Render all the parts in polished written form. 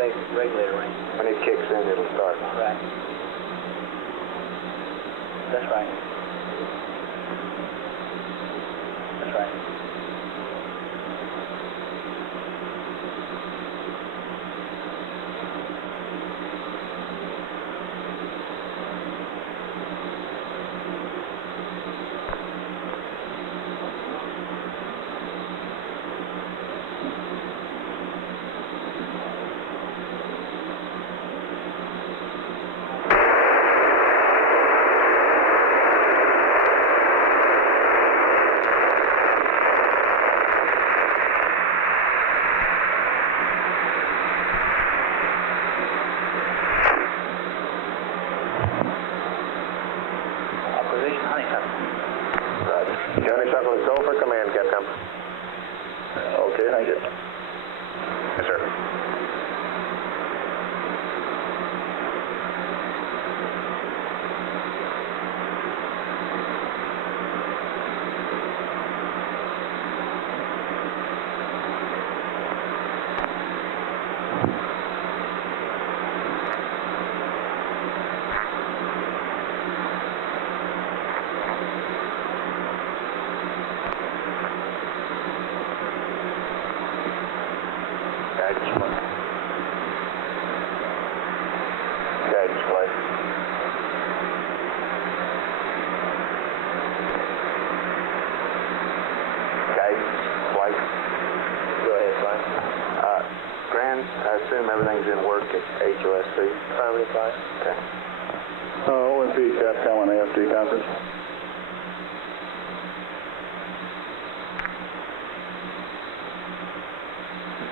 regulator ring. When it kicks in, it'll start. Right. That's right. That's right. Opposition honeysuckle. Roger. Honeysuckle is go for command, Capcom. Okay, thank you. Yes, sir. Guidance play. Guidance play. Guidance flight. Go ahead, fine. Grand, I assume everything's in work at HOSC. Affirmative, fine. Okay. OMP Capcom on AFD conference.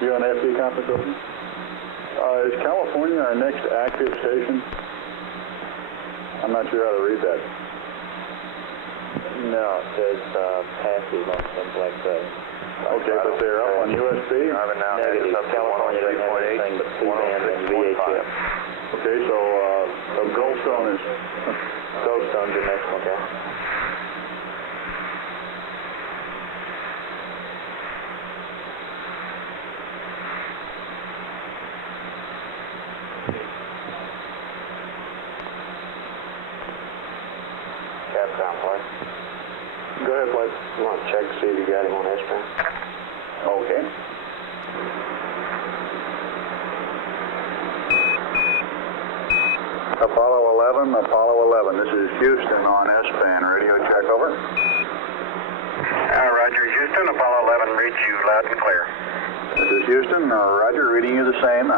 You on AFD conference open? Is California our next active station? I'm not sure how to read that. No, it says passive on some like that. Okay, but they're up on USB? Negative. California doesn't have anything but C-band and VHF. Okay, so Goldstone is... Goldstone's your next one, okay? Capcom play. Go ahead, Blake. You want to check to see if you got him on S-band? Okay. Apollo 11, this is Houston on S-band. Radio check, over. Roger, Houston, Apollo 11, reads you loud and clear. This is Houston, Roger, reading you the same.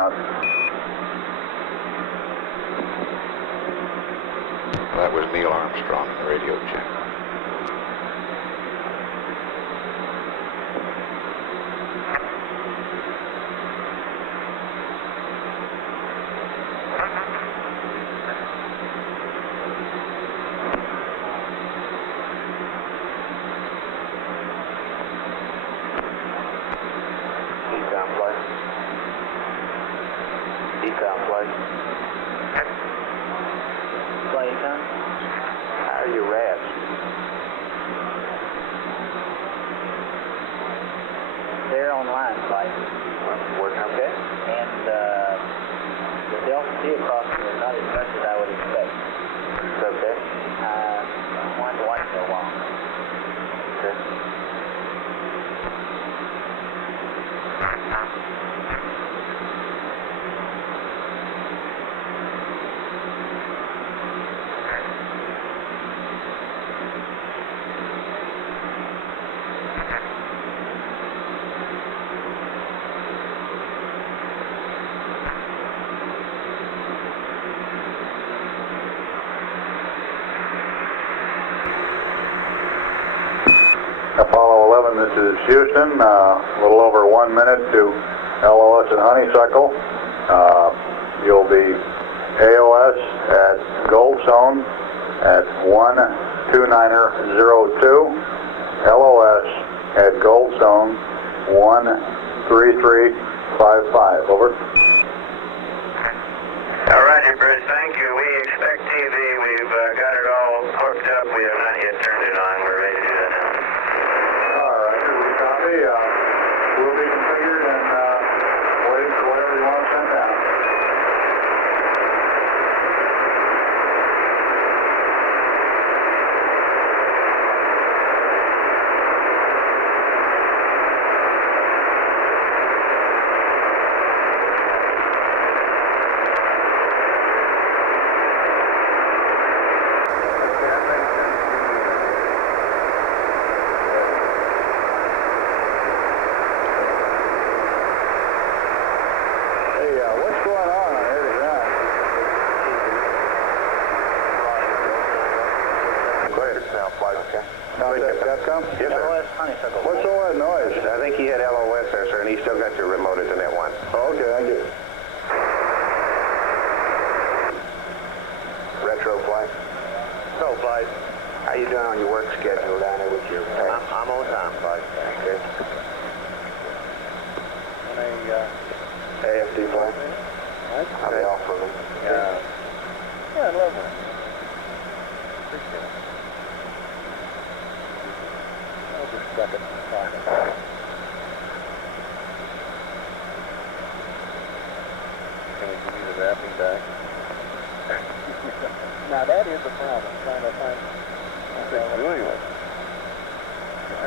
That was Neil Armstrong, radio check. Econ play. Econ play. Play econ? How are your rats? They're online, flight. Working okay? And the Delta T across is not as much as I would expect. It's okay? I wanted to watch for a while. Okay. Apollo 11, this is Houston, a little over 1 minute to LOS at Honeysuckle. You'll be AOS at Goldstone at 12902, LOS at Goldstone 13355, over. All right, Bruce, thank you. We expect TV. We've got it all hooked up. We have not yet turned it on. We're ready to do that now. All right, we copy. We'll be configured and waiting for whatever you want to send out. you doing on your work schedule down there with your pay? I'm on time, Bud. Okay. AFD flight? I'll be off for them. Yeah. Yeah, I love that. Appreciate it. I'll just stuck it in my pocket. Can we give me the wrapping back? Now that is a problem, trying to find... I think Julie was.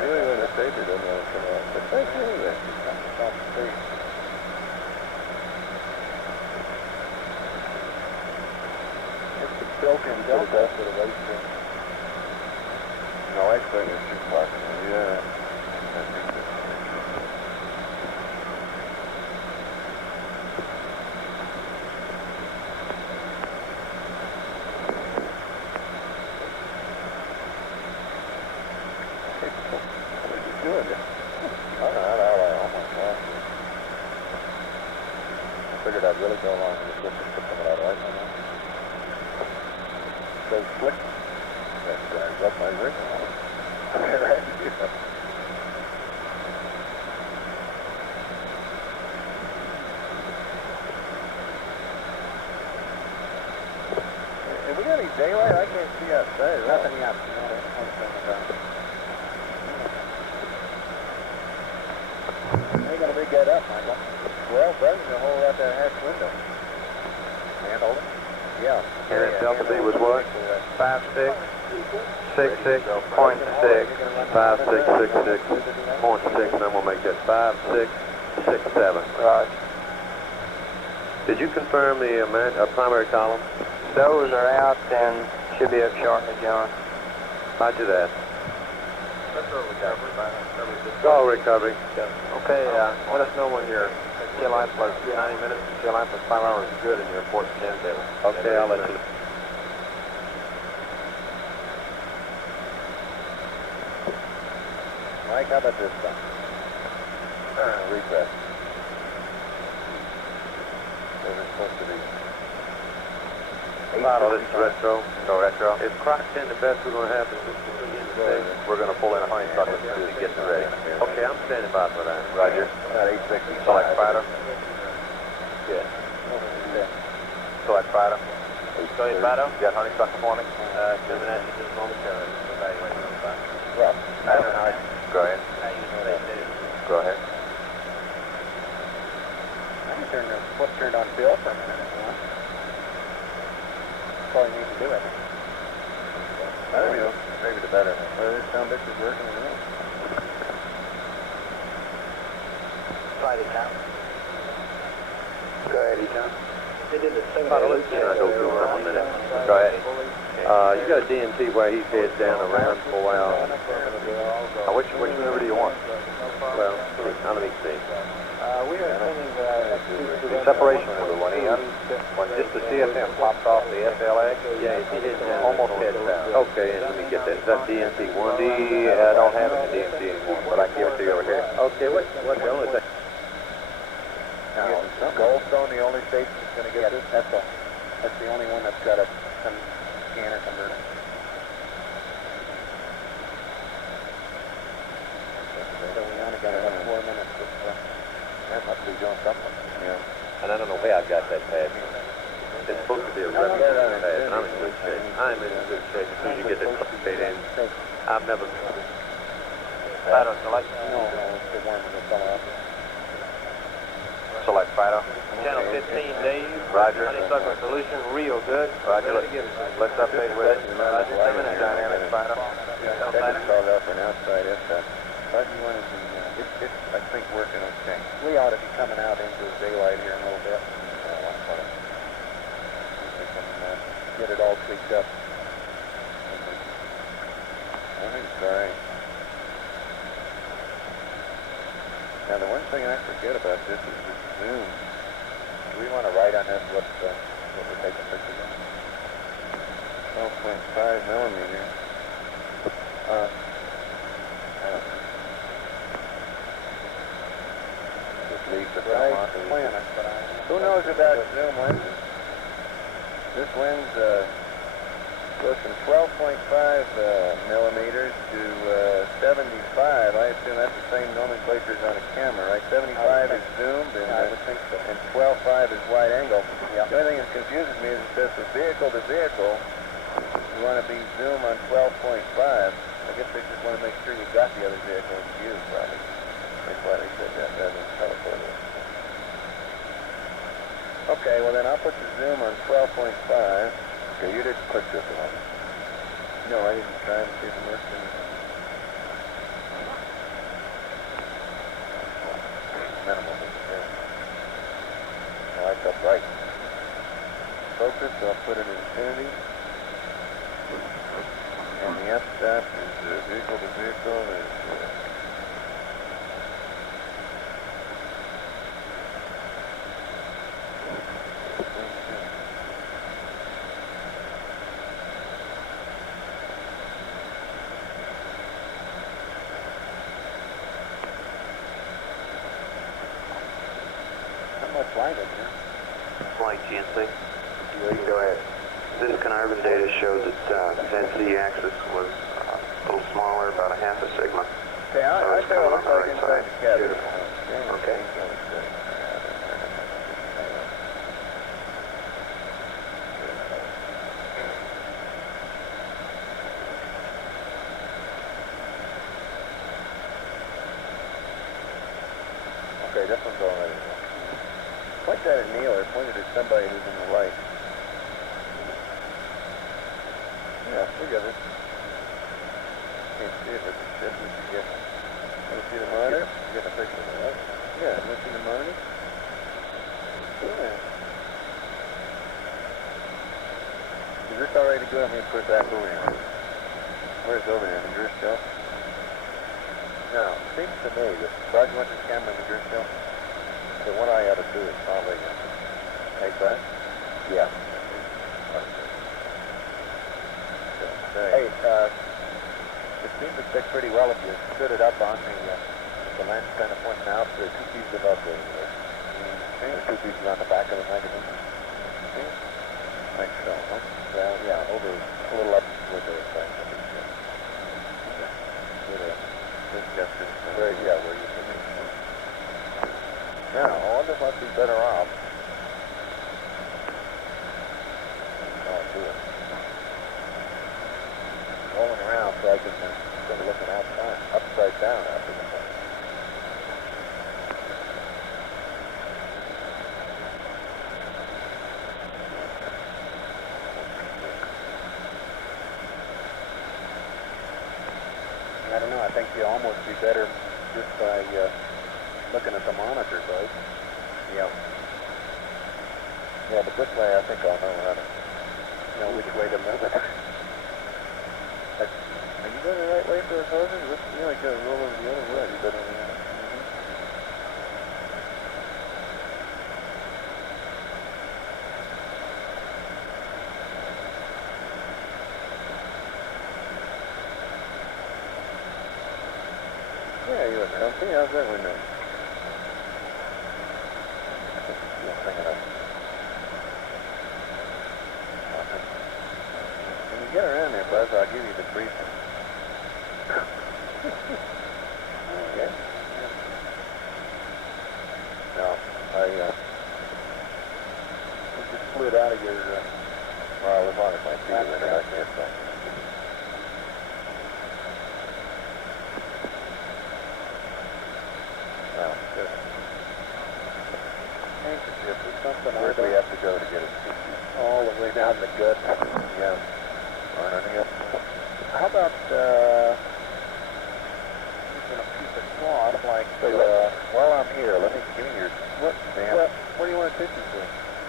Julie was a paper doesn't want to come out. But thank you anyway. She's coming across the street. It's the built-in Delta for the race thing. No, I think it's too flexible. Yeah. I think that's... Figured I'd really go along with this and put some of that oil in there. So slick. That drives up my rig. Right? Have we got any daylight? I can't see outside. Nothing yet. They gotta rig that up, Michael. Well, Bren's gonna hold out that hatch window. And hold it? Yeah. And that Delta B was what? 5666.6, 5666.6, then we'll make that 5667. Right. Did you confirm the primary column? Those are out and should be up shortly, John. Roger that. That's all recovery. It's all recovery. Okay, let us know when your tail line plus 90 minutes and tail line plus 5 hours is good in your port scan table. Okay, I'll let you know. Mike, how about this stuff? Reset. Those are supposed to be. Bottle, this is retro. Go retro. If Croc's in, the best we're going to have is we're going to pull in a honeysuckle as soon as he gets it ready. Okay, I'm standing by for that. Roger. 860. Select fighter. Good. Select fighter. Select fighter. You got honeysuckle for me? Coming at you just momentarily. Evaluating on the Rough. Go ahead. Go ahead. I can turn the foot turned on Bill for a minute if you want. That's all you need to do, I think. Maybe the better. Well, this sound bitch is working or not. Slide it down. Go ahead, E-Town. They did the same. Go through for a minute. Go ahead. You got a DNT where he heads down around for a while. Which maneuver do you want? Well, let me see. We are sending The separation maneuver, when just the CFM pops off the SLA, yeah, he heads down. almost heads down. Okay, and let me get that. Is that DNT 1D? I don't have it in DNT anymore, but I can give it to you over here. Okay, what the only thing? Now, Goldstone, the only station that's going to get this? That's all. That's the only one that's got a scanner converter. So we only got about 4 minutes. That must be doing something. Yeah. And I don't know where I got that pad. It's supposed to be a replica pad, and I'm in good shape. I'm in good shape as soon as you get the plate in. I've never... I don't select. No, it's the one that fell off. Select Fido. Channel 15, Dave. Roger. Honeysuckle Solution, real good. Roger. Let's update with it. Roger. Dynamic Fido. That's called up and outside. One is it's I think working okay. We ought to be coming out into daylight here in a little bit. Get it all tweaked up. I think it's all right. Now the one thing I forget about this is the zoom. Do we want to write on this what we're taking pictures of? 12.5 millimeter. I don't know. Just leave the film on the planet. Who knows about zoom lenses? This lens Goes from 12.5 millimeters to 75. I assume that's the same nomenclature as on a camera, right? 75 is zoomed, and, I would think so. and 12.5 is wide angle. Yeah. The only thing that confuses me is it says from vehicle to vehicle, you want to be zoom on 12.5. I guess they just want to make sure you got the other vehicle in view, probably. That's why they said that rather than telephoto. Okay, well then I'll put the zoom on 12.5. Okay, you didn't click this one. No, I didn't try to see if it worked. Minimal. Now I felt right. Focus, I'll put it in infinity. And the f-stop is vehicle to vehicle is... much light in here. Flight GNC. Go ahead. This Carnarvon data showed that Z-axis was a little smaller, about a half a sigma. Okay, I it's tell you what it looks coming on the like right inside side. the cabin. Beautiful. Okay. Okay, this one's all right. Point that at Neil, or point it at somebody who's in the light. Yeah, we got it. Can't see it, but the shit we can get. Want to see the monitor? Get a picture of that. Yeah, want to see the monitor? Yeah. Is this all right to go? I'm going to put it back over here. Where's over there? In the grist shelf? No, it seems to me that Bud, you want this camera in the grist shelf? The one I ought to do is probably... Hey, Bud? Yeah. Hey, it seems to fit pretty well if you stood it up on the lens kind of pointing out. There are two pieces above the two pieces on the back of the magazine. Like so, huh? Well, yeah, over a little up with the back of the where you put it. Now, I wonder if I'd be better off. I'll do it. Rolling around so I can instead of looking outside, upside down after the flight. I don't know, I think you'll almost be better just by looking at the monitor, bud. Yeah. Yeah, but this way I think I'll know which way to move it. Are you going the right way for the hoses? You like to roll over the other way. You better yeah, you look comfy. How's that window? When you get around there, Buzz, I'll give you the briefing. Okay. No, you just slid out of your, well, as long as my feet are in there, I can't say. No, good. Handkerchief or something. Where do we have to go to get a tissue? All the way down the gut. Yeah. How about, using a piece of cloth like, while I'm here, let me give me your, what do you want a tissue for?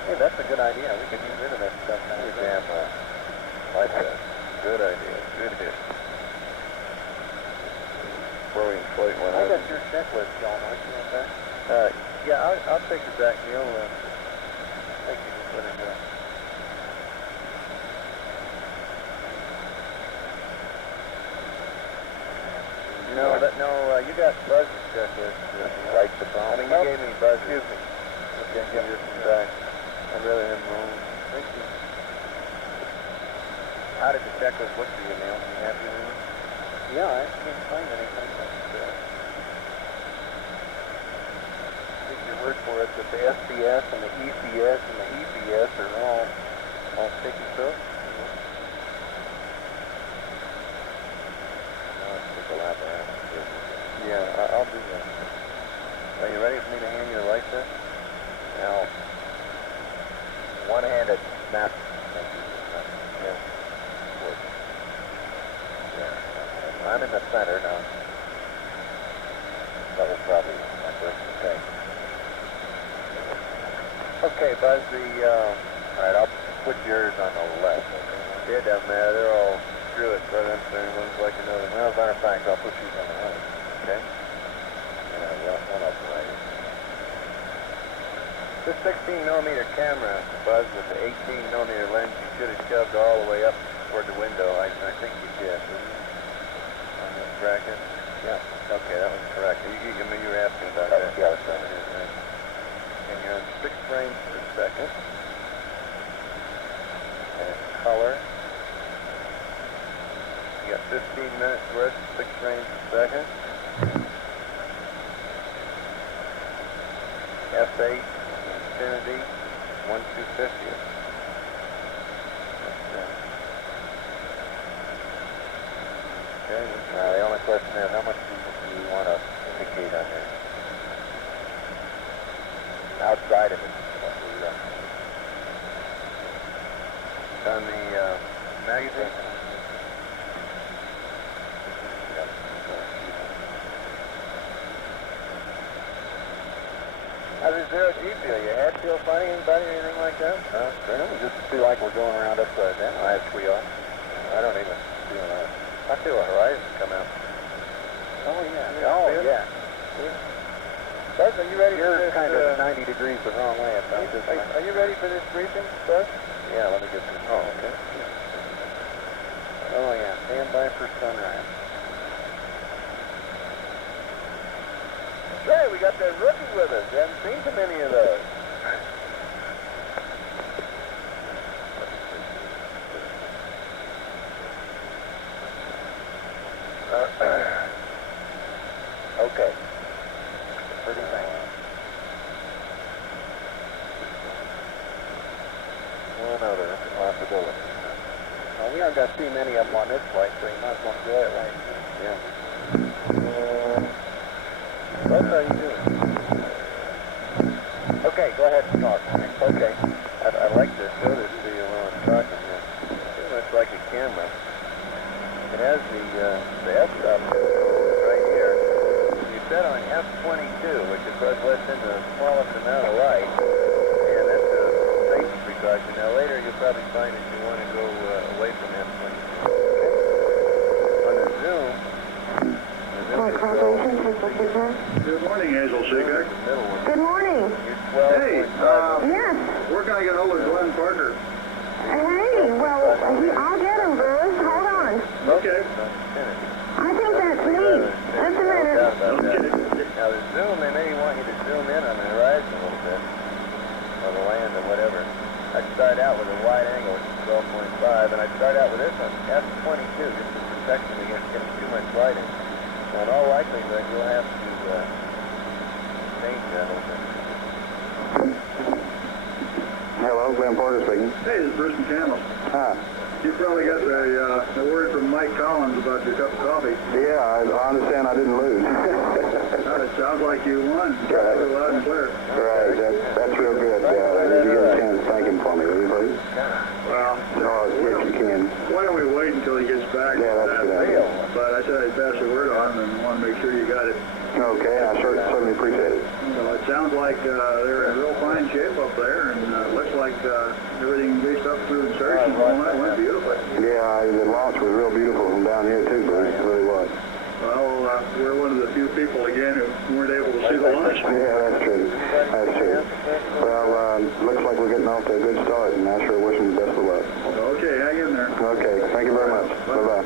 Hey, that's a good idea. We can use internet stuff now. Damn like that. Good idea. Good hit. Where we inflate one. I got your checklist, John. Aren't you on that? Yeah, I'll take it back, Neil. Thank you for putting it. No, you got Buzz's checklist. Right the phone. I mean, you gave me Buzz. Excuse me. Okay, give me this back. I'd rather have my own. Thank you. How did says, look for you, Neil. You happy with it? Yeah, I can't find anything. Take your word for it that the SDS and the ECS and the EPS are all sticky stuff. Yeah, I'll do that. Are you ready for me to hand you the light set? Now, one-handed snap. Yeah. Yeah. I'm in the center now. That will probably be my first mistake. Okay, Buzz, alright, I'll put yours on the left. Okay? It doesn't matter, they're all screw it, but I'm saying one's like another. Well, as a matter of fact, I'll put you on the right. Okay? Yeah, one of them right here. This 16mm camera, Buzz, with the 18mm lens, you should have shoved all the way up toward the window. I think you did, didn't you? On the bracket? Yeah. Okay, that was correct. You were asking about that. Yeah, that's right. And you're on 6 frames per second. And color. You got 15 minutes worth, 6 frames per second. F8, Infinity, 1/250th. Okay, the only question is, how much do you want to indicate on there? Outside of it. On the magazine? How does zero G feel? Your head feel funny, anybody, or anything like that? It just feel like we're going around upside down. I have we are. I don't even feel that. I feel a horizon come out. Oh, yeah. Oh, yeah. Buzz, are you ready for this? You're kind of 90 degrees the wrong way. Are you ready for this briefing, Buzz? Yeah, let me get this. Oh, okay. Oh, yeah. Stand by for sunrise. Hey, we got that rookie with us. I haven't seen too many of those. Okay. Pretty thing. One other possibility. Well, we aren't going to see many of them on this flight, so you might as well enjoy it right here. Yeah. Buzz, how you doing? Okay, go ahead and talk. Okay. I'd like to show this to you while I'm talking here. Pretty much like a camera. It has the f-stop right here. You set on F22, which of course lets in the smallest amount of light, and that's a safety precaution. Now later you'll probably find that you want to go away from F22. Okay. On the zoom, Good morning, Hazel Seebeck. Good morning. Hey, Yes. where can I get hold of Glenn Parker? Hey, well, I'll get him, Bruce. Hold on. Okay. I think that's neat. Just a minute. Now the zoom, they may want you to zoom in on the horizon a little bit, or the land or whatever. I'd start out with a wide angle, which is 12.5, and I'd start out with this on F22, just to protect you against getting too much light in. So in all likelihood, you'll have to change that a little bit. Hello, Glenn Parker speaking. Hey, this is Bruce McCandless. Hi. You probably got the word from Mike Collins about your cup of coffee. Yeah, I understand I didn't lose. It sounds like you won. Right. Loud and clear. Right, that's real good. Did you get a chance to thank him for me, will you please? Well, No, if you can. why don't we wait until he gets back? Yeah, that's a good idea. But I said I'd pass the word on and want to make sure you got it. Okay, I certainly appreciate it. So it sounds like they're in real fine shape up there, and looks like everything reached up through insertions all night went beautifully. Yeah, the launch was real beautiful from down here too, Bruce. It really was. Well, we're one of the few people again who weren't able to see the launch. Yeah, that's true. That's true. Well, looks like we're getting off to a good start, and I sure wish them the best of luck. Okay, hang in there. Okay, thank you very much. Bye-bye.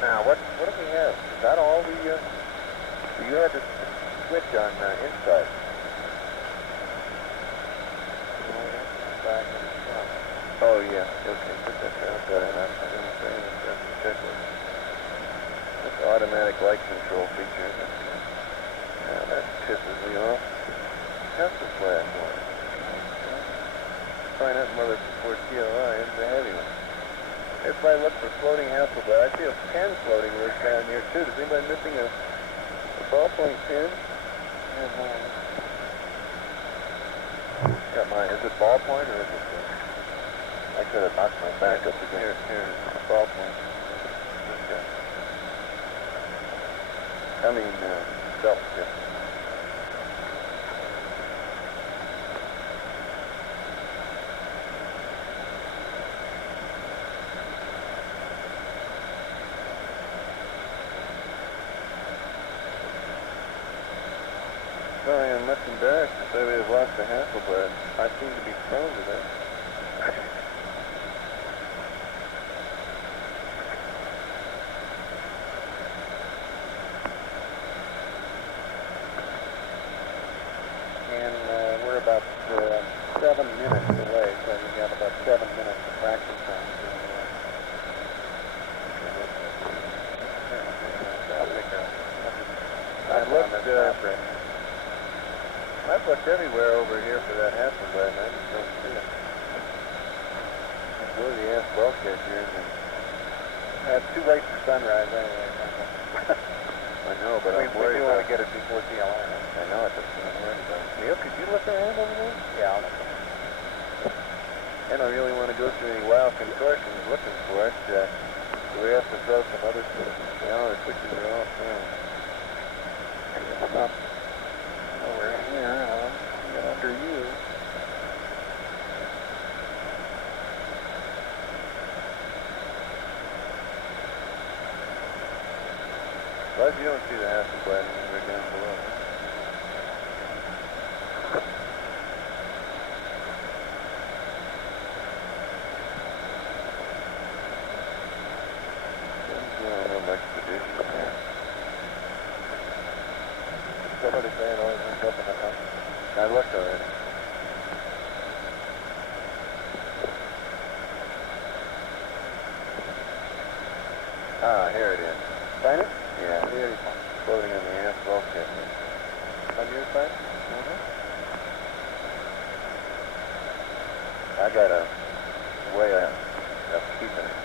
Now, what do we have? Is that all we, you had to switch on inside. back in the front. Oh, yeah. Okay, put that down. I'm going to say that's the checklist. That's automatic light control feature. Now that pisses me off. Hasselblad one. Find out mother before TLI is the heavy one. If I look for floating Hasselblad, I see a pen floating loose down here too. Is anybody missing a ballpoint pen? Got mine. Is it ballpoint or is it? I could have knocked my back up again. Here it is. Ballpoint. Okay. I mean, belt tip. Sorry, I'm much embarrassed to say we have lost a Hasselblad. I seem to be prone to that. And we're about 7 minutes away, so we got about 7 minutes of practice time. I've looked everywhere over here for that Hasselblad, and I just don't see it. I blew the ass bulkhead here, and it's too late for sunrise anyway. I know, but I'm worried. We do want to get it before TLI. I know it, that's what I'm worried about. Neil, could you look around over there? Yeah, I'll look around. I don't really want to go through any wild contortions looking for it, so we have to throw some other stuff. You know, the switches are off now. Stop. Over here, I'll get under you. Glad you don't see the Hasselblad anywhere down below. Expedition there. Somebody saying always ends up in the house. I looked already. Ah, here it is. Find it? Yeah, here it is. Floating on the ass bulkhead. On your side? I got a way of keeping it.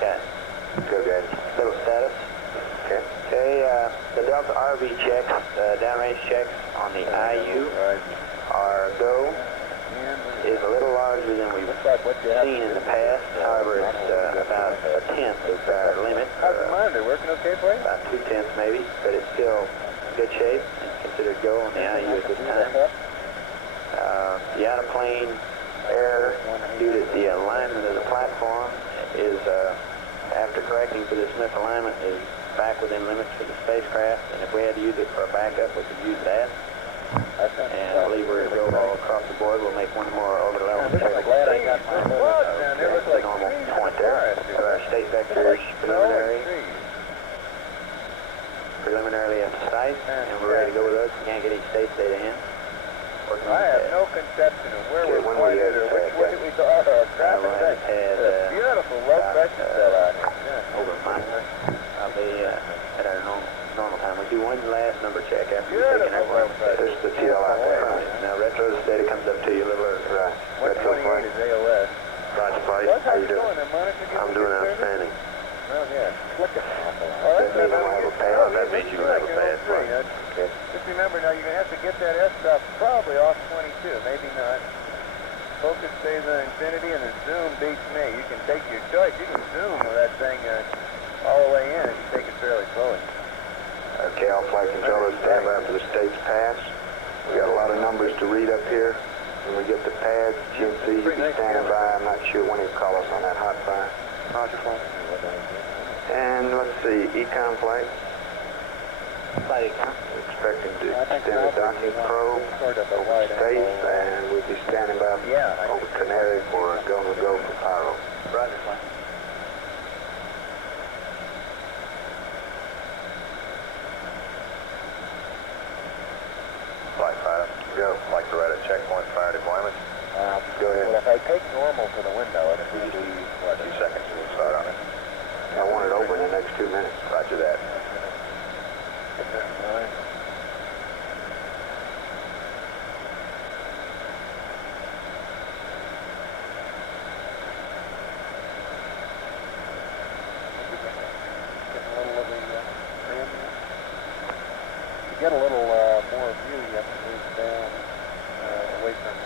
Cat. Go, guys. Little status. Okay. Okay, the Delta RV checks, downrange checks on the IU are go. Is a little larger than we've seen in the past. However, it's about a tenth of our limit. How's the monitor? Working okay for you? About 2/10 maybe, but it's still good shape and considered go on the IU at this time. The out-of-plane air due to the alignment of the platform is, after correcting for this misalignment, is back within limits for the spacecraft, and if we had to use it for a backup, we could use that. And I believe we're going to go all across the board. We'll make one more orbital element there. Glad I got my That's the normal point there. So our state vectors preliminarily at the site, and we're ready to go with those. We can't get each state data in. I have no conception of where we're pointed or which way we are. Traffic light. Beautiful low pressure cell out here. Over mine. I'll be at our normal time. We do one last number check after we've taken our low pressure. This is the TLI. Now retro's data comes up to you a little early. Right. 128 is AOS. Roger, Price. How you doing? I'm doing outstanding. Well, yeah. Look at That means I don't have a pass. That means you don't have a pass. Okay. Just remember now, you're going to have to get that f-stop probably off 22, maybe not. Focus stays on infinity, and the zoom beats me. You can take your choice. You can zoom with that thing all the way in if you take it fairly slowly. Okay, all flight controllers stand by for the state's pass. We got a lot of numbers to read up here. When we get the pads, GMC, you be standing by. I'm not sure when he'll call us on that hot fire. Roger, flight. And let's see, Econ flight. Flight Econ. Expecting to extend the docking probe over space, and we'll be standing by over Canary for a go-no-go for Pyro. Roger, flight. Flight 5, go. Like to write a checkpoint fire deployment. Go ahead. Well, if I take normal for the window, it'll be 2 seconds to start on it. I want it over in the next 2 minutes. Roger that. To get a little more view, you have to move down away from it.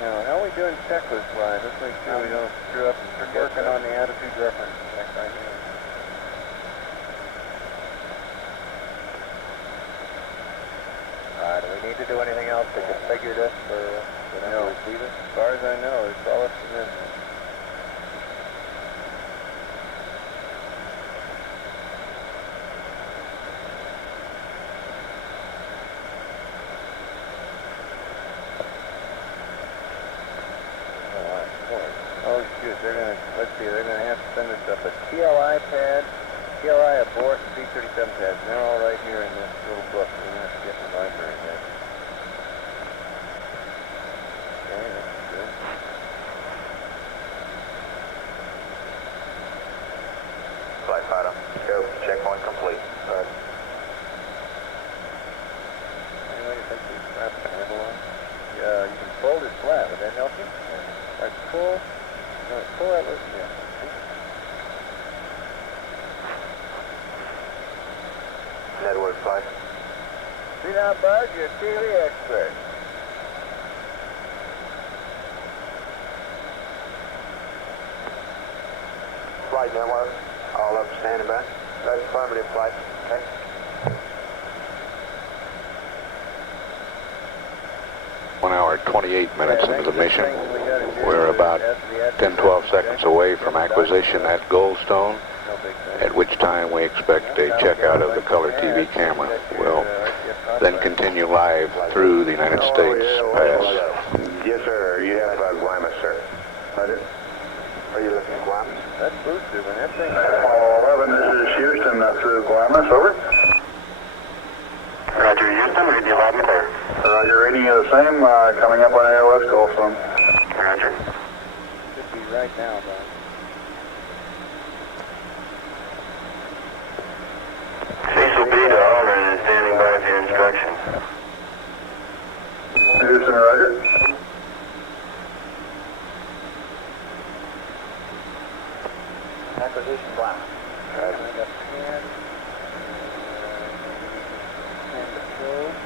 Now, how are we doing checklist-wise? Let's make sure we don't screw up and forget. Working on the attitude reference check right now. Do we need to do anything else to configure this for when I receive it? As far as I know, it's all up to them. Oh shoot, they're gonna, let's see, they're gonna have to send us up a TLI pad, TLI abort, and B-37 pads. They're all right here in this little book. We're gonna have to get the library there. Okay, that's good. Flight fighter, go. Checkpoint complete. Anyway, you think we wrap the handle on? Yeah, you can fold it flat. Would that help you? All right, pull. No, pull that loose. Yeah. Network flight. See now, Buzz, you're a TV expert. Flight network, all up standing by. That's affirmative flight. Okay. One hour, 28 minutes into the mission. We're about 10-12 seconds away from acquisition at Goldstone, at which time we expect a checkout of the color TV camera. We'll then continue live through the United States pass. Yes, sir. You have Guaymas, sir. Roger. Are you looking at Guaymas? That's booster, man. That thing. 11, this is Houston through Guaymas, over. Roger, Houston, read the alarm there. Roger, reading you the same, coming up on AOS Goldstone. Roger. Should be right now, Buzz. Cecil B to Aldrin is standing by for your instructions. Houston, roger. Acquisition Guaymas. I got pan. And the probe.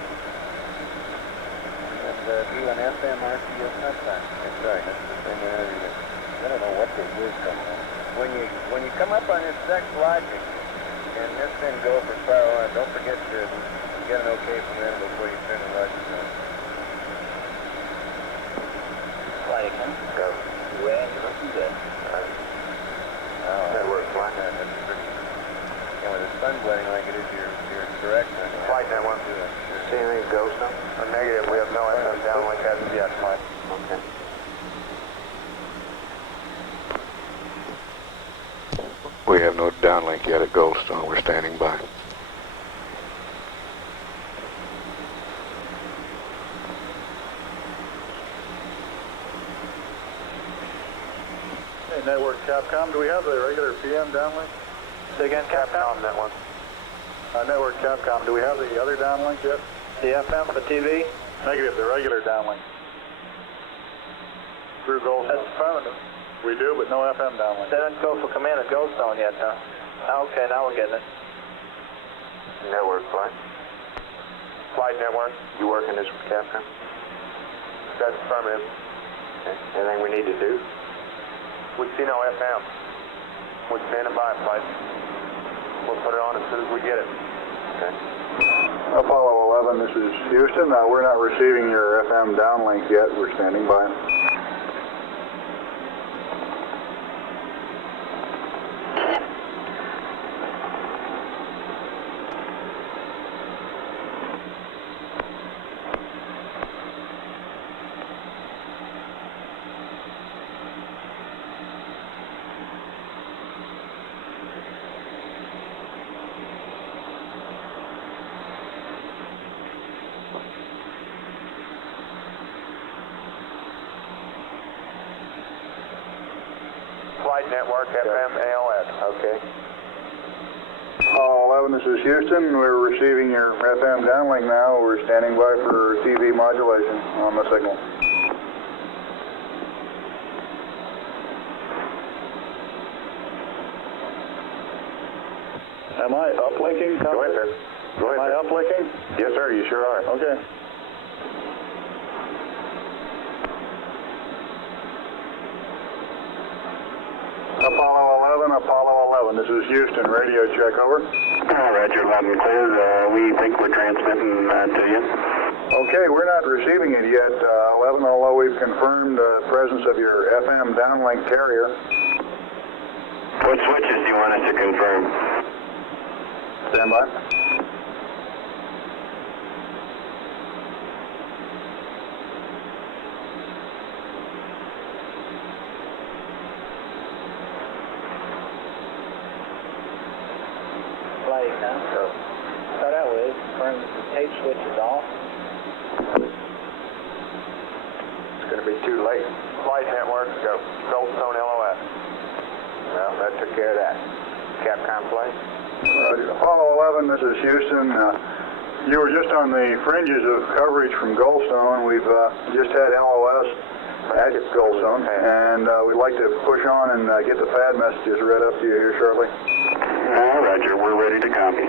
And do an FM RCS touchback. That's right. That's the thing that I don't know what they use from that. When you come up on this sex logic and this thing go for fire alarm, don't forget to get an okay from them before you turn the logic on. Flight again. Go. When you're looking good. Network flight. That's pretty. Yeah, with the sun blending like it is, you're correct. Flight network. See anything ghost now? Negative. We have no FM downlink as of yet, Mike. Okay. We have no downlink yet at Goldstone. We're standing by. Hey, Network Capcom, do we have the regular PM downlink? Say again, Capcom on that one. Network Capcom, do we have the other downlink yet? The FM for TV? Negative, the regular downlink. through Goldstone? That's affirmative. We do, but no FM downlink. They didn't go for command at Goldstone yet, though. Okay, now we're getting it. Network flight. Flight network, you working this with Capcom? That's affirmative. Okay. Anything we need to do? We see no FM. We're standing by, flight. We'll put it on as soon as we get it. Okay. Apollo 11, this is Houston. We're not receiving your FM downlink yet. We're standing by. Flight network, FM, ALS. Okay. Apollo 11, this is Houston. We're receiving your FM downlink now. We're standing by for TV modulation on the signal. Am I uplinking? Go ahead, sir. Go ahead, Am I sir. uplinking? Yes, sir, you sure are. Okay. Apollo 11, this is Houston, radio check, over. Roger, loud and clear. We think we're transmitting to you. Okay, we're not receiving it yet, 11, although we've confirmed the presence of your FM downlink carrier. What switches do you want us to confirm? Stand by. Flight, huh? Start out with, confirm the tape switch is off. It's going to be too late. Flight network, go. Goldstone LOS. Well, that took care of that. Capcom flight. Apollo 11, this is Houston. You were just on the fringes of coverage from Goldstone. We've just had LOS at Goldstone, and we'd like to push on and get the FAD messages read up to you here shortly. Roger, we're ready to copy.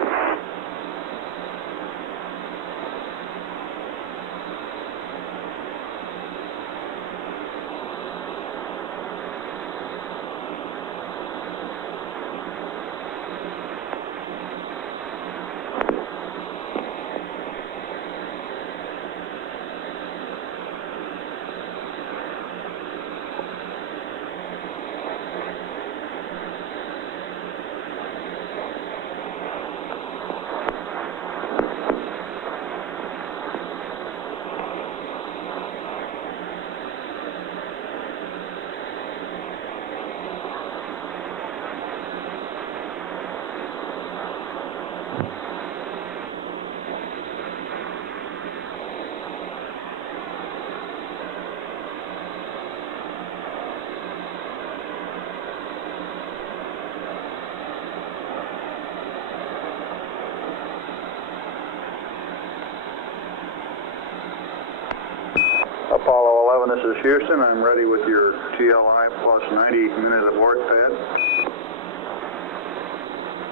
Apollo 11, this is Houston. I'm ready with your TLI plus 90 minute abort pad.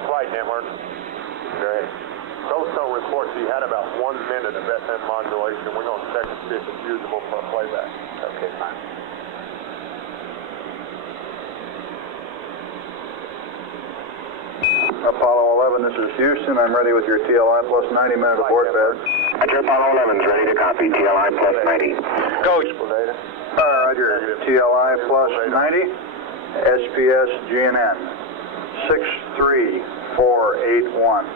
Flight network. Great. Goldstone reports he had about 1 minute of FM modulation. We're going to check and see if it's usable for playback. Okay, fine. Apollo 11, this is Houston. I'm ready with your TLI plus 90 minute abort pad. Roger, Apollo 11's ready to copy. TLI plus 90. Coach. Roger. TLI plus 90. SPS GNN 63481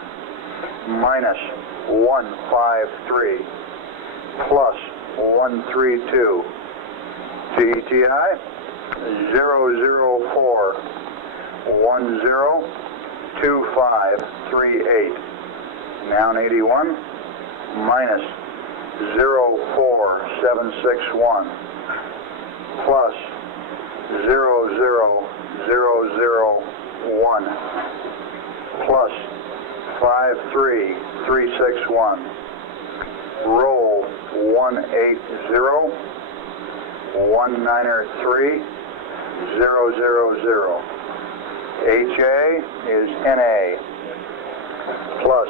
minus 153 plus 132. GTI 004 102538. Noun 81 minus 04761 plus 00001 plus 53361. Roll 180. 193,000. HA is NA plus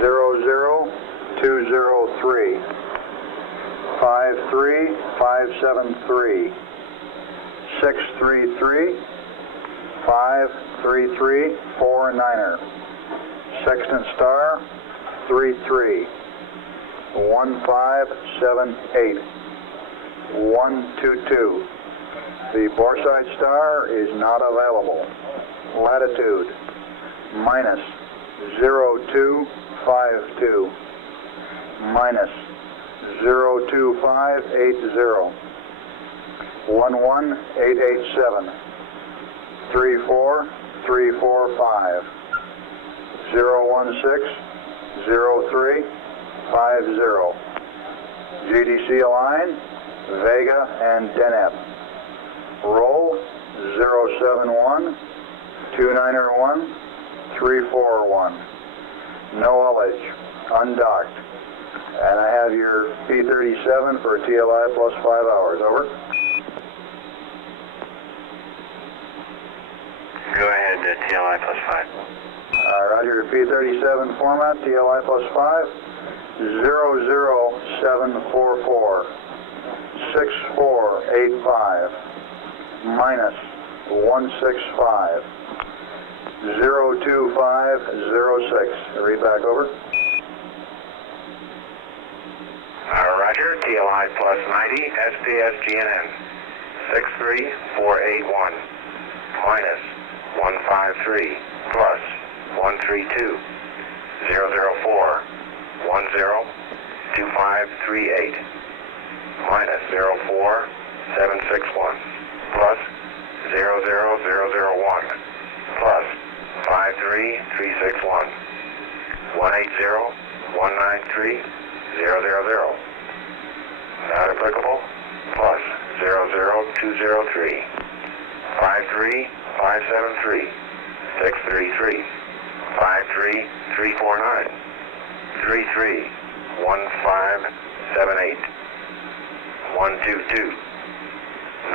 00203 53573 633 53349er. Sextant star 33 1578 122. The Borside star is not available. Latitude minus 0252 minus 02580 11887 34345 016 03 50. GDC align Vega and Deneb. Roll 071 291 341. No LH. Undocked. And I have your P-37 for TLI plus 5 hours. Over. Go ahead, TLI plus 5. Roger, P-37 format, TLI plus 5, 00744, 6485, minus 165, 02506. Read back, over. Roger, TLI plus 90, SPS GNN, 63481, minus 153, plus 132, 004, 102538, minus 04761, plus 00001, plus 53361, 180 193 000. Not applicable, plus 00203, 53573, 633, 53349, 331578, 122.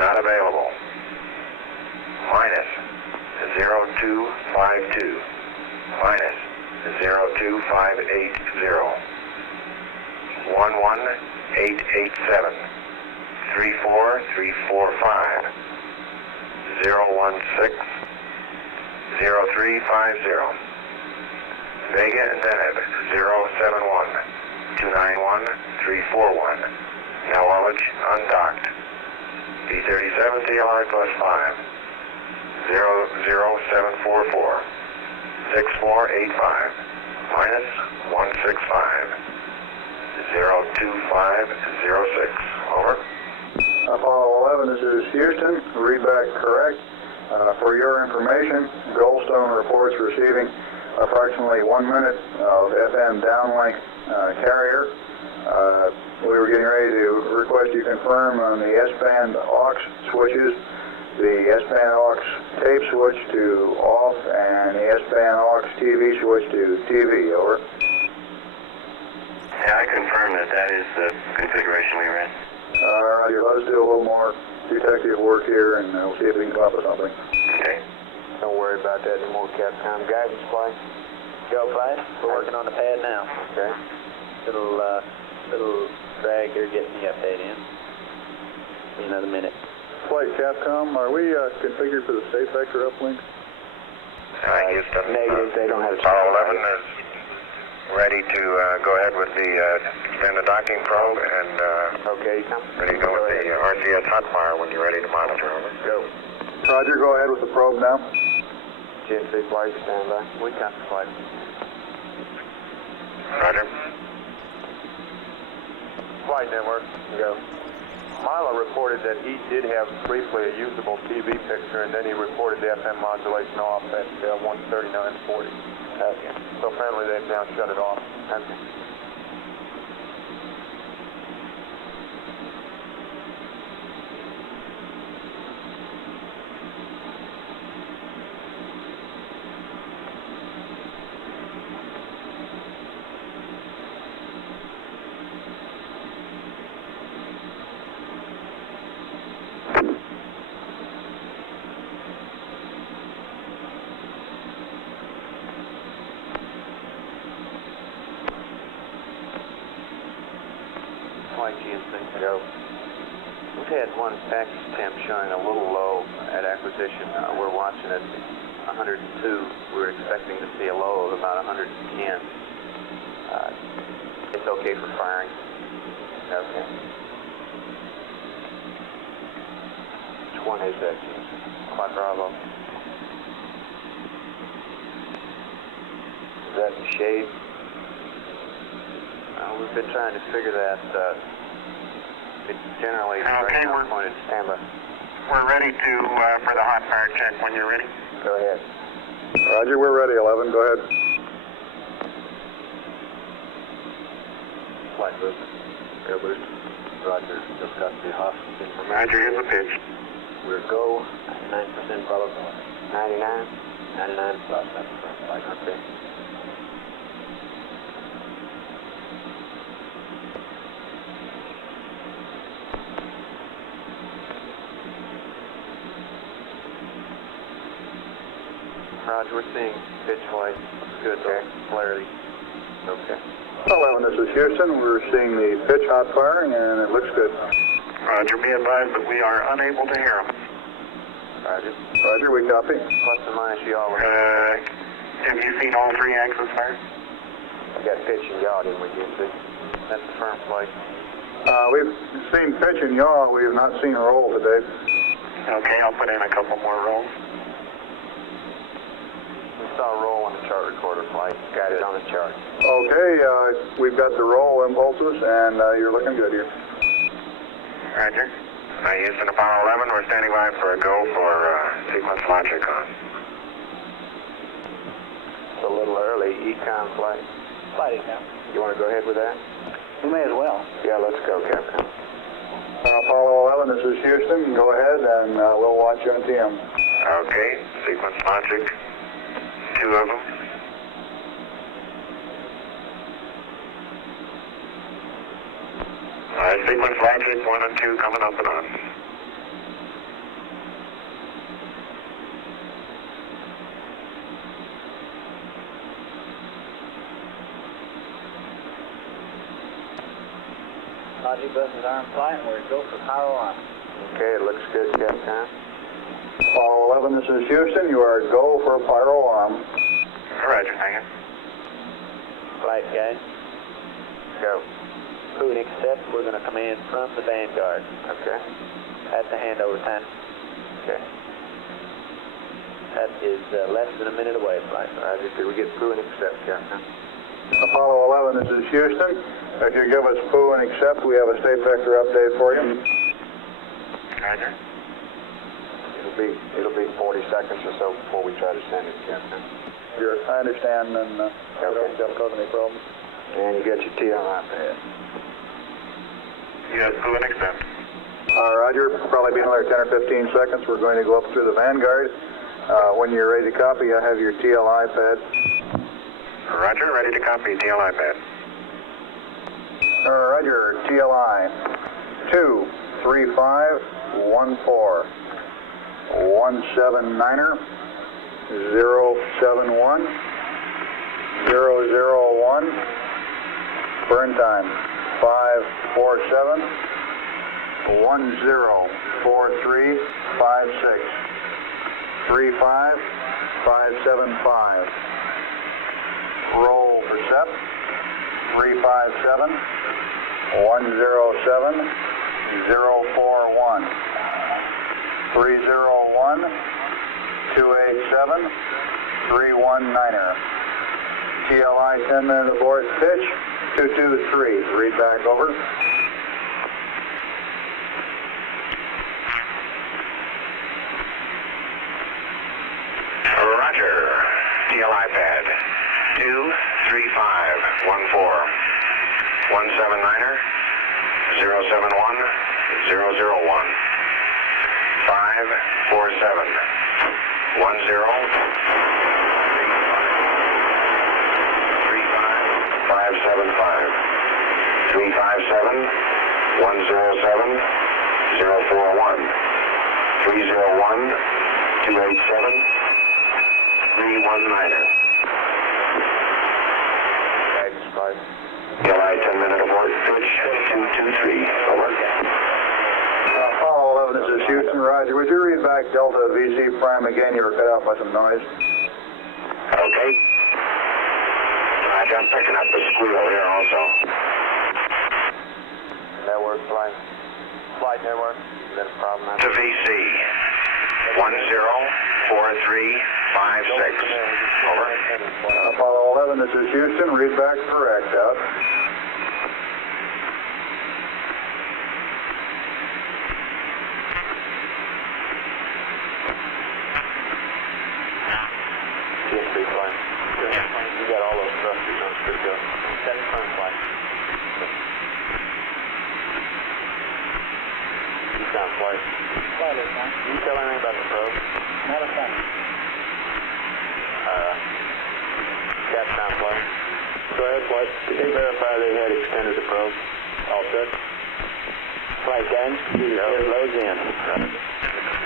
Not available. Minus 0252, minus 02580, 11887, 34345, 016, 0350. Vega and Deneb 071 291 341. Now Ullage undocked. P-37 TLI plus 5 00744 6485 minus 165 02506. Over. Apollo 11, this is Houston. Read back correct. For your information, Goldstone reports receiving approximately 1 minute of FM downlink carrier. We were getting ready to request you confirm on the S-band aux switches, the S-band aux tape switch to off, and the S-band aux TV switch to TV. Over. Yeah, I confirm that is the configuration we ran. Roger, let us do a little more detective work here, and we'll see if we can come up with something. Okay. Don't worry about that anymore, Capcom. Guidance flight. Go flight. We're working on the pad now. Okay. Little drag here getting the update in. Another minute. Flight Capcom, are we configured for the safe vector uplink? Houston. Negative, they don't have a Apollo 11 is ready to go ahead with the expand the docking probe and Okay, come. ready to go with the RCS hotfire when you're ready to monitor. Over. Go. Roger, go ahead with the probe now. GNC flight, stand by. We got the flight. Roger. Flight network, go. Milo reported that he did have briefly a usable TV picture, and then he reported the FM modulation off at 139.40. Okay. So apparently they've now shut it off. Okay. Flight GNC. Go. We've had one package temp showing a little low at acquisition. We're watching it 102. We're expecting to see a low of about 110. It's okay for firing. Okay. Which one is that, Quad Bravo? Is that in shade? We've been trying to figure that. It's generally Okay, we're pointed standby. We're ready to for the hot fire check when you're ready. Go ahead. Roger, we're ready, 11, go ahead. Flight boost. Air boost. Roger. Just got the Hoff information. Roger, here's the pitch. We're go. 99% probability. 99? 99 plus. That's correct. Flight. Okay. Roger, we're seeing pitch flight. Good, okay. Clarity. Okay. 11, this is Houston. We're seeing the pitch hot firing, and it looks good. Roger, be advised that we are unable to hear him. Roger. Roger, we copy. Plus or minus yaw. Have you seen all three axis fires? We got pitch and yaw, didn't we, GNC? That's the firm flight. We've seen pitch and yaw. We have not seen roll today. Okay, I'll put in a couple more rolls. We saw a roll on the chart recorder flight. Got it on the chart. Okay, we've got the roll impulses, and you're looking good here. Roger. Houston Apollo 11, we're standing by for a go for sequence logic on. It's a little early. Econ flight. Flight Econ. You want to go ahead with that? We may as well. Yeah, let's go, Captain. Apollo 11, this is Houston. Go ahead, and we'll watch you on TM. Okay, sequence logic. Two of them. Sequence logic 1 and 2 coming up and on. Logic bus is arm flight, and we're go for power on. Okay, it looks good, Captain. Apollo 11, this is Houston. You are go for pyro arm. Roger, hang on. Flight guys. Go. Who would accept? We're going to come in from the Vanguard. Okay. At the handover time. Okay. That is less than a minute away, flight. Roger, did we get through and accept, Captain? Apollo 11, this is Houston. If you give us poo and accept, we have a state vector update for you. Roger. It'll be 40 seconds or so before we try to send it, Captain. I understand, and I don't think that'll cause any problems. And you got your TLI pad. Yes, who and accept. Roger, probably be another 10 or 15 seconds. We're going to go up through the Vanguard. When you're ready to copy, I have your TLI pad. Roger, ready to copy. TLI pad. Roger, TLI 23514 179er 071 001. Burn time 547 104356 35575. Roll for SEP 357 107 041 301 287 319er. TLI 10-minute abort pitch 223. Read back over. Roger. TLI pad. 23514 179er 071 001 547 575 357 107 041 301 287 319er. Guidance 5. TLI 10-minute abort pitch 223. Roger, would you read back Delta VC Prime again? You were cut out by some noise. Okay. Roger, I'm picking up the squeal here also. Network flight. Flight network. Is that a problem? To VC. 104356. Over. Apollo 11, this is Houston. Read back correct out. TN3 flight. You got all those thrusters on good go. 7 front flight. Eastbound flight. Can you tell anything about the probe? Not a thing. Capstone flight. Go ahead, flight. Did they verify they had extended the probe? All set. Flight guidance. Loads in.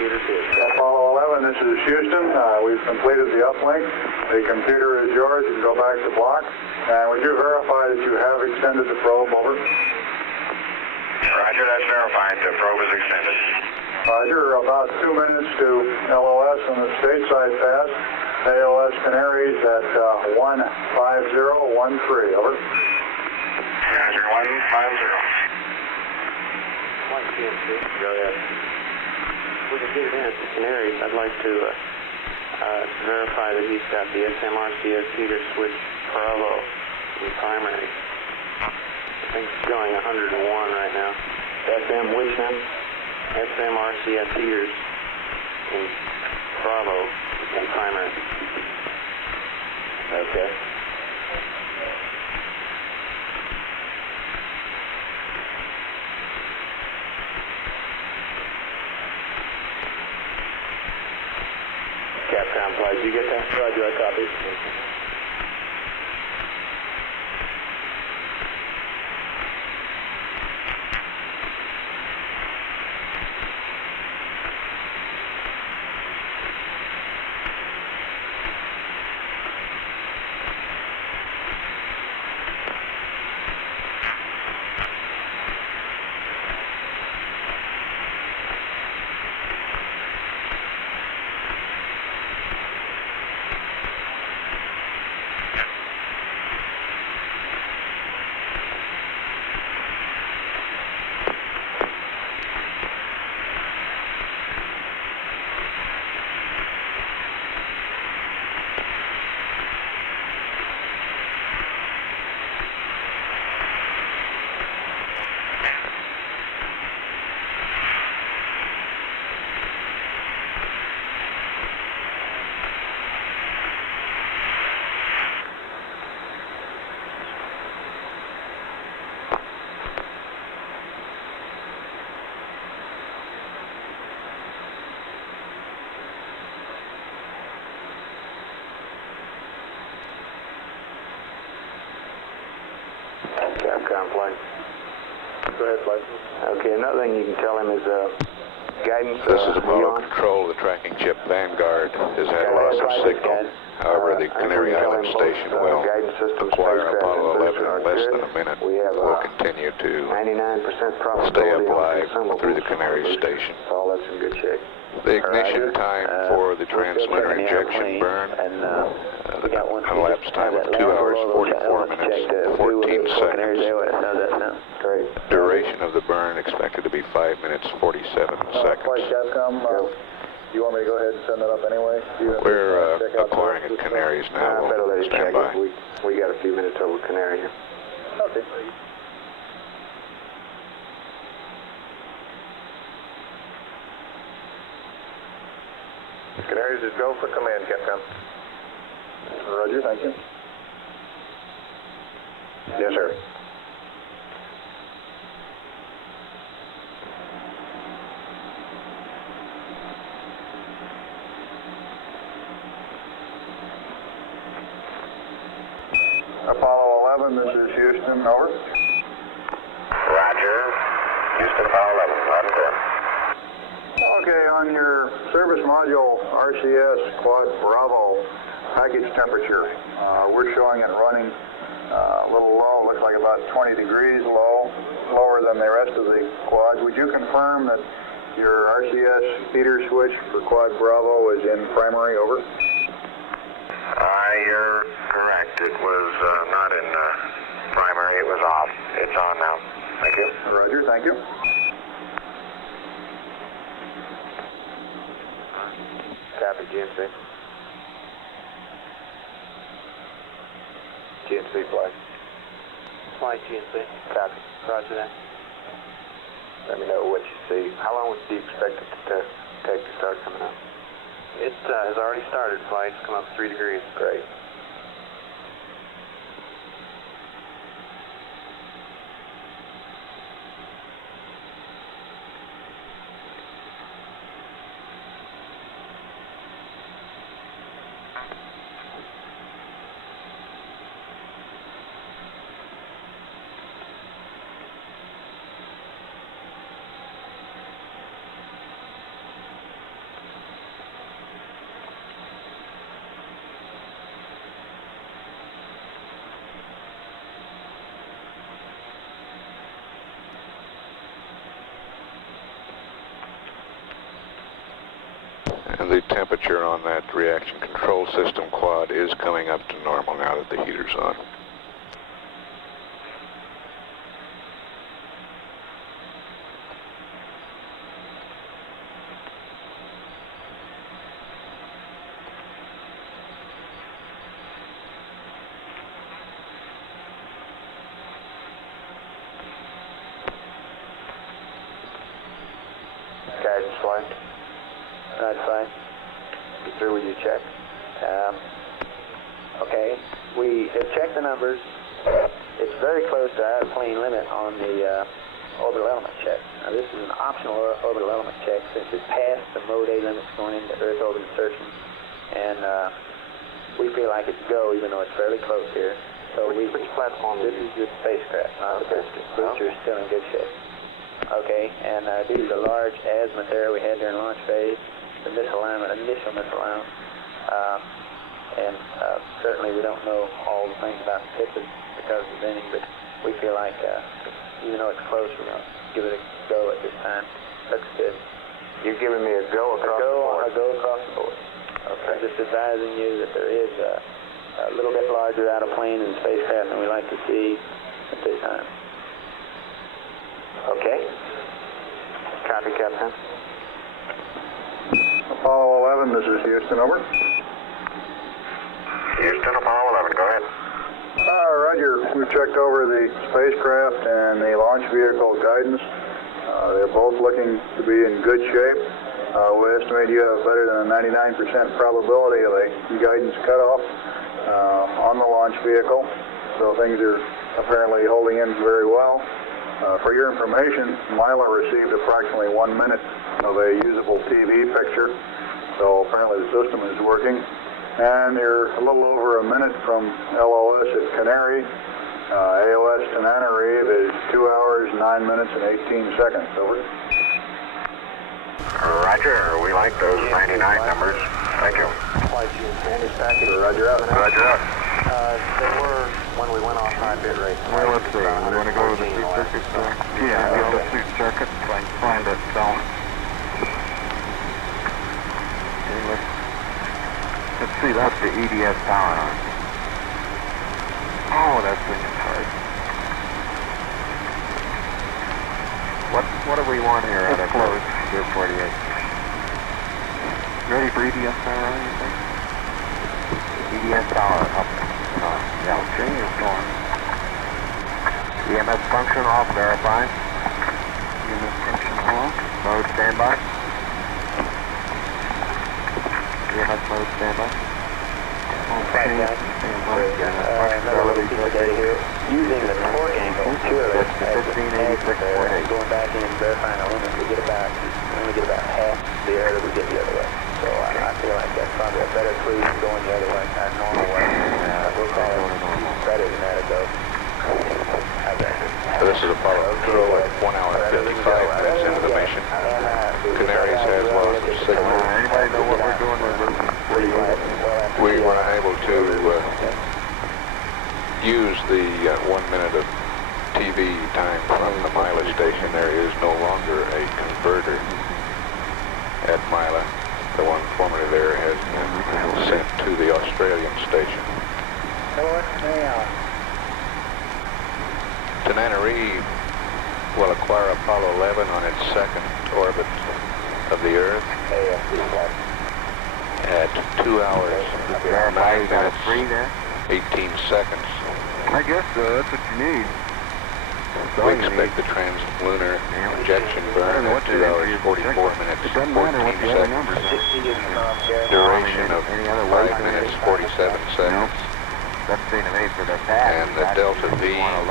Computer's here. Apollo 11, this is Houston. We've completed the uplink. The computer is yours. You can go back to block. And would you verify that you have extended the probe? Over. Roger, that's verified. The probe is extended. Roger, about 2 minutes to LOS on the stateside pass. AOS Canaries at 15013. Over. Roger, 150. Flight TN2. Go ahead. We can get it in at the Canaries. I'd like to verify that he's got the SMRCS heater switch Bravo in primary. I think it's going 101 right now. SM which now? SMRCS heaters in Bravo in primary. Okay. Capcom flight, did you get that? Roger, I copy. Capcom flight. Go ahead, flight. Okay, another thing you can tell him is guidance. This is Apollo Control. The tracking chip Vanguard has had loss of signal. However, the Canary Island station will acquire Apollo 11 in less than a minute. We'll continue to 99% stay up live through the Canary station. All that's in good shape. The ignition time for the transmitter injection burn, elapsed time of 2 hours, 44 minutes, 14 seconds. Duration of the burn expected to be 5 minutes, 47 seconds. Capcom, you want me to go ahead and send that up anyway? We're acquiring at Canaries now. We'll stand by. We got a few minutes over Canary here. Okay. Canaries is go for command, Capcom. Roger, thank you. Yes, sir. Apollo 11, this is Houston, over. Roger. Houston, Apollo 11, loud and clear. Okay, on your service module RCS Quad Bravo package temperature, we're showing it running a little low, looks like about 20 degrees low, lower than the rest of the quad. Would you confirm that Your RCS feeder switch for Quad Bravo is in primary, over. You're correct. It was not in primary. It was off. It's on now. Thank you. Roger, thank you. Copy, GNC. GNC flight. Flight GNC. Copy. Roger that. Let me know what you see. How long do you expect it to take to start coming up? It has already started. Flight's come up 3 degrees. Great. And the temperature on that reaction control system quad is coming up to normal now that the heater's on. Guidance flight. Right, fine. You through with your check? Okay, we have checked the numbers. It's very close to our plane limit on the orbital element check. Now this is an optional orbital element check since it passed the mode A limits going into Earth orbit insertion. And we feel like it's go even though it's fairly close here. So Which platform this is is the spacecraft, not the booster. Booster's still in good shape. Okay, and due to the large azimuth error we had during launch phase, the misalignment, initial misalignment, and certainly we don't know all the things about the pipet because of the bending, but we feel like even though it's close, we're going to give it a go at this time. Looks good. You're giving me a go across the board? A go across the board. Okay. I'm just advising you that there is a little bit larger out of plane in the spacecraft than we like to see at this time. Okay. Copy, Captain. Apollo 11, this is Houston, over. Houston, Apollo 11, go ahead. Roger, we've checked over the spacecraft and the launch vehicle guidance. They're both looking to be in good shape. We estimate you have better than a 99% probability of a guidance cutoff on the launch vehicle, so things are apparently holding in very well. For your information, Mila received approximately 1 minute of a usable TV picture, so apparently the system is working. And you're a little over a minute from LOS at Canary. AOS to Tenerife is 2 hours, 9 minutes, and 18 seconds. Over. Roger, we like those 99 numbers. Thank you. Roger out. Roger out. They were when we went off high bit rate. Well, let's see. We want to go to the suit circuit? Yeah, go to the suit circuit. Find it. So. Okay, let's see. That's the EDS power on. Oh, that thing is hard. What do we want here out of close? Gear 48. Ready for EDS power on, you think? EDS power up. Yeah, okay, it's going. EMS function off, verify. EMS function off. Mode standby. EMS mode standby. Okay, standby. Using the torque angle, going back in and verifying the limit, we only get about half the air that we get the other way. So I feel like that's probably a better cruise than going the other way, our normal way. We'll call it better than that ago. So this is Apollo control at 1 hour and 55 minutes into the mission. Canaries has lost their signal. Anybody know what we're doing with this? We were unable to use the 1 minute of TV time from the mileage station. There is no longer a converter station. Tananarive will acquire Apollo 11 on its second orbit of the Earth at 2 hours, 9 minutes, 18 seconds. I guess so. That's what you need. We expect the translunar injection burn at 2 hours, 44 minutes, 14 seconds. Duration of 5 minutes, 47 seconds. And the delta V, or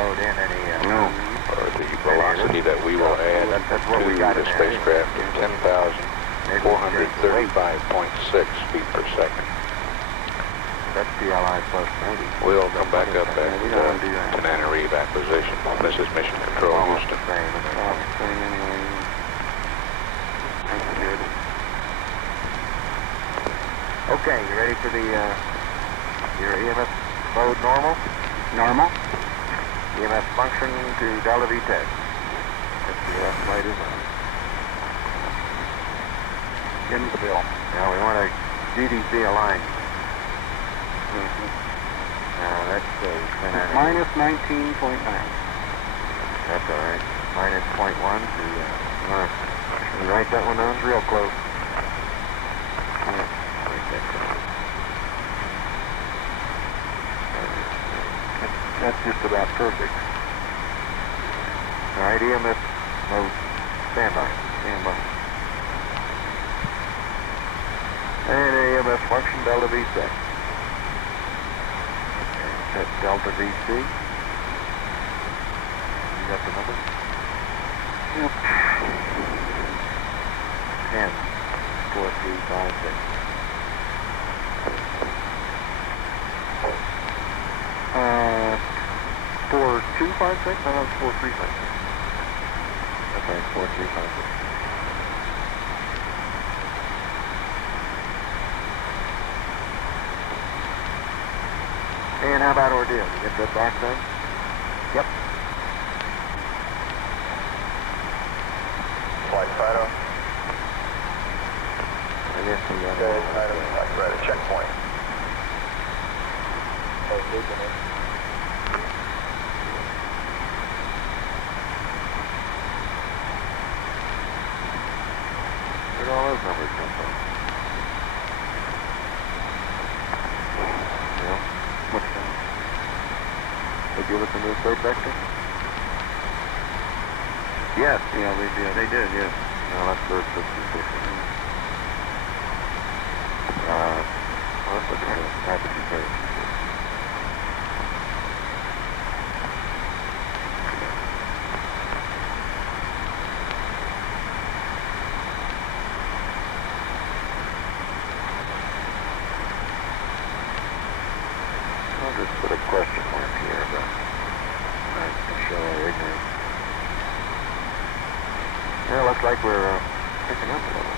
the velocity that we will add to the spacecraft, is 10,435.6 feet per second. That's PLI plus 90. We'll come back up at Tananarive Acquisition. This is Mission Control, Houston. Okay, you ready for the your EMS mode normal? Normal. EMS function to Delta V test. SPF light is on. Infill. Now we want a GDC aligned. That's minus 19.9. That's all right. Minus 0.1 to, can you write that one down? It's real close. That's just about perfect. All right, EMS mode, standby. Standby. And EMS function, Delta V set. Set Delta VC. You got the number? Yep. 10, 4, 3, 5, 6. Uh, 4, 2, 5, 6? No, that's 4, 3, 5, 6. That's right, 4, 3, 5, 6. And how about ordeal? You get that back then? Yep. Flight Fido. I guess we got Okay, we're at a checkpoint. Where'd all those numbers come from? Well, what's that? They give us a new state vector? Yes, yeah, they did, yes. No, that's first 66. Let's look at it. Rapidly first. I'll just put a question mark here, but I can show our ignorance. Yeah, looks like we're picking up a little.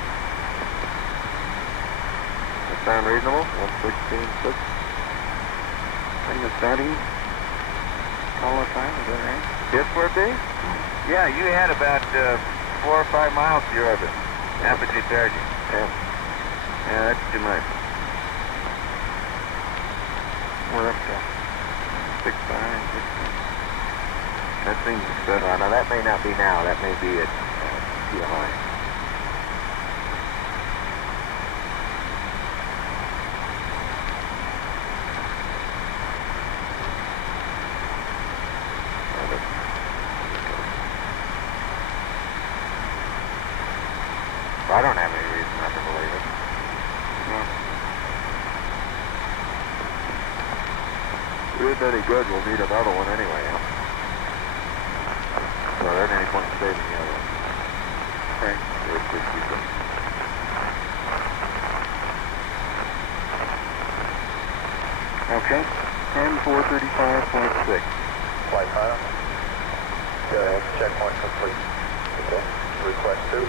That sound reasonable? 116.6. Thing is starting all the time, is that right? Yes, for it be? Yeah, you had about 4 or 5 miles to your orbit. Apogee charging. Yeah. Yeah, that's too much. We're up to 6.9, 6.9. That seems excessive. Now that may not be now. That may be at PLI. Well, I don't have any reason not to believe it. No. If it isn't any good, we'll need another one anyway, huh? So there isn't any point in saving the other one. Okay. We'll keep it. Okay. 10,435.6. Flight Fido. Go ahead, checkpoint complete. Okay. Request 2.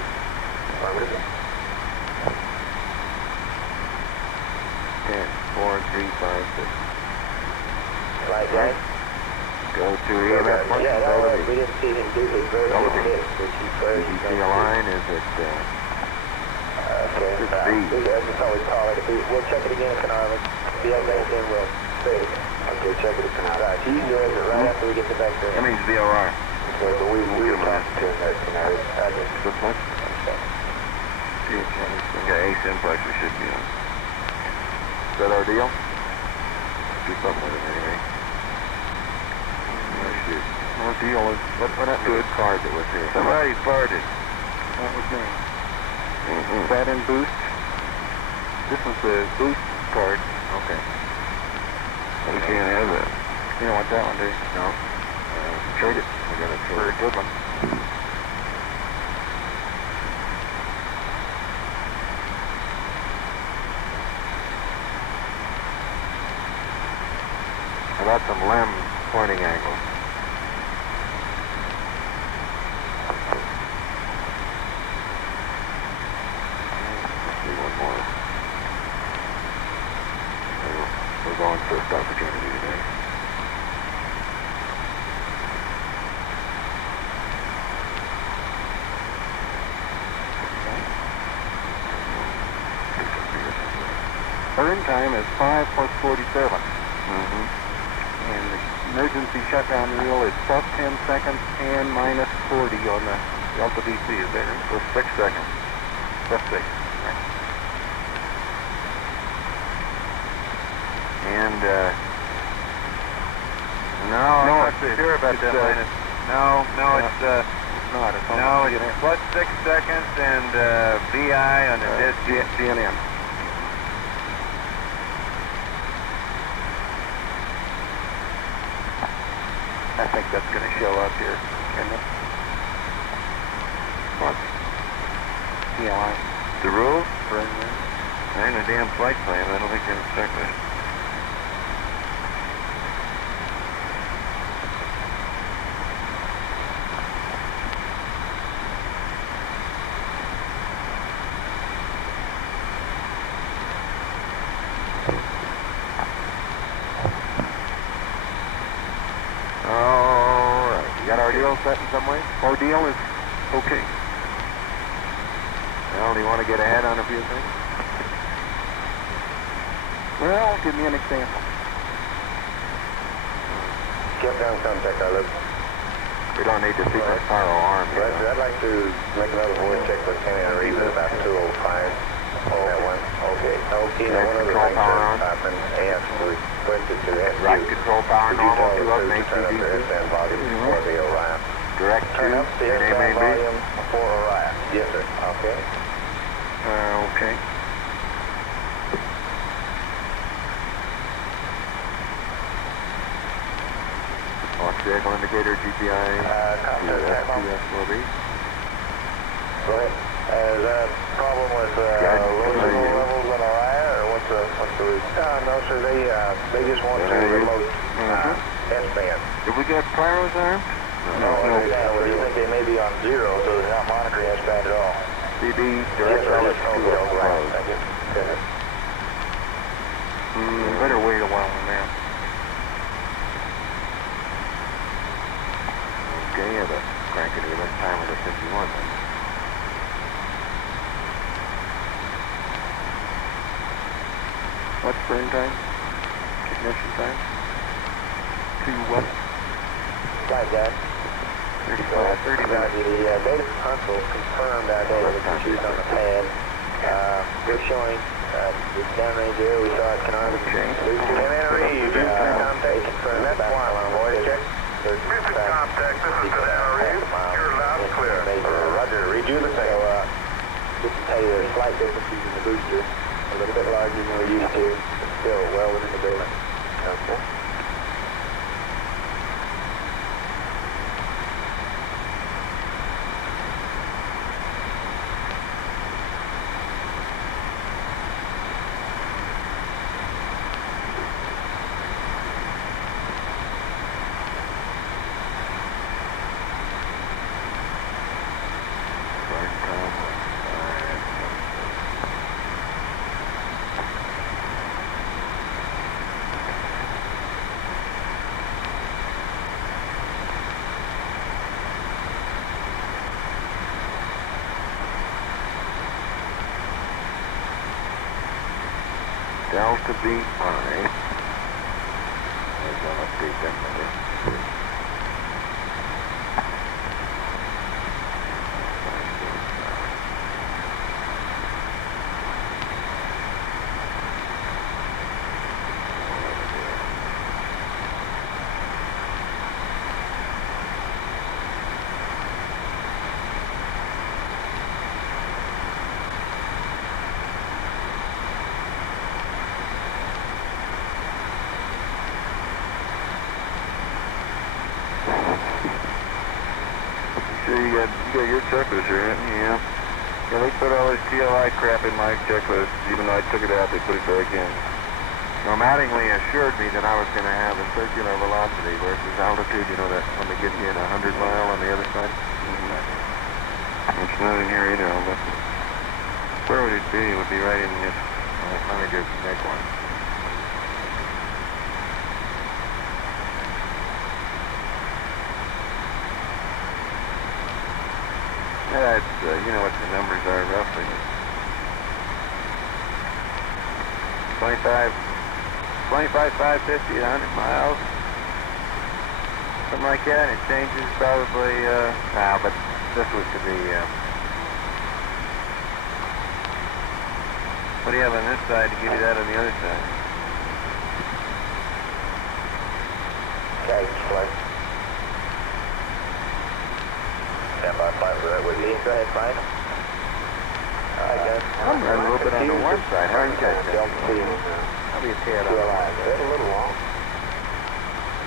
Affirmative. 10, 4, 3, 5, 6. Flight guy? Go to EMS function. Yeah, that was, we didn't see him do his very good hit, which he first. GDC align is at Okay. That's all we call it. We'll check it again at Carnarvon. If he has anything, we'll say it. Okay, check it at Carnarvon. Right, he's the exit right after we get to back there. That means VOR. Okay, but we will talk to him there tonight. Okay. Good one. Okay, ace influx we should be on. Is that our deal? Do something with it anyway. Oh, shoot. Our deal is, what good card that was here? Somebody farted. That was me. Is that in boost? This was the boost card. Okay. We can't have that. You don't want that one, do you? No. Trade it. We got a very good one. How about some LEM pointing angles? Let's see one more. We're going first opportunity today. Burn time is 5 plus 47. And the emergency shutdown rule is plus 10 seconds and minus 40 on the Delta DC. Is there? So 6 seconds. Plus 6. Right. And, no, I'm not sure about that minus. No, it's not. It's it's plus 6 seconds and VI on the GNM. I think that's going to show up here, isn't it? What? Yeah, the rules? I ain't a damn flight plan. I don't think they're stuck with it. Set in some way? Our deal is okay. Well, do you want to get ahead on a few things? Well, give me an example. Get down contact, Carlos. We don't need to secret pyro arm here. Roger, I'd like to make another voice check with Lieutenant Reeves at about 2:05 on that one. Okay. Okay, now one of the things that's happened, and we requested to ask you. Right control power normal to up and turn up the SN volume before they arrive. Direct Turn up the SN volume before arrive. Yes, sir. Okay. Okay. Launch vehicle indicator, GPI. SPS will be. Go ahead. Is that a problem with low levels on Orion, or what's the reason? No, sir. They just want to remote S-band. Did we get pyros armed? No. We think they may be on 0, so they're not monitoring S-band at all. CB, direct solid better wait a while on that. Okay, yeah, the crank it even timer to 51 then. What's burn time? Ignition time? 2 what? Right, guys. 35. The data from Huntsville confirmed our data that you choose on the pad. We're showing this downrange area we saw at Carnarvon. Okay. Lieutenant Reeves, contact confirmed. That's flying on voice check. Repeat contact, this is Lieutenant Reeves. You're loud and clear. Roger, read you the thing. Just to tell you, there's slight differences in the booster. A little bit larger than we're used to, but still well within the daylight. Okay. Delta B5. There's one update that number. You got your checklist here, yeah. Yeah, they put all this TLI crap in my checklist. Even though I took it out, they put it back in. Now, Mattingly assured me that I was going to have a circular velocity versus altitude, you know, that when they get you in 100 mile on the other side. It's not in here either, but where would it be? It would be right in this manager's neck one. Yeah, it's, you know what the numbers are roughly. 25, 550, 100 miles. Something like that. It changes probably, but this was to be, what do you have on this side to give you that on the other side? Okay, flight. Stand by flight for that with you. Go ahead, flight. I guess. I'm running a little bit on the one side. How are you guys? Don't see. How do you tear it It's out? a little long.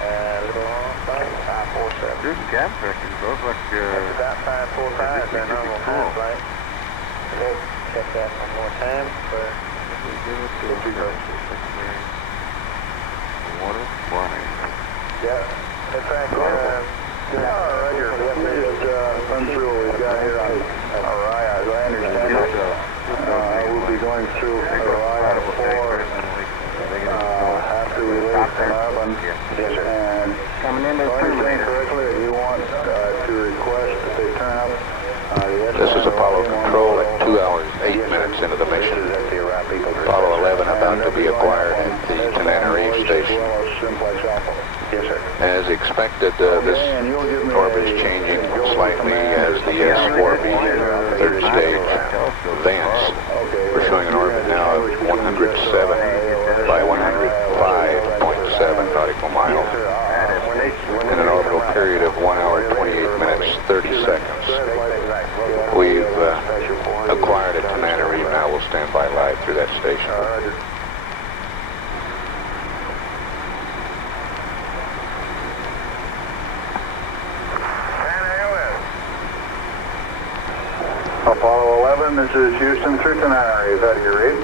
A little long. 547. Cruise and cabin pressures both look, It's about 545. Their normal time flight. Okay, check that one more time. For water, water. yeah. In fact, Roger. Run through what we've got here on Araya. As I understand it, we'll be going through Araya 4 after we leave from Arbon. And Coming in if I understand correctly, you want to request that they turn up This is Apollo Control at 2 hours, 8 minutes into the mission. Apollo 11 about to be acquired at the Tananarive station. As expected, this orbit is changing slightly as the S4B third stage advance. We're showing an orbit now of 107 by 105.7 nautical miles in an orbital period of 1 hour, 28 minutes, 30 seconds. We've acquired a Tananarive. Now we'll stand by live through that station. Apollo 11, this is Houston through Tananarive. How do you read?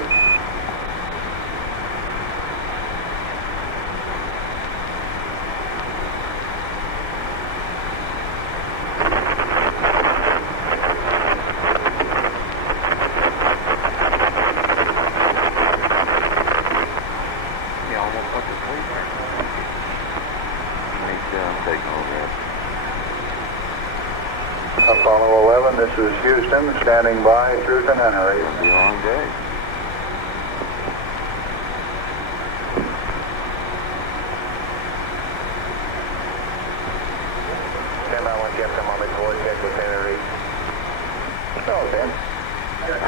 Apollo 11, this is Houston, standing by through Tananarive. It'll be a long day. Stand by one, Jeff, come on, make forward, check with Tenerife. Oh, Ben.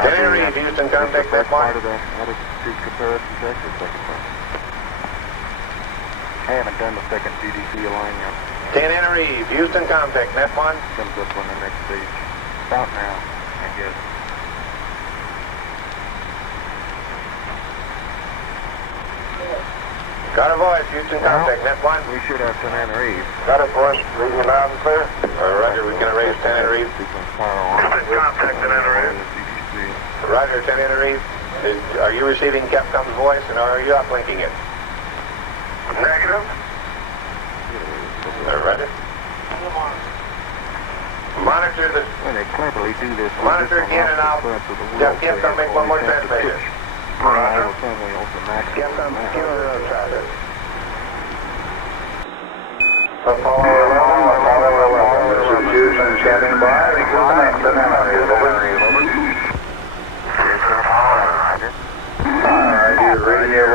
Tenerife, Houston, contact that Part one. of the attitude comparison check or second part? I haven't done the second GDC line yet. Tenerife, Houston, contact net one. Comes up on the next stage. About now, I guess. Got a voice, Houston, contact net one. We should have Tananarive. Got a voice, reading you loud and clear. Roger, we can arrange Tenerife. Contact Tenerife. Roger, Tenerife. Are you receiving Capcom's voice, and are you uplinking it? Negative. Roger. Monitor the... When they cleverly do this, Monitor again and out. Jeff, Capcom, make one more transmission. Roger. Capcom, give her a traffic. Apollo 11, this is Houston, standing by through Tananarive. Over. All right, you're ready.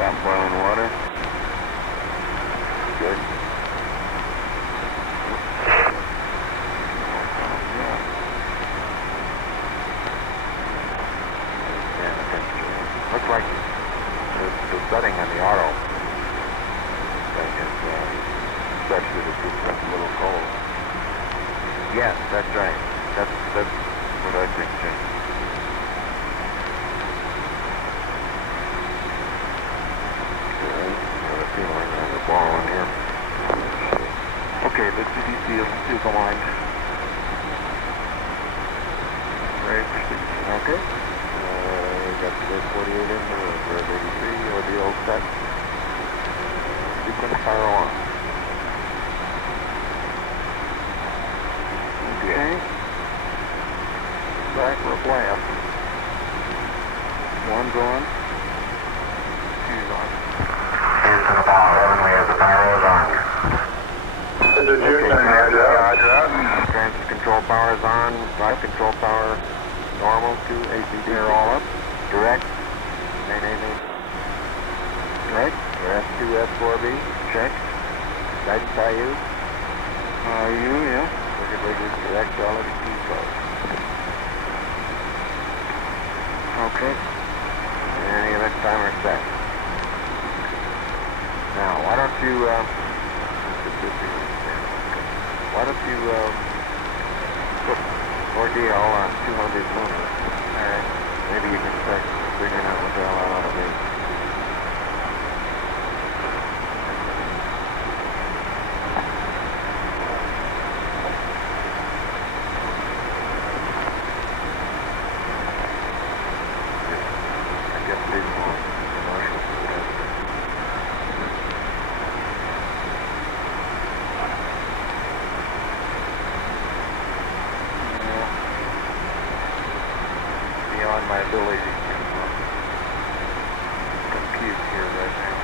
Stop boiling water. Good. Looks like the setting on the auto thing is such that it's just a little cold. Yes, that's right. That's what I think too. Got a feeling there's a ball in here. Okay, the CDC is aligned. Right, okay. We got the 48 in there, we're at 83, ordeal set. Sequence fire on. Okay. Back for a blast. One's on. Two's on. Houston, Apollo 11, we have the pyros on. This is Houston, roger. Transit control power is on. Drive control power normal to ACD. They're all up. Direct. Name. Right. S2, S4B. Check. Guidance IU. IU, yeah. Circuit breakers direct solid key code. Okay. And the event timer set. Now, why don't you, put ordeal on 200 lunar. Alright. Maybe you can start figuring out what the hell that ought to be. I guess these more commercial. Beyond my ability to compute here right now.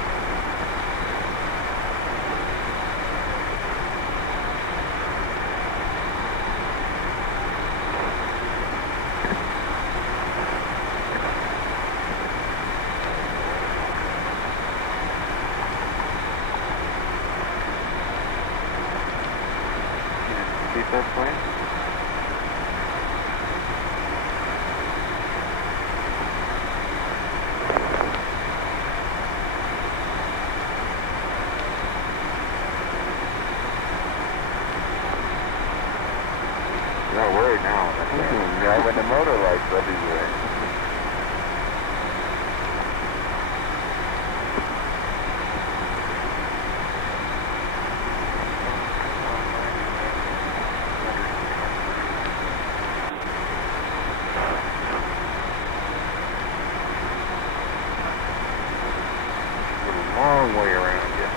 Keep that plane? Not worried now. Driving the motor lights everywhere. A long way around you.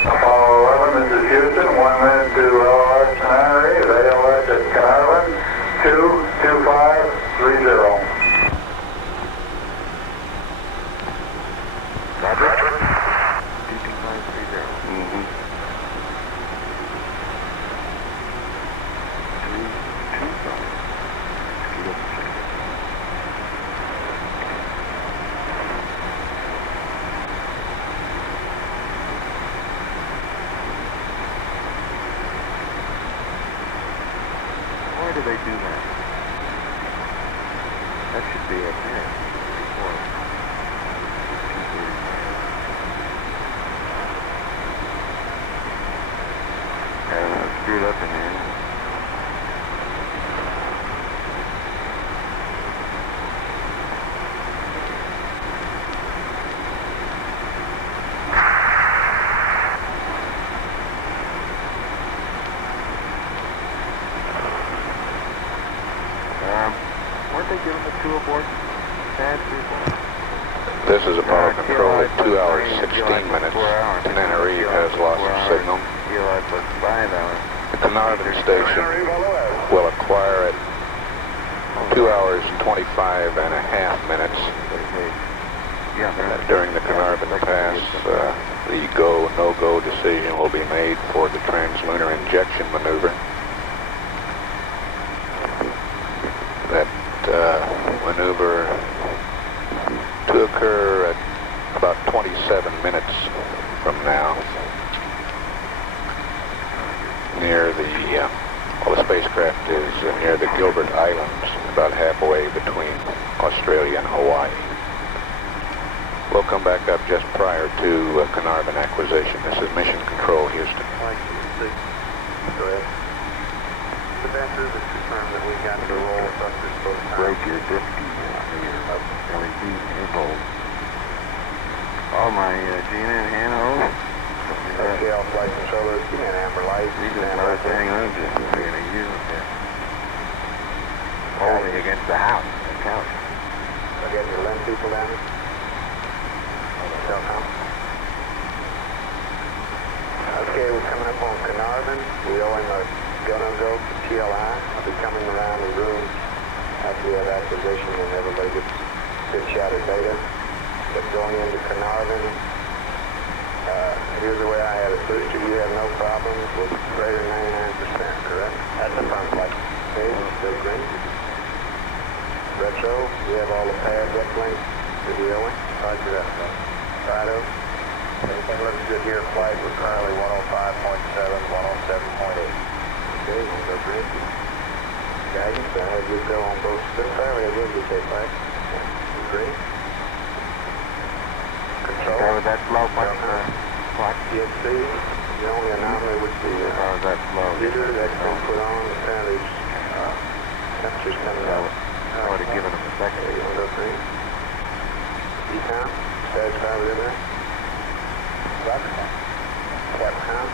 Apollo 11, this is Houston, 1 minute to LOS Canary, ALS at Carlin, 22530. Roger. 22530. Mm-hmm. 225. Why do they do that? That should be up here. Before. 235. I don't know, it's screwed up in here. Weren't they giving the two aboard pads before? This is Apollo Control at 2 hours 16 minutes. Tenerife has lost of signal. The Carnarvon station will acquire at 2 hours 25 and a half minutes. During the Carnarvon pass, the go, no-go decision will be made for the translunar injection maneuver. That maneuver to occur at about 27 minutes from now near the, well, the spacecraft is near the Gilbert Islands, about halfway between Australia and Hawaii. We'll come back up just prior to Carnarvon acquisition. This is Mission Control, Houston. Go ahead. The dancers have confirmed that we got the roll thrusters both times. Break your disc LED enabled. All my GNN handholds. LCL flight controllers, give me an amber light. These are the last hang on to. We're going to use it. Only against the house, the couch. I'll get your lens people down. Okay, we're coming up on Carnarvon. We owe him a go-no-go to TLI. I'll be coming around the room after we have acquisition and everybody gets a good shot of data. But going into Carnarvon, here's the way I had it. First, you have no problems with greater than 99%, correct? That's the front flight. Okay, still green. Retro, we have all the pads uplinked to the O-wing. Roger that, bro. Righto. Everything looks good here. Flight, we're currently 105.7, 107.8. Okay, we'll go green. Guidance, I have you go on both. Fairly a good shape, right? Green. Control. How was that flow punch? TSC, the only anomaly would be how was that flow? heater that's been put on. Apparently, temperature's coming out. I would have given him a second. Okay, we'll go green. Decom, satisfied with everything? Capcom.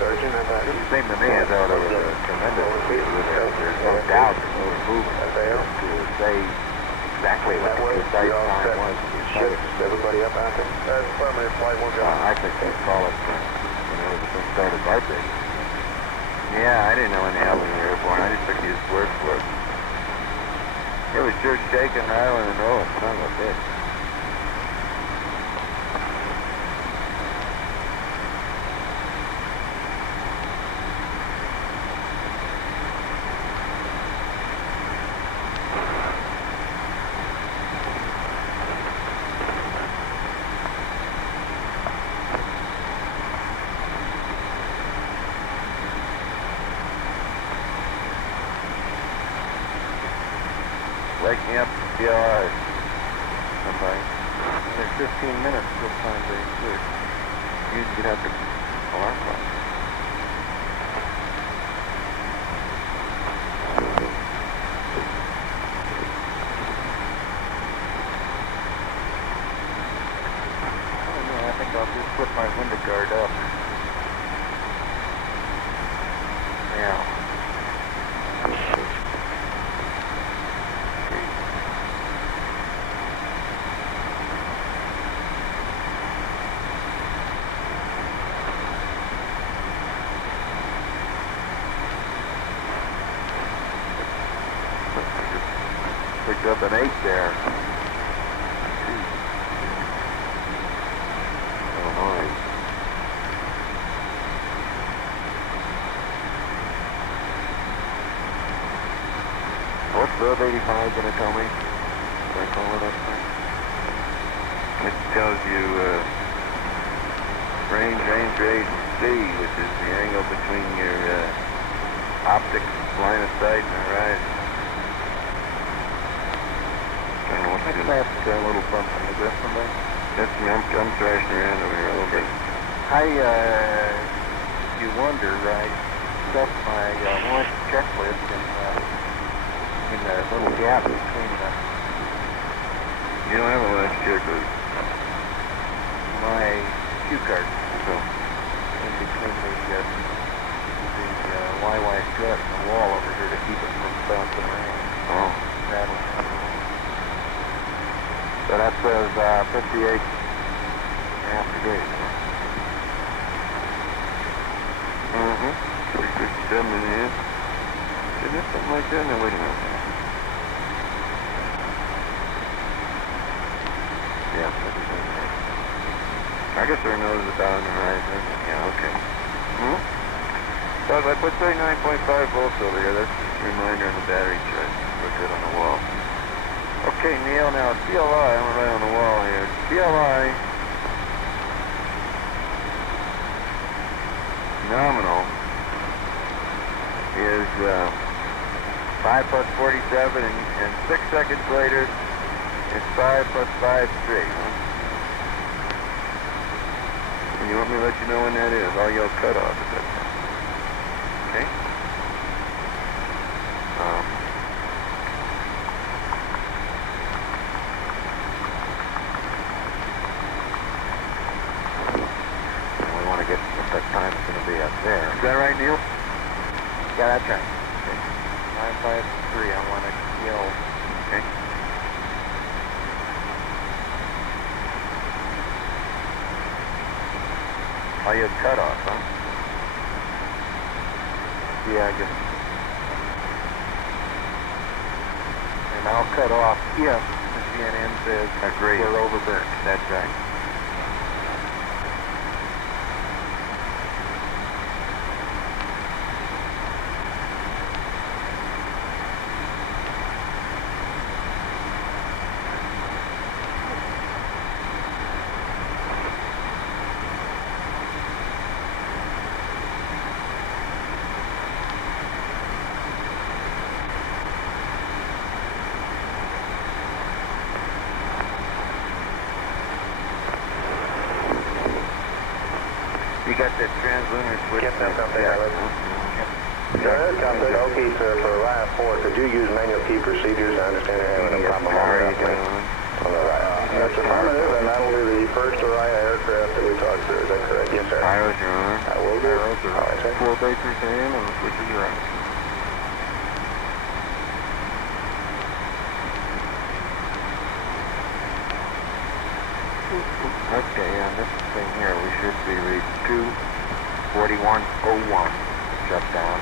Surgeon, how about you? It seemed to me as though there was a tremendous there's no doubt that there was movement to say exactly what the precise time was. Everybody up out there? That's affirmative, flight 1 go. I think they call it, some started vibrating. Yeah, I didn't know any hell in the airborne. I just took his word for it. It was just shaking, rattling, and rolling. Son of a bitch. Wake me up, PLR. Somebody. There's 15 minutes till time very clear. You get out the alarm clock. I don't know, I think I'll just put my window guard up. Yeah. Picked up an 8 there. Illinois. What's Sub 85 going to tell me? Did I call it up there? It tells you range rate and C, which is the angle between your optic line of sight and horizon. What's that little bump in the grip from there? That's me. I'm thrashing around over here a little bit. You wonder, I set my launch checklist in the little gap between the... You don't have a launch checklist? My cue card. So. In between the YY strut and the wall over here to keep it from bouncing around. Oh. Rattling. says 58 after days. Mm-hmm. 357 in the end. Isn't it something like that? No, wait a minute. Yeah, 57. I guess there knows about the horizon. Yeah, okay. Hmm? So I put 39.5 volts over here. That's just a reminder on the battery charge. Put that on the wall. Okay, Neil, now CLI, I'm right on the wall here. CLI nominal is 5 plus 47, and 6 seconds later it's 5 plus 5 straight. And you want me to let you know when that is? I'll yell cut off at that time. Okay? We want to get what that time's going to be up there. Is that right, Neil? Yeah, that's right. Okay. 953, I want to kill. Okay. Oh, you had cut off, huh? Yeah, I guess. And I'll cut off if the CNN says we're overburnt. That's right. You got that translunar switch? Yes, ma'am, yeah. Okay, sir, for Orion 4, could you use manual key procedures? I understand you're having a problem on the Orion. That's affirmative, and that'll be the first Orion aircraft that we talked to. Is that correct? Yes, sir. Pyros, Your Honor. I will do. Pyros are All right, sir. 4 bases in, and the switches are out. Okay, on this thing here, we should be read 2:41:01 shut down.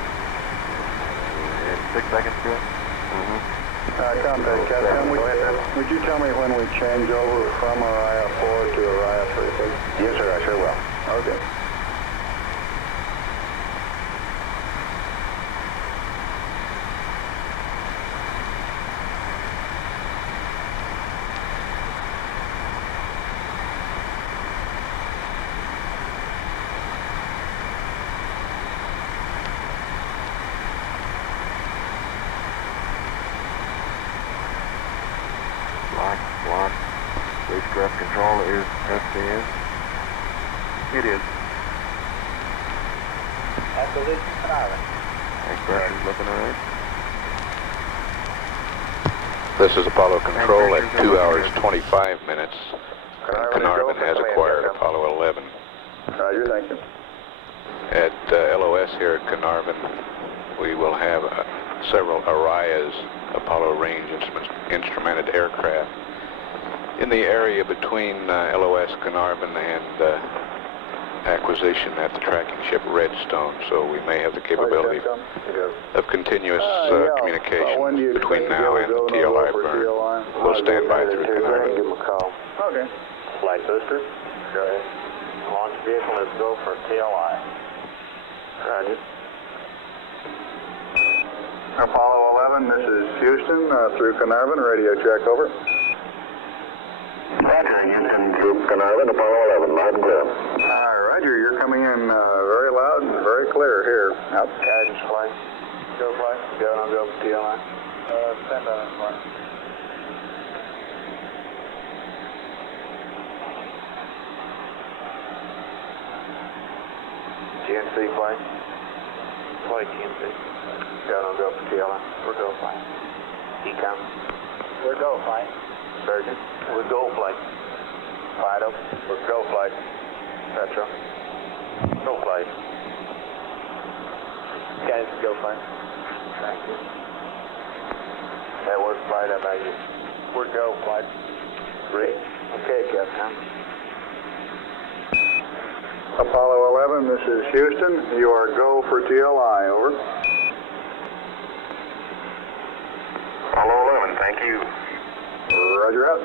And 6 seconds to it? Mm-hmm. Contact Captain, would you tell me when we change over from Orion 4 to Orion 36? Yes, sir, I sure will. Okay. Block. Spacecraft control is SAS. It is. Acquisition Conarvin. Aircraft is looking alright. This is Apollo Control at 2 hours 25 minutes. Carnarvon has acquired Apollo 11. Roger, thank you. At LOS here at Carnarvon, we will have several Arias Apollo range instrumented aircraft in the area between LOS Carnarvon and acquisition at the tracking ship Redstone, so we may have the capability of continuous communication between now and the TLI burn. We'll stand by through Carnarvon. Give them a call. Okay. Flight sister. Go ahead. Launch vehicle, let's go for TLI. Roger. Apollo 11, this is Houston, through Carnarvon, radio check, over. Roger, Houston, through Carnarvon, Apollo 11, loud and clear. Roger, you're coming in very loud and very clear here. Out. Guidance flight. Go flight. Go, and I'll go for TLI. Stand by that flight. GNC flight. Flight GNC. Go, and I'll go for TLI. We're go flight. Ecom. We're go flight. Surgeon. We're go flight. Fido. We're go flight. Petro. Go flight. Guys, go flight. Thank you. That works flight, how about you? We're go flight. 3. Okay, Captain. Apollo 11, this is Houston. You are go for TLI, over. Apollo 11, thank you. Roger out.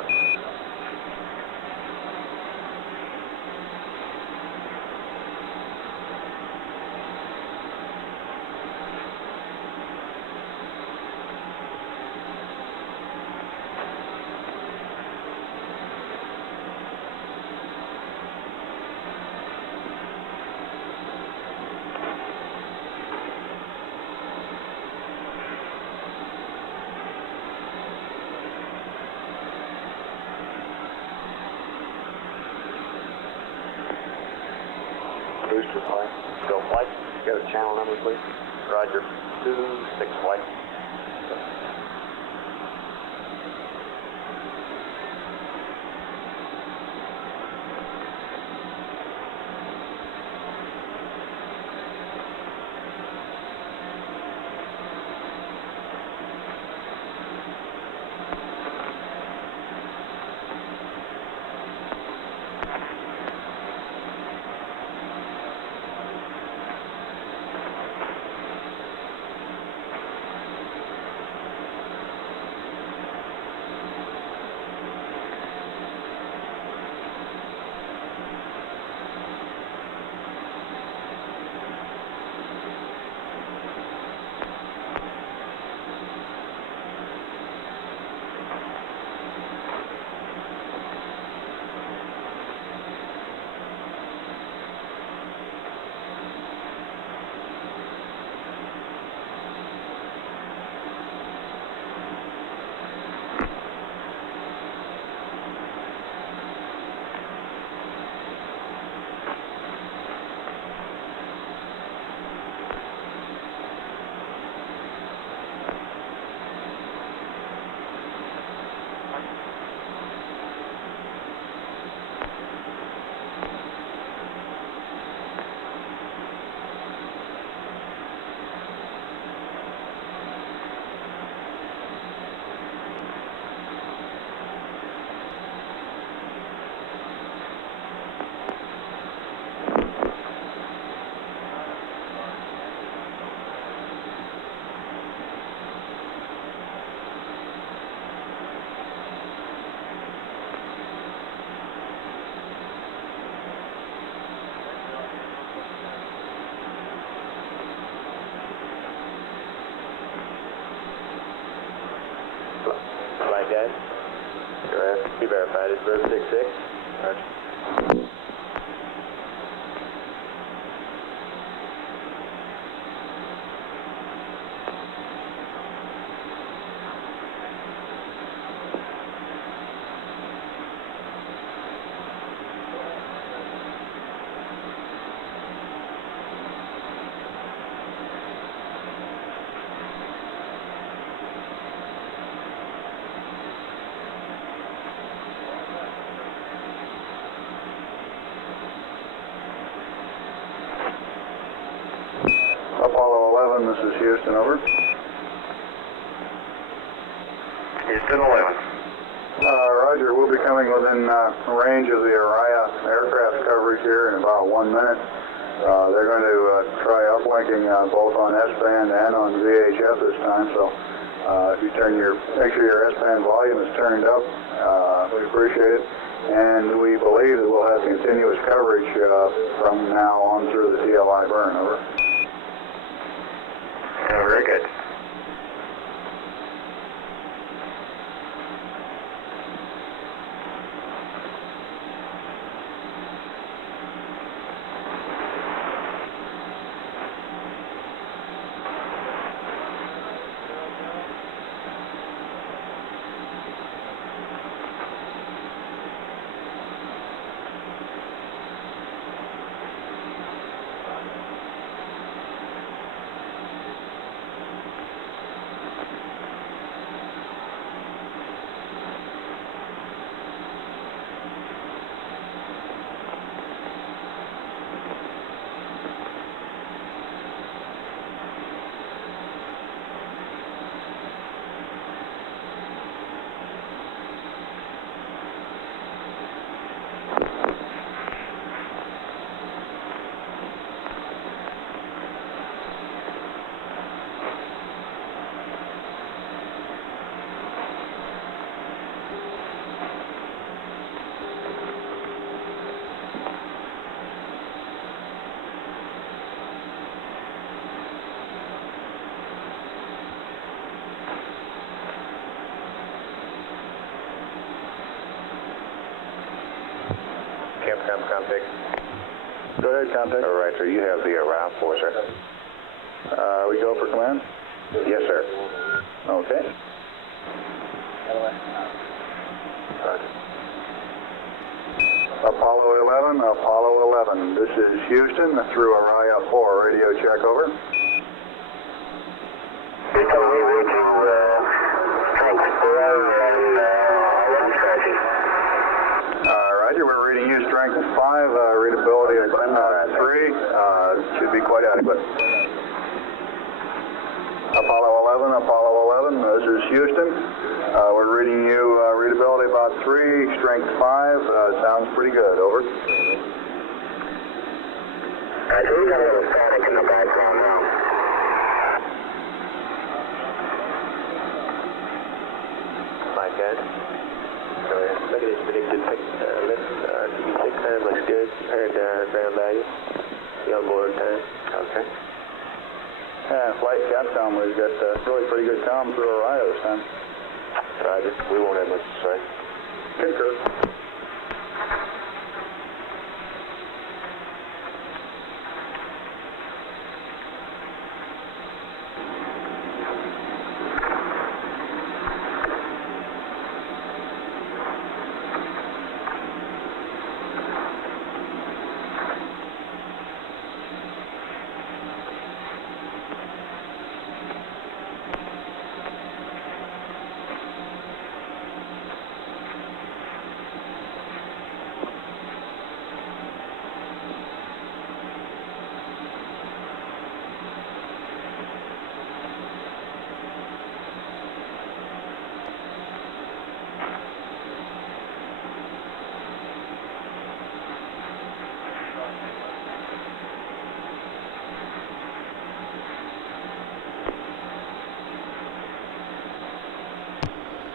Booster flight. Go flight. Go to channel number, please. Roger. 26 flight. Flight guys. Correct. Be verified. It's Verb 66. Roger. Apollo 11, this is Houston, over. Houston 11. Roger, we'll be coming within range of the Araya aircraft coverage here in about 1 minute. They're going to try uplinking both on S-band and on VHF this time, so if you make sure your S-band volume is turned up, we appreciate it. And we believe that we'll have continuous coverage from now on through the TLI burn, over. Very good. Capcom contact. Go ahead, contact. All right, sir. You have the route for us, sir. We go for command? Yes, sir. Okay. Roger. Apollo 11, this is Houston through Araya 4, radio check over. Roger, we're reading you strength 5, readability at 3, should be quite adequate. Apollo 11, this is Houston. We're reading you readability about 3, strength 5, sounds pretty good, over. We got a little static in the background now. My God. Look at this predicted lift. RTB 600 looks good. Heard ground value. The onboard time. Okay. Yeah, flight Capcom, we've got really pretty good comm through Araya this time. Roger. We won't have much to say. Concur.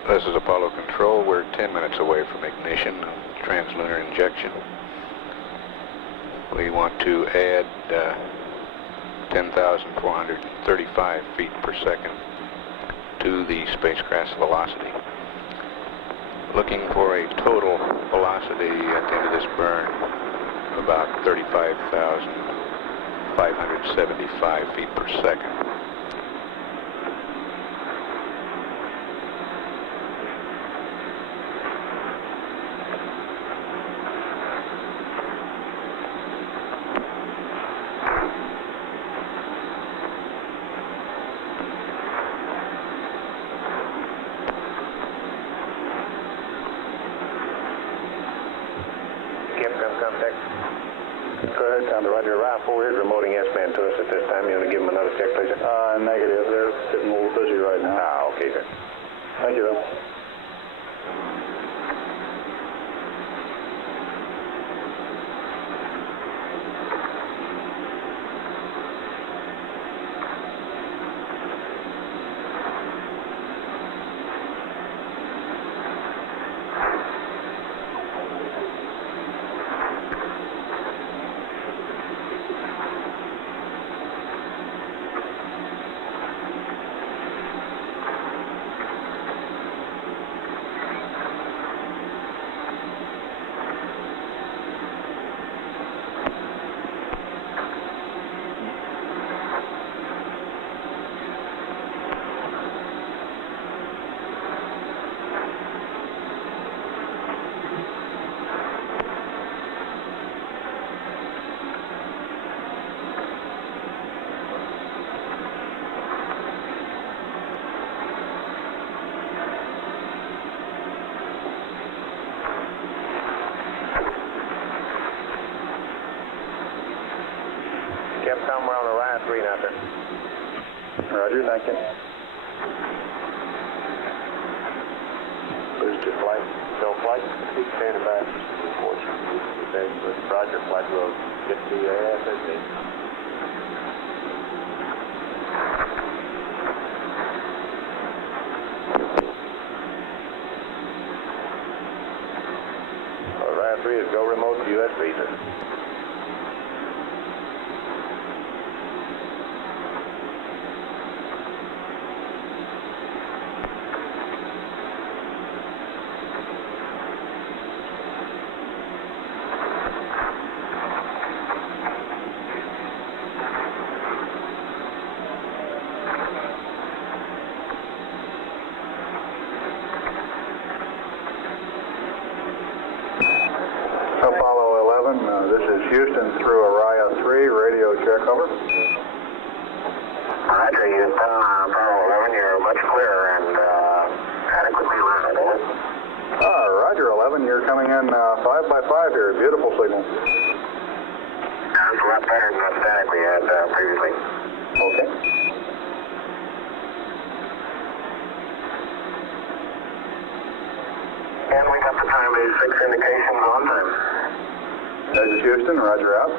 This is Apollo Control. We're 10 minutes away from ignition and translunar injection. We want to add 10,435 feet per second to the spacecraft's velocity. Looking for a total velocity at the end of this burn of about 35,575 feet per second. Capcom contact. Go ahead, Tom. Roger. Route 4 is remoting S-band to us at this time. You want to give them another check, please? Negative. They're getting a little busy right now. Okay, sir. Thank you, though. Capcom, we're on Orion 3 now, sir. Roger, thank you. Booster flight. No flight. Keep standing by. Roger, flight will get to ASSD. Orion 3 is go remote to USB, sir. 11, this is Houston through Araya 3, radio check, over. Roger, Houston, Bravo 11, you're much clearer and adequately readable. Roger 11, you're coming in 5 by 5 here, beautiful signal. That's a lot better than the static we had previously. Okay. And we got the time base 6 indication on time. This is Houston, roger out.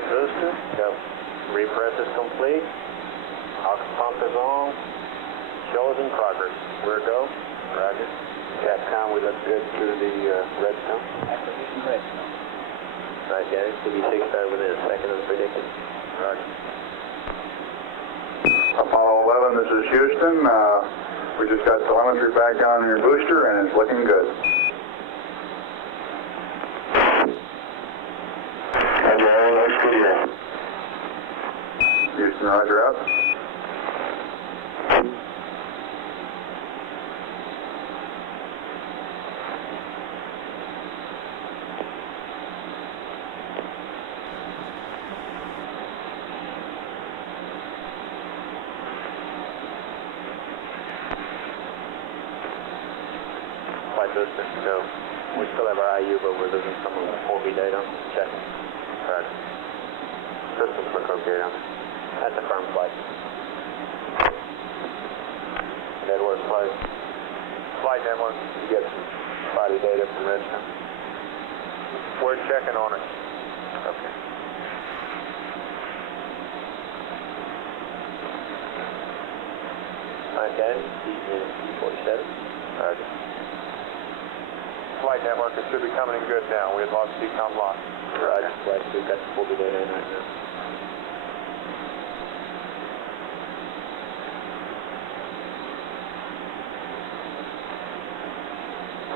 Booster, go. Repress is complete. Aux pump is on. Show is in progress. We're go. Roger. Capcom, we look good through the redstone. Acquisition redstone. Right, guys. TV6 started within a second as predicted. Roger. Apollo 11, this is Houston. We just got telemetry back on your booster and it's looking good. Houston, roger out. Flight Booster, go. We still have our IU, but we're losing some of the 4B data. Check. Roger. Systems look okay now. That's a firm flight. Network flight. Flight network. You get some body data from Redstone. We're checking on it. Okay. Okay. D47. Roger. Flight network, it should be coming in good now. We had lost decom lock. Roger. Flight, we've got the 4B data in right now.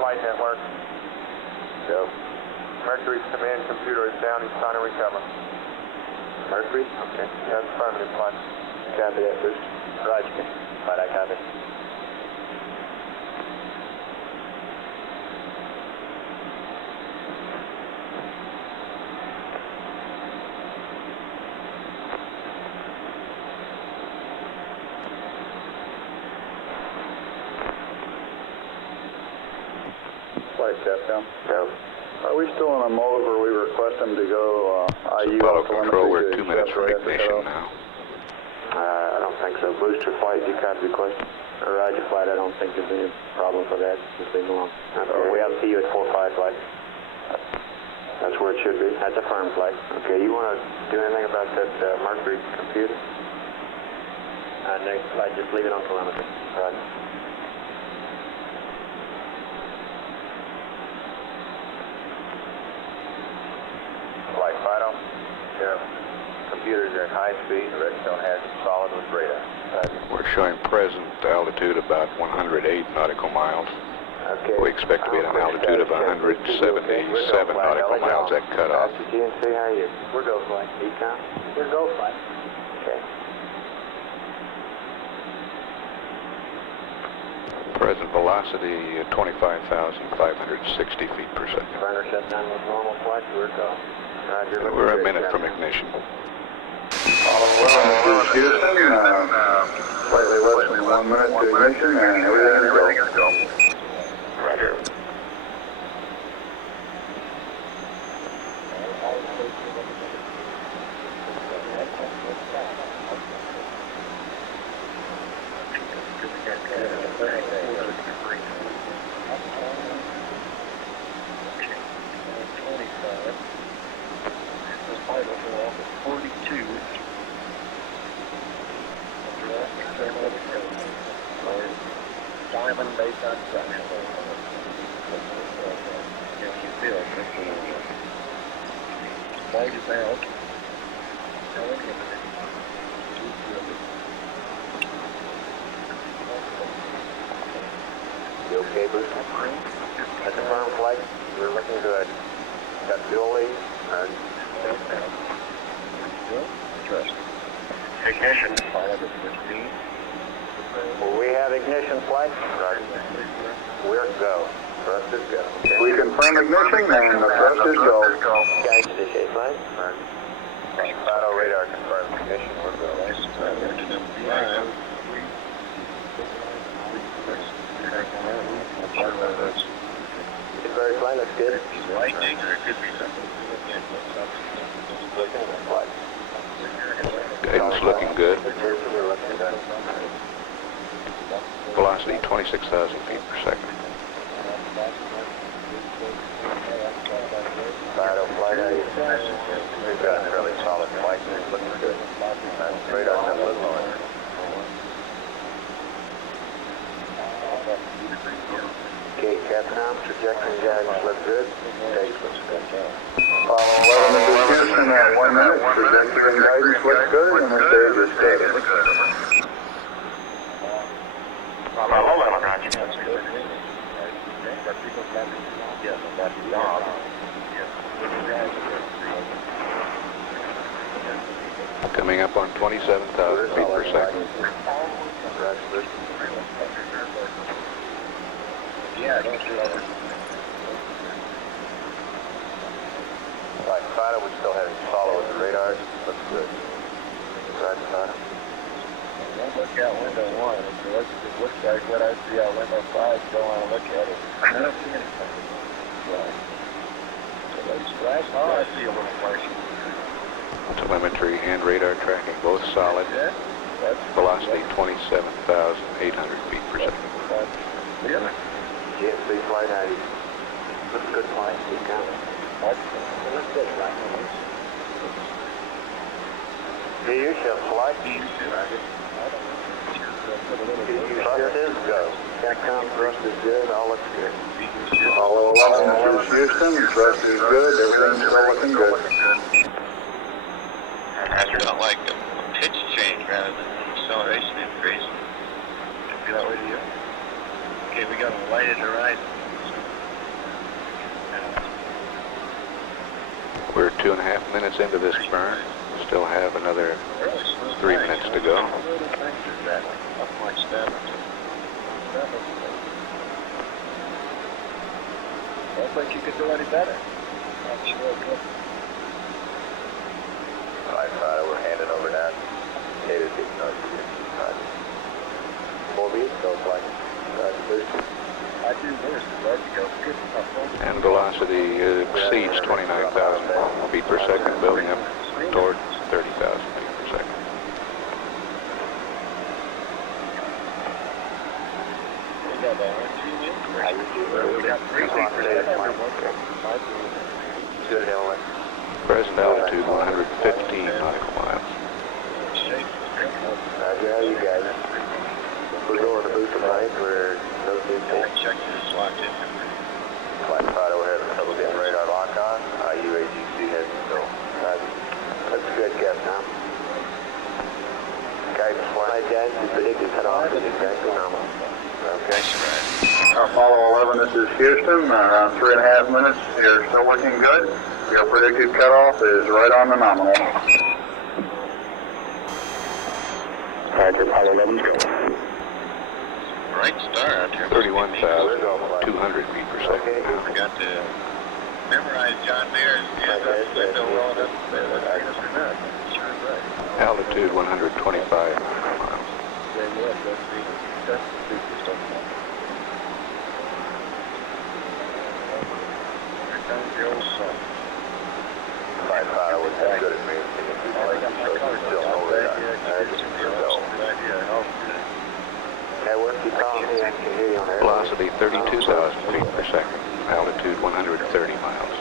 Flight network. Go. Mercury's command computer is down. He's trying to recover. Mercury? Okay. That's affirmative, flight. Copy that, Bruce. Roger. Flight, I copy. Flight Capcom. Go. Are we still in a mode where we request them to go IU Apollo off the Control, we're limit 2 minutes from ignition now. I don't don't think so. Booster flight, you copy the question? Roger, flight. I don't think there's any problem for that. Just leave along. Okay. We have to see you at 45 flight. That's where it should be. That's a firm flight. Okay, you want to do anything about that Mercury computer? Next flight, just leave it on telemetry. Right. Flight Fido, yeah. Computers are at high speed, Redstone has it solid with radar. We're showing present altitude about 108 nautical miles. Okay. We expect to be at an altitude of 177 nautical miles at cutoff. GNC, how are you? We're go flight. Econ? We're go flight. Okay. Present velocity 25,560 feet per second. Burner shut down with normal flight, we're go. Roger. We're a minute from ignition. This is Houston, slightly less than 1 minute to ignition, and everything is go. Roger. Diamond based on traction. Flight is out. You okay, Bruce? That's a firm flight. We're looking good. Got fuel lead. Ignition. We have ignition flight. Roger. We're go. Thrust is go. Okay. We confirm ignition, and the thrust is go. Guys, to shape line. Fido radar confirms ignition. We're go. Very fine, that's good. Lightning or it could be something. Guidance looking good. We're looking good. Velocity 26,000 feet per second. Fido flight, we've got a fairly solid flight. It's looking good. Radar not a little lower. Okay, Capcom, trajectory guidance looks good. Stage looks good. 11 to Houston at 1 minute, trajectory and guidance looks good, and the stage is steady. Hold on, Roger. Coming up on 27,000 feet per second. Yeah, don't do that. Right, Fido, we still having follow with the radars. Looks good. Right, Fido. Don't look out window 1. It looks like what I see out window 5. Don't want to look at it. I don't see anything. Right. So those flash. Oh, I see a little flash. Telemetry and radar tracking both solid. That's Velocity 27,800 feet per second. Really? GNC flight 90. Looks good flight. Keep coming. Looks good, right? You shall flight. Thrust is go. Capcom, thrust is good. All looks good. All 11 to Houston, thrust is good, everything's still looking good. Roger. Not like a pitch change rather than acceleration increase. It'd be that way to you. Okay, we got a lighted horizon. We're 2.5 minutes into this burn. Still have another 3 minutes to go. Looks like you could do any better. I'm sure it could. Alright, Fido, we're handing over now. Cater to north. Morbius, go flight. Boost. I do this. Let's go. Good. And velocity exceeds 29,000 feet per second, building up toward 30,000 feet per second. altitude 115 nautical miles. Roger, how you guys? We're going to booster flight. We're no 15. Check this locked in. Flight pilot overhead, trouble getting radar lock on. UAGC has still. That's good guess, huh? Guidance flight, guys. The predicted cutoff is exactly normal. Okay. Apollo 11, this is Houston. Around 3.5 minutes. You're still looking good. Your predicted cutoff is right on the nominal. Roger, Apollo 11's go. Bright star out here. 31,200 feet per second now. Forgot to memorize John Mayer's window well enough to say what's not. Sure is right. Altitude 125 miles. Then yes, that's the super stuff. Here comes the old sun. Flight pilot was that good at me. Network, you calling me? I can hear you on air. Velocity 32,000 feet per second. Altitude 130 miles.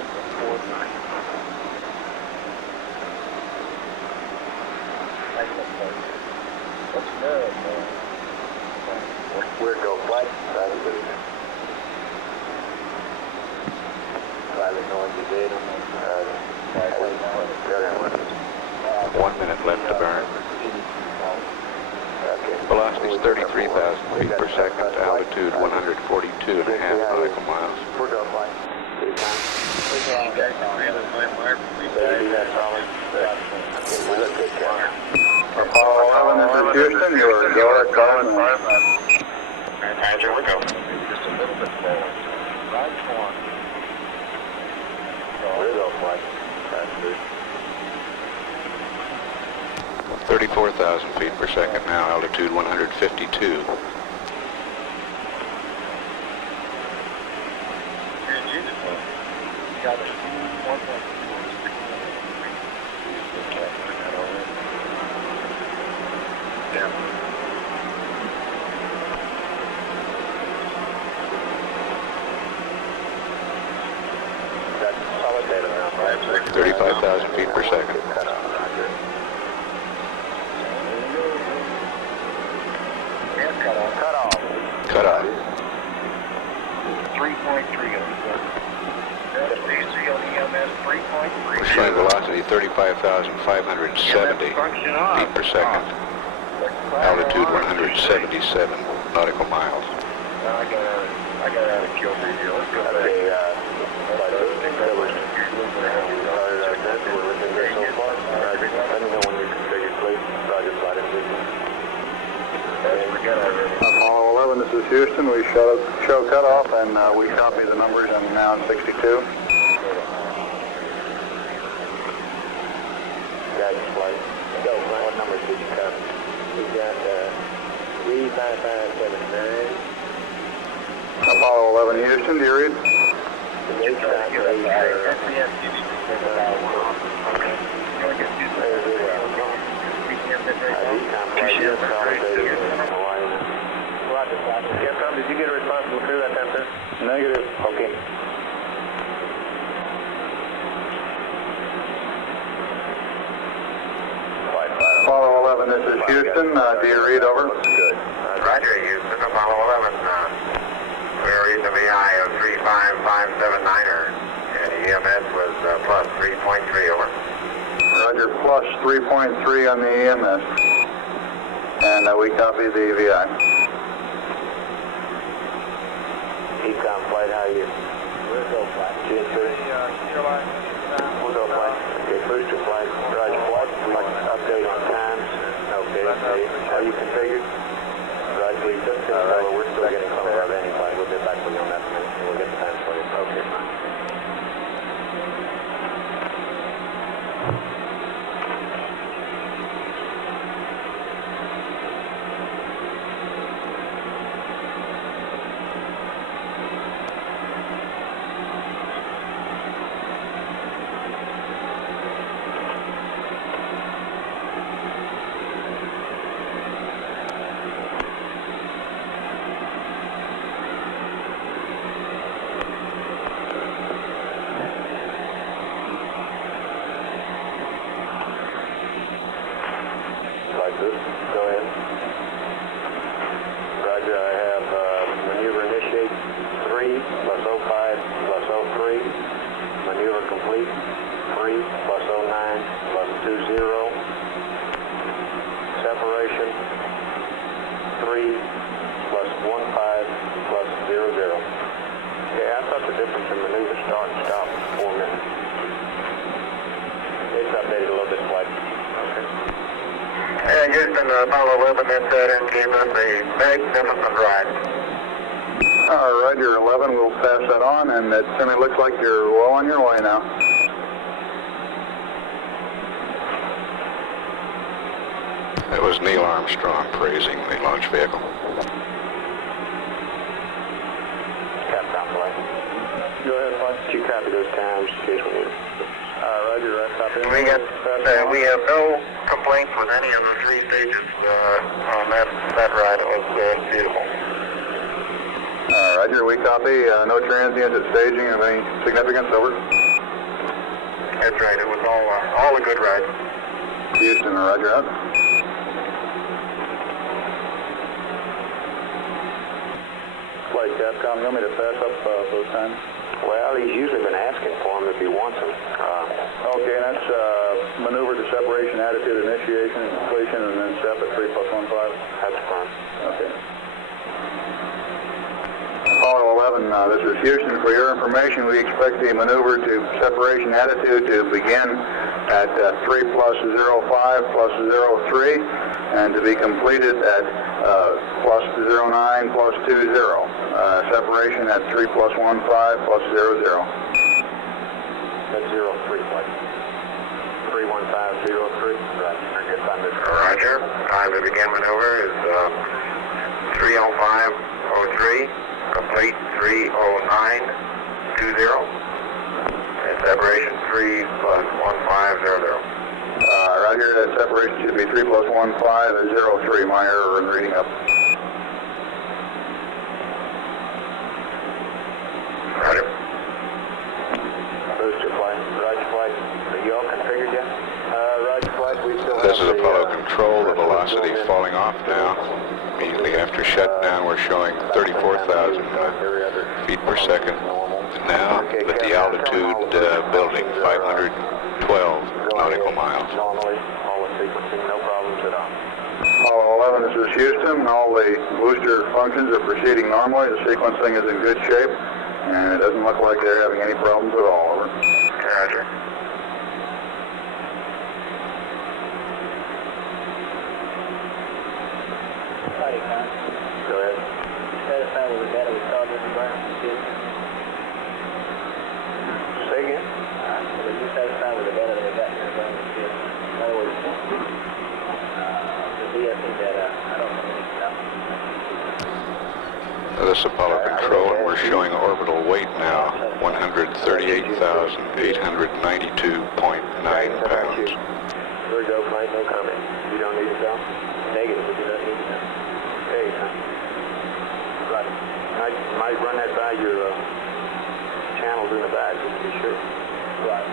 Where go flight? Pilot noise is in. 1 minute left to burn. Velocity is 33,000 feet per second. Altitude 142.5 nautical miles. We're go flight. Good time. Baby, that's all. We look good, Captain. Apollo 11, this is Houston. You are go at calling. Roger, we go. Just a little bit forward. Right forward. We're go flight. That's good. 34,000 feet per second now. Altitude 152. Got it. 1.4. Yeah. That's solid data now. 35,000 feet per second. Cut off, Roger. Cut off. Cut off. Cut off. 3.3 on DC on EMS 3.3. We're showing velocity 35,570 feet per second. Altitude 177 nautical miles. I got out of kill radio. Let's go back. Let me know when you configured, please. Roger, flight information. Apollo 11, this is Houston. We show cutoff, and we copy the numbers on now 62. Guidance flight. Go, what numbers did you cover? We got 35579. Apollo 11, Houston, do you read? Capcom, did you get a response from the crew that time, sir? Negative. Okay. Apollo 11, this is Houston. Do you read over? Good. Roger, Houston, Apollo 11. We're reading the VI of 35579er, and EMS was plus 3.3 over. Roger, plus 3.3 on the EMS. And we copy the VI. Ecom flight, how are you? We'll go flight. We'll go flight. Okay, booster flight. Roger, flight. Update on times. Okay. Are you configured? Roger, we just we're still getting some of our landing flight. We'll get back with you on that minute. We'll get the times for you. Okay, fine. Houston, Apollo 11, then Saturn gave us a magnificent ride. Roger, 11, we'll pass that on, and it certainly looks like you're well on your way now. That was Neil Armstrong praising the launch vehicle. Capcom flight. Go ahead, flight. Did you copy those times in case we need it? Roger, right, copy. We have no complaints with any of the three stages on that ride. It was beautiful. Roger, we copy. No transients at staging of any significance, over. That's right. It was all a good ride. Houston, roger out. Flight Capcom, you want me to pass up those times? Well, he's usually been asking for them if he wants them. Okay, and that's maneuver to separation, attitude, initiation, and completion, and then step at 3+15. That's fine. Okay. Apollo 11, this is Houston. For your information, we expect the maneuver to separation attitude to begin at 3+05+03 and to be completed at +09+20. Separation at 3+15+00. That's 03 flight. 31503. Roger. Time to begin maneuver is 3:05:03. Complete 3:09:20. And separation 3+1500. Roger, that separation should be 3+15:03. My error in reading up. Roger. Booster flight. Roger flight. Are you all configured yet? Roger flight. We still This is have Apollo Control. The velocity falling off now. Immediately after shutdown, we're showing 34,000 feet per second. Now, with the altitude building 512 nautical miles. Normally, all the sequencing, no problems at all. Apollo 11, this is Houston. All the booster functions are proceeding normally. The sequencing is in good shape, and it doesn't look like they're having any problems at all. Over. Roger. Howdy, Con. Go ahead. Satisfied with the data we saw during the burn? Say again? Were you satisfied with the data that we got during the burn? In other words, the VSC data, I don't think we can This is Apollo Control, and we're showing orbital weight now, 138,892.9 pounds. Here we go, flight, no comment. You don't need to go? Negative, we do not need to know. Hey, right. Might run that by your channels in the back, just to be sure. Right.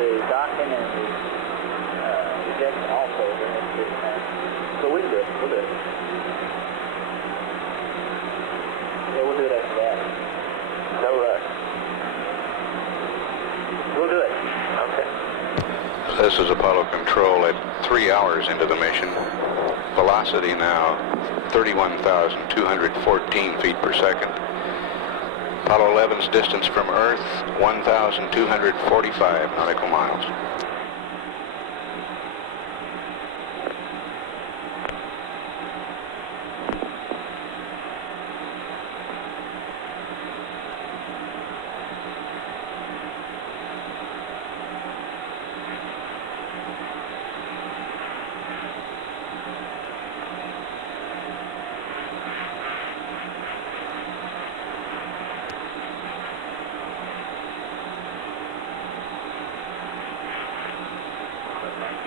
the docking and the ejection also during this period of time. So we can do it. We'll do it. Yeah, we'll do it after that. No rush. We'll do it. Okay. This is Apollo Control at 3 hours into the mission. Velocity now 31,214 feet per second. Apollo 11's distance from Earth, 1,245 nautical miles.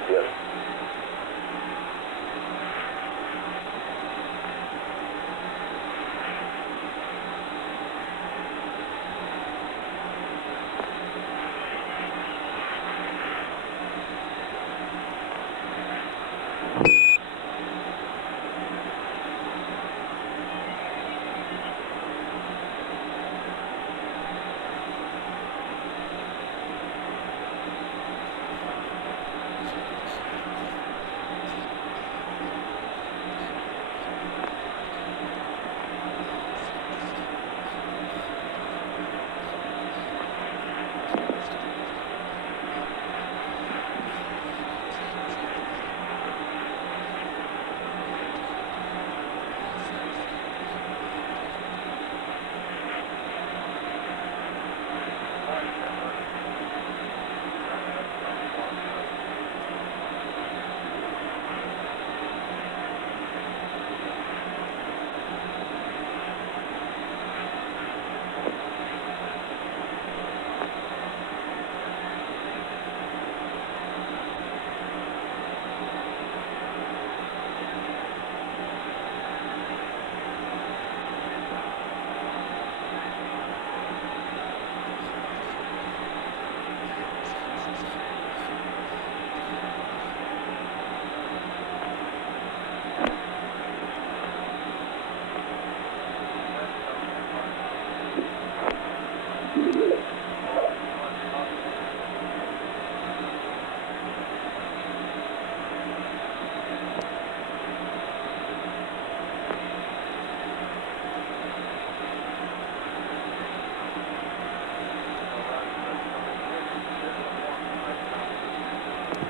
Yes.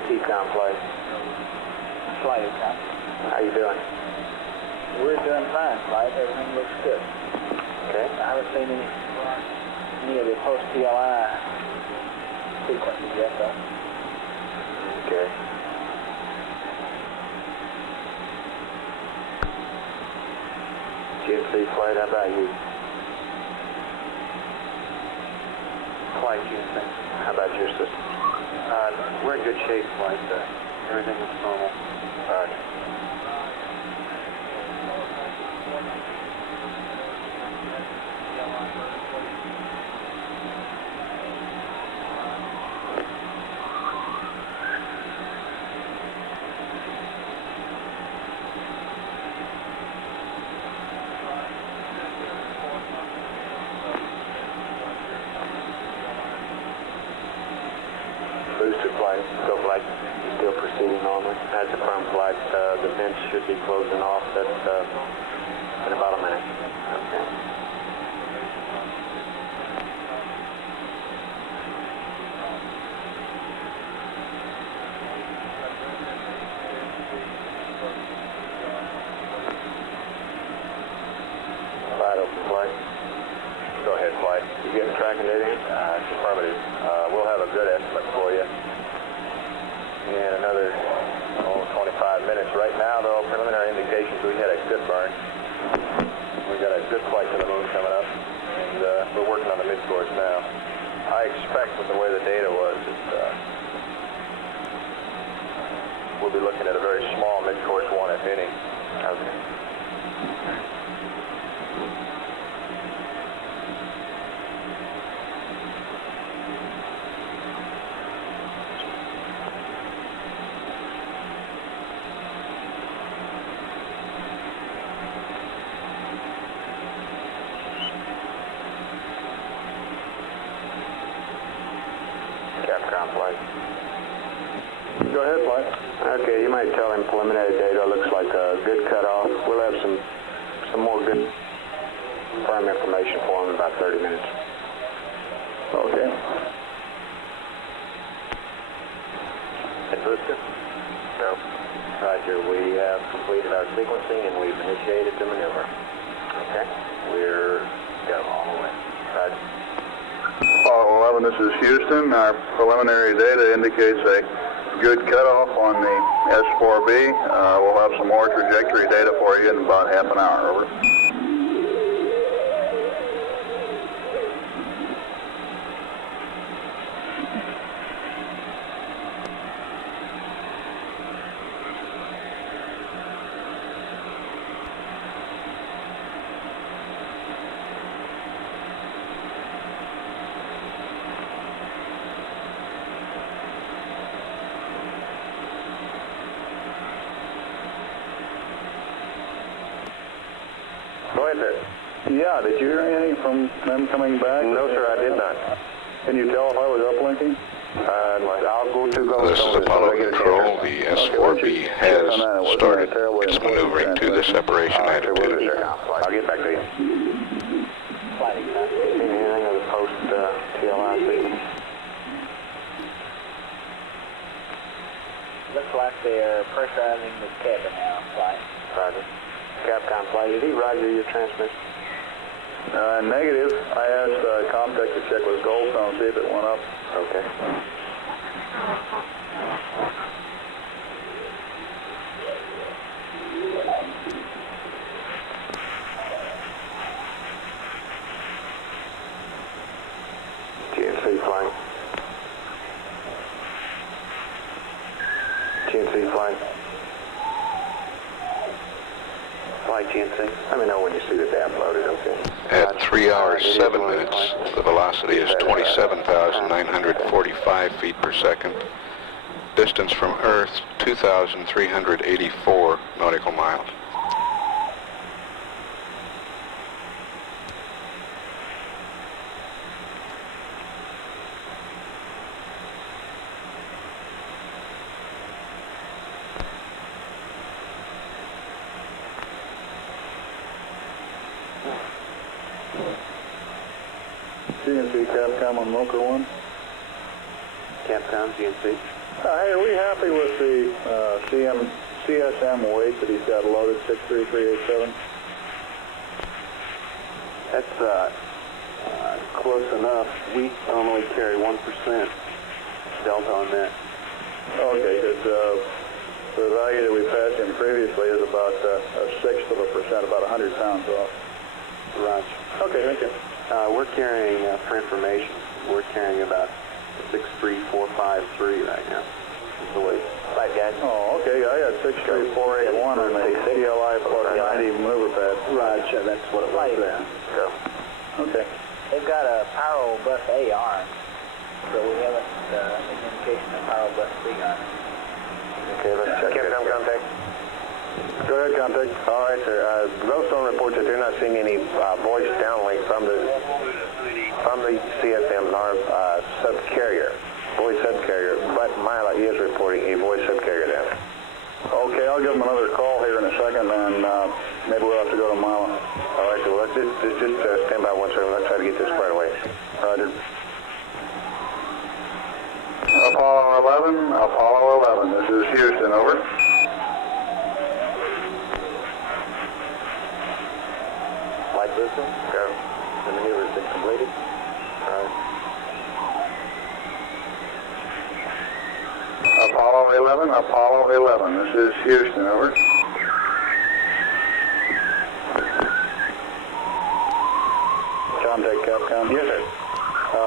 T-Com flight. Flight, huh? How you doing? We're doing fine, flight. Everything looks good. Okay. I haven't seen any of the post-TLI sequences yet, though. Okay. GFC flight, how about you? Flight, GFC. How about your system? We're in good shape, flight. Everything is normal. Roger. Booster flight, still proceeding normally. That's a firm flight. The vents should be closing off in about a minute. Okay. Flight open flight. Go ahead, flight. You getting tracking data in? It's affirmative. We'll have a good estimate for you in another 25 minutes. Right now, though, preliminary indications, we had a good burn. We got a good flight to the moon coming up, and we're working on the mid-course now. I expect with the way the data was that we'll be looking at a very small mid-course one, if any. Okay. Capcom flight. Go ahead, Flight. Okay, you might tell him preliminary data looks like a good cutoff. We'll have some more good firm information for him in about 30 minutes. Okay. Booster? No. Roger, we have completed our sequencing and we've initiated the maneuver. Okay. We're go all the way. Roger. Apollo 11, this is Houston. Our preliminary data indicates a good cutoff on the S4B. We'll have some more trajectory data for you in about half an hour. Over. Go ahead, sir. Yeah, did you hear anything from them coming back? No, sir, I did not. Can you tell if I was uplinking? I'll go to Goldstone. This is Apollo Control. The S4B has started its maneuvering to the separation attitude. I'll get back to you. Anything of the post TLI sequence? Looks like they're pressurizing the cabin now, flight. Roger. Capcom flight, did he roger your transmission? Negative. I asked Comtech to check with Goldstone, see if it went up. Okay. GNC flying. GNC flying. Flight GNC. Let me know when you see the dam loaded, okay? At 3 hours 7 minutes, the velocity is 27,945 feet per second. Distance from Earth, 2,384 nautical miles. GNC Capcom on Mocha 1. Capcom, GNC. Hey, are we happy with the CSM weight that he's got loaded, 63387? That's close enough. We normally carry 1% delta on that. Okay, because the value that we passed him previously is about a 1/6%, about 100 pounds off. Roger. Okay, thank you. We're carrying, for information, we're carrying about 63453 right now. Is the weight. Flight guide. Oh, okay, I got 63481 on the CLI plus 90 maneuver pad. Roger, that's what it was there. Go. Okay. They've got a Pyro Bus A arm, so we haven't an indication of Pyro Bus B arm. Okay, let's check Capcom contact. Go ahead, contact. All right, sir. Glowstone reports that they're not seeing any voice downlink from the CSM nor subcarrier, voice subcarrier, but Mila is reporting a voice subcarrier down. Okay, I'll give him another call here in a second, and maybe we'll have to go to Mila. All right, so let's just stand by one second. Let's try to get this squared away. Roger. Apollo 11, this is Houston, over. Flight booster. Go. The maneuver's been completed. All right. Apollo 11, this is Houston, over. Contact Capcom. Yes, sir.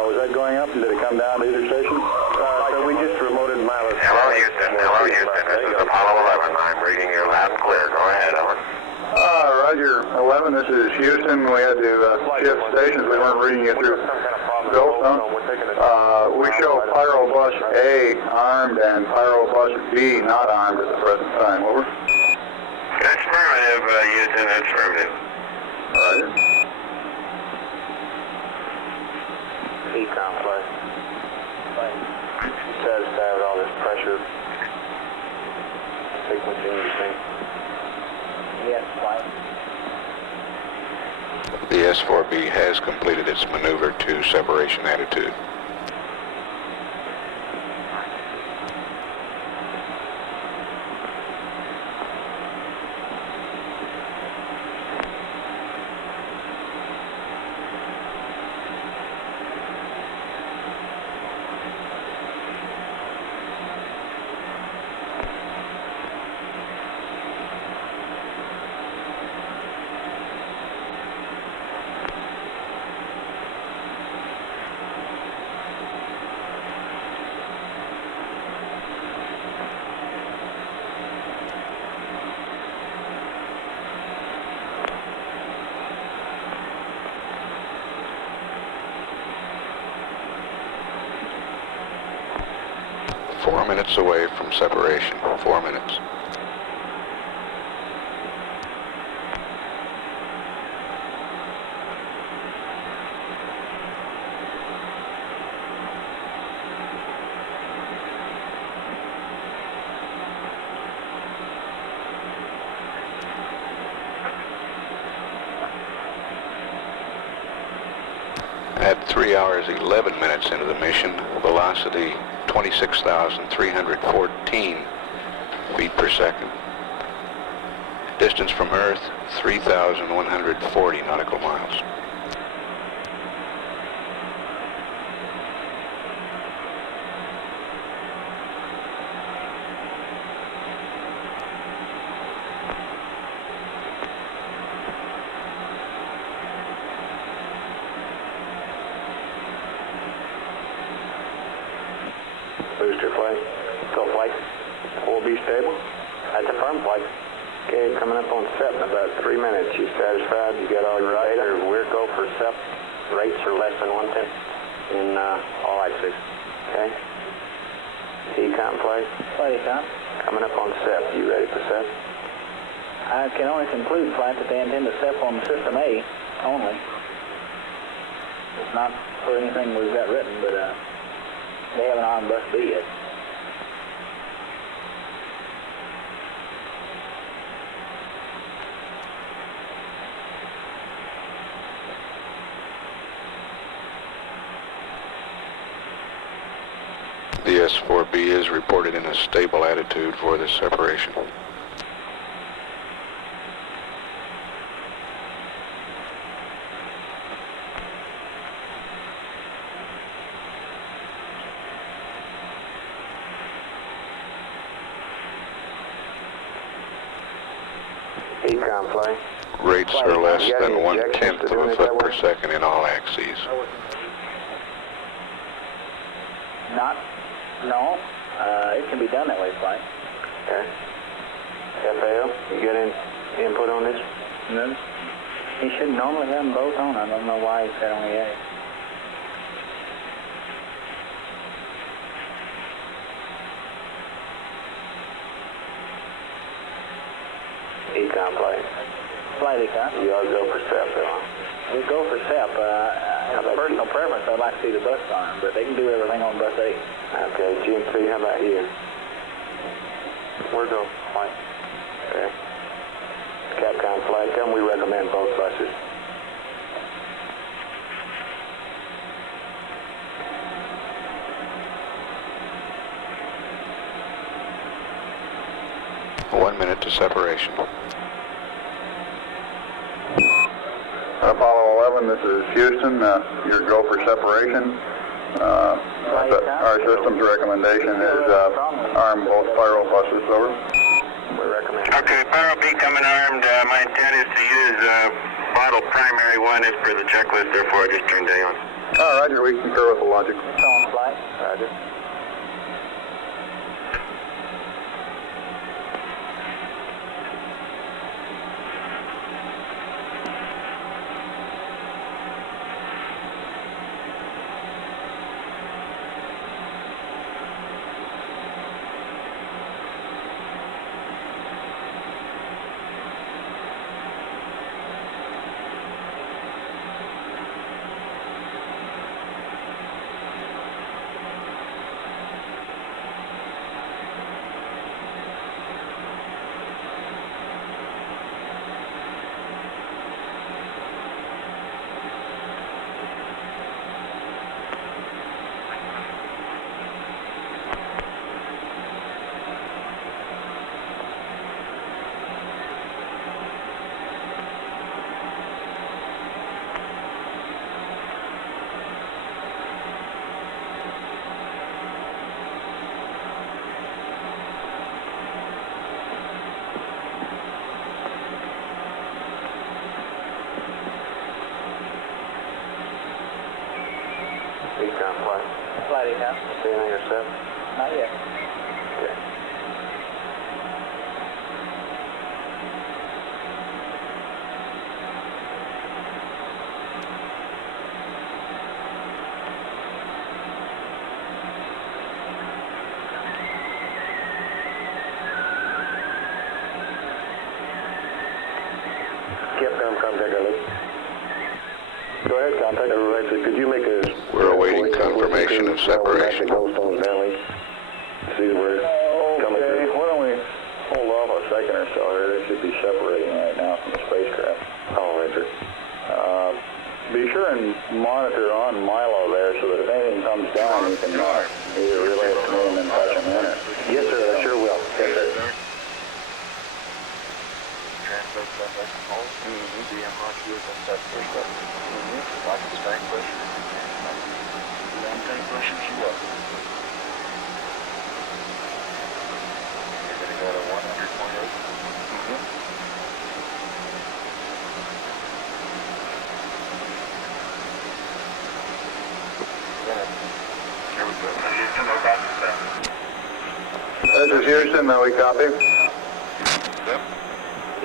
Was that going up, and did it come down to either station? So we just remoted Mila's. Hello, Houston. This is Apollo 11. I'm reading you loud and clear. Go ahead, over. Roger, 11, this is Houston. We had to shift stations. We weren't reading you through Goldstone. We show Pyro Bus A armed and Pyro Bus B not armed at the present time. Over. That's affirmative, Houston. That's affirmative. Roger. Econ flight. Flight. The S-4B has completed its maneuver to separation attitude. Four minutes away from separation. 4 minutes. At 3 hours 11 minutes into the mission, velocity 26,314 feet per second. Distance from Earth, 3,140 nautical miles. Booster flight. Go flight. Will be stable. That's a firm flight. Okay, coming up on SEP in about 3 minutes. You satisfied? You got all your data? We're go for SEP. Rates are less than 1/10 in all axes. Okay. Econ flight. Flight Econ. Coming up on SEP. You ready for SEP? I can only conclude, flight, that they intend to step on System A only. It's not for anything we've got written, but they haven't armed Bus B yet. The S-4B is reported in a stable attitude for this separation. Econ flight. Rates are less than 1/10 of a foot per second in all axes. No. It can be done that way, flight. Okay. FAO, you got any input on this? No. He should normally have them both on. I don't know why he said only A. Econ flight. Flight Econ. You ought to go for SEP, though. We go for SEP. As a personal preference, I'd like to see the bus arm, but they can do everything on Bus A. Okay, GMC, how about you? We're go flight. Okay. Capcom flight, tell them we recommend both buses. One minute to separation. Apollo 11, this is Houston. Your go for separation. Our system's recommendation is arm both pyro buses. Over. We recommend. Okay, Pyro B coming armed. My intent is to use bottle primary one as per the checklist, therefore I just turned A on. Roger, we concur with the logic. It's on flight. Roger. Anybody have? Anything or set? Not yet. Okay. Capcom, contact our list. Go ahead, contact our list. Could you make a... We're awaiting confirmation of separation. Goldstone's downlink. See where it's coming Okay, through. why don't we hold off a second or so here? They should be separating right now from the spacecraft. Oh, Roger. Be sure and monitor on Milo there so that if anything comes down, you can either relay it to me and then patch him in. Yes, sir, I sure will. Yes, sir. Translate that back to home. DM launch vehicle set first up. Watch the tank pressure. Land tank pressure, she was. You're going to go to 100.8. This is Houston, we copy.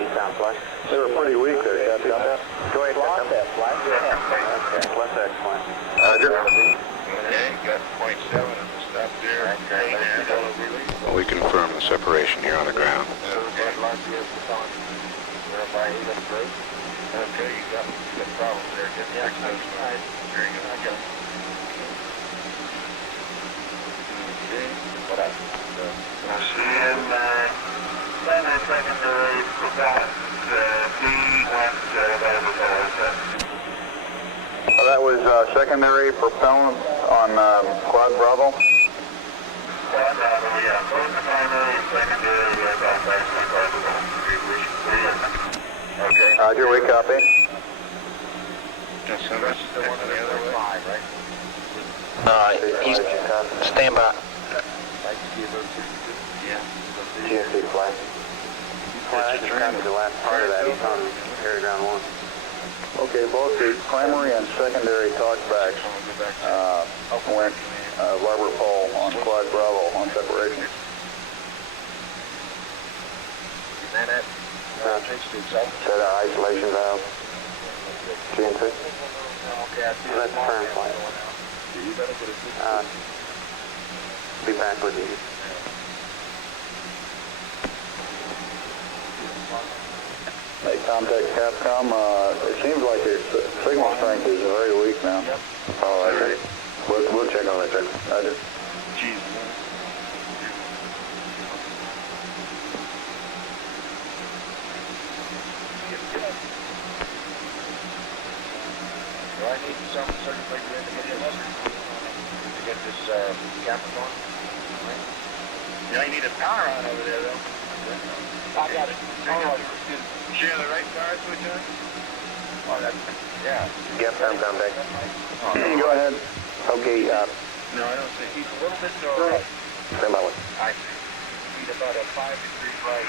Eastbound flight. They were pretty weak there, Capcom. Go ahead, lock that flight. Go ahead. Okay, plus excellent. Roger. Okay, got 0.7 at the stop there. Okay, there. We confirm the separation here on the ground. Verify he looks great. Okay, you got problems there. Get the access right. Very good. I got it. Okay, what else? I see him, standard secondary propellant, That was secondary propellant on Quad Bravo. Quad Bravo, yeah. Both the primary and secondary are about okay. Roger, we copy. So that's the one on the other way, right? He's stand by. Yeah. GSD flight. I just copied the last part of that. He's on air ground 1. Okay, both the primary and secondary talkbacks went larboard pole on Quad Bravo on separation. And that Set our isolation valve. GNC. That's firm flight. Be back with you. They contact Capcom. It seems like their signal strength is very weak now. Oh, okay. We'll check on that, sir. Roger. Jeez. Do I need some certificate to get this camera going? You know, you need a power on over there, though. I got it. Oh, share the right power switch on? Oh, that's, yeah. Yep, I'm contact. Go ahead. Okay, No, I don't see. He's a little bit to the right. stand by one. I see. He's about a 5 degrees right.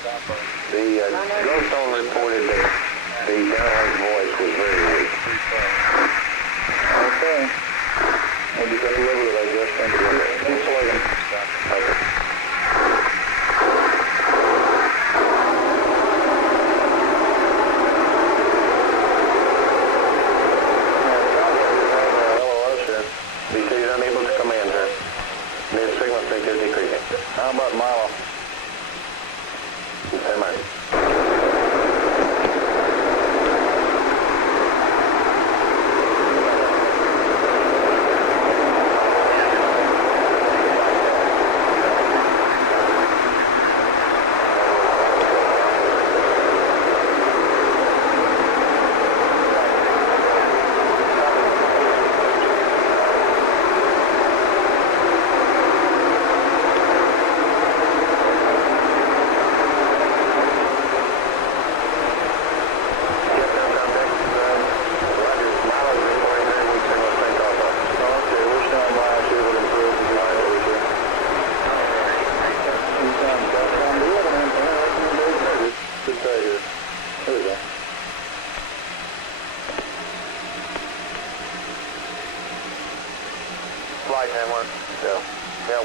Stop on. The Goldstone reported that the downlink voice was very weak. Okay. Well, you got delivered it, I guess. Thank you. Keep slugging. Okay. BT is unable to command her. Their signal strength is decreasing. How about Milo? Stand by.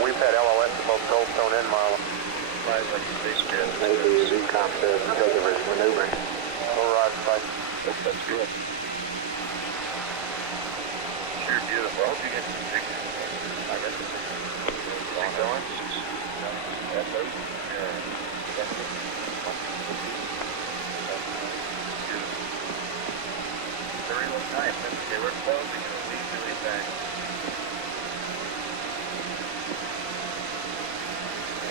we've had LOS at both Goldstone and Marlow. Maybe the Z-Com says because of its maneuvering. Mirage flight. That's good. Sure beautiful. I hope you get some pictures. I got some pictures. That's right. That's it. Very long time. They were closing and it leaves really fast.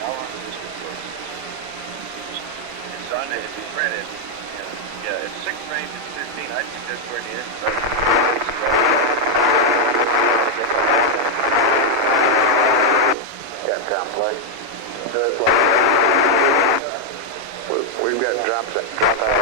How long is this report? It's on it. If you print it, yeah, it's 6 range and 15. I think that's where it is. Capcom flight. We've got drops at drop out.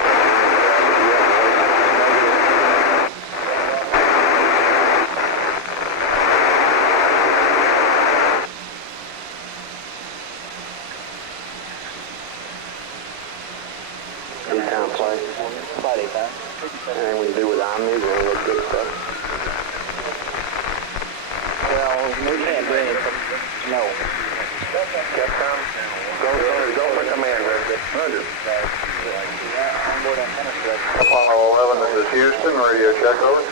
Anything we can do with Omnis or any good stuff? Well, we can't do anything. No. Capcom, go for command, Roger. Apollo 11, this is Houston, radio check over.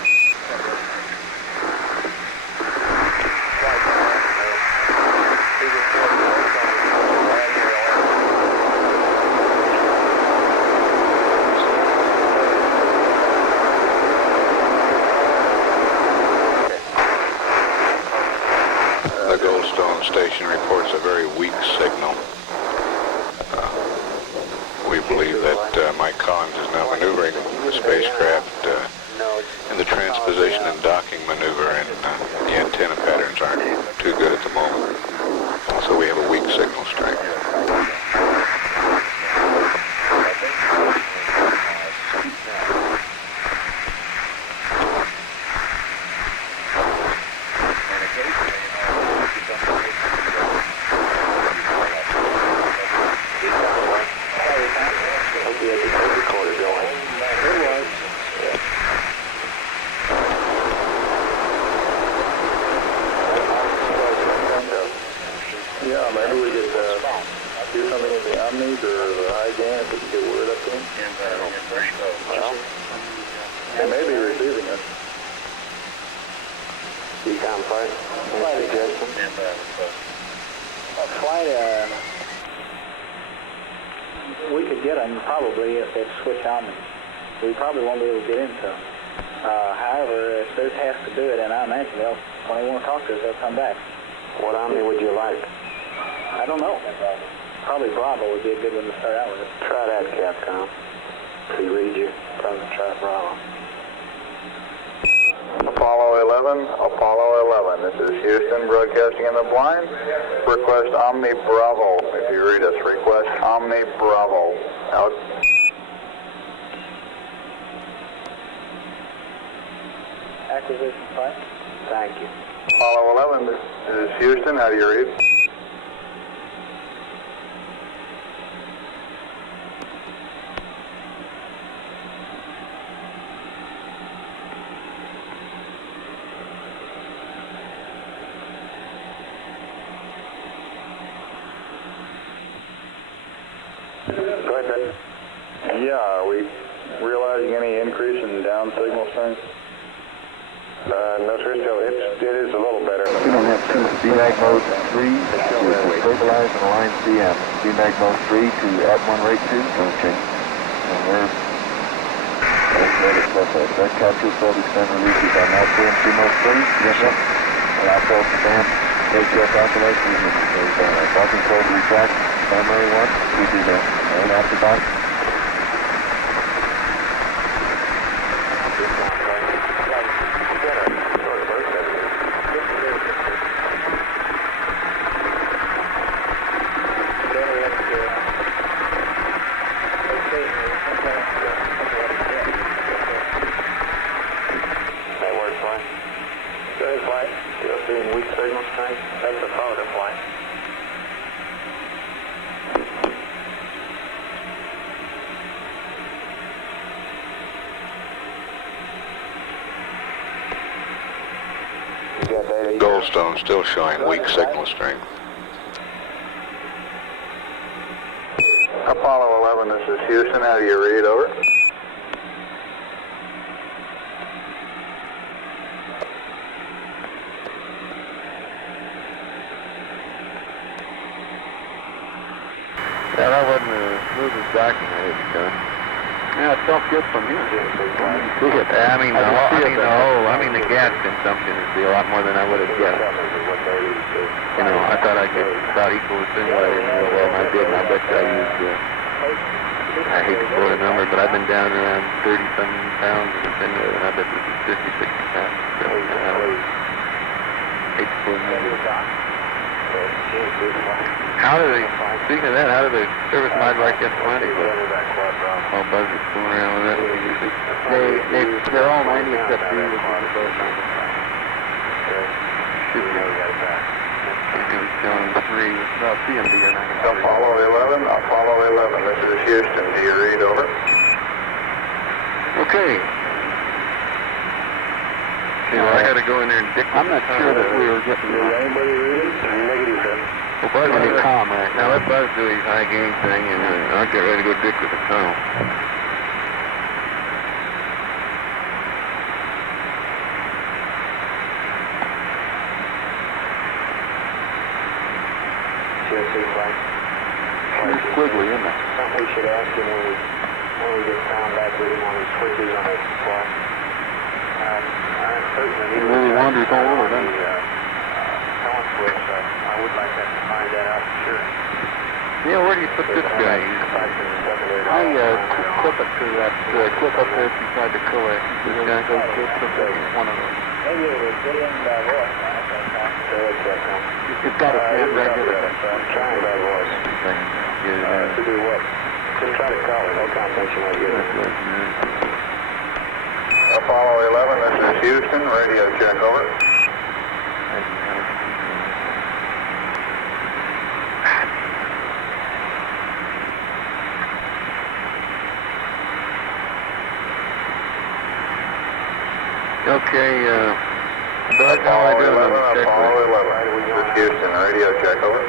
Station reports a very weak signal. We believe that Mike Collins is now maneuvering the spacecraft in the transposition and docking maneuver, and the antenna patterns aren't too good at the moment. So we have a weak signal strength. We could get them probably if they switch on me. We probably won't be able to get into them. However, if theirs has to do it, and I imagine when they want to talk to us, they'll come back. What Omni would you like? I don't know. Probably Bravo would be a good one to start out with. Try that, Capcom. If he reads you, probably try Bravo. Apollo 11, this is Houston, broadcasting in the blind. Request Omni Bravo. If you read us, request Omni Bravo. Out. Acquisition flight. Thank you. Apollo 11, this is Houston, how do you read? Yeah, are we realizing any increase in down signal strength? No, sir, still, it is a little better. We don't have CMAG mode 3 to stabilize and align CM. CMAG mode 3 to at 1 rate 2. Okay. And that captures all the extended releases on that CMC mode 3. Yes, sir. Allow for the band, ATL calculations, and there's docking code retract, primary one. We do the main afterbox. Goldstone still showing weak signal strength. Apollo 11, this is Houston. How do you read? Over. Yeah, that wasn't the smoothest docking I had done. Yeah, it felt good from here. I mean, the gas consumption would be a lot more than I would have guessed. You know, I thought I could about equal the simulator real well, and I did, and I bet you I used, I hate to quote a number, but I've been down around 30-some pounds in the simulator, and I bet this is 50, 60 pounds. So, hate to quote a number. How do they, speaking of that, how do the service module like F-20 look? All buzzers going around with that? They're all 90 except D. CMD or 90. Apollo 11, Apollo 11, this is Houston. Do you read? Over. Okay. Well, I got to go in there and dick. I'm not sure that we were getting. Anybody reading? Negative, sir. Well, Buzz is calm right now. Let Buzz do his high gain thing, and I'll get ready to go dick with the tunnel. It's squiggly, isn't it? Something we should ask him when we get found back with him on his switches on his flight. He really wanders all over, doesn't he? I would like to find that out for sure. Yeah, where do you put this guy? I clip it to that clip up there beside the coax. This guy goes to one of them. Maybe it was good in that voice. It's got a stand right here. I'm trying that voice. To do what? Just try to call it. No confirmation I get it. Apollo 11, this is Houston. Radio check. Over. Okay, Bud, how am I doing on the check? Apollo 11, this is Houston. Radio check. Over.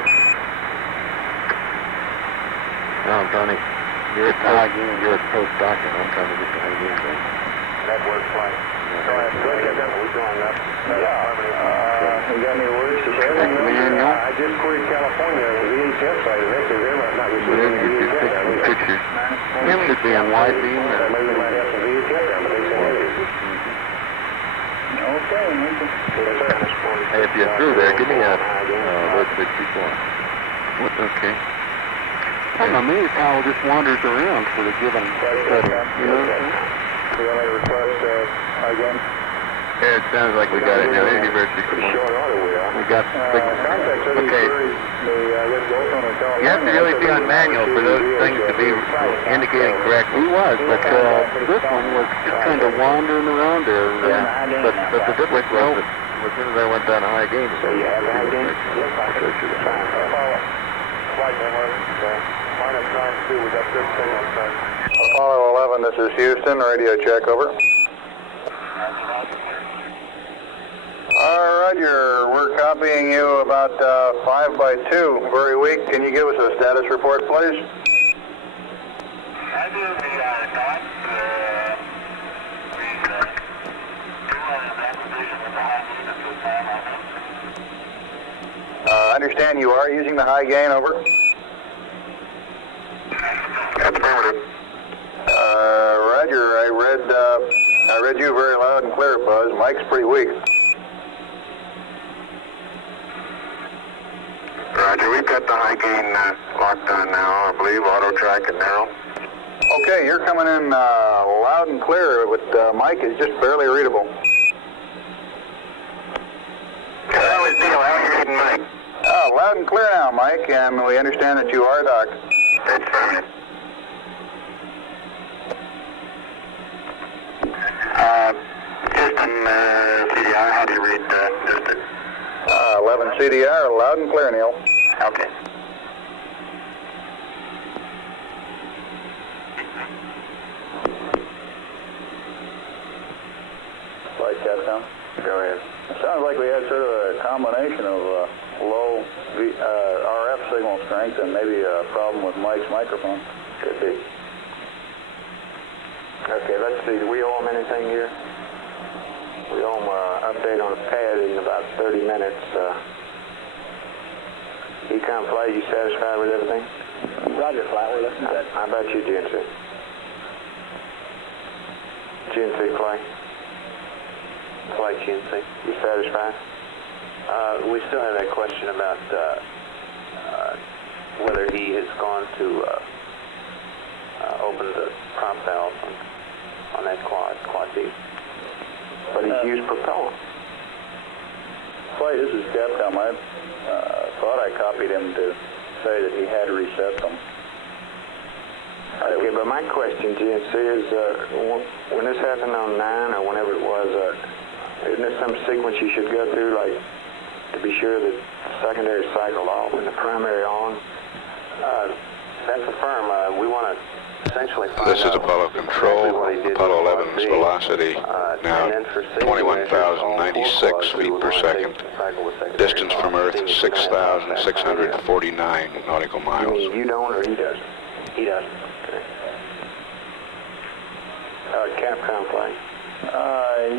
No, Tony, you're a post doctor. I'm trying to get the high gain thing. Network flight. We're going up. You got any words to say? I just queried California, the VHF side of it, because they're not receiving any VHF. Pictures. It should be on wide beam. Maybe we might have some VHF down, but they said negative. Okay, hey, if you're through there, give me a word bit before. Okay. I'm amazed how it just wanders around for the given setting. You know what I'm saying? You want me to request again? Yeah, it sounds like we got it now. Maybe we're we got okay. You have to really be on manual for those things to be indicating correctly. He was, but this one was just kind of wandering around there. But the difference was as soon as I went down a high gain. So you have a high gain? Yes, I should. Flight number, minus 92, we got good signal, sir. Apollo 11, this is Houston. Radio check. Over. Roger, we're copying you about 5 by 2, very weak. Can you give us a status report, please? I do the dot. I understand you are using the high gain. Over. Affirmative. Roger, I read you very loud and clear, Buzz. Mike's pretty weak. Roger, we've got the high gain locked on now, I believe, auto track and narrow. Okay, you're coming in loud and clear, but Mike is just barely readable. How is Neil? How are you reading Mike? Loud and clear now, Mike, and we understand that you are docked. That's affirmative. System CDR, how do you read system? 11 CDR, loud and clear, Neil. Okay. Flight Capcom. Go ahead. It sounds like we had sort of a combination of low RF signals strength and maybe a problem with Mike's microphone. Could be. Okay, let's see. Do we owe him anything here? We owe him an update on the pad in about 30 minutes. Econ Flight, you satisfied with everything? Roger, Flight. We're listening to that. How about you, GNC? GNC Flight? Flight GNC. You satisfied? We still have that question about whether he has gone to open the prop valve on that quad B. But he's used propellant. Flight, this is Capcom. I thought I copied him to say that he had reset them. Okay, but my question, GNC, is when this happened on 9 or whenever it was, isn't there some sequence you should go through, like, to be sure that the secondary cycled off and the primary on? That's a firm. We want to essentially find This is out Apollo Control. exactly what he did Apollo with 11's RB. velocity now And then for C, 21,096 feet per second. Distance from Earth, 6,649 nautical You miles. mean you don't or he doesn't? He does. Okay. Capcom Flight.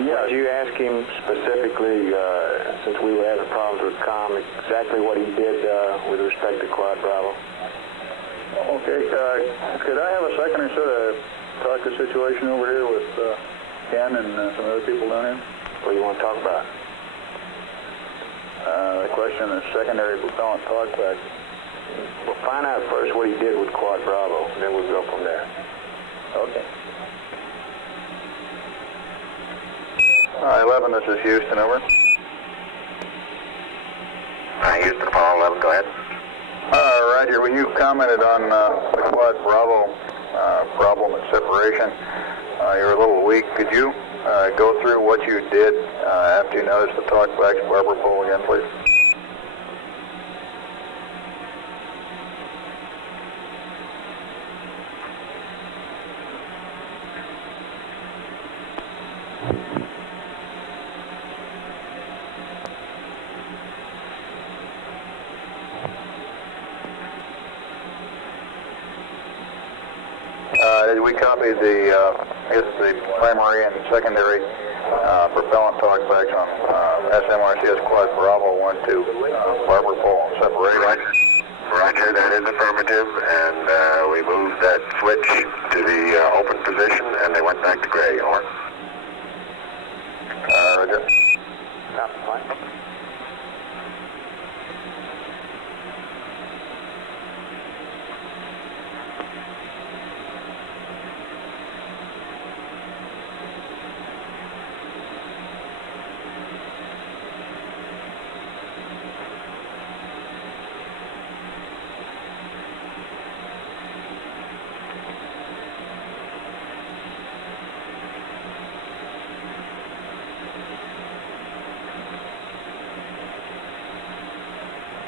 Yeah. Did you ask him specifically, since we were having problems with COM, exactly what he did with respect to Quad Bravo? Okay, could I have a second or so to talk the situation over here with Ken and some other people down here? What do you want to talk about? The question of secondary propellant talkback. Well, find out first what he did with Quad Bravo, and then we'll go from there. Okay. 11, this is Houston, over. Houston, Apollo 11, go ahead. Roger, when you commented on the Quad Bravo problem at separation, you're a little weak. Could you go through what you did after you noticed the talkback's barber pole again, please? We copied the primary and secondary propellant talkbacks on SMRCS Quad Bravo went to barber pole separation. Roger, that is affirmative, and we moved that switch to the open position, and they went back to gray. Over. Roger. Copy, Flight.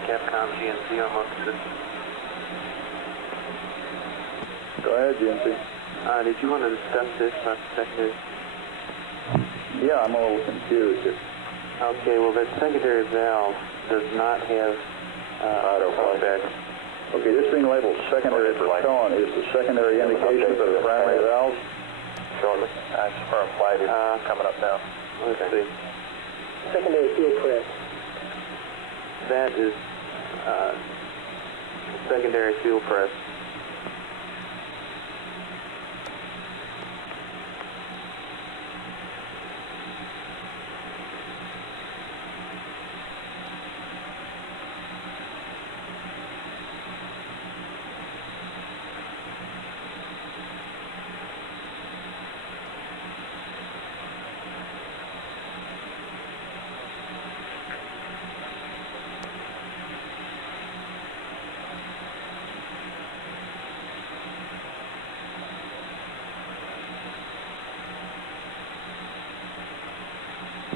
Capcom GNC on most system. Go ahead, GNC. Did you want to discuss this about the secondary? Yeah, I'm a little confused here. Okay, well, that secondary valve does not have Auto fallback. Okay, this being labeled secondary propellant is the secondary indication for the primary valves? Shortly. Firm flight is coming up now. Let's see. Secondary fuel press. That is secondary fuel press.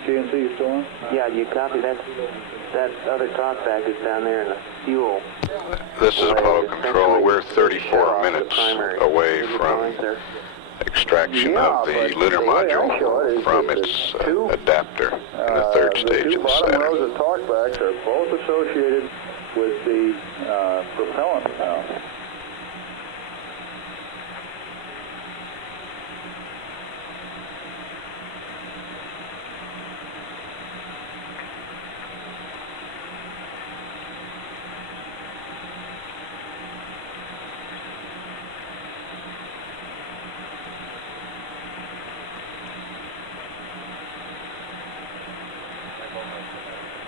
GNC, you still on? Yeah, you copy that? That other talkback is down there in the fuel. This is Apollo Control. We're 34 minutes away from extraction of the lunar module from its adapter in the third stage of the two bottom Saturn. rows of talkbacks are both associated with the propellant valve.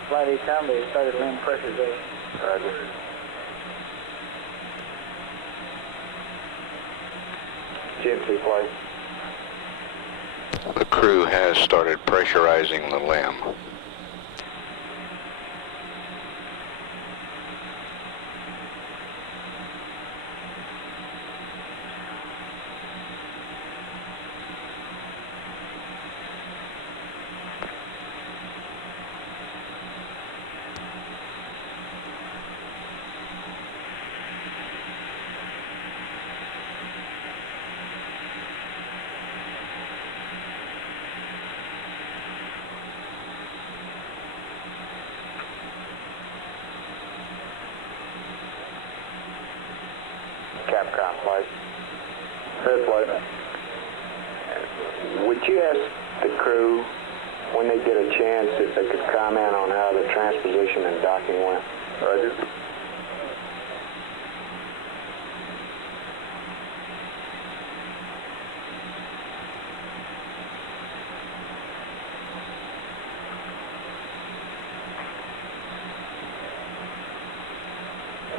Flight 8 Combat started land pressurization. Roger. GMC flight. The crew has started pressurizing the LEM. Capcom flight. Head flight. Would you ask the crew, when they get a chance, if they could comment on how the transposition and docking went? Roger.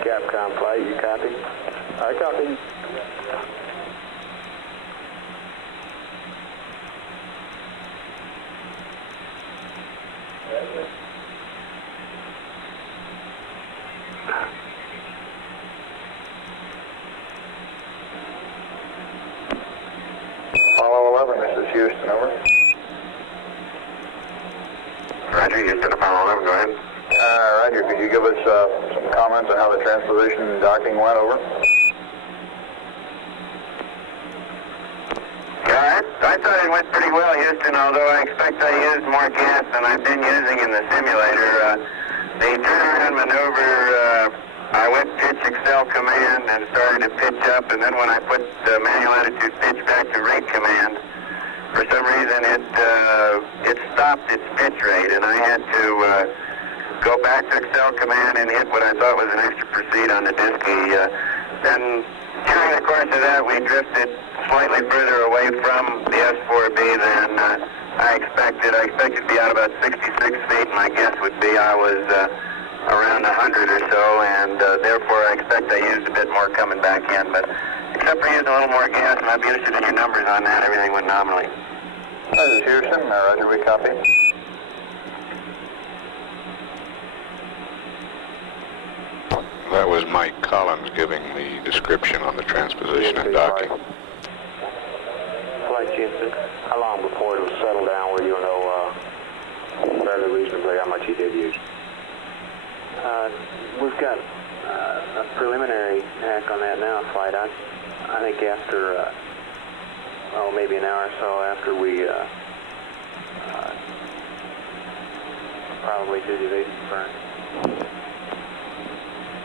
Capcom flight, you copy? I copy. Apollo 11, this is Houston, over. Roger, Houston, Apollo 11, go ahead. Roger, could you give us some comments on how the transposition and docking went, over? Yeah, I thought it went pretty well, Houston, although I expect I used more gas than I've been using in the simulator. The turnaround maneuver, I went pitch Excel command and started to pitch up, and then when I put the manual attitude pitch back to rate command, for some reason it stopped its pitch rate, and I had to go back to Excel command and hit what I thought was an extra proceed on the Disky. Then during the course of that, we drifted slightly further away from the S4B than I expected. I expected to be out about 66 feet. My guess would be I was around 100 or so, and therefore I expect I used a bit more coming back in. But except for using a little more gas, and I'd be interested in your numbers on that, everything went nominally. This is Houston, Roger, we copy. That was Mike Collins giving the description on the transposition and docking. Flight GMC. How long before it'll settle down where you'll know fairly reasonably how much you did use? We've got a preliminary hack on that now, flight. I think after, maybe an hour or so after we probably do the burn.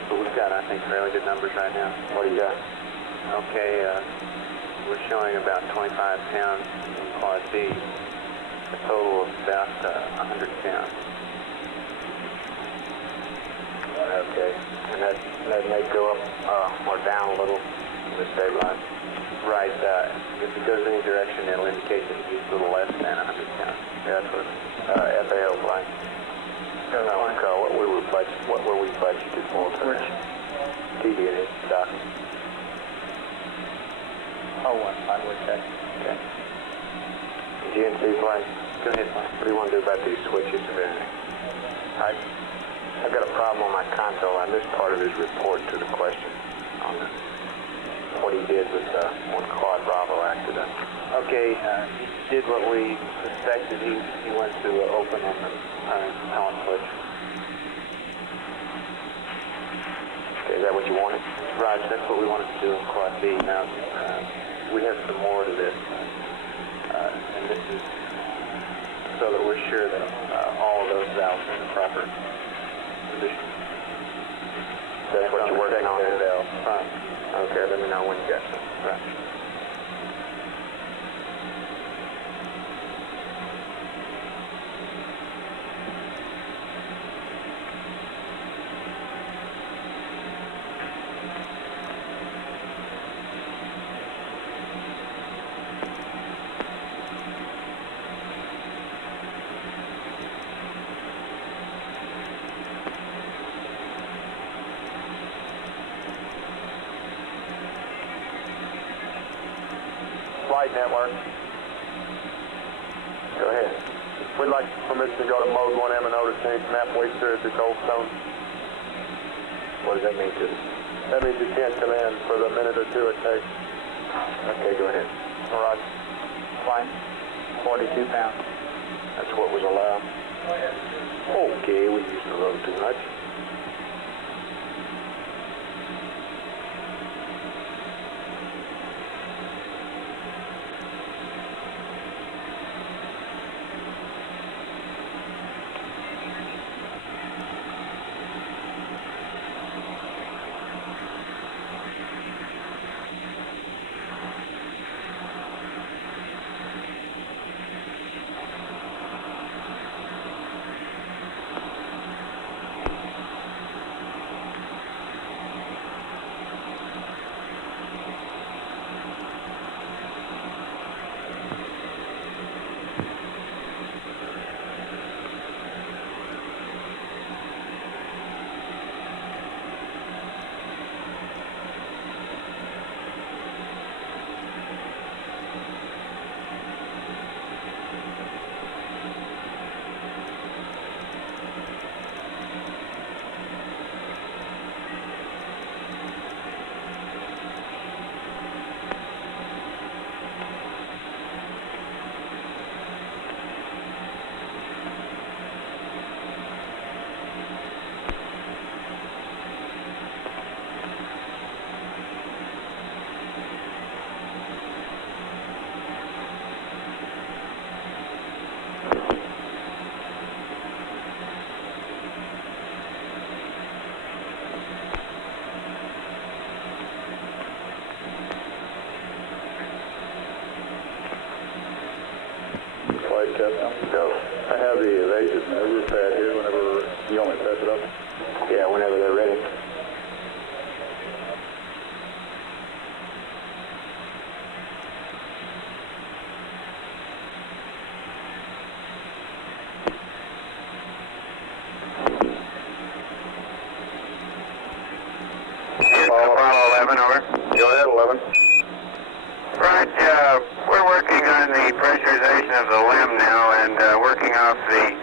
But we've got, I think, fairly good numbers right now. What do you got? Okay, we're showing about 25 pounds in Quad B, a total of about 100 pounds. Okay, and that may go up or down a little with stabilize. Right, if it goes any direction, it'll indicate that it's a little less than 100 pounds. Yeah, that's what FAO flight. What were we budgeted for? TD and his dock. Oh, one, I would check. Okay. GNC flight. Go ahead, flight. What do you want to do about these switches and everything? I've got a problem on my console. I missed part of his report to the question on what he did with when Quad Bravo accident. Okay, he did what we suspected. He went to open on the power switch. Okay, is that what you wanted? Raj, that's what we wanted to do in Quad B. Now, we have some more to this, and this is so that we're sure that all of those valves are in the proper position. that's what you're working on. Right. Okay, let me know when you got some. Right. Flight network. Go ahead. We'd like permission to go to mode 1M and O to change map waster at the Goldstone. What does that mean to us? That means you can't come in for the minute or two it takes. Okay, go ahead. All right. Flight, 42 pounds. That's what was allowed. Okay, we're using a little too much. Flight Captain. Go. I have the evasive maneuver pad here whenever you want me to pass it up. Yeah, whenever they're ready. Apollo 11, over. Go ahead, 11. Right, we're working on the pressurization of the limb now and working off the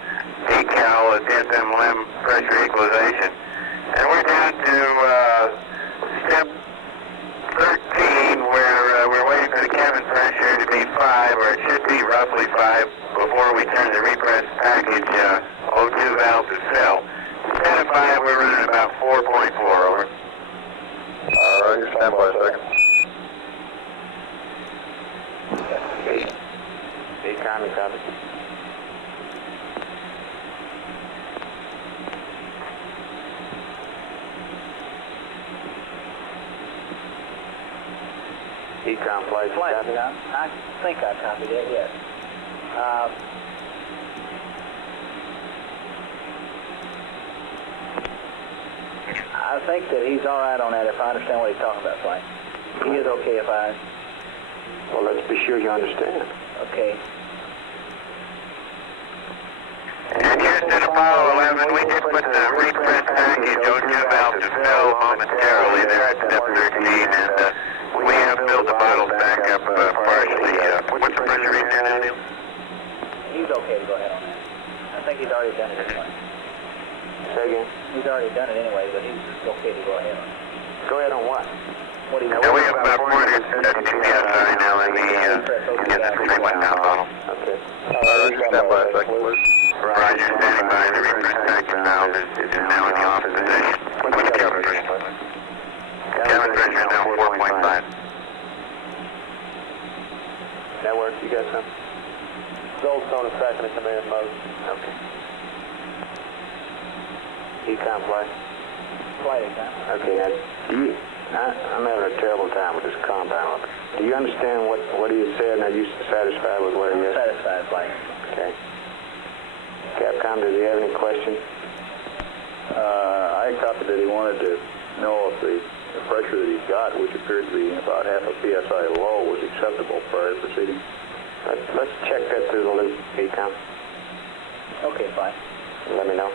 decal, the DSM limb pressure equalization. And we're down to step 13 where we're waiting for the cabin pressure to be 5, or it should be roughly 5, before we turn the repress package O2 valve to fill. Instead of 5, we're running about 4.4, over. All right, stand by a second. Copy, copy. Econ flight, copy. I think I copied it, yes. I think that he's all right on that if I understand what he's talking about, Frank. He is okay if I... Well, let's be sure you understand. Okay. And Houston, Apollo 11, we just put the repress package O2 valve to fill momentarily there at step 13, and we have filled the bottles back up partially. What's the pressure reading there now, Neil? He's okay to go ahead on that. I think he's already done it anyway. Say again? He's already done it anyway, but he's okay to go ahead on it. Go ahead on what? What do you Now we have about 470 psi now in the 3-1 now bottle. Okay. Stand by a second, please. Roger, standing by. The repress package valve is now in the off position. What's the cabin pressure? Cabin pressure is now 4.5. Network, you got some? Goldstone is back in command mode. Okay. Econ flight. flight time. Okay, now, I'm having a terrible time with this compound. Do you understand what he had said, and are you satisfied with where he is? Satisfied flight. Okay. Capcom, does he have any questions? I copied that he wanted to know if the pressure that he's got, which appears to be about half a PSI low, was acceptable prior to proceeding. Let's check that through the loop, Ecom. Okay, fine. Let me know.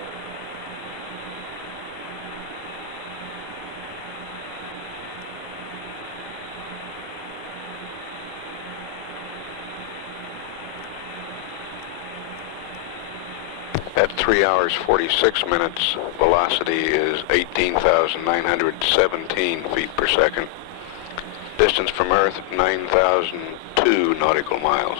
At 3 hours 46 minutes, velocity is 18,917 feet per second. Distance from Earth, 9,002 nautical miles.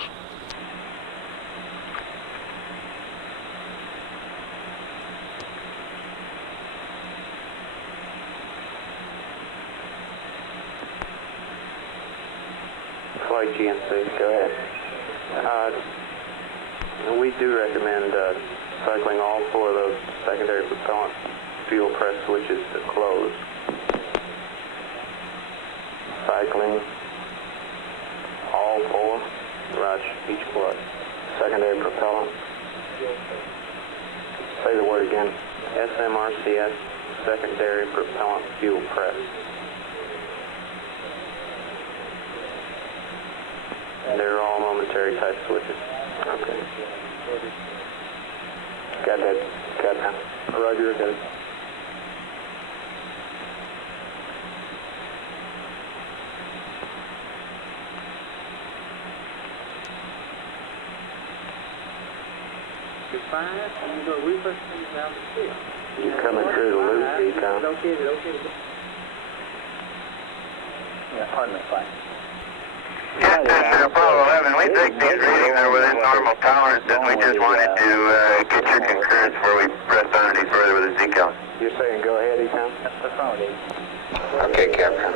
Flight GNC, go ahead. We do recommend cycling all 4 of those secondary propellant fuel press switches to close. Cycling all 4, rush each plug. Secondary propellant. Say the word again. SMRCS, secondary propellant fuel press. They're all momentary type switches. Okay. Got that. Got that. Roger, got it. You're fine, and you're going to refresh things around the field. You're coming through the loop, Ecom. Okay. Yeah, pardon me, fine. Houston, Apollo 11, we think these readings are within normal tolerances. We just wanted to get your concurrence before we press on any further with the decal. You're saying go ahead, Ecom? That's fine with you. Okay, Capcom.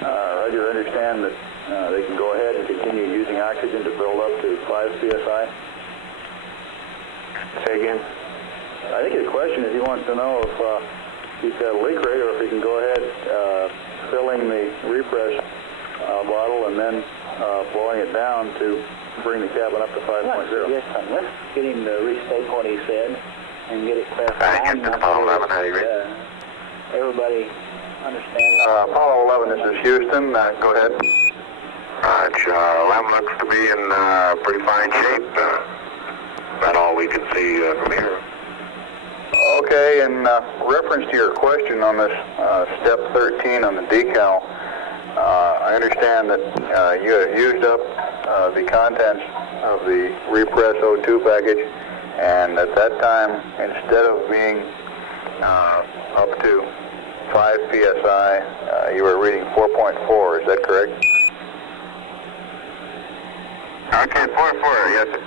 Roger, understand that they can go ahead and continue using oxygen to build up to 5 psi. Say again? I think his question is he wants to know if he's got a leak rate or if he can go ahead filling the repress bottle and then blowing it down to bring the cabin up to 5.0. Yes, son. Let's get him to restate what he said and get it clarified. Houston, Apollo 11, how do you read? Everybody understands. Apollo 11, this is Houston. Go ahead. Lem looks to be in pretty fine shape. About all we can see from here. Okay, in reference to your question on this step 13 on the decal, I understand that you have used up the contents of the repress O2 package, and at that time, instead of being up to 5 psi, you were reading 4.4. Is that correct? Okay, 4-4, yes, sir.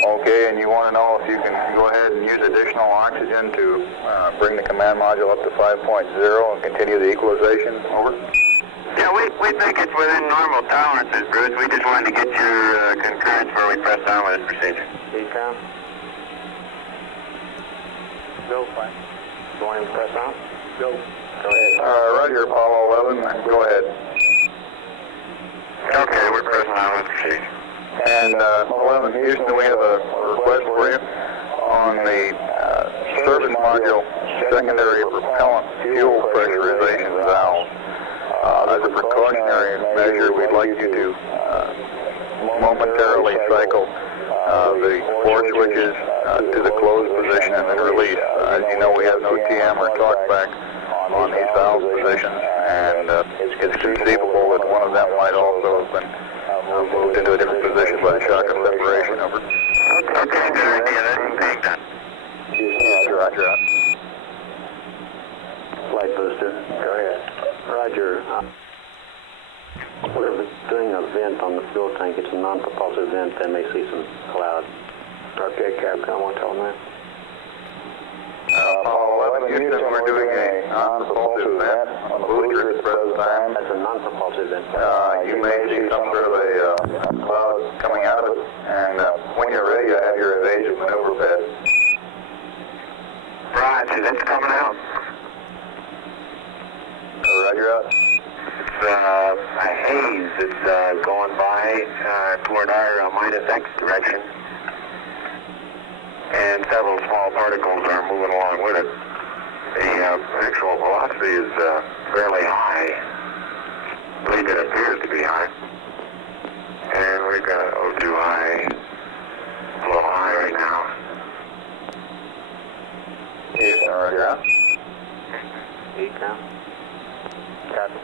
Okay, and you want to know if you can go ahead and use additional oxygen to bring the command module up to 5.0 and continue the equalization? Over. Yeah, we think it's within normal tolerances, Bruce. We just wanted to get your concurrence before we press on with this procedure. Ecom? Go, fine. You want him to press on? Go. Go ahead. Roger, Apollo 11. Go ahead. Okay, we're pressing on with the procedure. And 11, Houston, we have a request for you on the service module secondary propellant fuel pressurization valve. As a precautionary measure, we'd like you to momentarily cycle the 4 switches to the closed position and then release. As you know, we have no TM or talkback on these valve positions, and it's conceivable that one of them might also have been moved into a different position by the shock of separation. Over. Okay, good idea. That's being done. Roger. Flight booster. Go ahead. Roger. We're doing a vent on the fuel tank. It's a non-propulsive vent. They may see some cloud. Okay, Capcom, want to tell them that? Apollo 11, Houston, we're doing a non-propulsive vent on the booster at the present time. That's a non-propulsive vent. You may see some sort of a cloud coming out of it, and when you're ready, I have your evasive maneuver pad. Roger, that's coming out. Roger out. It's a haze that's going by toward our minus X direction. And several small particles are moving along with it. The actual velocity is fairly high. At least it appears to be high. And we've got O2 high, a little high right now. Houston, roger out. ECOM. Copy.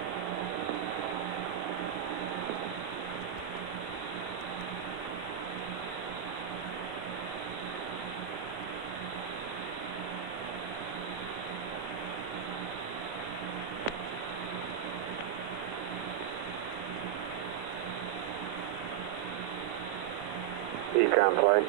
Econ flight.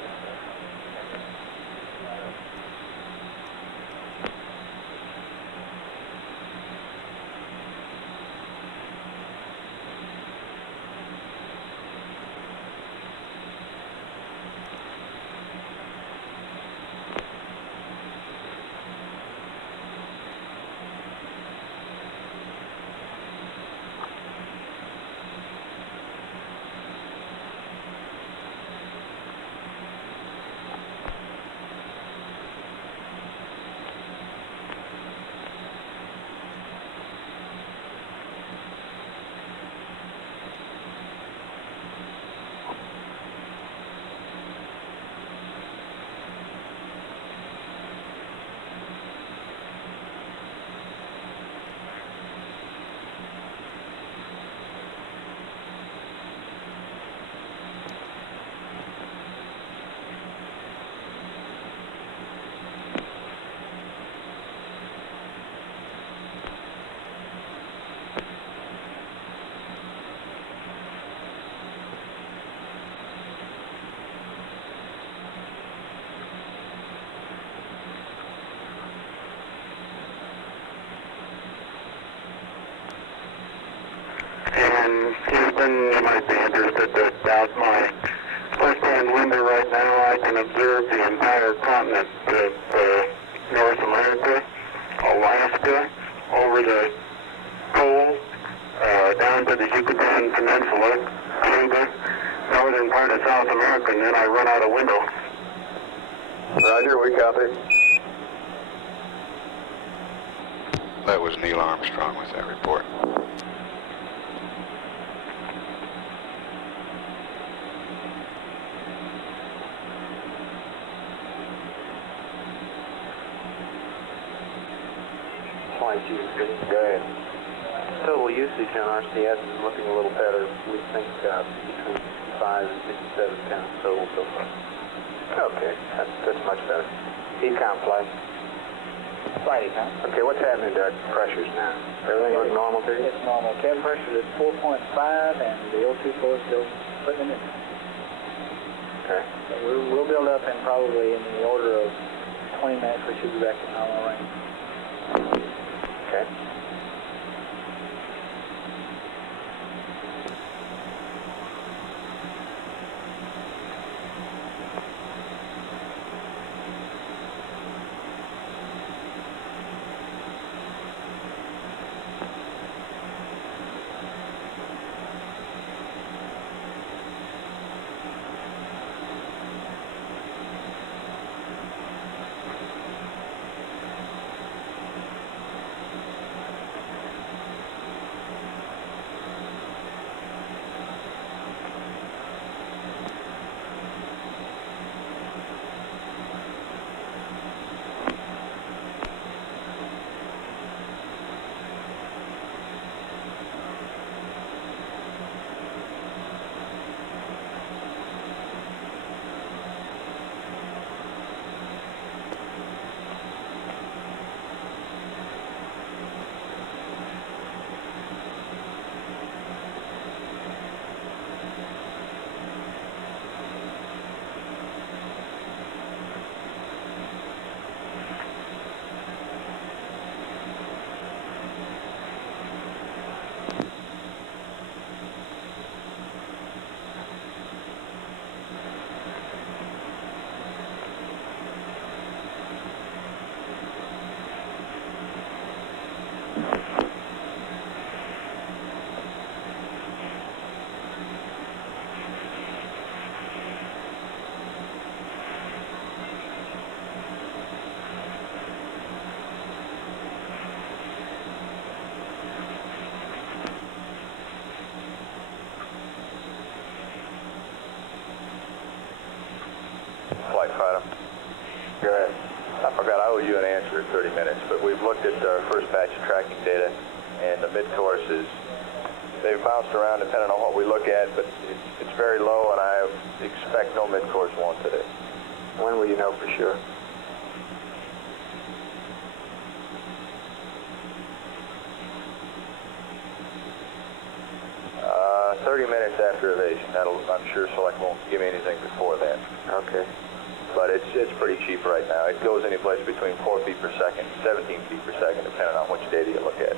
And Houston, you might be interested about my first-hand window right now. I can observe the entire continent of North America, Alaska, over the pole, down to the Yucatan Peninsula, Cuba, northern part of South America, and then I run out a window. Roger, we copy. That was Neil Armstrong with that report. Go ahead. Total usage on RCS is looking a little better. We think between 5 and 57 pounds total so far. Okay, that's much better. Econ flight. Flight Econ. Okay, what's happening to our pressures now? Everything look normal to you? It's normal. Cabin pressure is 4.5 and the O2 flow is still putting it in. Okay. So we'll build up in probably in the order of 20 minutes. We should be back in normal range. Okay. 30 minutes, but we've looked at our first batch of tracking data, and the mid-courses, they've bounced around depending on what we look at, but it's very low, and I expect no mid-course one today. When will you know for sure? 30 minutes after evasion. I'm sure Select won't give me anything before that. Okay. But it's pretty cheap right now. It goes any place between 4 feet per second, 17 feet per second, depending on which data you look at.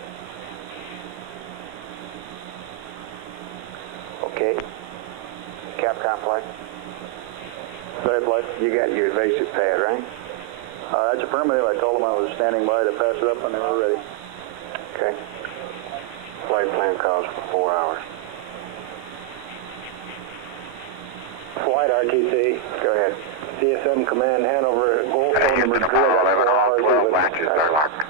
Okay. Capcom flight. Go ahead, flight. You got your evasive pad, right? That's affirmative. I told them I was standing by to pass it up when they were ready. Okay. Flight plan calls for 4 hours. Flight RTC. Go ahead. CSM Command Hanover, Goldstone number 3, I got 4 hours. Latches are locked.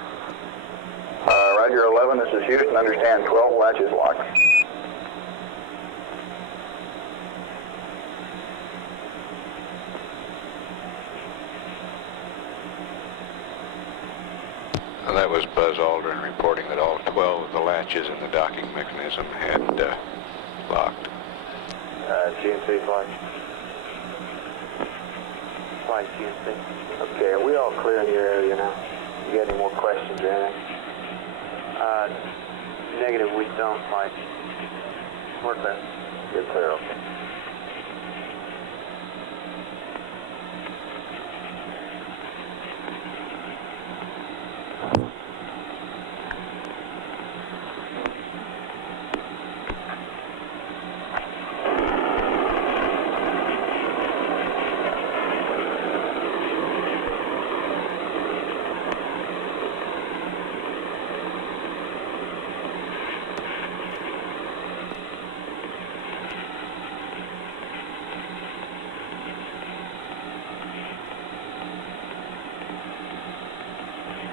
Roger 11, this is Houston, understand 12 latches locked. And that was Buzz Aldrin reporting that all 12 of the latches in the docking mechanism had locked. GNC flight. Flight GNC. Okay, are we all clear in your area now? You got any more questions or anything? Negative, we don't, Mike. We're clear. You're clear, okay.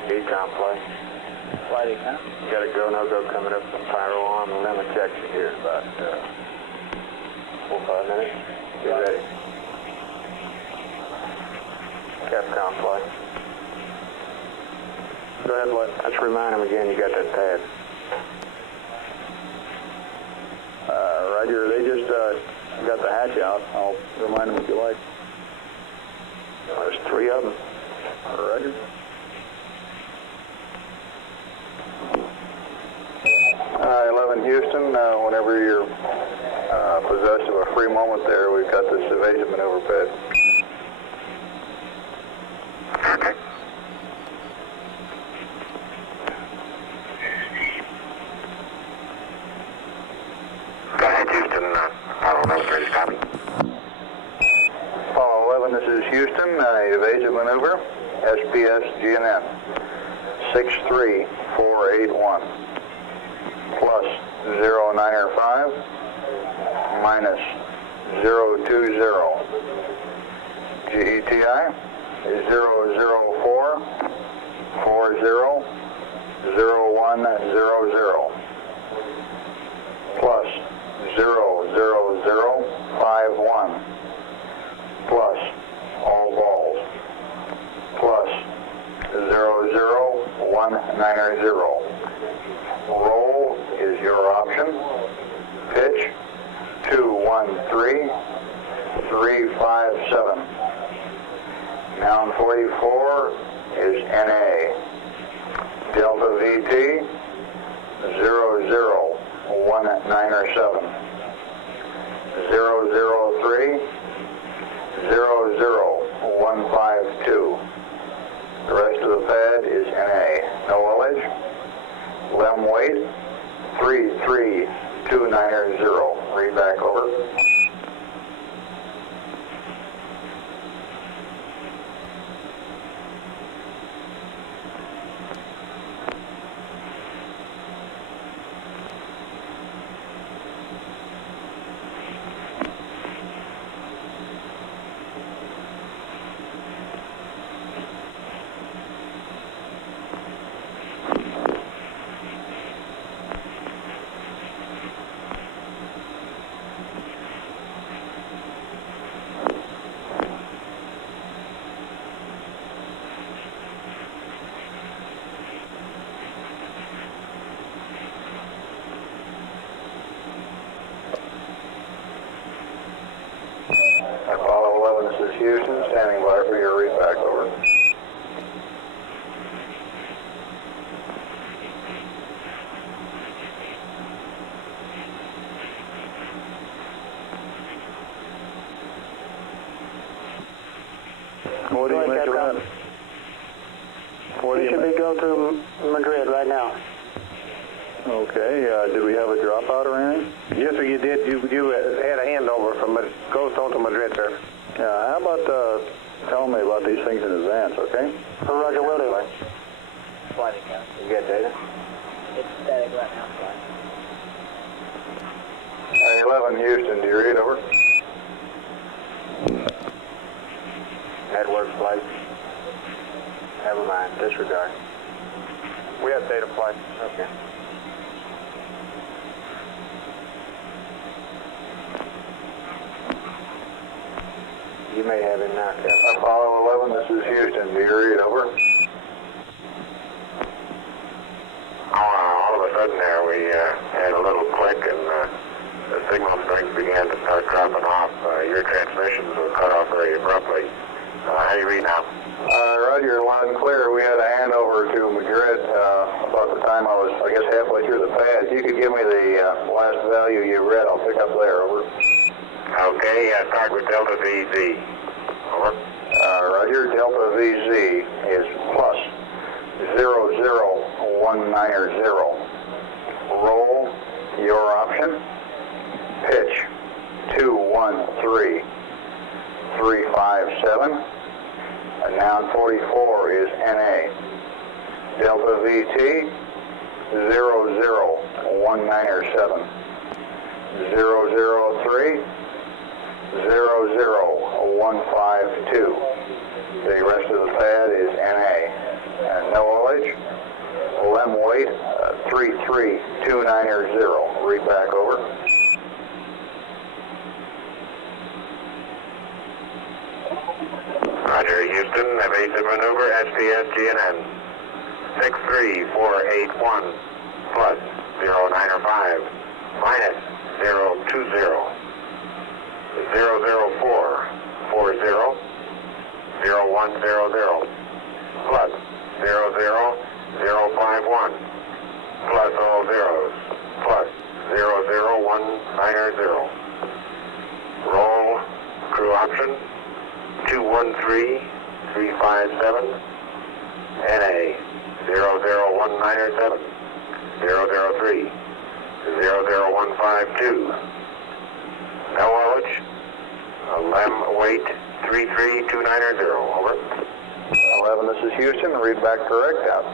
Econ flight. Flight Econ. You got a go, no-go coming up from pyro arm and limb ejection here in about 4 or 5 minutes. Get ready. Capcom flight. Go ahead, flight. Let's remind him again you got that pad. Roger, they just got the hatch out. I'll remind them if you like. There's 3 of them. Roger. Uh, 11 Houston, whenever you're possessed of a free moment there, we've got this evasion maneuver pad. Okay. Go ahead, Houston. Apollo 11, ready to copy. Apollo 11, this is Houston, evasive maneuver, SPS GNN, 63481. Plus 095 minus 020. GETI is 004 40 0100 plus 00051 plus all balls plus 00190. Roll is your option. Pitch 213357. Noun 44 is NA. Delta VT 00197. 003 00152. The rest of the pad is NA. No ullage. Lem weight 33290. Read back over. is Houston, standing by for your readback, over. What do you make of that? What do you should be going to Madrid right now. Okay, did we have a dropout or anything? Yes, sir, you did. You had a handover from Goldstone to Madrid, sir. Yeah, how about telling me about these things in advance, okay? Roger, will do. Flight account. You got data? It's static right now, flight. 11 Houston, do you read, over? Edward flight. Never mind, disregard. We have data flight. Okay. You may have him now, Captain. Apollo 11, this is Houston, do you read, over? All of a sudden there we had a little click and the signal strength began to start dropping off. Your transmissions were cut off very abruptly. How do you read now? Roger, loud and clear. We had a handover to Madrid about the time I was, I guess, halfway through the pad. If you could give me the last value you read, I'll pick up there, over. Okay, start with Delta VZ. Over. Roger, Delta VZ is plus 00190. Roll your option. Pitch 213357. Noun 44 is NA. Delta VT 00197. 003 00152. The rest of the pad is NA. And no OH. Lem weight 33290. Read back, over. Roger, Houston, evasive maneuver, SPS GNN. 63481 plus 095 minus 020 00440 0100 plus 00051 plus all zeros plus 00190. Roll crew option 213357 NA 00197 003 00152. No knowledge. Lem weight 33290. Over. 11, this is Houston. Read back correct, out.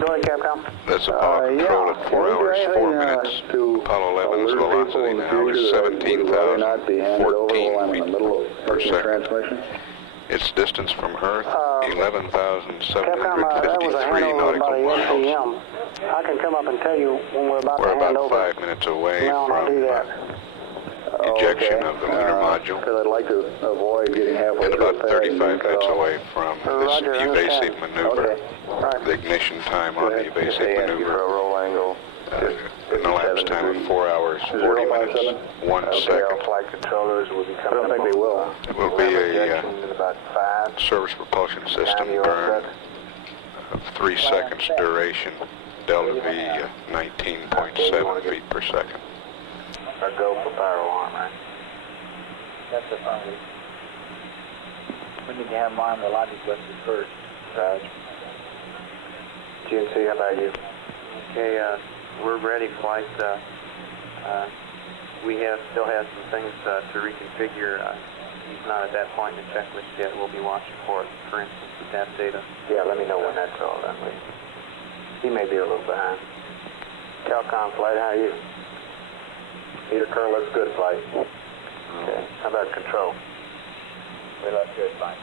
Go ahead, Capcom. That's Apollo Control at 4 hours, 4 minutes. Apollo 11's velocity now is 17,014 feet per second. Its distance from Earth, 11,753 nautical miles. I can come up and tell you when we're about We're to hand about over. 5 minutes away No, I'll do from that. ejection of the lunar module, Because I'd like to avoid getting halfway and through about the pad and 35 cut minutes off. away from this Roger, evasive understand. maneuver. Okay. Right. The ignition time on the evasive For a maneuver, roll angle. an elapsed time of 4 hours, 40 minutes, 1 Okay, second. our flight controllers will be I coming don't think they will. It will be a Injection in about 5. service propulsion system you all burn set? of 3 seconds duration, delta V 19.7 feet per second. Or go for power alarm, right? That's the fun. We need to have them on the logic listed first. Raj. GNC, how about you? Okay, we're ready, flight. We still have some things to reconfigure. He's not at that point in the checklist yet. We'll be watching for it. For instance, the DAP data. Yeah, let me know when that's all done, please. He may be a little behind. Calcom flight, how are you? Peter Curl looks good, flight. Okay, how about control? We look good, fine.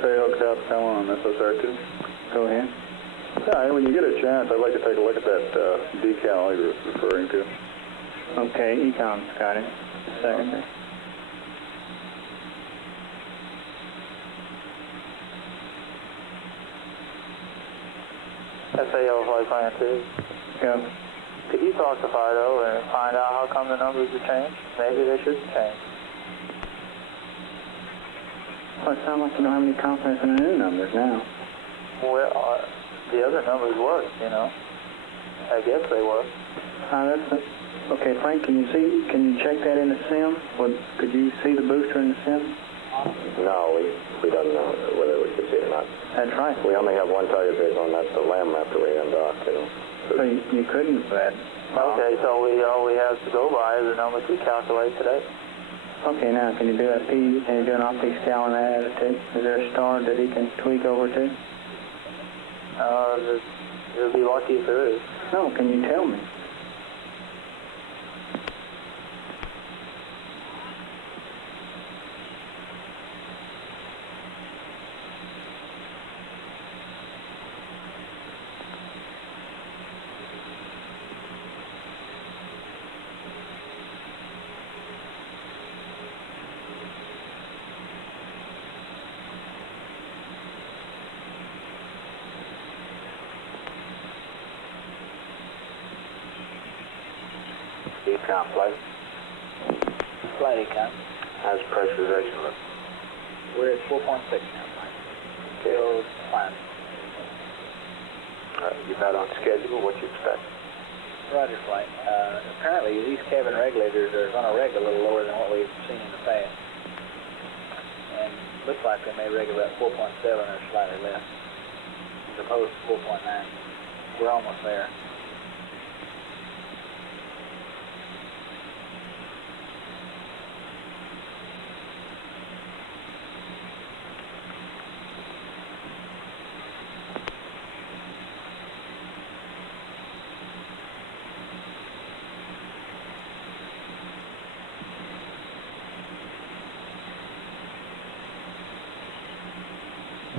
FAO South Tower on SSR2. Go ahead. Yeah, when you get a chance, I'd like to take a look at that decal you were referring to. Okay, Ecom's got it. Second. FAO Flight Plan 2. Yeah. Could you talk to Fido and find out how come the numbers have changed? Maybe they shouldn't change. Well, it sounds like you don't have any confidence in the new numbers now. Well, the other numbers work, you know. I guess they work. Okay, Frank, can you check that in the sim? Could you see the booster in the sim? No, we don't know whether we can see it or not. That's right. We only have one target visual, and that's the LAM after we undock, you know. So you couldn't for that. Okay, so all we have to go by is the numbers we calculate today. Okay, now can you do an optic scal on that attitude? Is there a star that he can tweak over to? You'll be lucky if there is. No, can you tell me? Ecom flight. Flight Ecom. How's pressurization look? We're at 4.6 now, Mike. Still fine. You about on schedule? What you expect? Roger, Flight. Apparently, these cabin regulators are going to reg a little lower than what we've seen in the past. And looks like they may reg about 4.7 or slightly less, as opposed to 4.9. We're almost there.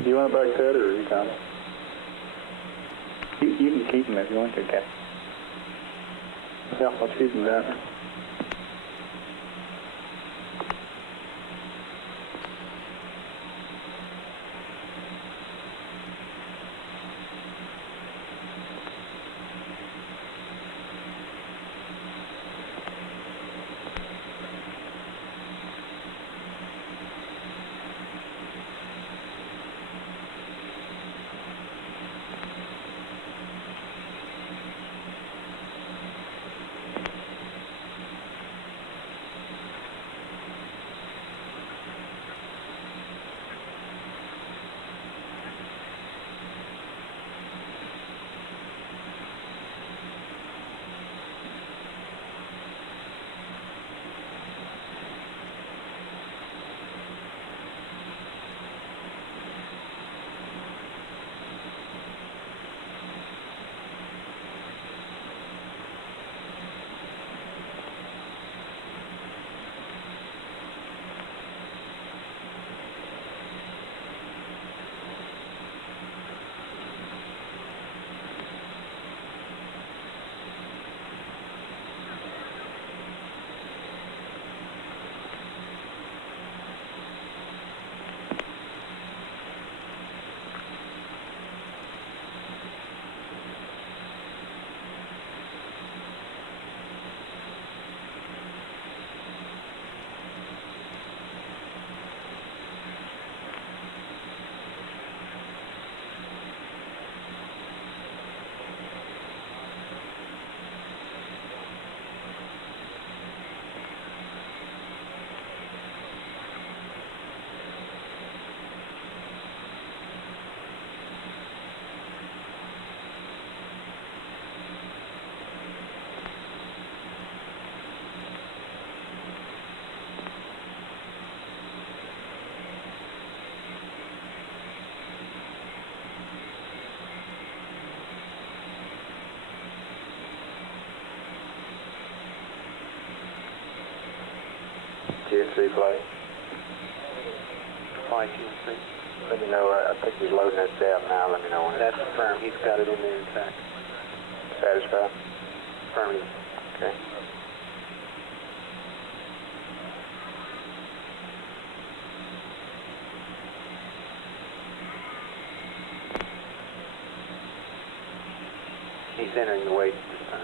Do you want it back, Ted, or Ecom? You can keep them if you want to, Captain. Yeah, let's keep them down. GNC flight. Flight GNC. Let me know. I think he's loading that down now. Let me know when. That's firm. He's got it in there intact. Satisfied? Affirmative. Okay. He's entering the weight this time.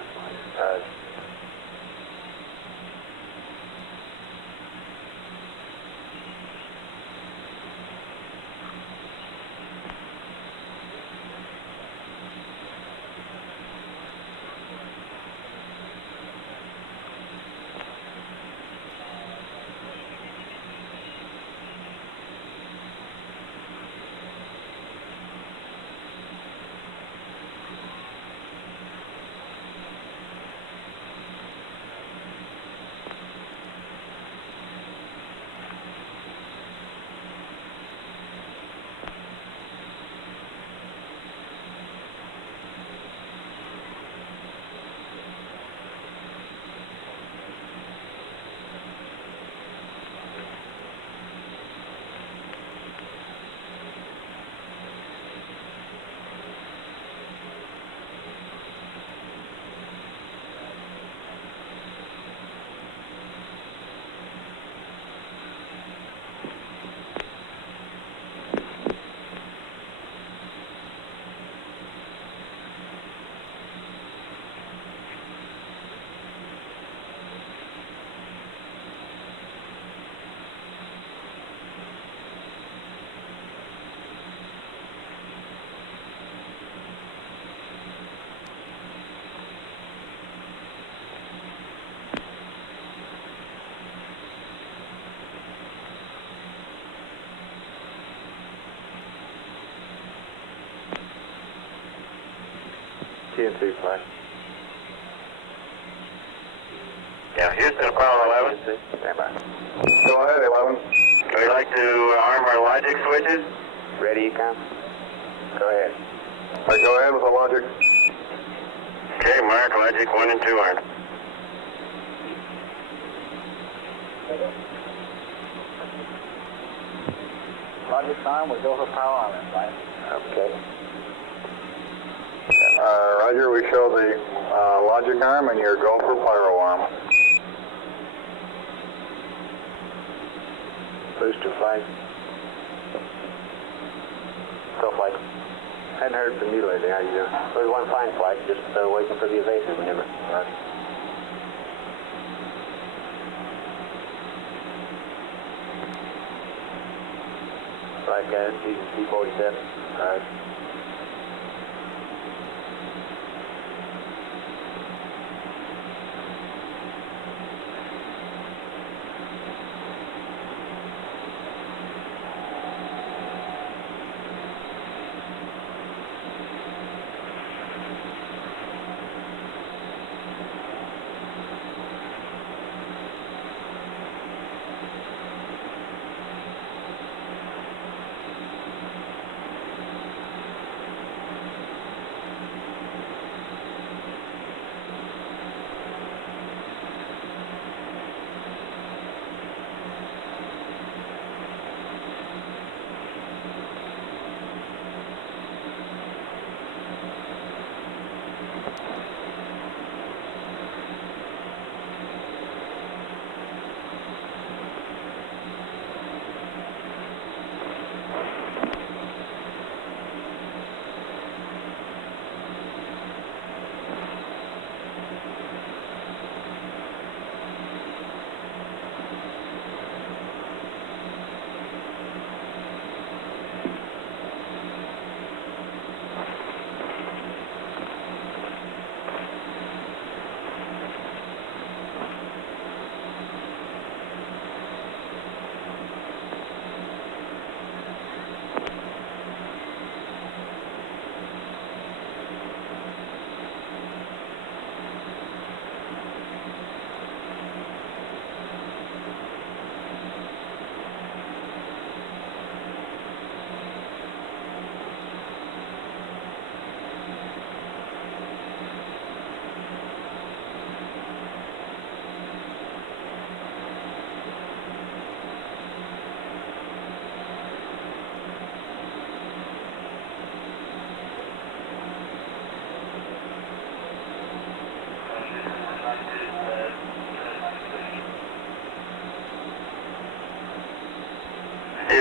TN2 flight. Yeah, Houston, Apollo 11. Stand by. Go ahead, 11. We'd like to arm our logic switches. Ready, Econ? Go ahead. All right, go ahead with the logic. Okay, mark logic 1 and 2 armed. Logic time, we go for power armor, right? Okay. Roger, we show the logic arm and your go for pyro arm. Booster flight. Still flight. Hadn't heard from you lately. How you doing? It was one fine flight, just waiting for the evasive maneuver. Right. Right, guys. C-47. All right.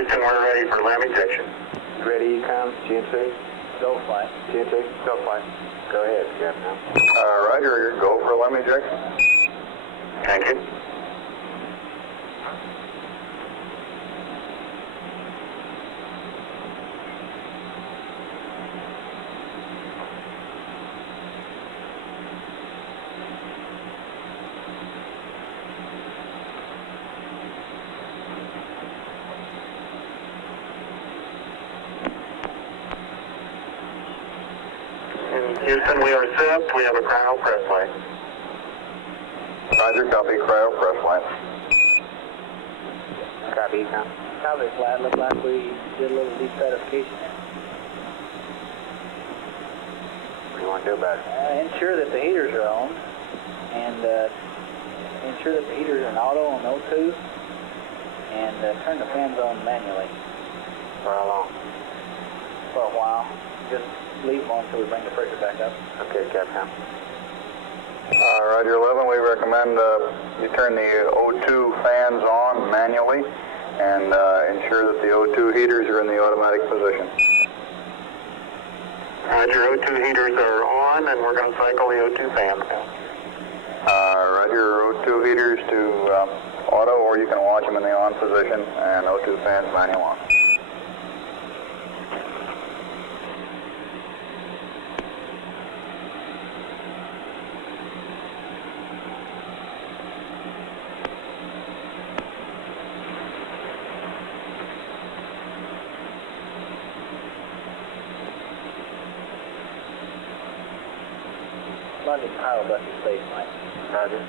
Houston, we're ready for LAM ejection. Ready, ECOM, GNC? Go flight. GNC, go flight. Go ahead, Captain. Roger, go for LEM ejection. Thank you. Houston, we are set. We have a cryo press line. Roger, copy, cryo, press line. Copy, ECOM. Copy, flight. Looked like we did a little destratification there. What do you want to do about it? Ensure that the heaters are on, and ensure that the heaters are in auto on O2, and turn the fans on manually. For how long? For a while. Just leave them on until we bring the pressure back up. Okay, Capcom. Roger 11, we recommend you turn the O2 fans on manually and ensure that the O2 heaters are in the automatic position. Roger, O2 heaters are on, and we're going to cycle the O2 fans now. Roger, O2 heaters to auto, or you can watch them in the on position, and O2 fans manual on. London Power Bus space, Mike. Roger.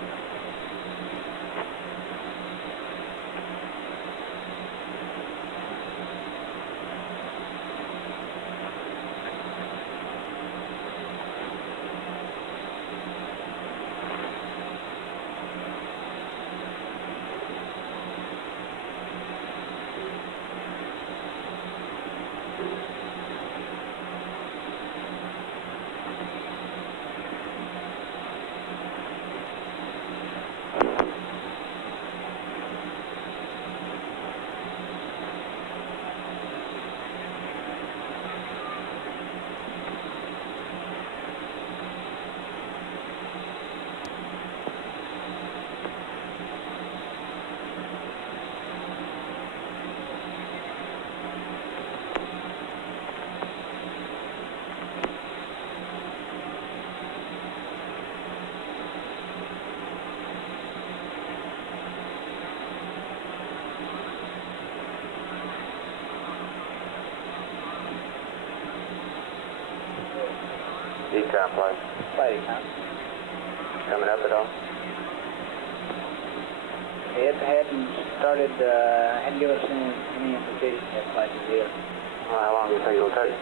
ECOM flight. Flight, ECOM. Coming up at all? It hadn't started, hadn't given us any implication yet, flight is here. Well, how long do you think it'll take?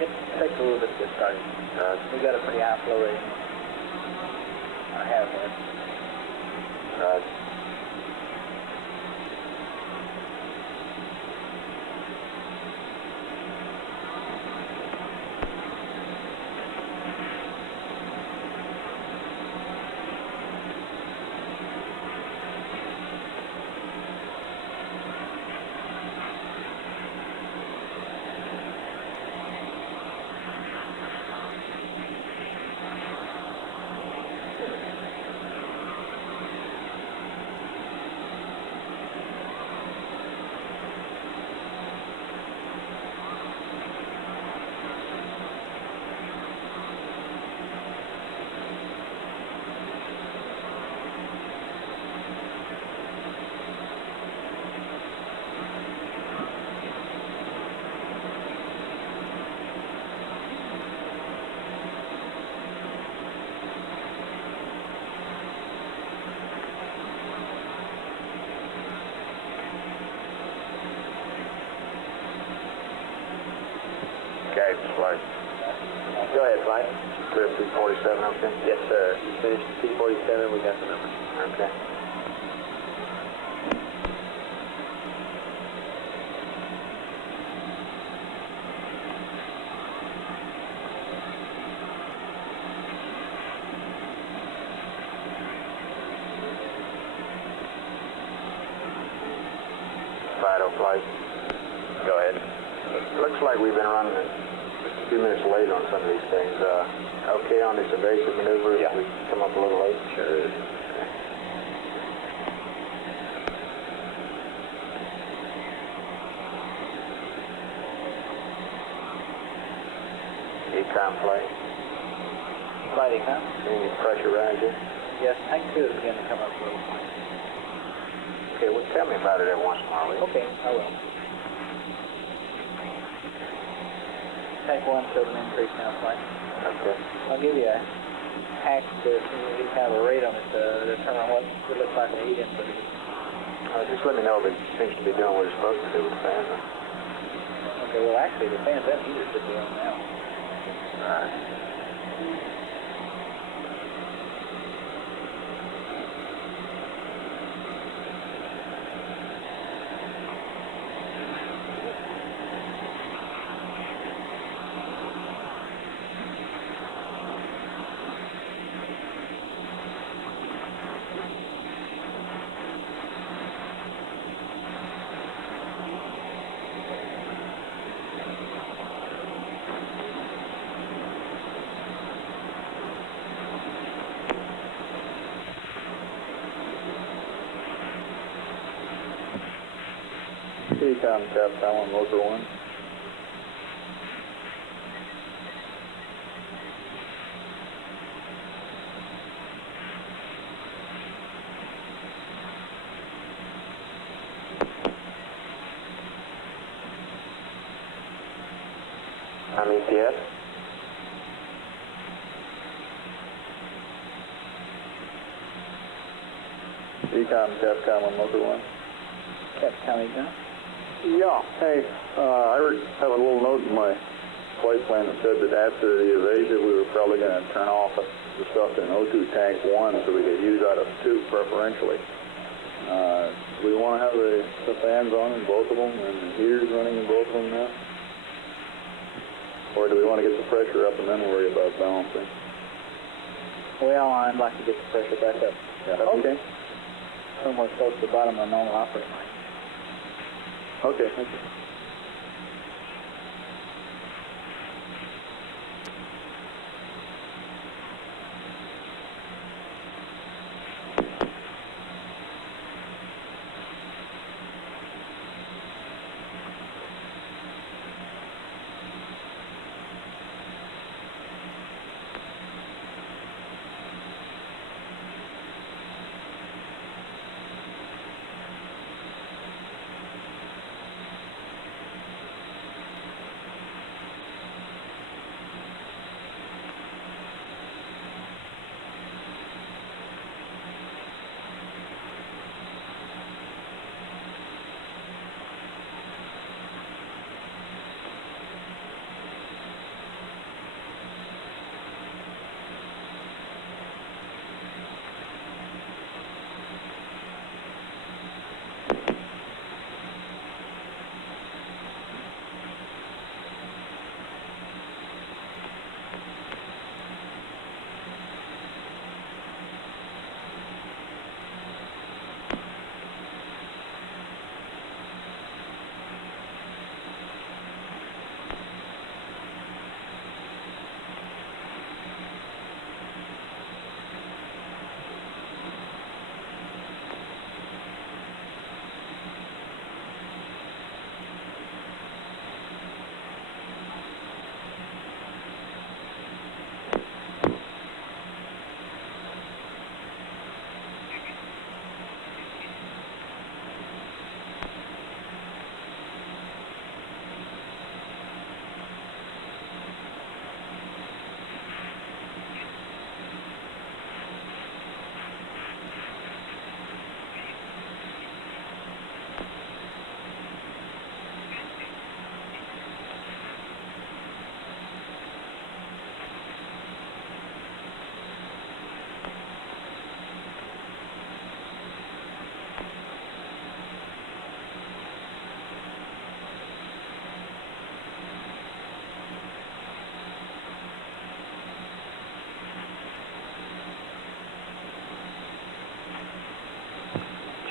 It takes a little bit to get started. We got a pretty high flow rating. I have had. Right. Guidance flight. Go ahead, flight. Clear P47, okay? Yes, sir. You finished P47, we got the number. Okay. Fido flight. Go ahead. Looks like we've been running a few minutes late on some of these things. Okay on this evasive maneuver? Yeah. We come up a little late? Sure is. Econ flight. Flight econ? Any pressure riser? Yes, tank 2 is beginning to come up a little. Okay, well, tell me about it every once in a while, will you? Okay, I will. Tank 1 showed an increase now, flight. Okay. I'll give you a hack to see kind of a rate on it to determine what it looks like the heat input is. Just let me know if it seems to be doing what it's supposed to do with the fan. Okay, well actually the fans and heater should be on now. Alright. Econ tap, Talon, motor 1. I'm ETS. Econ tap, Talon, motor 1. Capcom econ? Yeah, hey, I have a little note in my flight plan that said that after the evasive we were probably going to turn off the stuff in O2 tank 1 so we could use out of 2 preferentially. Do we want to have the fans on in both of them and the heaters running in both of them now? Or do we want to get the pressure up and then worry about balancing? Well, I'd like to get the pressure back up. Yeah, okay. Somewhere close to the bottom of the normal operating line. Okay, thank you.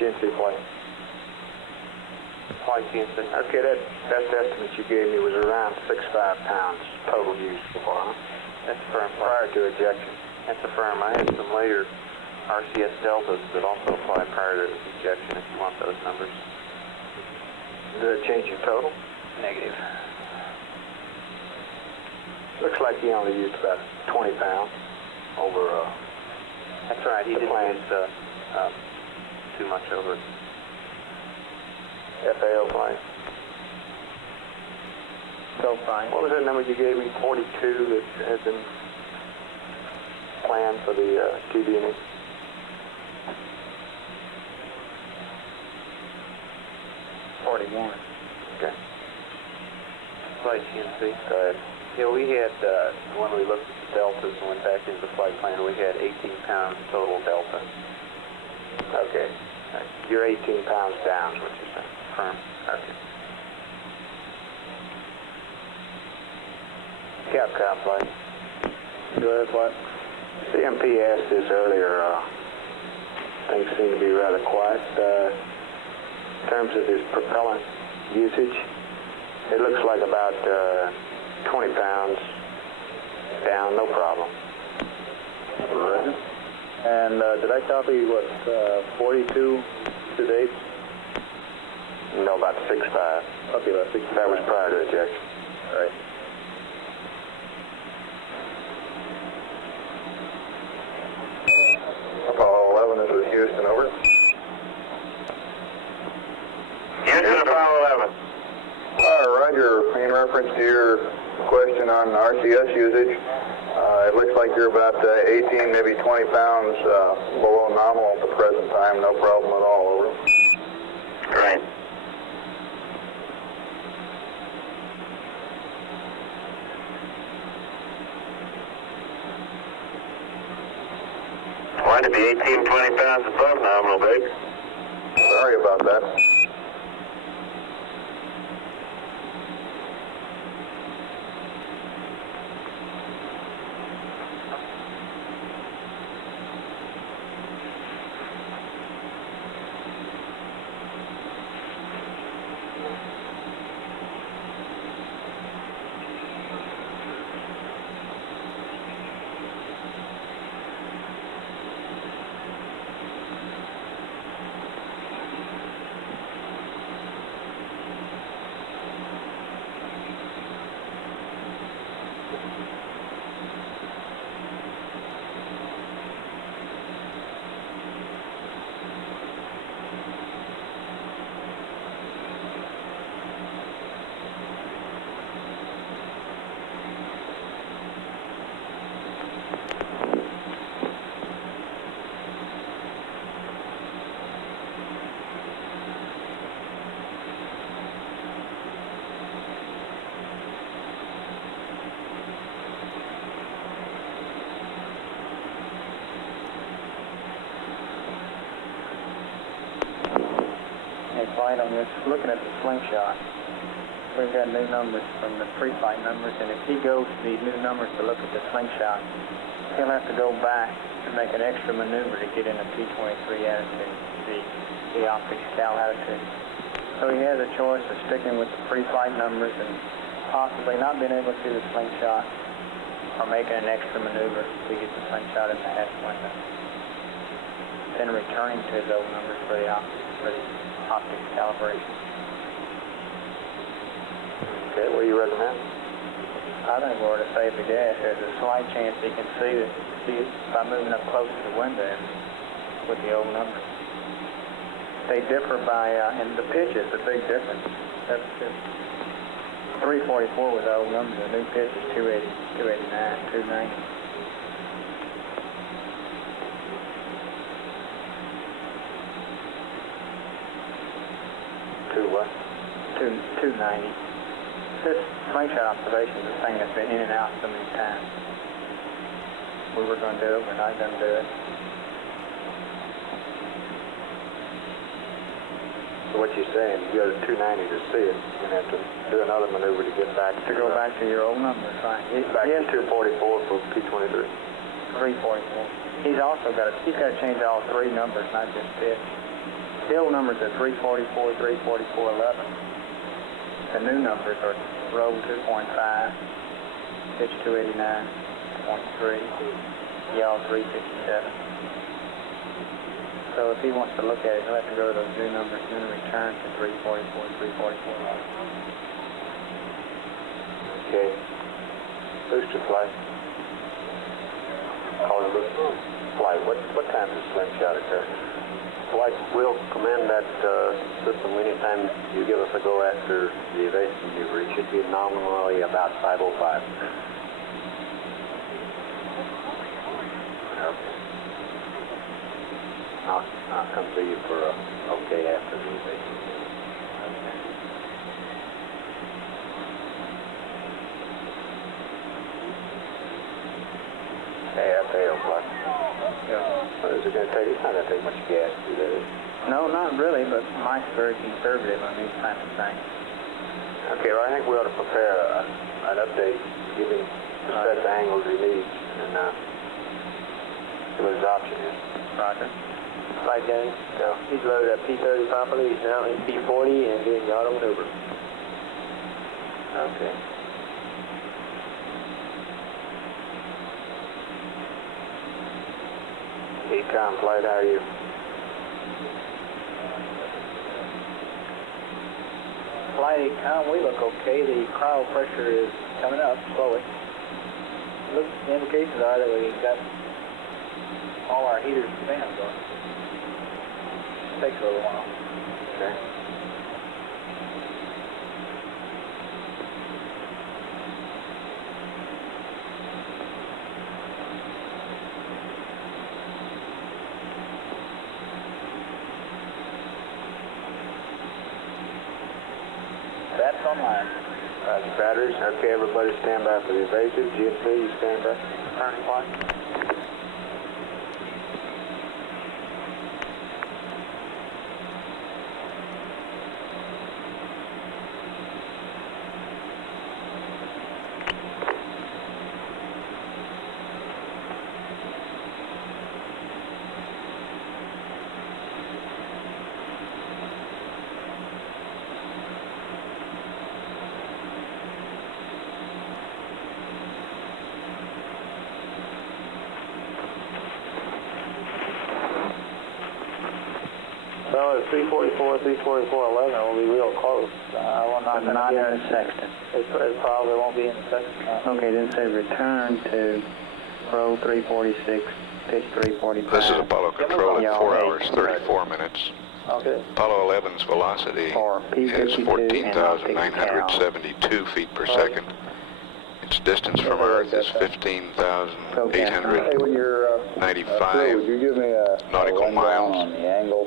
GNC flight. Flight TNC. Okay, that best estimate you gave me was around 65 pounds total use so far, huh? That's firm. Prior to ejection. That's a firm. I had some later RCS deltas that also apply prior to ejection if you want those numbers. Does that change your total? Negative. Looks like he only used about 20 pounds over That's right. He the didn't plan. use too much over it. FAO plane. So fine. What was that number you gave me? 42 that had been planned for the TD&E? Okay. Flight TNC. Go ahead. Yeah, we had, when we looked at the deltas and went back into the flight plan, we had 18 pounds total delta. Okay. You're 18 pounds down, is what you're saying. Firm. Okay. Capcom flight. Go ahead, flight. CMP asked this earlier. Things seem to be rather quiet. In terms of his propellant usage, it looks like about 20 pounds down, no problem. Right. And did I copy what, 42 to date? No, about 6.5. Okay, about 6.5. That was prior to ejection. Right. Apollo 11, this is Houston, over. Houston, Apollo 11. Roger, in reference to your question on RCS usage, it looks like you're about 18, maybe 20 pounds below nominal at the present time, no problem at all, over. Great. Wanted to be 18, 20 pounds above nominal, Big. Sorry about that. Flight, I'm just looking at the slingshot. We've got new numbers from the pre-flight numbers, and if he goes to these new numbers to look at the slingshot, he'll have to go back and make an extra maneuver to get in a P-23 attitude, the optics cal attitude. So he has a choice of sticking with the pre-flight numbers and possibly not being able to see the slingshot, or making an extra maneuver to get the slingshot in the hatch window. Then returning to his old numbers for the optics calibration. Okay, what do you recommend? I think we're to save the gas. There's a slight chance he can see it by moving up close to the window with the old numbers. They differ by, and the pitch is the big difference. That's just 344 with the old numbers. The new pitch is 280, 289, 290. What? 290. This slingshot observation is a thing that's been in and out so many times. We were going to do it, we're not going to do it. So what you're saying, you go to 290 to see it, you're going to have to do another maneuver to get back to go back to your old numbers, right? Back to 244 for P-23. 344. He's also got to change all three numbers, not just pitch. The old numbers are 344, 344, 11. The new numbers are roll 2.5, pitch 289.3, yaw 357. So if he wants to look at it, he'll have to go to those new numbers and then return to 344, 344. Okay. Booster flight. Calling booster flight. What time does slingshot occur? Flight will command that system anytime you give us a go after the evasive maneuver. It should be nominally about 5:05. Okay. I'll come to you for a okay after the evasive. Hey, I failed, what? What is it going to take? It's not going to take much gas to do that. No, not really, but Mike's very conservative on these kinds of things. Okay, well, I think we ought to prepare an update, giving the set of angles he needs, and see what his option is. Roger. Flight Danny. So he's loaded up P30 properly. He's now in P40 and doing the auto maneuver. Okay. Econ flight, how are you? Flight Econ, we look okay. The cryo pressure is coming up slowly. Looks, the indications are that we got all our heaters and fans on. Takes a little while. Okay. That's online. Roger, batteries. Okay, everybody stand by for the evasive. GSP, you stand by. Turning flight. Well, it's 344, 344, 11 will be real close. Not in the sextant. It probably won't be in the sextant. Okay, then say return to roll 346, pitch 345. This is Apollo Control at 4 hours, 34 minutes. Okay. Apollo 11's velocity is 14,972 feet per second. Its distance from Earth is 15,895 would you give me a nautical rundown miles. on the angle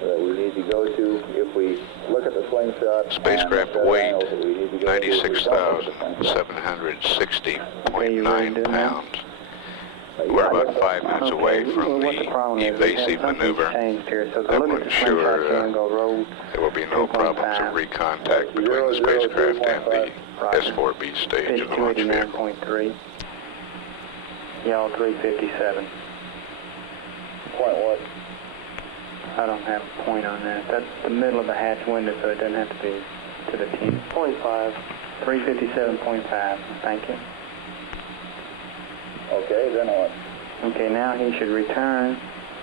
that we need to go to if we look at the slingshot? Spacecraft and the weight, angles that we need to go to if we don't look at the slingshot? 96,760.9 pounds. We're about 5 minutes away from the evasive maneuver that will ensure there will be no problems of recontact between the spacecraft and the S4B stage of the launch vehicle. 289.3, yaw 357. Point what? I don't have a point on that. That's the middle of the hatch window, so it doesn't have to be to the 10. 0.5. 357.5. Thank you. Okay, then what? Okay, now he should return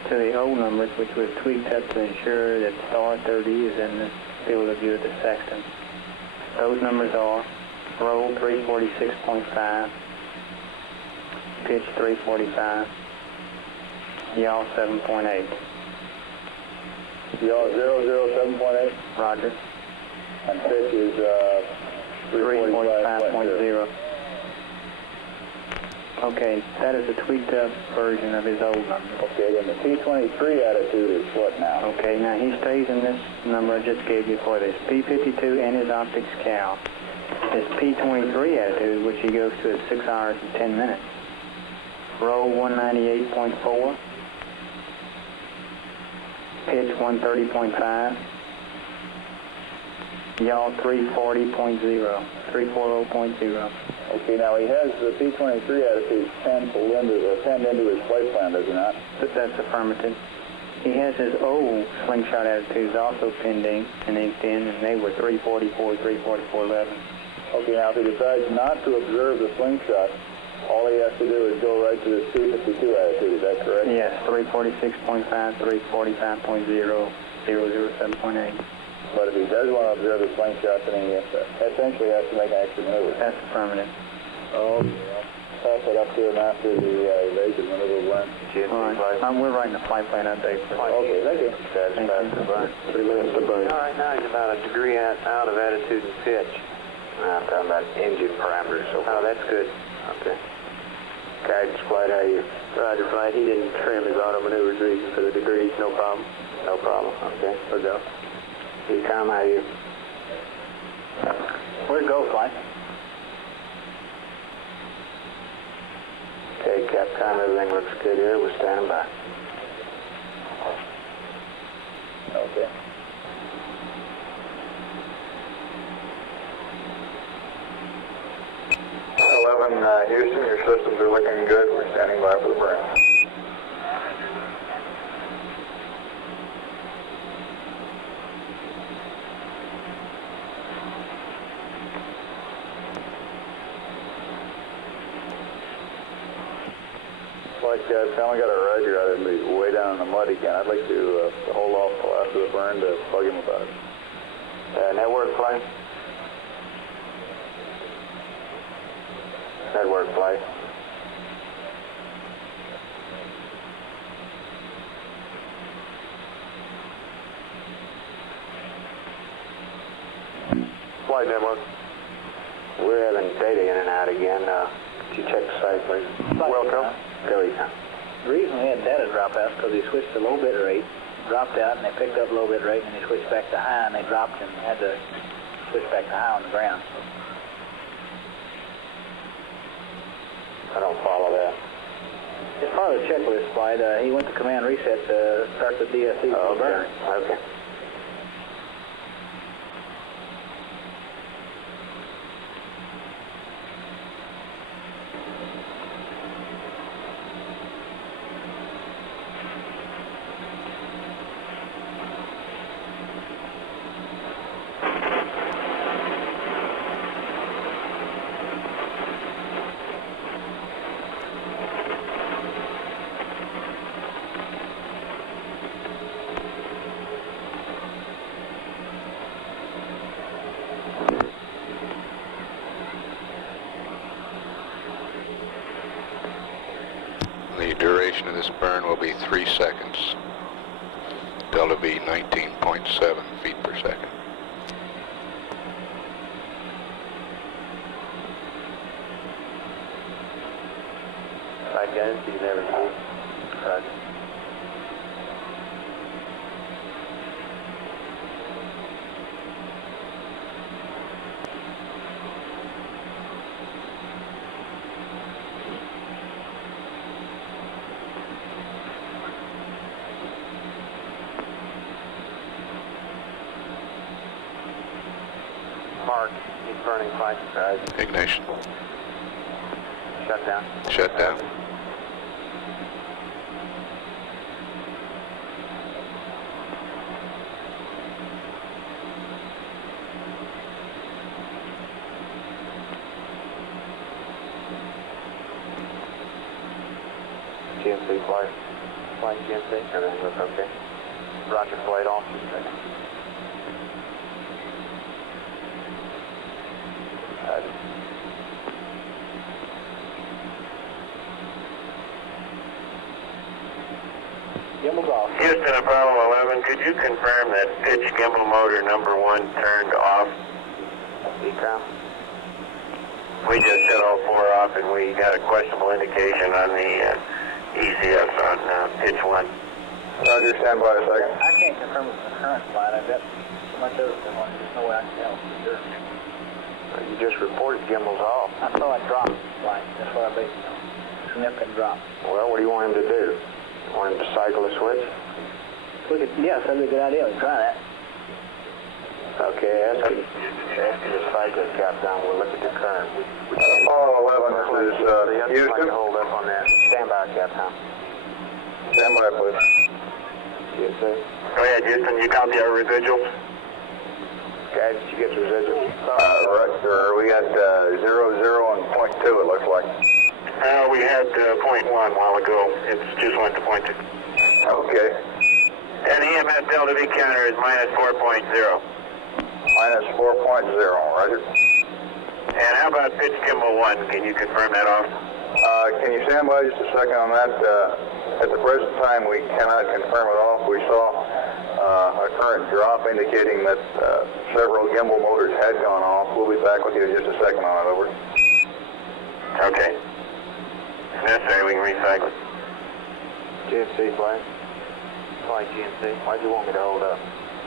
to the old numbers, which was tweaked up to ensure that star 30 is in the field of view of the sextant. Those numbers are roll 346.5, pitch 345, yaw 7.8. Yaw 007.8? Roger. And pitch is 345.0. Okay, that is a tweaked up version of his old number. Okay, then the P23 attitude is what now? Okay, now he stays in this number I just gave you for this P52 and his optics cow. His P23 attitude, which he goes to at 6 hours and 10 minutes. Roll 198.4. Pitch 130.5. Yaw 340.0. 340.0. Okay, now he has the P23 attitude pinned into his flight plan, does he not? That's affirmative. He has his old slingshot attitudes also pending and inked in, and they were 344, 344.11. Okay, now if he decides not to observe the slingshot, all he has to do is go right to the 252 attitude, is that correct? Yes, 346.5, 345.0, 007.8. But if he does want to observe the slingshot, then he essentially has to make an extra maneuver. That's affirmative. Oh, yeah. Pass it up to him after the evasive maneuver run. All right, we're writing the flight plan update for Okay, thank you. Thank you. 3 minutes to burn. All right, now he's about a degree out of attitude and pitch. I'm talking about engine parameters. So oh, that's good. Okay. Guidance flight, how you? Roger, flight. He didn't trim his auto maneuvers reason for the degrees. No problem. No problem. Okay. We'll go. Ecom, how you? Where'd go, flight? Okay, Capcom, everything looks good here. We're standing by. Okay. Houston, your systems are looking good. We're standing by for the burn. Tom, I got a Roger out of the way down in the mud again. I'd like to hold off till after the burn to bug him about it. Network flight. Network flight. Flight network. We're having data in and out again. Could you check the site, please? Welcome. Go Ecom. The reason we had data drop out is because he switched to low bit rate, dropped out, and they picked up low bit rate, and he switched back to high, and they dropped and had to switch back to high on the ground. I don't follow that. As part of the checklist flight, he went to command reset to start the DSC for the burn. Okay. The duration of this burn will be 3 seconds. Delta V 19.7 feet per second. Right, guys, you never see. Roger. Mark, he's burning flight. Ignition. Shut down. Shut down. GNC flight. Flight GNC, everything looks okay. Roger, flight off. Gimbal's off. Houston, Apollo 11, could you confirm that pitch gimbal motor number 1 turned off? Ecom. We just shut all 4 off and we got a questionable indication on the ECS on pitch 1. Roger, stand by a second. I can't confirm it's the current flight. I've got so much other stuff on it. There's no way I can tell for sure. You just reported gimbals off. I saw it drop flight. That's what I based it on. Significant drop. Well, what do you want him to do? You want him to cycle a switch? Yes, that'd be a good idea. We can try that. Okay, after the cycle gap down, we'll look at the current. Apollo 11, this is Houston. Hold up on that. Stand by, Capcom. Stand by, please. GNC. Go ahead, Houston. You copy our residuals? Guys, did you get the residuals? Right, sir. We got 0, 0, and .2, it looks like. We had .1 a while ago. It just went to .2. Okay. And the EMS delta V counter is -4.0. Minus 4.0, roger. And how about pitch gimbal 1? Can you confirm that off? Can you stand by just a second on that? At the present time, we cannot confirm it off. We saw a current drop indicating that several gimbal motors had gone off. We'll be back with you in just a second on it, over. Okay. If necessary, we can recycle. GNC, fly. Fly GNC. Why'd you want me to hold up?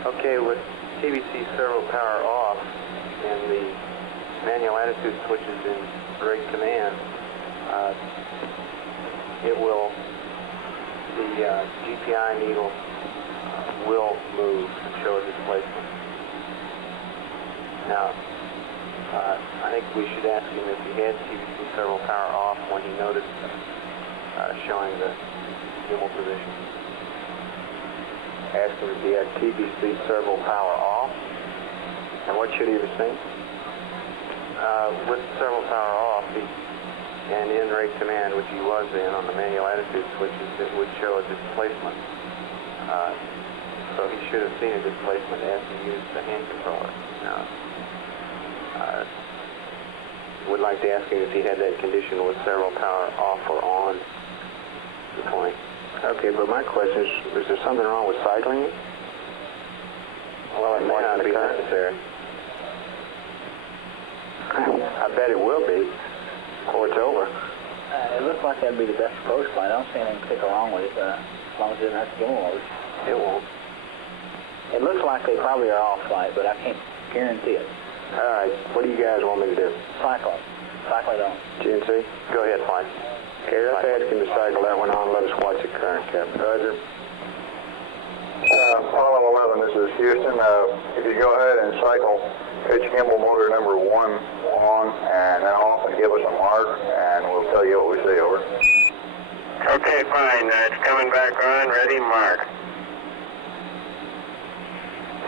Okay, with TVC servo power off and the manual attitude switches in rate command, the GPI needle will move and show a displacement. Now, I think we should ask him if he had TVC servo power off when he noticed showing the gimbal position. Ask him if he had TVC servo power off. And what should he have seen? With servo power off, and in rate command, which he was in on the manual attitude switches, it would show a displacement. So he should have seen a displacement as he used the hand controller. Now, would like to ask him if he had that condition with servo power off or on the point. Okay, but my question is there something wrong with cycling it? Well, it may not be necessary. I bet it will be before it's over. It looks like that'd be the best approach flight. I don't see anything particular wrong with it, as long as it doesn't have to gimbal motors. It won't. It looks like they probably are off flight, but I can't guarantee it. All right, what do you guys want me to do? Cycle it. Cycle it on. GNC, go ahead, flight. Okay, let's ask him to cycle that one on. Let us watch it current, Captain. Roger. Apollo 11, this is Houston. If you go ahead and cycle pitch gimbal motor number 1 on and then off and give us a mark, and we'll tell you what we see, over. Okay, fine. It's coming back on. Ready, mark.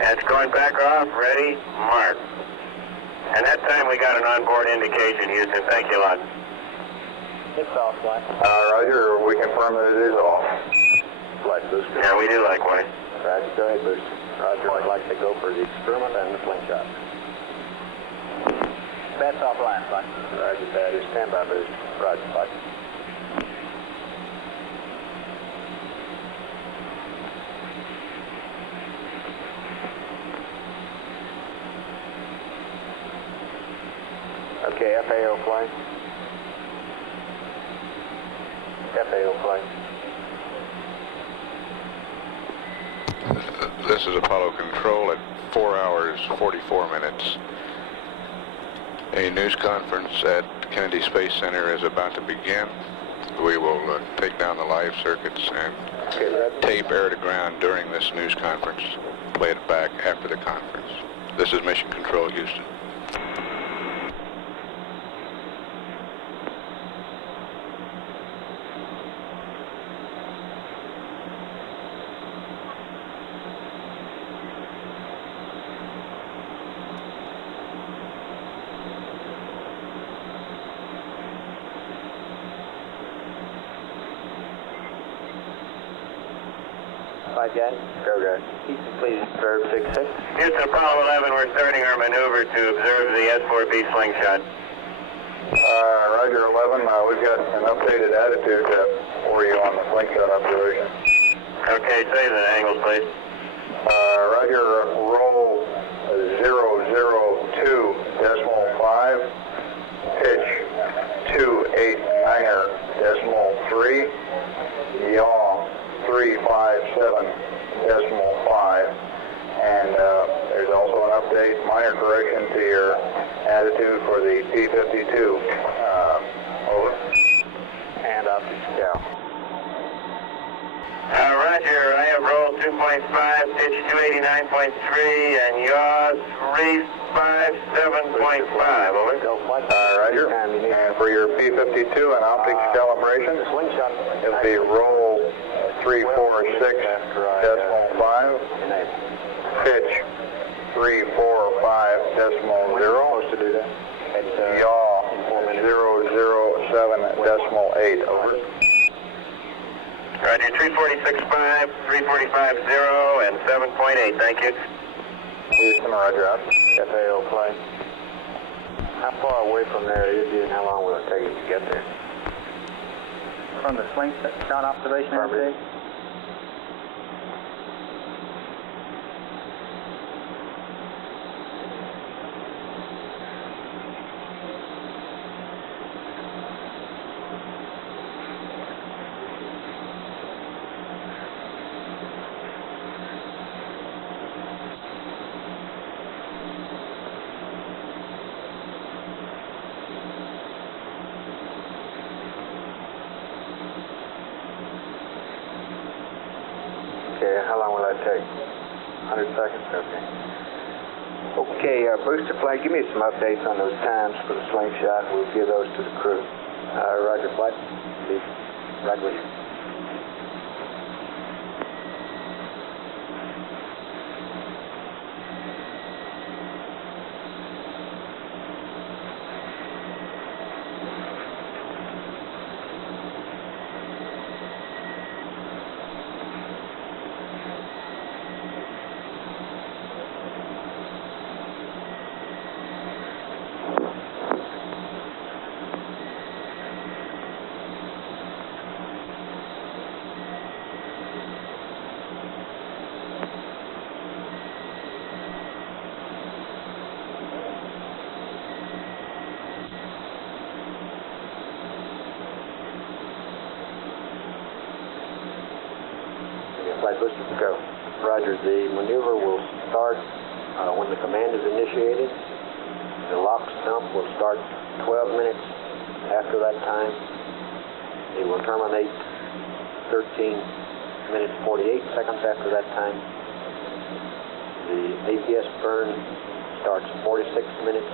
That's going back off. Ready, mark. And that time we got an onboard indication, Houston. Thank you a lot. It's off flight. Roger, we confirm that it is off. Flight booster. Yeah, we do likewise. Roger, go ahead, booster. Roger, I'd like to go for the experiment and the slingshot. That's offline, flight. Roger, that is standby, booster. Roger, flight. Okay, FAO flight. FAO flight. This is Apollo Control at 4 hours, 44 minutes. A news conference at Kennedy Space Center is about to begin. We will take down the live circuits and tape air to ground during this news conference, play it back after the conference. This is Mission Control, Houston. Flight guys. Go, guys. Houston, please. Verb 66. Houston, Apollo 11, we're starting our maneuver to observe the S4B slingshot. Roger 11, we've got an updated attitude for you on the slingshot observation. Okay, say the angles, please. Roger, roll 002.5, pitch 289.3, yaw 357.5, and there's also an update, minor correction to your attitude for the P-52. Over. And up to scout. Roger, I have rolled 2.5, pitch 289.3, and yaw 357.5, over. Roger, and for your P-52 and optics calibration, it'll be roll 3 346.5. Pitch 345.0. Supposed to do that? Yaw 007.8. Over. Roger, 346.5, 345.0, and 7.8. Thank you. Houston, roger out. FAO plane. How far away from there is it, and how long will it take you to get there? From the slingshot observation, I see. Okay, how long will that take? 100 seconds? Okay, booster flight, give me some updates on those times for the slingshot. We'll give those to the crew. Roger, flight. Right with you. Flight booster, go. Roger, the maneuver will start when the command is initiated. The lock stump will start 12 minutes after that time. It will terminate 13 minutes 48 seconds after that time. The APS burn starts 46 minutes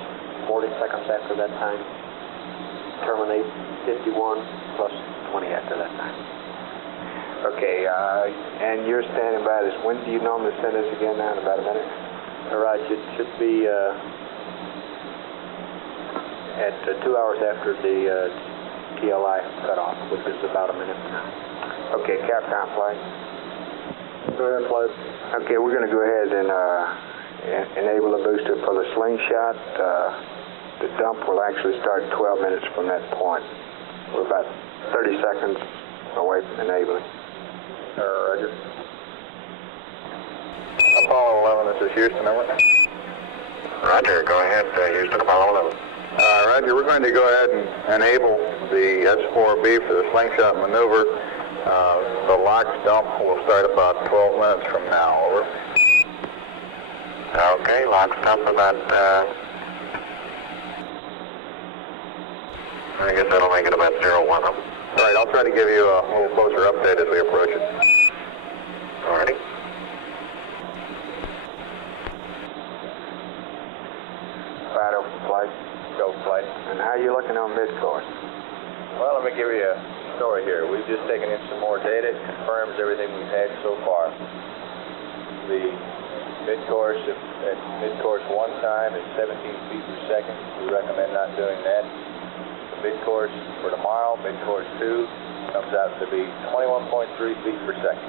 40 seconds after that time. Terminate 51 plus 20 after that time. Okay, and you're standing by this. When do you normally send us again now? In about a minute? All right, it should be at 2 hours after the TLI cutoff, which is about a minute from now. Okay, Capcom flight. Go ahead, flight. Okay, we're going to go ahead and enable the booster for the slingshot. The dump will actually start 12 minutes from that point. We're about 30 seconds away from enabling. Roger. Apollo 11, this is Houston, over. Roger, go ahead, Houston, Apollo 11. Roger, we're going to go ahead and enable the S4B for the slingshot maneuver. The lock dump will start about 12 minutes from now, over. Okay, lock dump about, I guess that'll make it about 01. All right, I'll try to give you a little closer update as we approach it. Alrighty. Flight open flight. Go flight. And how are you looking on mid-course? Well, let me give you a story here. We've just taken in some more data. It confirms everything we've had so far. The mid-course at mid-course 1 time is 17 feet per second. We recommend not doing that. The mid-course for tomorrow, mid-course 2, comes out to be 21.3 feet per second.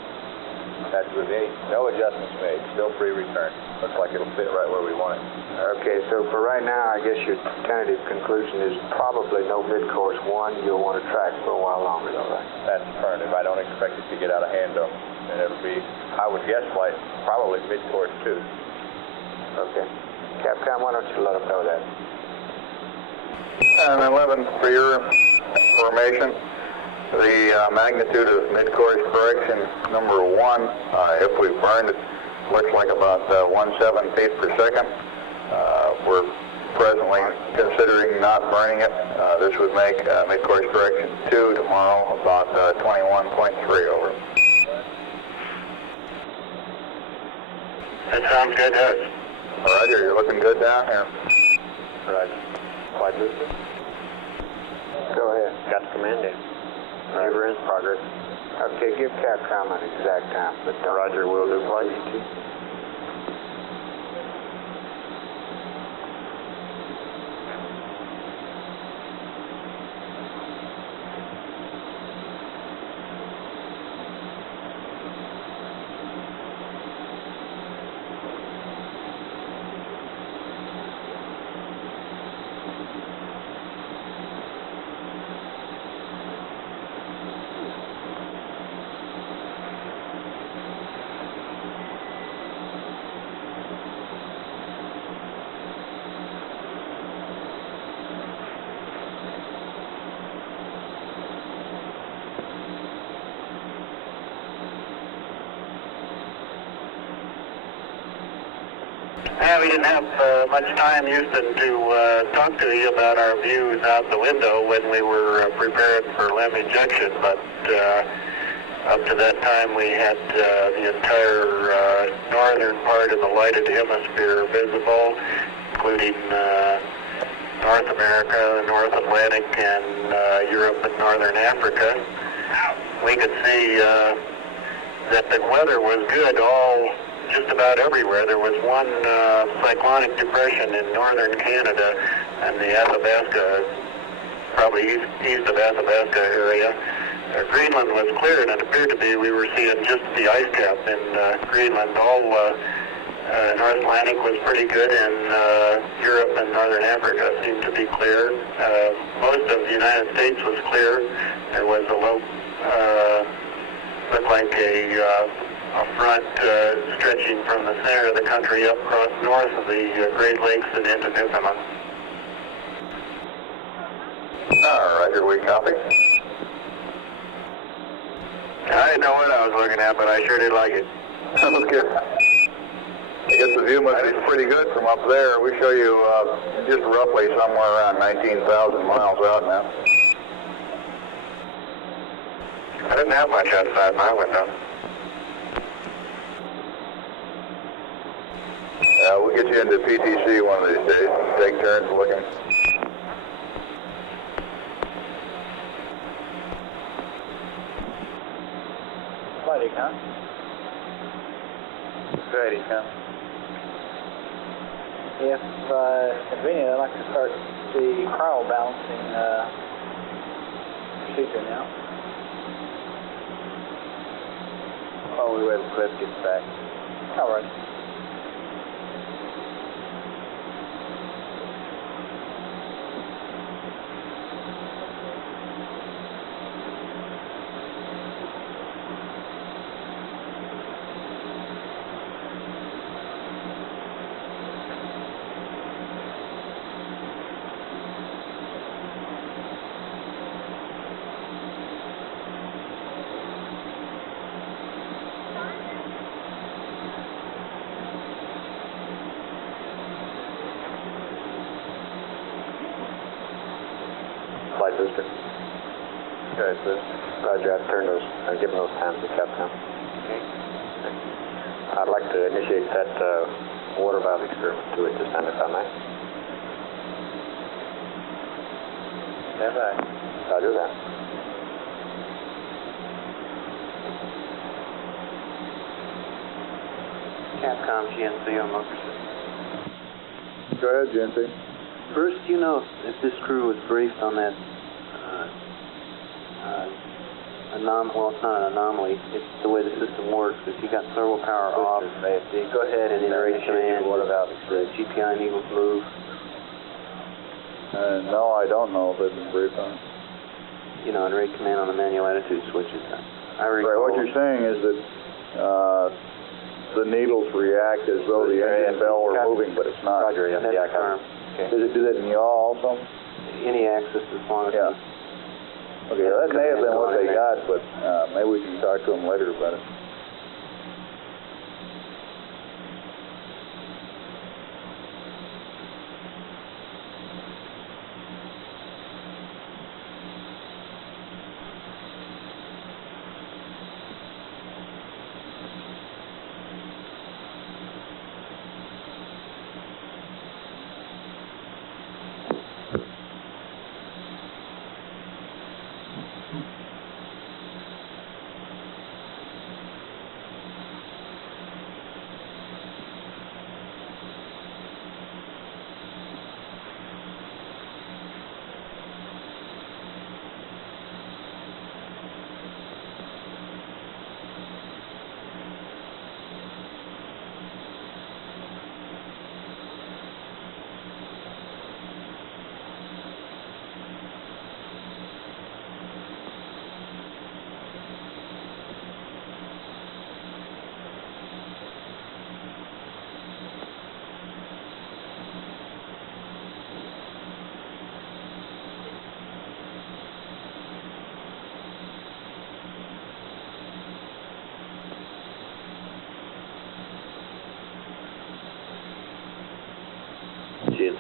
That's with no adjustments made, still pre-return. Looks like it'll fit right where we want it. Okay, so for right now, I guess your tentative conclusion is probably no mid-course 1. You'll want to track for a while longer, though, right? That's affirmative. I don't expect it to get out of hand, though. And it'll be, I would guess, flight probably mid-course 2. Okay. Capcom, why don't you let them know that? And 11, for your information, the magnitude of mid-course correction number 1, if we burned it, looks like about 17 feet per second. We're presently considering not burning it. This would make mid-course correction 2 tomorrow about 21.3, over. That sounds good to us. Roger, you're looking good down here. Roger. Flight booster. Go ahead. Got the command in. Maneuver in progress. Okay, give Capcom an exact time, but Roger, will do. Flight ET. Yeah, we didn't have much time, Houston, to talk to you about our views out the window when we were preparing for LEM ejection, but up to that time we had the entire northern part of the lighted hemisphere visible, including North America, North Atlantic, and Europe and Northern Africa. We could see that the weather was good just about everywhere. There was one cyclonic depression in northern Canada and the Athabasca, probably east of Athabasca area. Greenland was clear, and it appeared to be we were seeing just the ice cap in Greenland. All North Atlantic was pretty good, and Europe and Northern Africa seemed to be clear. Most of the United States was clear. There was a low, looked like a front stretching from the center of the country up across north of the Great Lakes and into Newfoundland. All right, we copy. I didn't know what I was looking at, but I sure did like it. Okay. I guess the view must be pretty good from up there. We show you just roughly somewhere around 19,000 miles out now. I didn't have much outside my window. We'll get you into PTC one of these days. Take turns looking. Flight Econ. Flight Econ. If convenient, I'd like to start the crawl balancing procedure now. Oh, we wait till Cliff gets back. All right. Flight booster. Good, booster. Roger, I've turned those, given those times to Capcom. Okay. I'd like to initiate that water valve experiment to it this time, if I may. Stand by. Roger that. Capcom GNC on motor system. Go ahead, GNC. Bruce, do you know if this crew was briefed on that well, it's not an anomaly, it's the way the system works. If you got servo power off, go ahead and enter command, what about the GPI and Eagles move? No, I don't know if they've been briefed on it. You know, and rate command on the manual attitude switches. Right, what you're saying is that the needles react as though the engine bell were moving, but it's not. Roger, yeah, I confirm. Okay. Does it do that in yaw also? Any axis as long as... Yeah. Okay, that may have been what they got, but maybe we can talk to them later about it.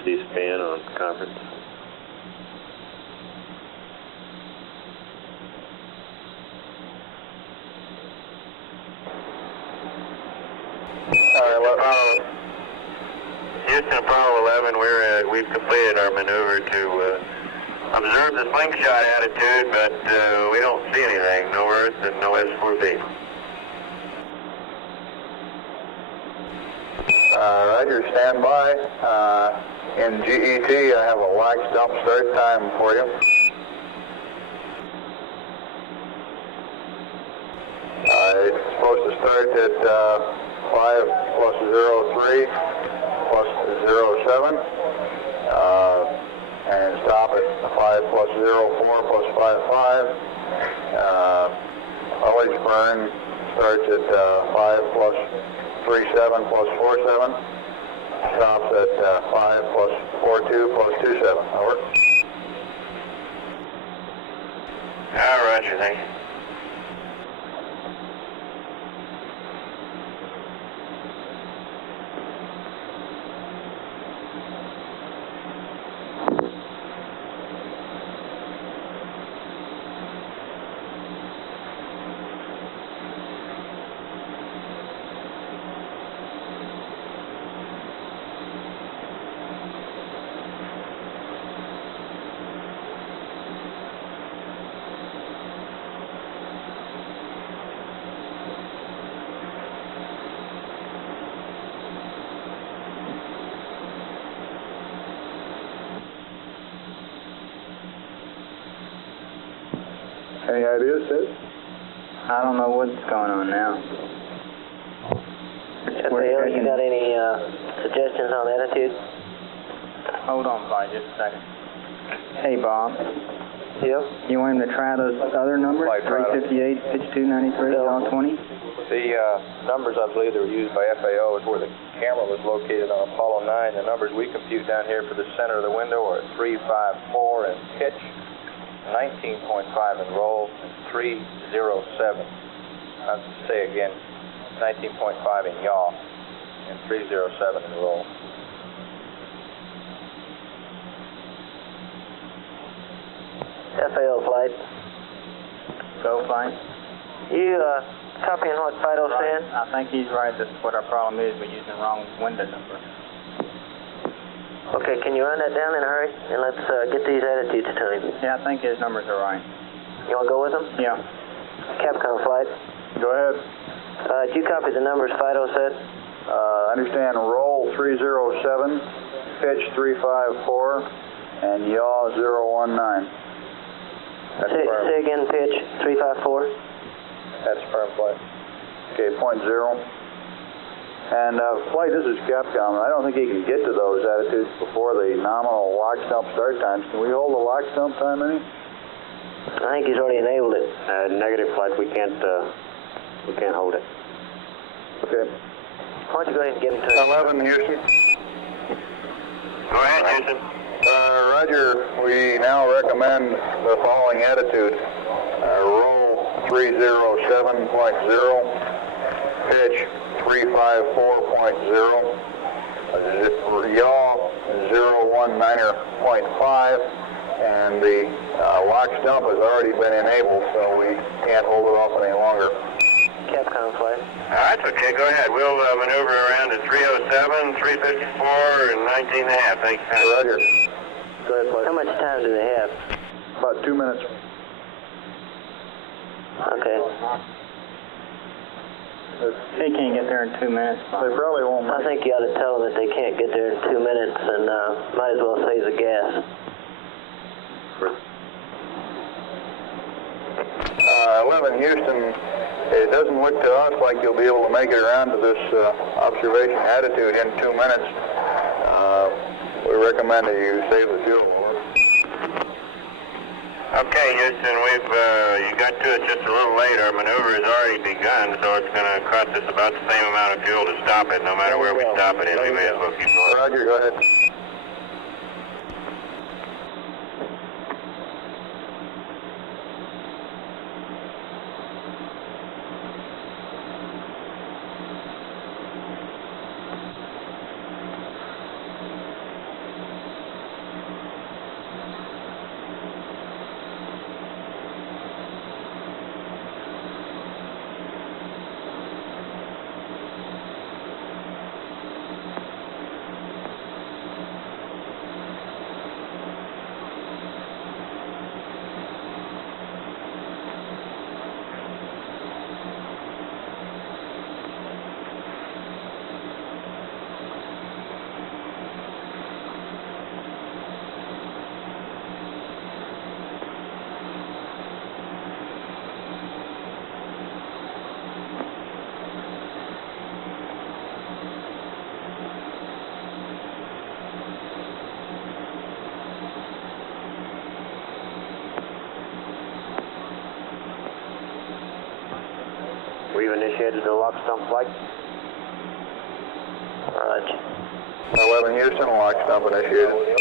C-SPAN on conference. Houston, Apollo 11, we've completed our maneuver to observe the slingshot attitude, but we don't see anything. No Earth and no S4B. Roger, stand by. In GET, I have a wax dump start time for you. It's supposed to start at 5 plus 03 plus 07, and stop at 5 plus 04 plus 55. Ullage burn starts at 5 plus 37 plus 47, stops at 5 plus 42 plus 27. Over. Roger, thank you. Any ideas, Sid? I don't know what's going on now. FAO, you got any suggestions on attitude? Hold on, Bob, just a second. Hey, Bob. Yep. You want him to try those other numbers? 358, pitch 293, all 20? The numbers I believe that were used by FAO is where the camera was located on Apollo 9. The numbers we compute down here for the center of the window are 354 in pitch, 19.5 in roll, and 307. I'll say again, 19.5 in yaw, and 307 in roll. FAO flight. Go flight. You copying what Fido said? I think he's right. That's what our problem is. We're using the wrong window number. Okay, can you run that down in a hurry? And let's get these attitudes to him. Yeah, I think his numbers are right. You want to go with them? Yeah. Capcom flight. Go ahead. Did you copy the numbers Fido said? Understand roll 307, pitch 354, and yaw 019. Say again, pitch 354. That's firm flight. Okay, point zero. And flight, this is Capcom. I don't think he can get to those attitudes before the nominal lock stump start times. Can we hold the lock stump time any? I think he's already enabled it. Negative, flight. We can't hold it. Okay. Why don't you go ahead and get him to 11, Houston. Go ahead, Houston. Roger, we now recommend the following attitude. Roll 307.0, pitch 354.0, yaw 019.5, and the lock stump has already been enabled, so we can't hold it off any longer. Capcom flight. That's okay, go ahead. We'll maneuver around to 307, 354, and 19.5. Thank you. Roger. Go ahead, flight. How much time do they have? About 2 minutes. Okay. He can't get there in 2 minutes. They probably won't. I think you ought to tell them that they can't get there in 2 minutes and might as well save the gas. 11, Houston. It doesn't look to us like you'll be able to make it around to this observation attitude in 2 minutes. We recommend that you save the fuel. Okay, Houston, you got to it just a little late. Our maneuver has already begun, so it's going to cost us about the same amount of fuel to stop it. No matter where we stop it in, we may as well keep going. Roger, go ahead. initiated the lock stump flight. Roger. 11 Houston, lock stump initiated.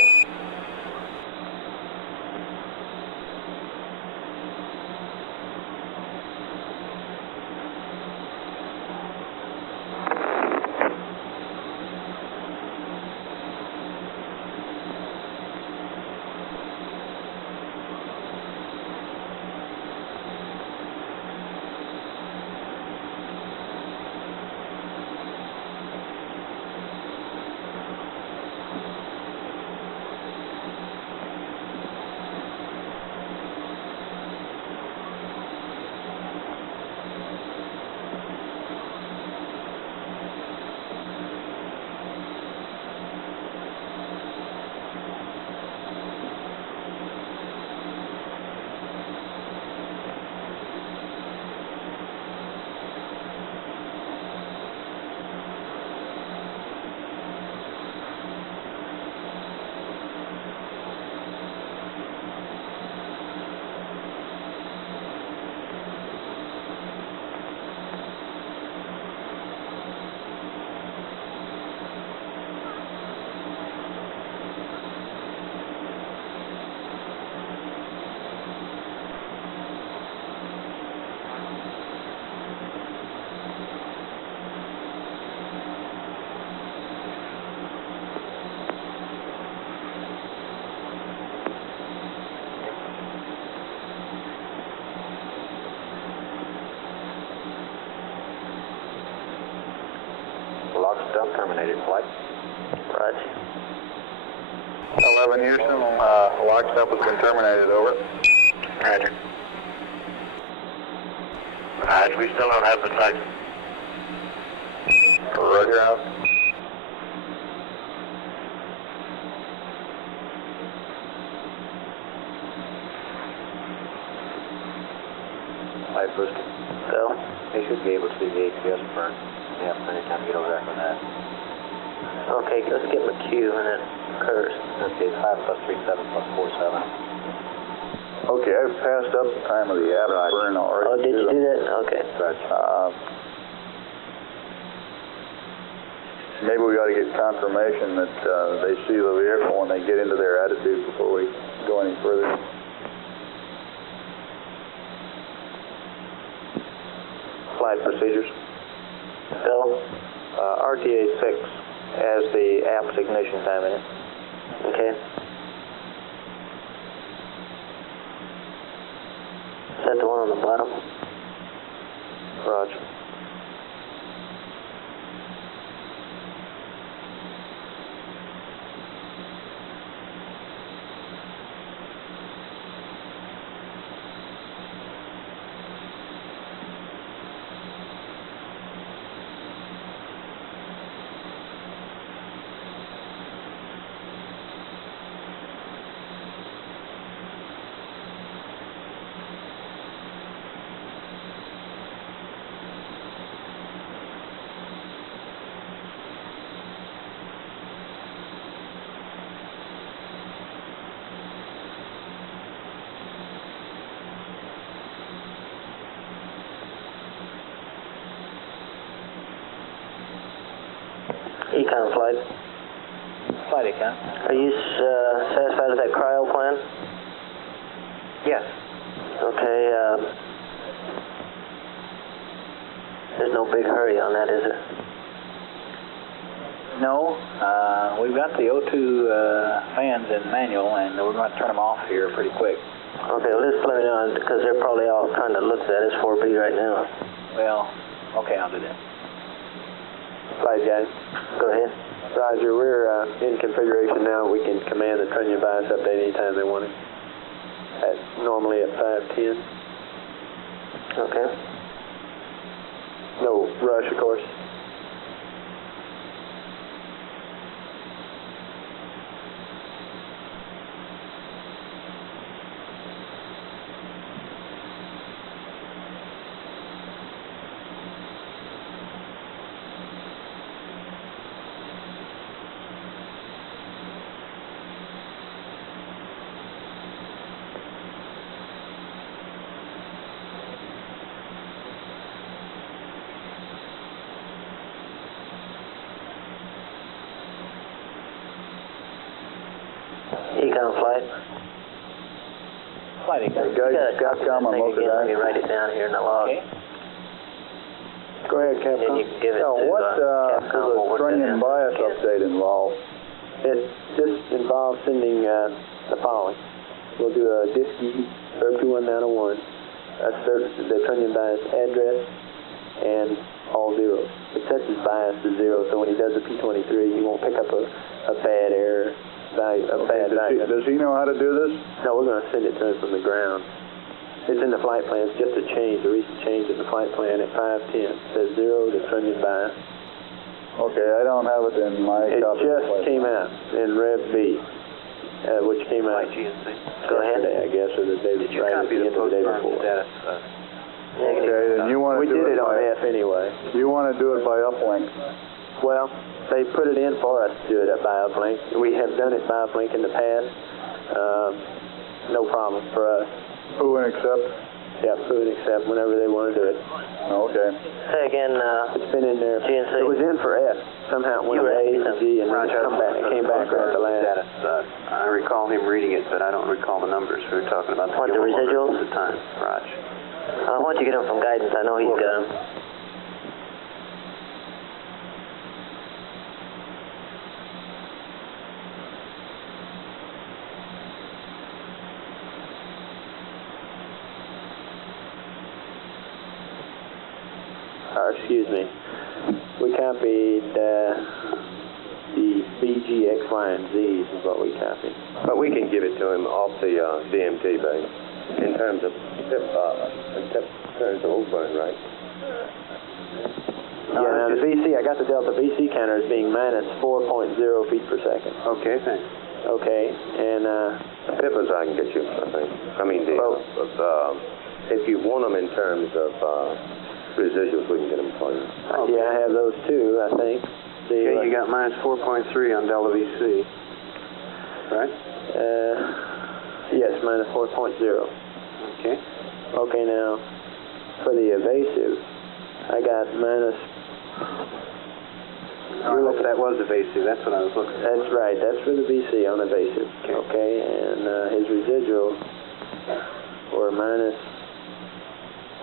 Lock stump terminated flight. Roger. 11 Houston, lock stump has been terminated, over. Roger. Roger, we still don't have the flight. Roger out. Flight boosted. So, they should be able to see the APS burn. They have plenty of time to get over there for that. Okay, let's get McHugh and it occurs. Okay, 5 plus 3, 7 plus 4, 7. Okay, I've passed up the time of the APS burn already. Oh, did you do that? Okay. Maybe we ought to get confirmation that they see the vehicle when they get into their attitude before we go any further. Flight procedures. Phil, RTA 6 has the APS ignition time in it. Okay. Is that the one on the bottom? Roger. Econ flight. Flight Econ. Are you satisfied with that cryo plan? Yes. Okay, there's no big hurry on that, is there? No. We've got the O2 fans in manual, and we're going to turn them off here pretty quick. Okay, well, just let me know, because they're probably all trying to look at that as 4B right now. Well, okay, I'll do that. Flight guys. Go ahead. Roger, we're in configuration now. We can command the trunnion bias update anytime they want it. Normally at 5:10. Okay. No rush, of course. Newtown flight. Flight Capcom on local Let me write it down here in the log. Okay. Go ahead, And then you can give it to what Capcom. does the trunnion bias update involve? It just involves sending the following. We'll do a disk E, verb 21901. That's the trunnion bias address and all zeros. It sets his bias to 0, so when he does a P23, he won't pick up a bad error value, value. Does he know how to do this? No, we're going to send it to him from the ground. It's in the flight plan. It's just a change, a recent change in the flight plan at 510. It says 0 to trunnion bias. Okay, I don't have it in my It copy. just came out in Rev B, which came out yesterday, I guess, or the day Did you right at copy the the end of the day postmark before. status? Okay, then you want to We do did it it on by, F anyway. you want to do it by uplink. Well, they put it in for us to do it by uplink. We have done it by uplink in the past. No problem for us. Who and accept? Yeah, food except whenever they want to do it. Okay. Say again, it's been in there. GNC. It was in for F. Somehow it went to A to G and then it came back right at the last. I recall him reading it, but I don't recall the numbers. We were talking about the residuals at the time, Raj. Why don't you get him from guidance? I know he's got them. Excuse me. We copied the B, G, X, Y, and Z's is what we copied. But we can give it to him off the DMT base in terms of overburn, right? Yeah, now the VC, I got the Delta VC counter as being minus 4.0 feet per second. Okay, thanks. Okay, and PIPAs I can get you, I think. I mean, if you want them in terms of residuals, we can get them for you. Yeah, I have those too, I think. Okay, you got minus 4.3 on Delta VC, right? Yes, minus 4.0. Okay. Okay, now, for the evasive, I got minus... That was evasive, that's what I was looking for. That's right, that's for the VC on evasive. Okay, and his residual were minus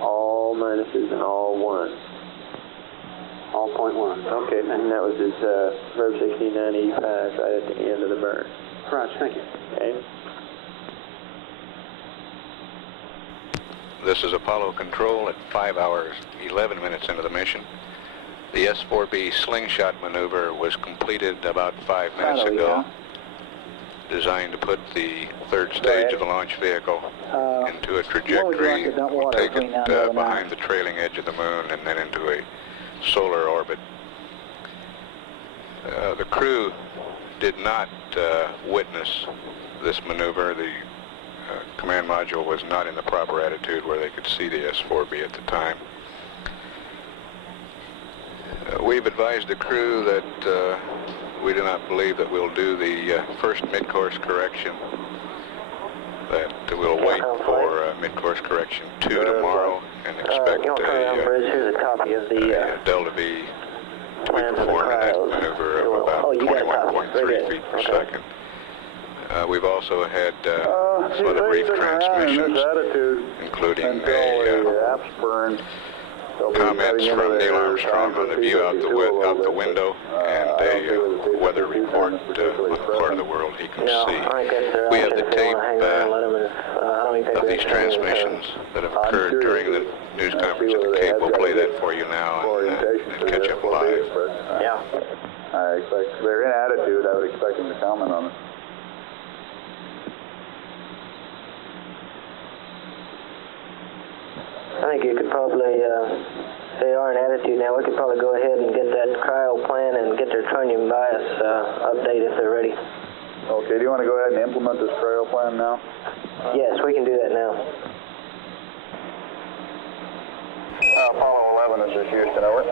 all minuses and all ones. All .1. Okay, and that was his verb 6985 right at the end of the burn. Raj, thank you. Okay. This is Apollo Control at 5 hours, 11 minutes into the mission. The S-4B slingshot maneuver was completed about 5 minutes ago, designed to put the third stage of the launch vehicle into a trajectory that will take it behind the trailing edge of the moon and then into a solar orbit. The crew did not witness this maneuver. The command module was not in the proper attitude where they could see the S-4B at the time. We've advised the crew that we do not believe that we'll do the first mid-course correction, that we'll wait for mid-course correction 2 tomorrow and expect Here's a copy of the Delta V to be performed in that maneuver of about 21.3 feet per second. We've also had sort of brief transmissions, including comments from Neil Armstrong on the view out the window and a weather report on the part of the world he can see. We have the tape of these transmissions that have occurred during the news conference at the Cape. We'll play that for you now and catch up live. Yeah. I expect they're in attitude. I would expect them to comment on it. I think you could probably, they are in attitude now, we could probably go ahead and get that cryo plan and get their trunnion bias update if they're ready. Okay, do you want to go ahead and implement this cryo plan now? Yes, we can do that now. Apollo 11, this is Houston, over.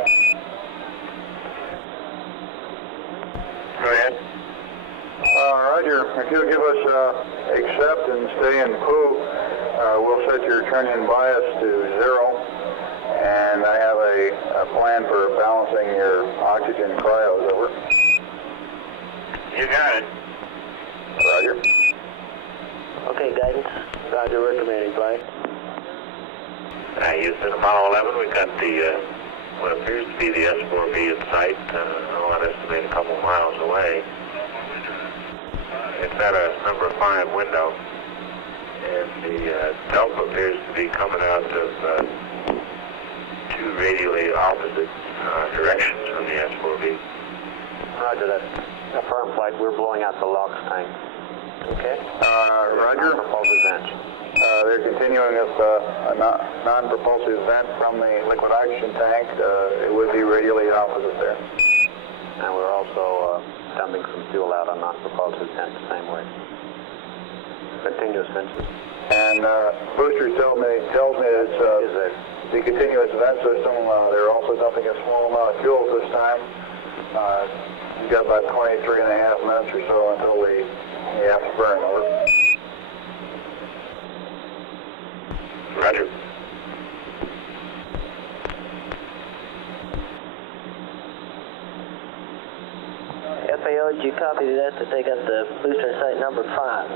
Go ahead. Roger, if you'll give us accept and stay in poo, we'll set your trunnion bias to 0, and I have a plan for balancing your oxygen cryos, over. You got it. Roger. Okay, guidance. Roger, we're commanding flight. Houston, Apollo 11, we've got the, what appears to be the S4B in sight. I'll estimate a couple miles away. It's at a number 5 window, and the Delta appears to be coming out of 2 radially opposite directions from the S4B. Roger that. Affirm flight, we're blowing out the LOX tank. Okay? Roger. Non-propulsive vent. They're continuing with a non-propulsive vent from the liquid oxygen tank. It would be radially opposite there. And we're also dumping some fuel out on non-propulsive vent the same way. Continuous vents. And booster tells me it's the continuous vent system. They're also dumping a small amount of fuel this time. You've got about 23 and a half minutes or so until the afterburn. Over. Roger. FAO, did you copy that to take up the booster in site number 5?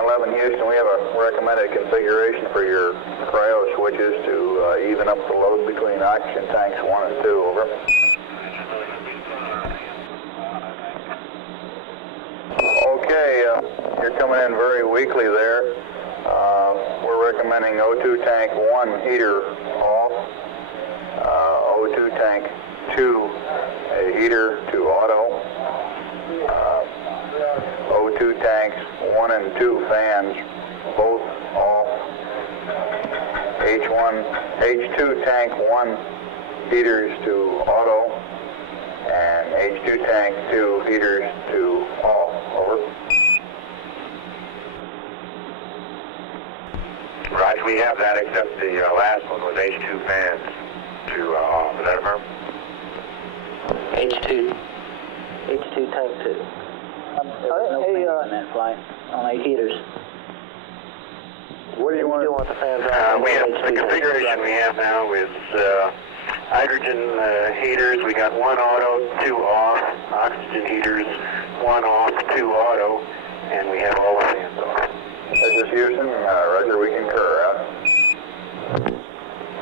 11 Houston, we have a recommended configuration for your cryo switches to even up the load between oxygen tanks 1 and 2, over. Okay, you're coming in very weakly there. We're recommending O2 tank 1 heater off, O2 tank 2 a heater to auto, O2 tanks 1 and 2 fans both off, H2 tank 1 heaters to auto, and H2 tank 2 heaters to off, over. Roger, we have that except the last one was H2 fans to off. Is that affirmed? H2 tank 2. No fans on that flight, only heaters. What do you want? The fans on? We have the configuration we have now is hydrogen heaters. We got 1 auto, 2 off. Oxygen heaters, 1 off, 2 auto, and we have all the fans off. This is Houston. Roger, we concur.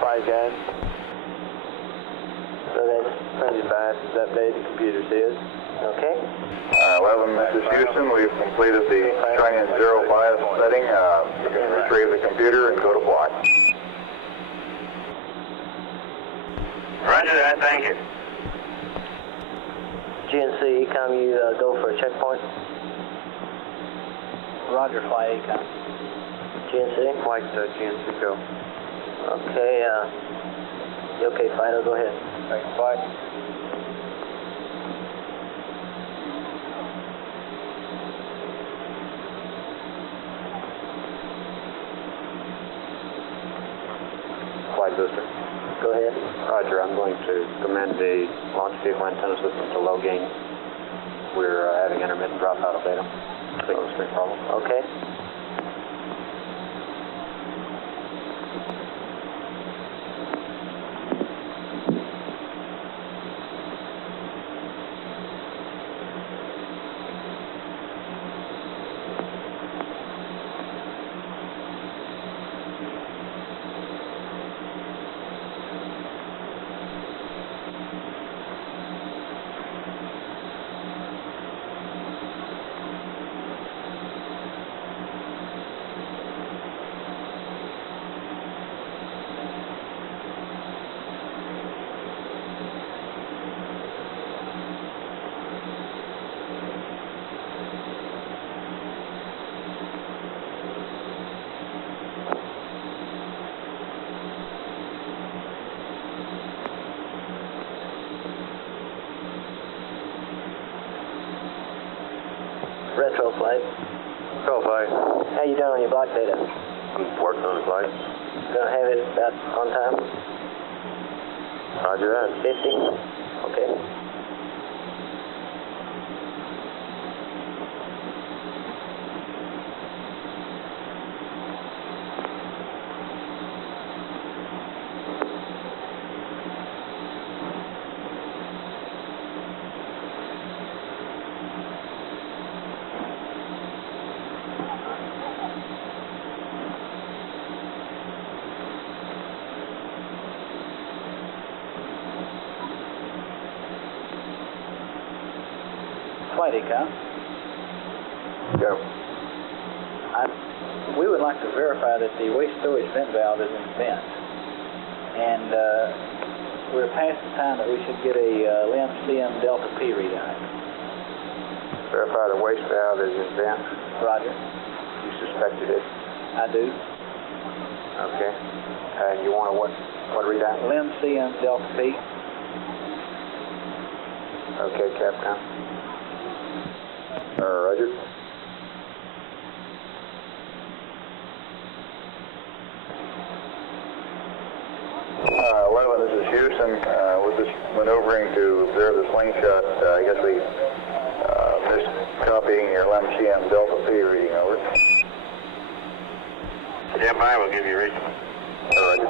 5 guys. So that's 25. Is that the computer says? Okay. 11, this is Houston. We've completed the training 05 setting. You can retrieve the computer and go to flight. Roger that, thank you. GNC, Ecom, you go for a checkpoint. Roger, flight Ecom. GNC? Flight GNC, go. Okay, you okay, Fido? Go ahead. Thanks, flight. Flight booster. Go ahead. Roger, I'm going to commend the launch vehicle antenna system to low gain. We're having intermittent dropout of data. Signal stream problem. Okay. Retro flight. Go flight. How you doing on your block data? I'm working on the flight. Gonna have it about on time? Roger that. 50? Okay. Flight Econ. Go. We would like to verify that the waste storage vent valve is in vent. And we're past the time that we should get a LEM CM Delta P readout. Verify the waste valve is in vent. Roger. You suspected it? I do. Okay. And you want what readout? LEM CM Delta P. Okay, Capcom. Roger. This is Houston. We're just maneuvering to observe the slingshot. I guess we missed copying your LEM-CM Delta P reading, over. Stand by, we'll give you a reading. Roger.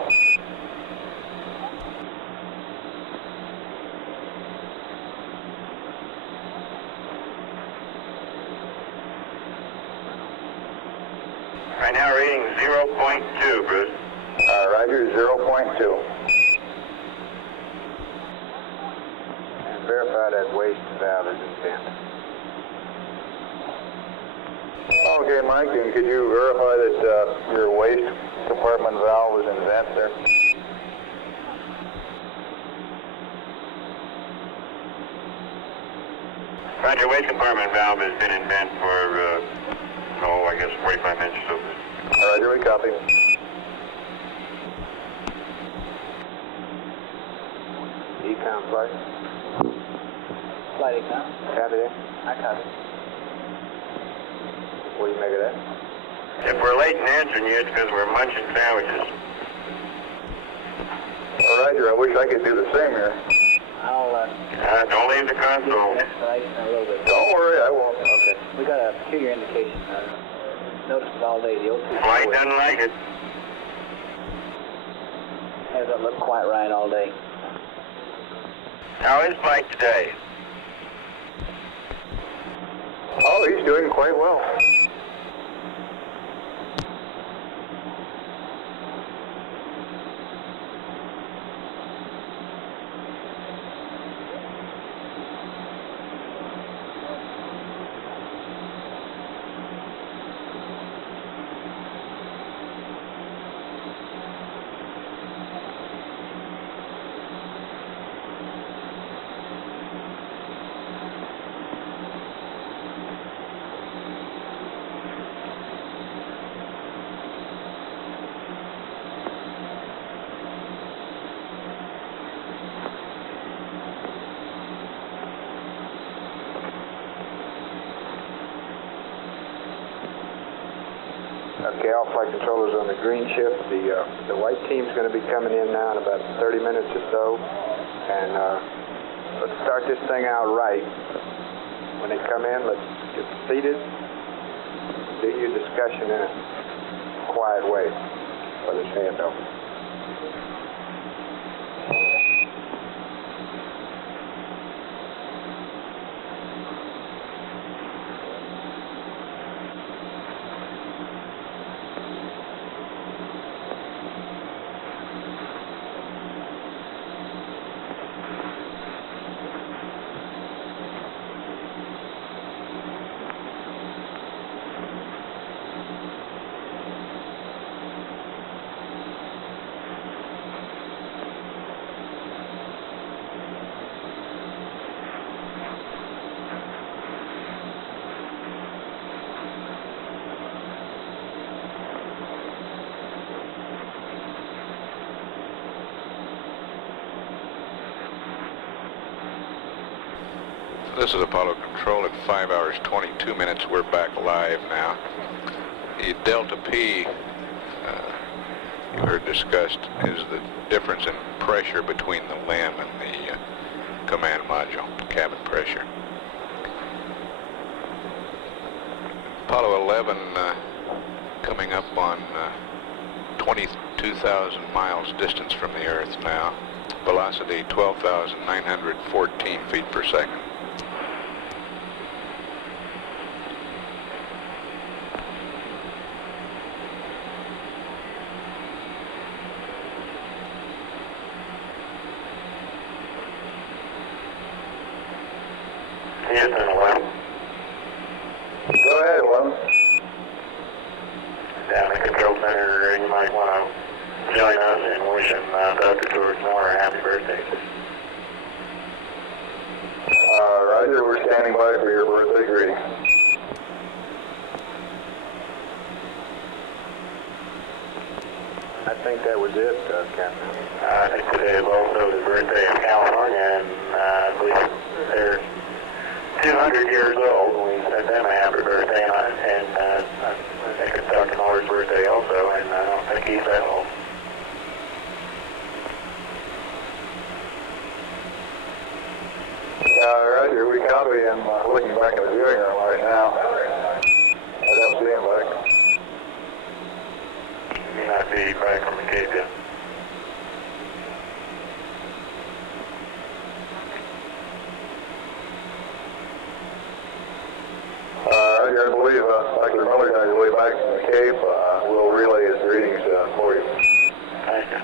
Right now, reading 0.2, Bruce. Roger, 0.2. Verify that waste valve is in vent. Okay, Mike, and could you verify that your waste compartment valve is in vent there? Roger, waste compartment valve has been in vent for, I guess 45 minutes or so. Roger, we copy. Econ flight. Flight Econ. Copy that? I copy. What do you make of that? If we're late in answering you, it's because we're munching sandwiches. Roger, I wish I could do the same here. I'll Don't leave the console. explanation in a little bit. Don't worry, I won't. Okay. We got a peculiar indication. Noticed it all day. The O2 Flight doesn't like it. hasn't looked quite right all day. How is Mike today? Oh, he's doing quite well. Okay, all flight controllers on the green shift. The white team's going to be coming in now in about 30 minutes or so. And let's start this thing out right. When they come in, let's get seated. Do your discussion in a quiet way. With his hand open. This is Apollo Control at 5 hours 22 minutes. We're back live now. The Delta P you heard discussed is the difference in pressure between the LEM and the command module, cabin pressure. Apollo 11 coming up on 22,000 miles distance from the Earth now. Velocity 12,914 feet per second. Houston 11. might want to join us in wishing Dr. George Moore a happy birthday. Roger, we're standing by for your birthday greeting. I think that was it, Captain. I think today is also the birthday of California, and I believe they're 200 years old. We said them a happy birthday, and I think it's Dr. Moore's birthday also, and I don't think he's that old. Roger, we copy him. Looking back in the viewing room right now. I don't see him back. He might be back from the Cape yet. Roger, I believe Dr. Miller's on his way back from the Cape. We'll relay his greetings for you. Thank you.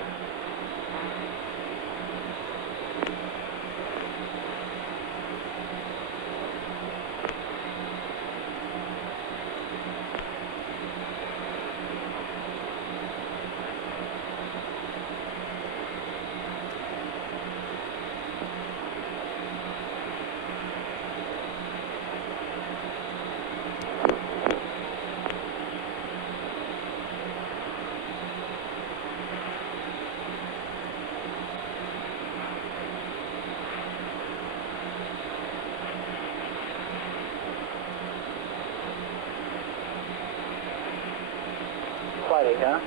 Flight Econ.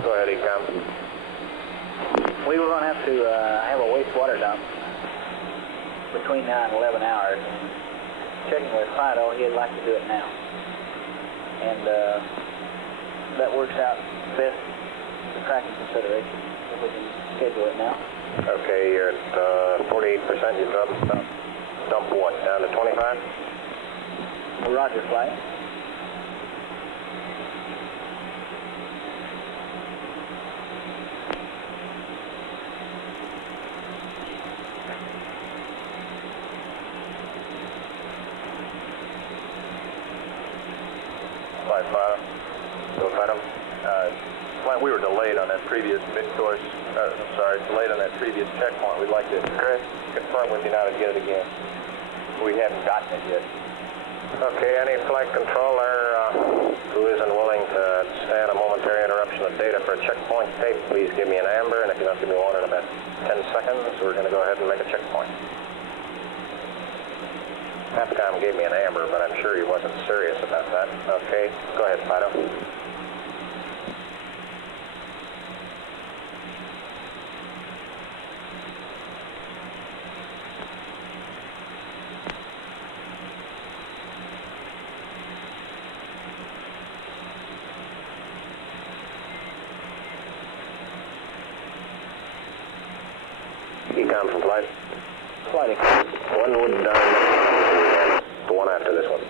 Go ahead, Econ. We were going to have a wastewater dump between 9 and 11 hours. Checking with Fido, he'd like to do it now. And that works out best for tracking consideration, if we can schedule it now. Okay, you're at 48%. You dump what, down to 25? Roger, flight. Go Phantom. Flight, we were delayed on that previous mid-course, delayed on that previous checkpoint. We'd like to confirm with you now to get it again. We haven't gotten it yet. Okay, any flight controller who isn't willing to stand a momentary interruption of data for a checkpoint tape, please give me an amber, and if you don't give me one in about 10 seconds, we're going to go ahead and make a checkpoint. Capcom gave me an amber, but I'm sure he wasn't serious about that. Okay, go ahead, Fido. Econ from flight. Flight. When would the one after this one?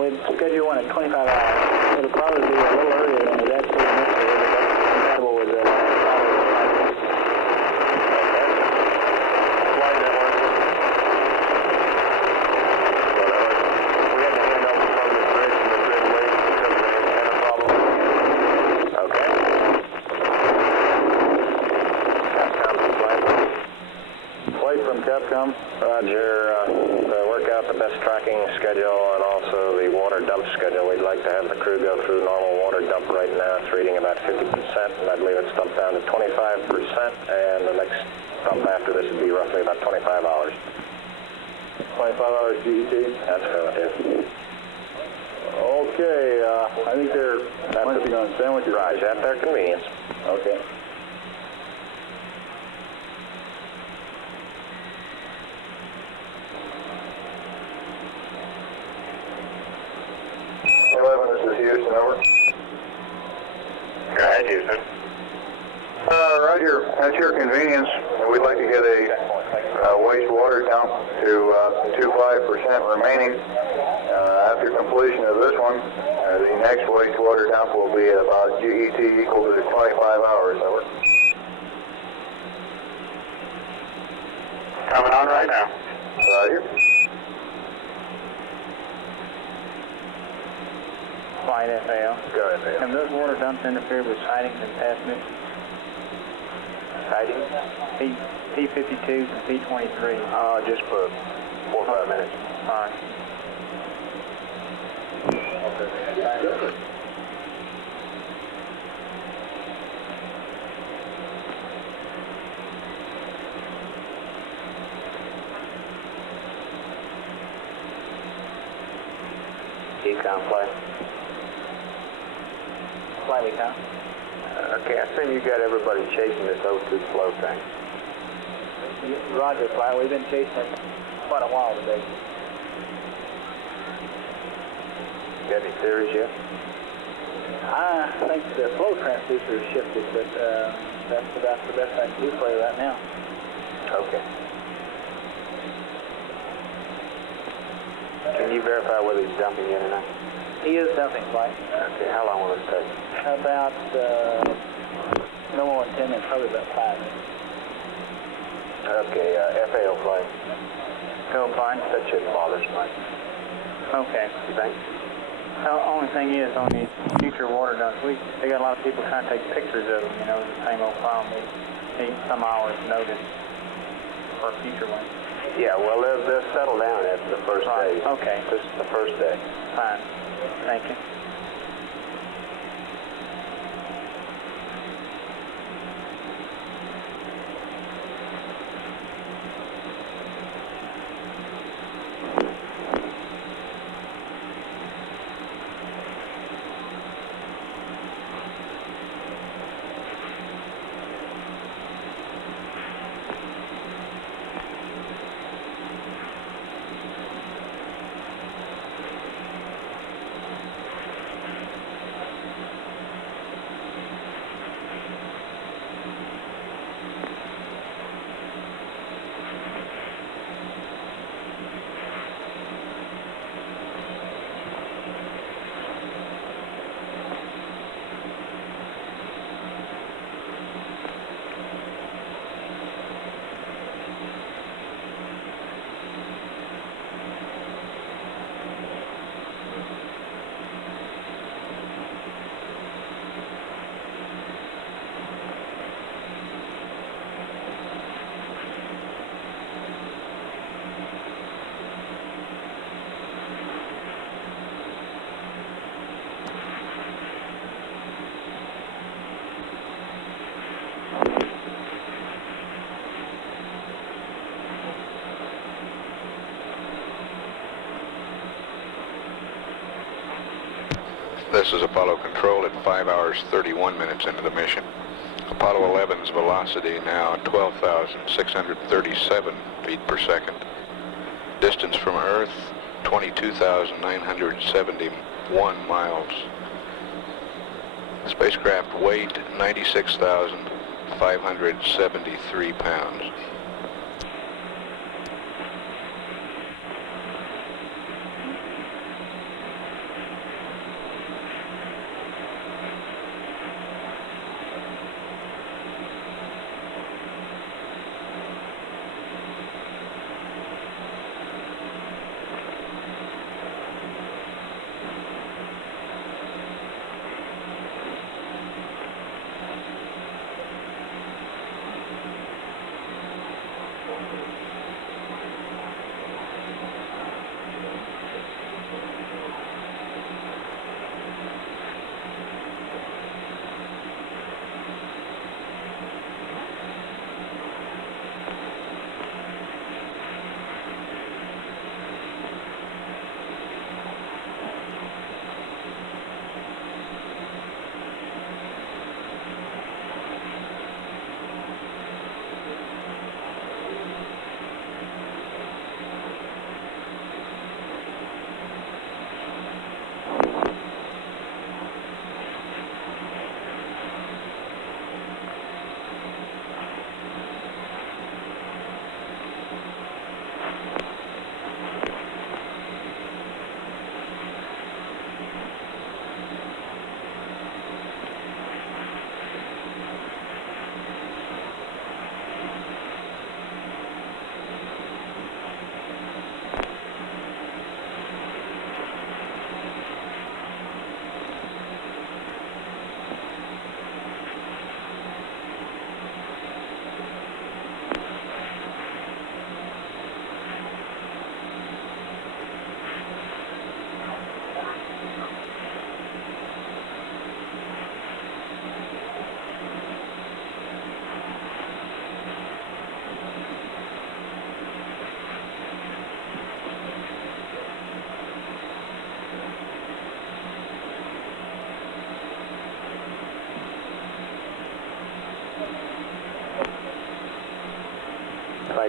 We'd schedule one at 25 hours. It'll probably be a little earlier than is actually necessary, but that's compatible with the last flight. Flight network. We had to hand over from the bridge and the grid wait because of the antenna problem. Okay. Capcom from flight. Flight from Capcom. Roger. Work out the best tracking schedule and also the water dump schedule. We'd like to have the crew go through normal water dump right now. It's reading about 50%, and I believe it's dumped down to 25%, and the next dump after this would be roughly about 25 hours. 25 hours GET. That's affirmative. Okay, I think they're munching on sandwiches. Roger, at their convenience. Okay. This is Houston, over. Go ahead, Houston. Roger, at your convenience, we'd like to get a wastewater dump to 25% remaining. After completion of this one, the next wastewater dump will be about GET equal to 25 hours, over. Coming on right now. Roger. at FAL. Go ahead, Dale. Have those water dumps interfered with sightings and past missions? Sightings? P-52s and P-23. Just for 4 or 5 minutes. All right. Econ flight. Slightly down. Okay, I assume you got everybody chasing this O2 flow thing. Roger, flight. We've been chasing it quite a while today. Got any theories yet? I think the flow transducer is shifted, but that's about the best I can do for you right now. Okay. Can you verify whether he's dumping yet or not? He is dumping, flight. Okay, how long will it take? About no more than 10 minutes, probably about 5 minutes. Okay, FAO flight. Go fine. That shouldn't bother us much. Okay. You think? The only thing is, on these future water dumps, they got a lot of people trying to take pictures of them, you know, the same old problem. They need some hours notice for a future one. Yeah, well, they'll settle down after the first day. Okay. This is the first day. Fine. Thank you. This is Apollo Control at 5 hours 31 minutes into the mission. Apollo 11's velocity now 12,637 feet per second. Distance from Earth 22,971 miles. Spacecraft weight 96,573 pounds.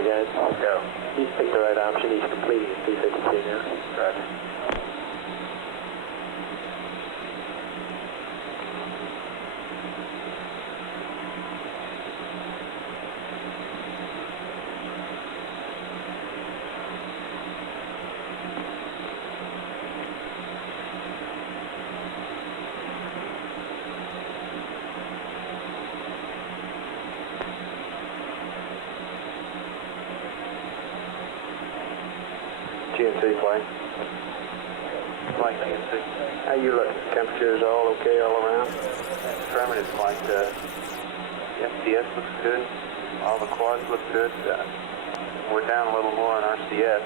guys. Go. He's picked the right option. He's completing his P-52 now. Roger. GNC flight. Flight GNC. How you looking? Temperatures all okay all around? Affirmative flight. SDS looks good. All the quads look good. We're down a little more on RCS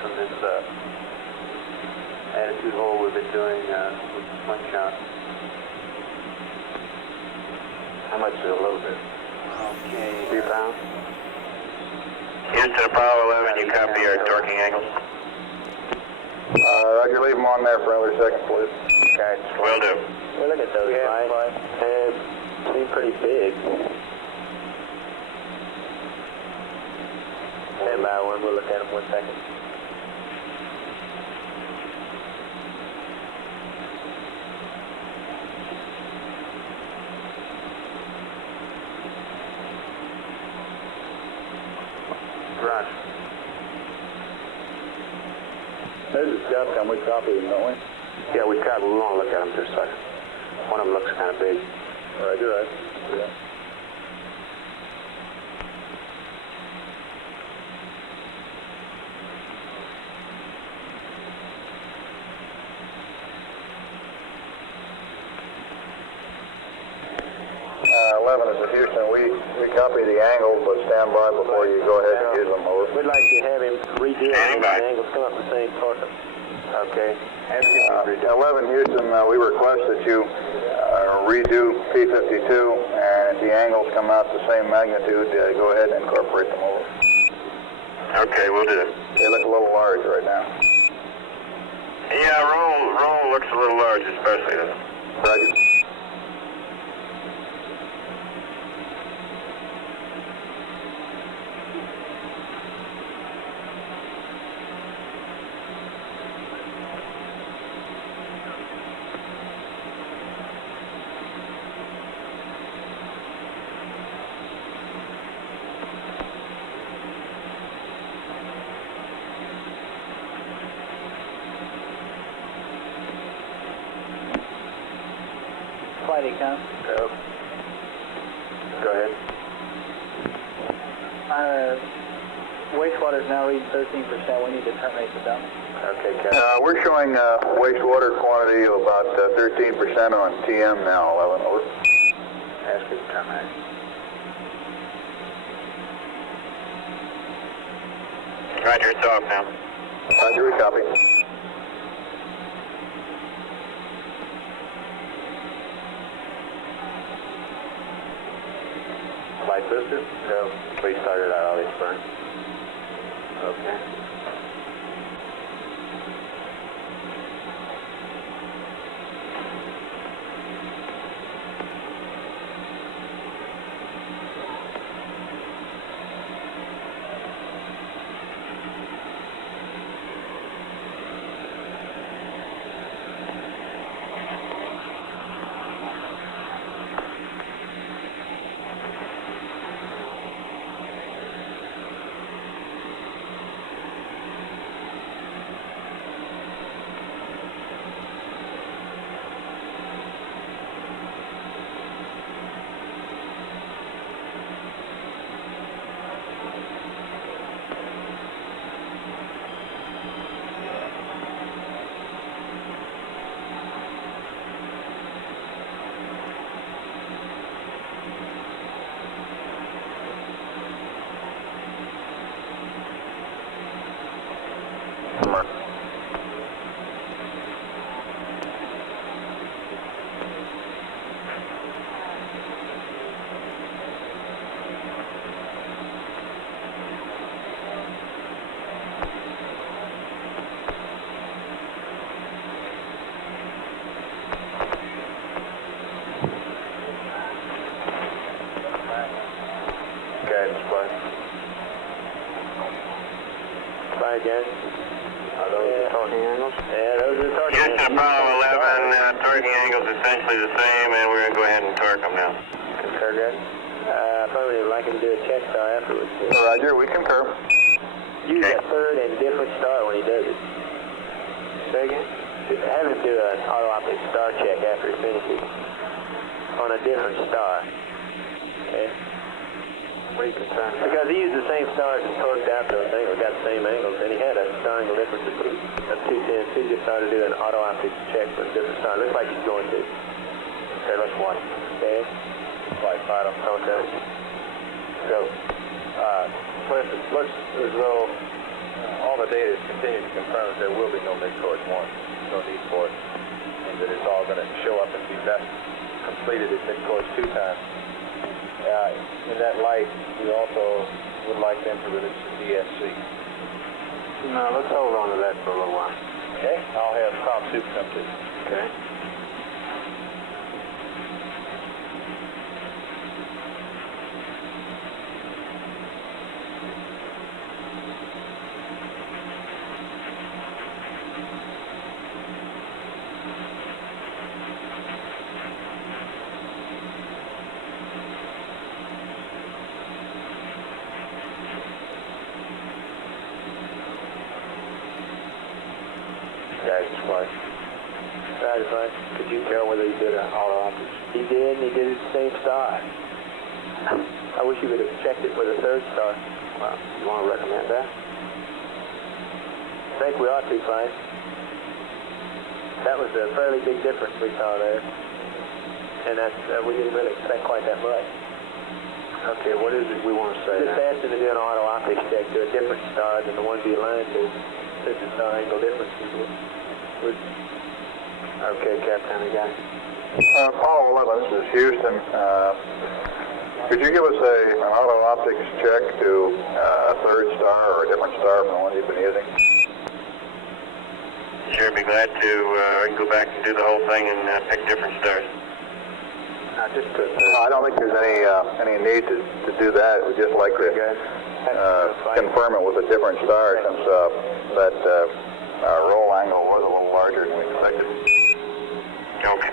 from this attitude hole we've been doing with the slingshot. How much is a little bit? Okay. 3 pounds. Houston, Apollo 11, you copy our torquing angle? Roger, leave them on there for another second, please. Okay. Will do. Well, look at those lights. Seem pretty big. Stand by one, we'll look at them 1 second. Roger. There's a scout cam, we copy them, don't we? Yeah, we want to look at them just a second. One of them looks kind of big. Roger, right. Yeah. Is it Houston? We copy the angles, but stand by before you go ahead and use them. Over. We'd like to have him redo it and the angles come up the same target. Okay. Ask him to redo. 11 Houston, we request that you redo P-52, and if the angles come out the same magnitude, go ahead and incorporate them over. Okay, we'll do it. They look a little large right now. Yeah, roll looks a little large, especially. Roger. Flight econ. Go. Go ahead. Wastewater is now reading 13%. We need to terminate the dump. Okay, Captain. We're showing wastewater quantity of about 13% on TM now, 11, over. Ask him to terminate. Roger, it's off now. Roger, we copy. Flight booster? Go. Please start it out, all these burns. Okay. torquing angles? Yeah, those are the torquing angles. Houston Apollo 11, torquing angles essentially the same, and we're going to go ahead and torque them now. Concur, good. Affirmative, I'd like him to do a check star afterwards. Roger, we concur. Use a third and different star when he does it. Say again? Have him do an auto-optic star check after he finishes on a different star. Okay? What are you concerned about? Because he used the same stars and torqued out those angles, got the same angles, and he had a star angle difference of 210. So he just started to do an auto-optic check for a different star. Looks like he's going to. Okay, let's watch. Okay? Flight fighter. Okay. So, for instance, looks as though all the data is continuing to confirm that there will be no mid-course 1. No need for it. And that it's all going to show up and be best completed at mid-course 2 time. In that light, we also would like them to release the DSC. No, let's hold on to that for a little while. Okay? I'll have Tom Soup come to you. Okay. Right. Could you tell whether he did an auto-optic? He did, and he did it the same star. I wish you would have checked it with a third star. Well, you want to recommend that? I think we ought to, Frank. That was a fairly big difference we saw there. And that's, we didn't really expect quite that much. Okay, what is it we want to say Just now? asked him to do an auto-optic check to a different star than the one we aligned to. Since the star angle differences would. Okay, Captain, again. Apollo 11, this is Houston. Could you give us an auto-optics check to a third star or a different star from the one you've been using? Sure, be glad to. We can go back and do the whole thing and pick different stars. I don't think there's any need to do that. We'd just like to confirm it with a different star since that roll angle was a little larger than we expected. Okay.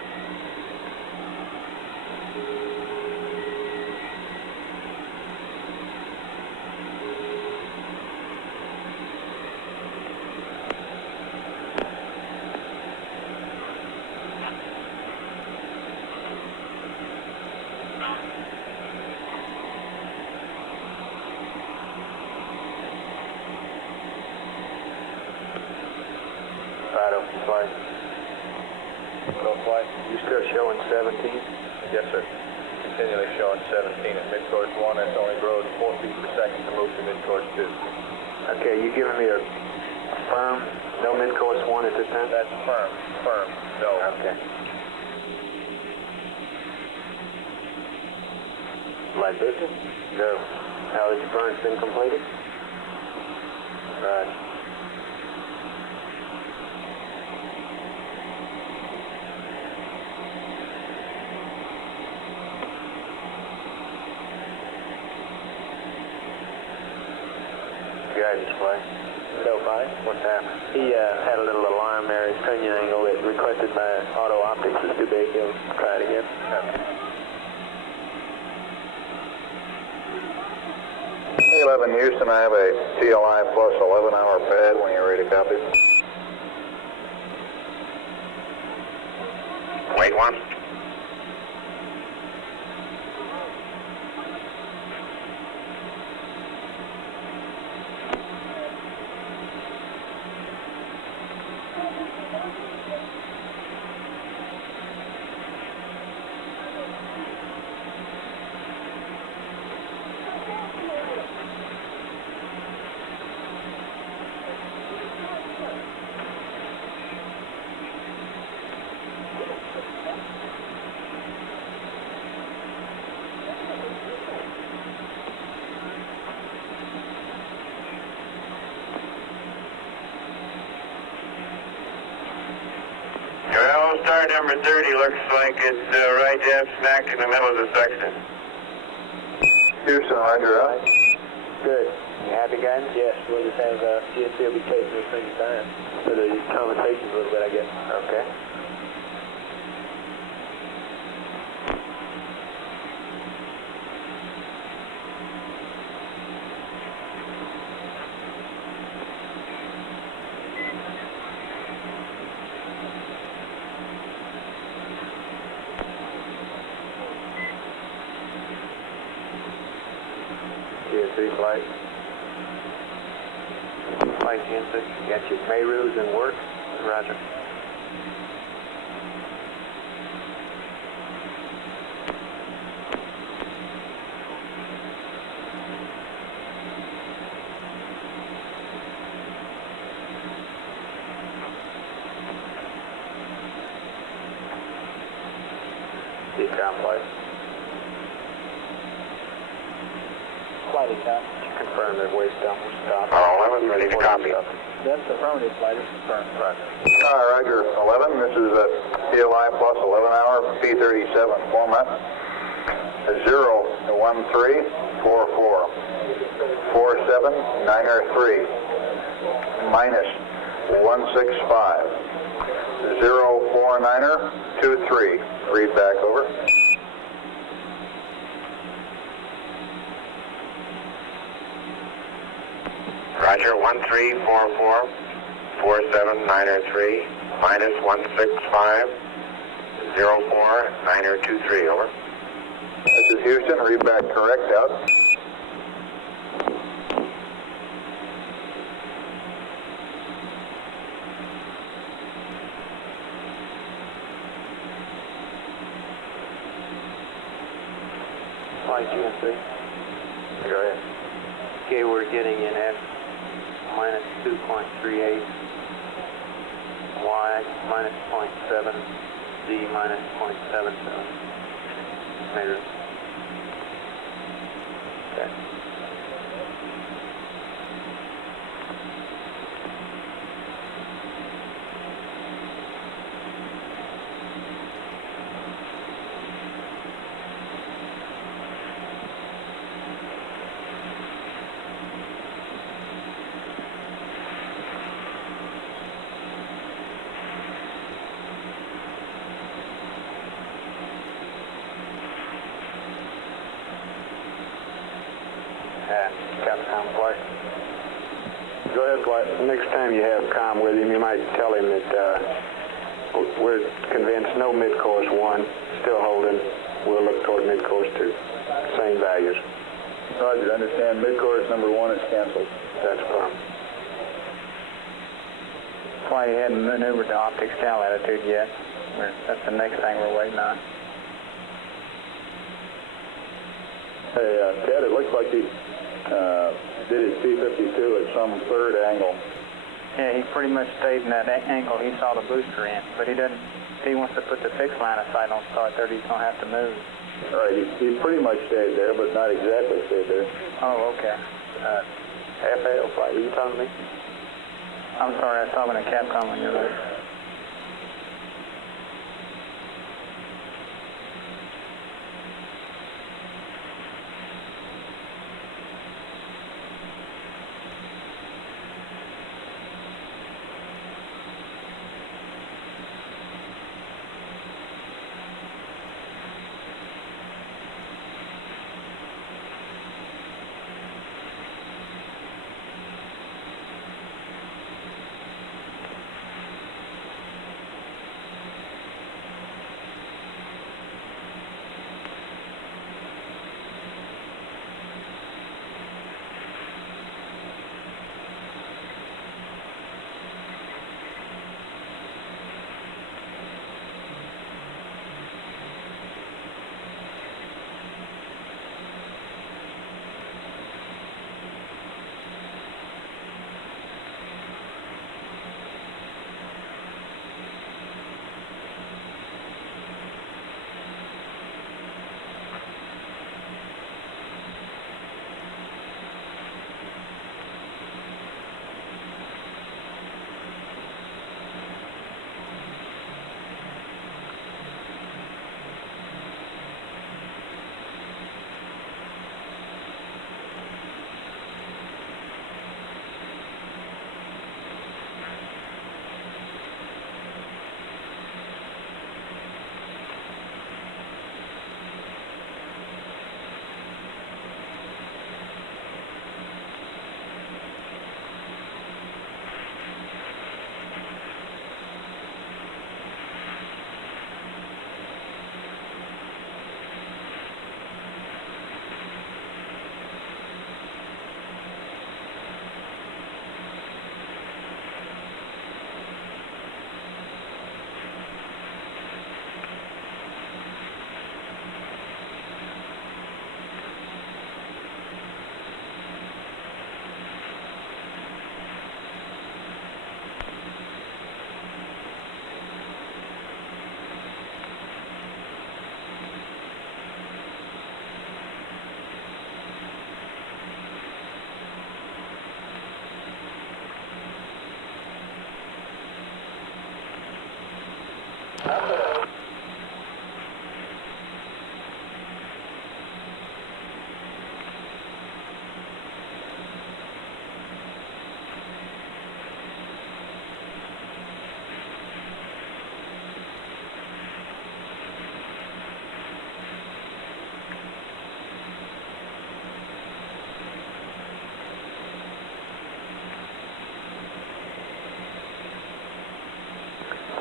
Flight. No flight. You still showing 17? Yes, sir. Continually showing 17 at mid-course 1. That's only grows 4 feet per second to move to mid-course 2. Okay, you giving me a firm, no mid-course 1 at this time? That's firm. Firm. No. Okay. Flight business? Go. How has your burns been completed? Right. Display. So fine. What's happened? He had a little alarm there. His trunnion angle that requested by auto optics was too big. He'll try it again. Hey, 11 Houston, I have a TLI plus 11-hour pad when you're ready to copy. Wait one. Star number 30 looks like it's right jab smack in the middle of the section. Houston, roger up. Good. You happy, guys? Yes. We'll just have GSC will be taking this thing time. So the faces a little bit, I guess. Okay. GNC flight. Flight GNC. Got your Mayroos in work. Roger. Decom flight. Flight account. Confirm that waste dump will stop. 11, ready to copy. That's affirmative, flight is confirmed. Roger. Roger, 11. This is a CLI plus 11-hour P37 format. 01344 4793 minus 165 049er23. Read back over. Roger, 1344 4793 minus 165 049er23. Over. This is Houston. Read back correct out. Flight GNC. Go ahead. Okay, we're getting in at minus 2.38, Y minus 0.7, Z minus 0.77 meters. Okay. Capcom flight. Go ahead, flight. Next time you have comm with him, you might tell him that we're convinced no mid-course 1, still holding. We'll look toward mid-course 2. Same values. Roger, understand. Mid-course number 1 is canceled. That's fine. Flight hadn't maneuvered to optic scout attitude yet. That's the next thing we're waiting on. Hey, Ted, it looks like he did his P-52 at some third angle. Yeah, he pretty much stayed in that angle he saw the booster in, but he doesn't. If he wants to put the fixed line of sight on Star 30, he's gonna have to move. All right, he pretty much stayed there, but not exactly stayed there. Oh, okay. FAO flight, are you talking to me? I'm sorry, I was talking to Capcom when you're there.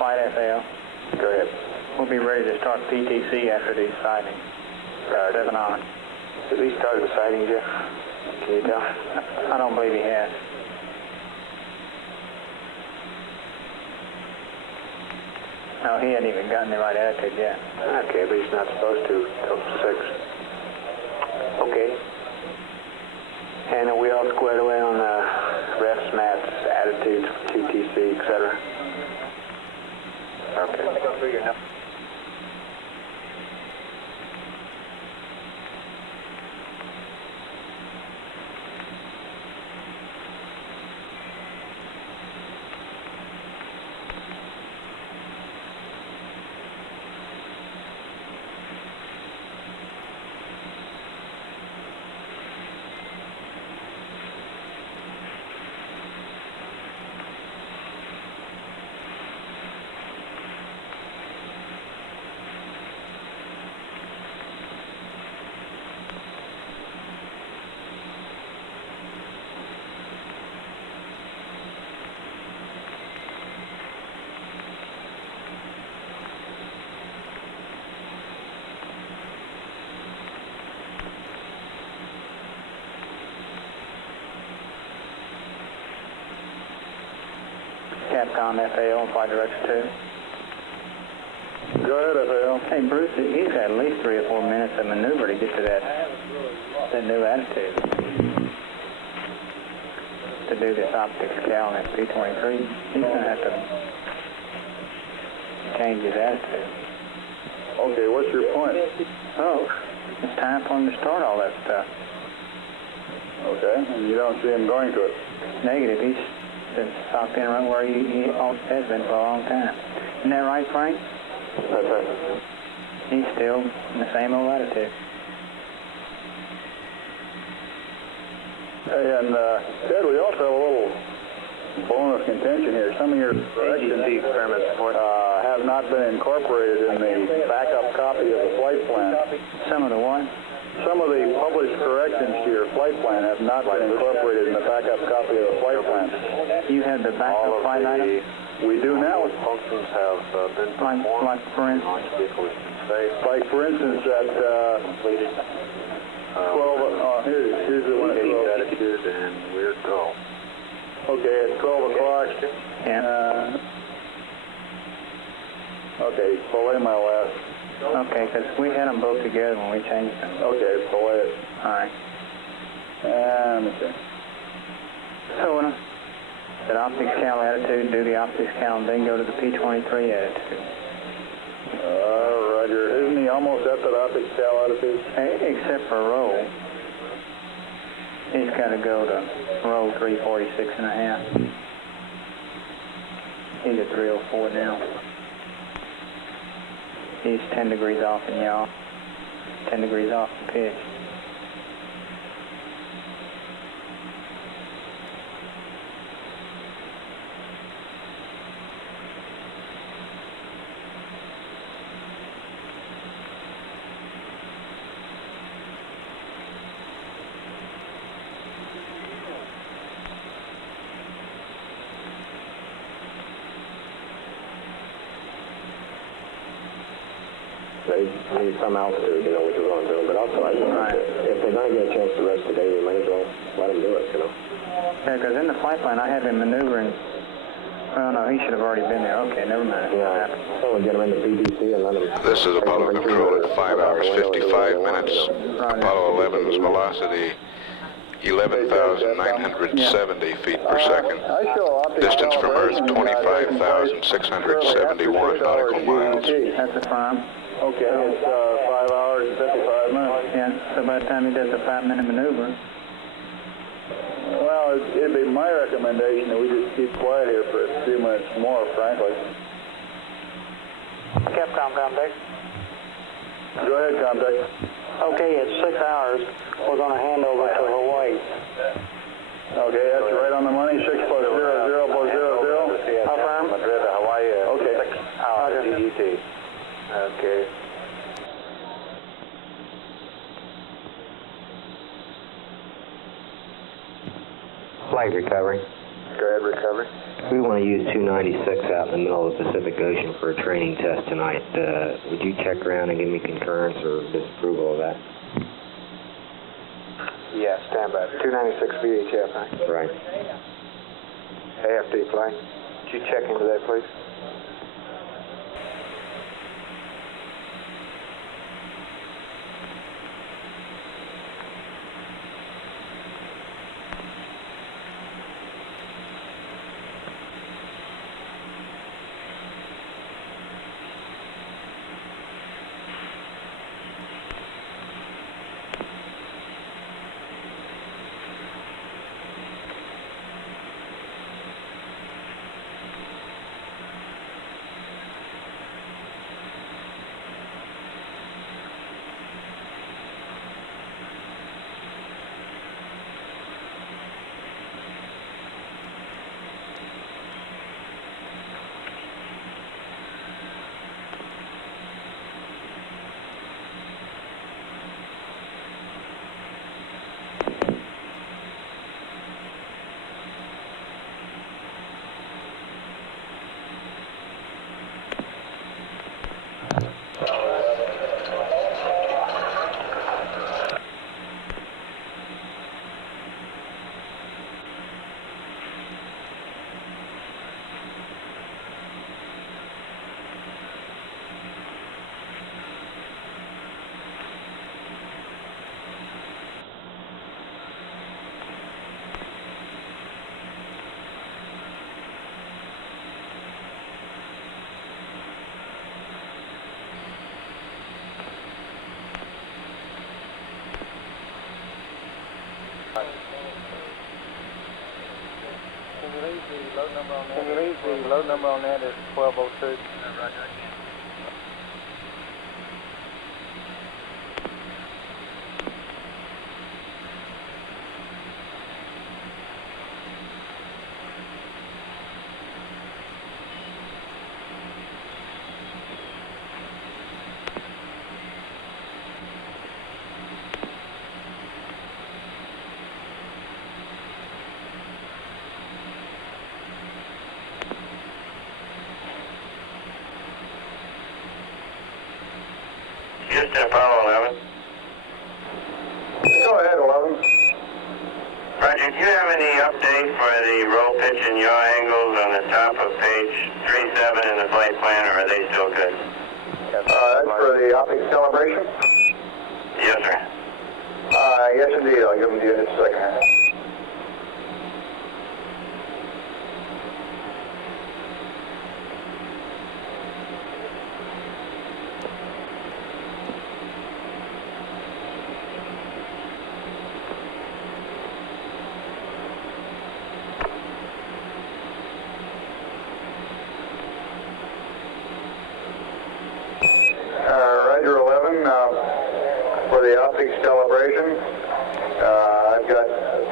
Flight FAO. Go ahead. We'll be ready to start PTC after these sightings. 7 on. Has he started the sighting yet? Can you tell? I don't believe he has. No, he hadn't even gotten the right attitude yet. Okay, but he's not supposed to till 6. Okay. And are we all squared away on refs, mats, attitudes, QTC, etc.? Okay. Let me go through your number. Capcom FAO, flight director 2. Go ahead, FAO. Hey, Bruce, he's had at least 3 or 4 minutes of maneuver to get to that new attitude. To do this optics cal at P-23, he's going to have to change his attitude. Okay, what's your point? Oh, it's time for him to start all that stuff. Okay, and you don't see him going to it? Negative, he's been stopped in right where he has been for a long time. Isn't that right, Frank? That's right. He's still in the same old attitude. Hey, and Ted, we also have a little bone of contention here. Some of your corrections have not been incorporated in the backup copy of the flight plan. Some of the what? Some of the published corrections to your flight plan have not been incorporated in the backup copy of the flight plan. You have the backup flight item? We do now. Functions have been performed. Like for instance? Like for instance at 12, here's the one at 12. Attitude and we're go. Okay, at 12 o'clock. Yeah. Okay, belay my last. Okay, because we had them both together when we changed them. Okay, belay it. All right. And let me see. So, that optics cal attitude, do the optics cal, and then go to the P-23 attitude. Roger. Isn't he almost at that optics cal attitude? Except for roll. He's got to go to roll 346.5. He's at 304 now. He's 10 degrees off in yaw, 10 degrees off in pitch. They need some altitude, you know, which we're going to do. But also, I think if they're going to get a chance to rest today, we might as well let them do it, you know. Yeah, because in the flight plan, I had him maneuvering. Oh, no, he should have already been there. Okay, never mind. Yeah, so we'll get them into PDC and let them... This is Apollo Control at 5 hours 55 minutes. Apollo 11's velocity 11,970 feet per second. Distance from Earth 25,671 nautical miles. That's a farm. Okay, it's 5 hours and 55 minutes. Yeah, so by the time he does the 5-minute maneuver. Well, it'd be my recommendation that we just keep quiet here for a few minutes more, frankly. Capcom contact. Go ahead, contact. Okay, it's 6 hours. We're going to hand over to Hawaii. Okay, that's right on the money. 6 + 0, 0 + 0, 0. Affirm. Madrid to Hawaii. Okay. 6 hours DET. Okay. Flight recovery. Go ahead, recovery. We want to use 296 out in the middle of the Pacific Ocean for a training test tonight. Would you check around and give me concurrence or disapproval of that? Yeah, stand by. 296 VHF, right? Right. AFD flight. Could you check into that, please? Can you leave the load number on that as 1202? Houston, Apollo 11. Go ahead, 11. Roger, do you have any update for the roll, pitch, and yaw angles on the top of page 37 in the flight plan, or are they still good? That's for the optics calibration? Yes, sir. Yes, indeed. I'll give them to you in just a second. Roger 11, for the optics calibration, I've got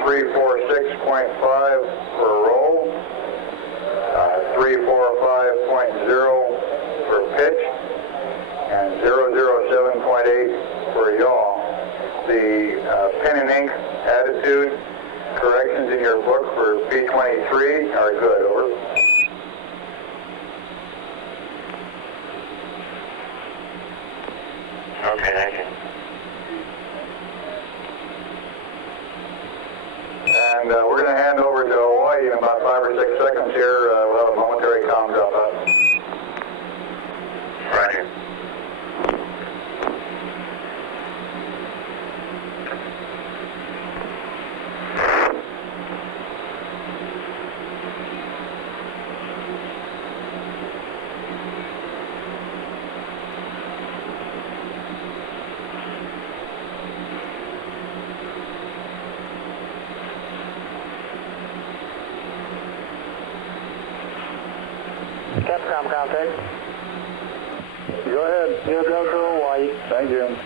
346.5 for roll, 345.0 for pitch, and 007.8 for yaw. The pen and ink attitude corrections in your book for P23 are good, over. Okay, thank you. And we're going to hand over to Hawaii in about 5 or 6 seconds here. We'll have a momentary comm drop out. Roger. Capcom contact. Go ahead. You'll go to Hawaii. Thank you.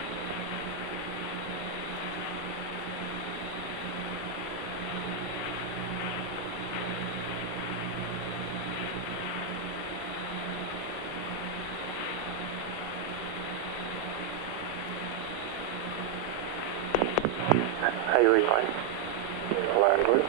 How you read mine? Loud and clear.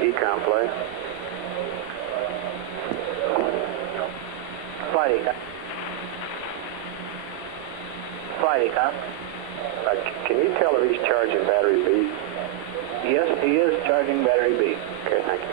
Econ play. Flight Econ. Flight Econ. Can you tell if he's charging battery B? Yes, he is charging battery B. Okay, thank you.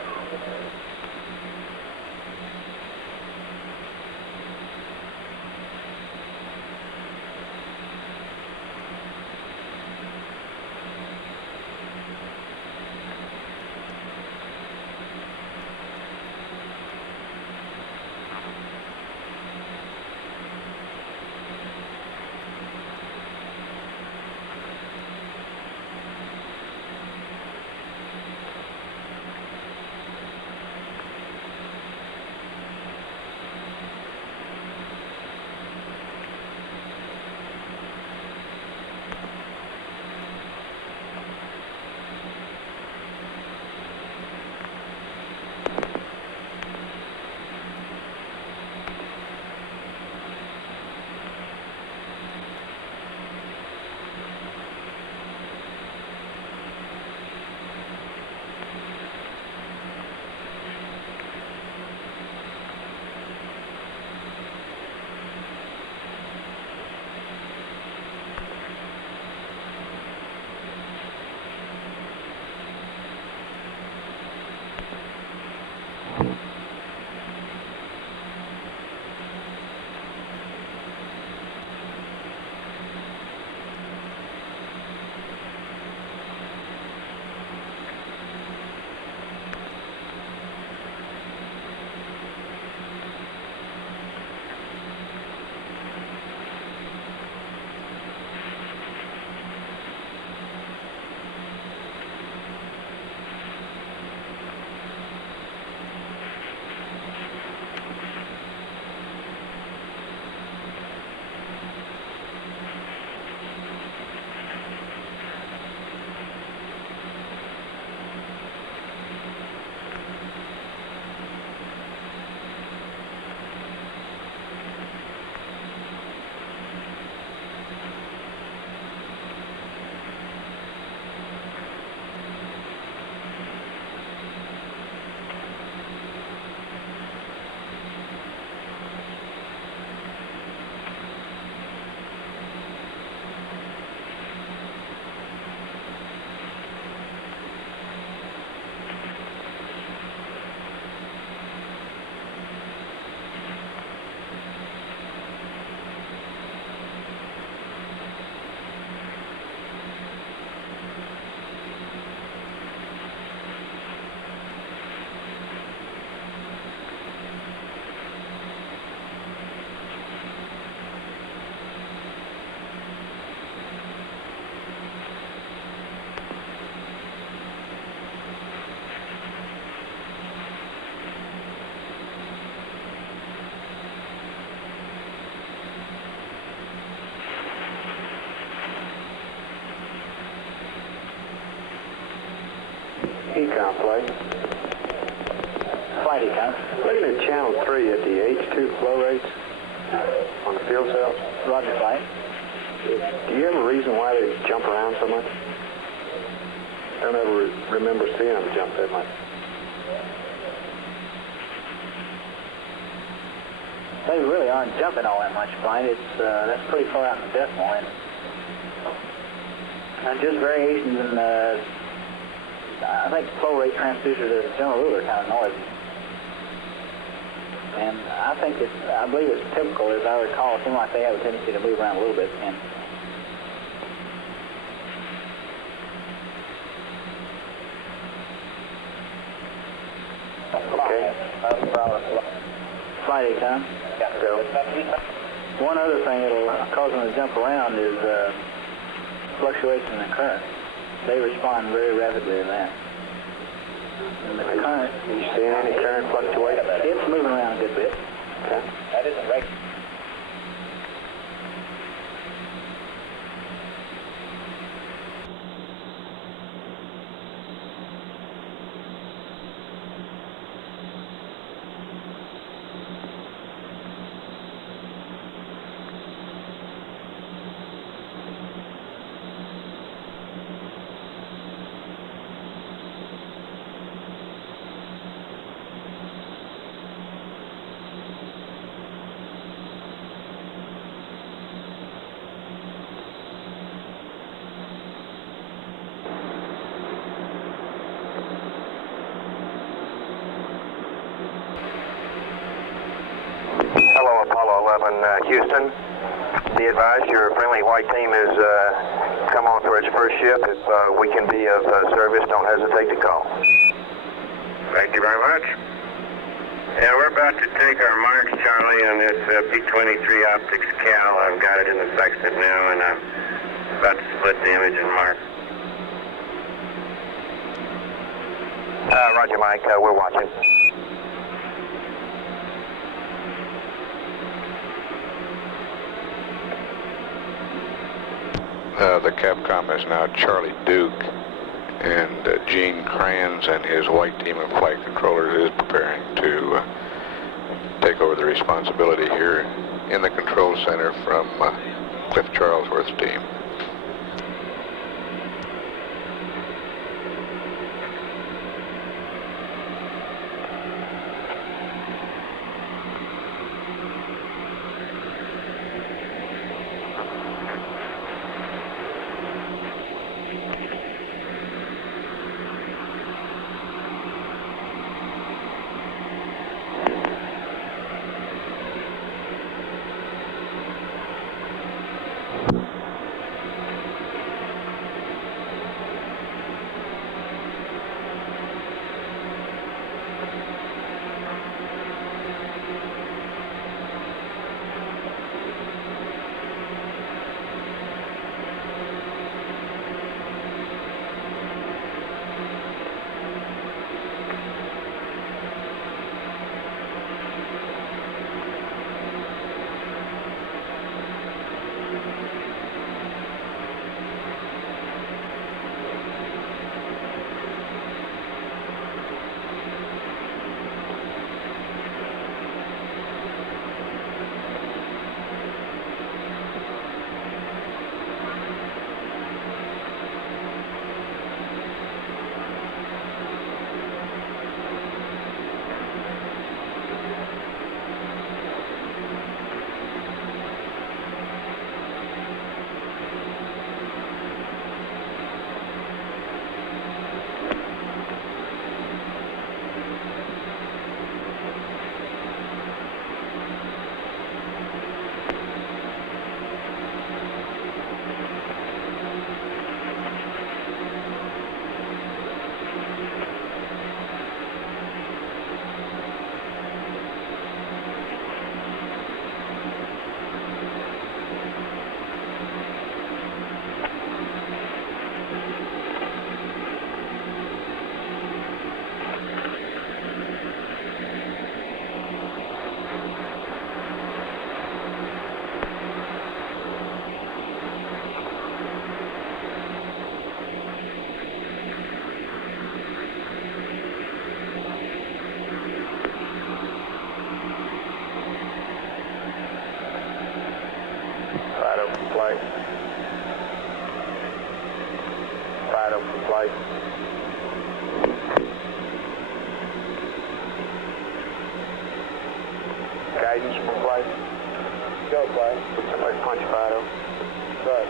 ECOM flight. Flight econ. Looking at channel 3 at the H2 flow rates on the fuel cells. Roger, flight. Do you have a reason why they jump around so much? I don't ever remember seeing them jump that much. They really aren't jumping all that much, flight. It's that's pretty far out in the decimal, and just variations in the. I think flow rate transducers at General Rule are kind of noisy. And I believe it's typical, as I recall. It seems like they have a tendency to move around a little bit. And okay. Flight econ. Go. One other thing that'll cause them to jump around is fluctuation in the current. They respond very rapidly to that. And the current... Are you seeing any current fluctuation? It's moving around a good bit. Okay. That isn't regular. Hello, Apollo 11, Houston. Be advised, your friendly white team has come on for its first ship. If we can be of service, don't hesitate to call. Thank you very much. Yeah, we're about to take our marks, Charlie, on this P-23 Optics Cal. I've got it in the sextant now, and I'm about to split the image and mark. Roger, Mike. We're watching. The Capcom is now Charlie Duke, and Gene Kranz and his white team of flight controllers is preparing to take over the responsibility here in the control center from Cliff Charlesworth's team. flight. FIDO for flight. Guidance for flight. Go flight. Somebody punch FIDO. Good.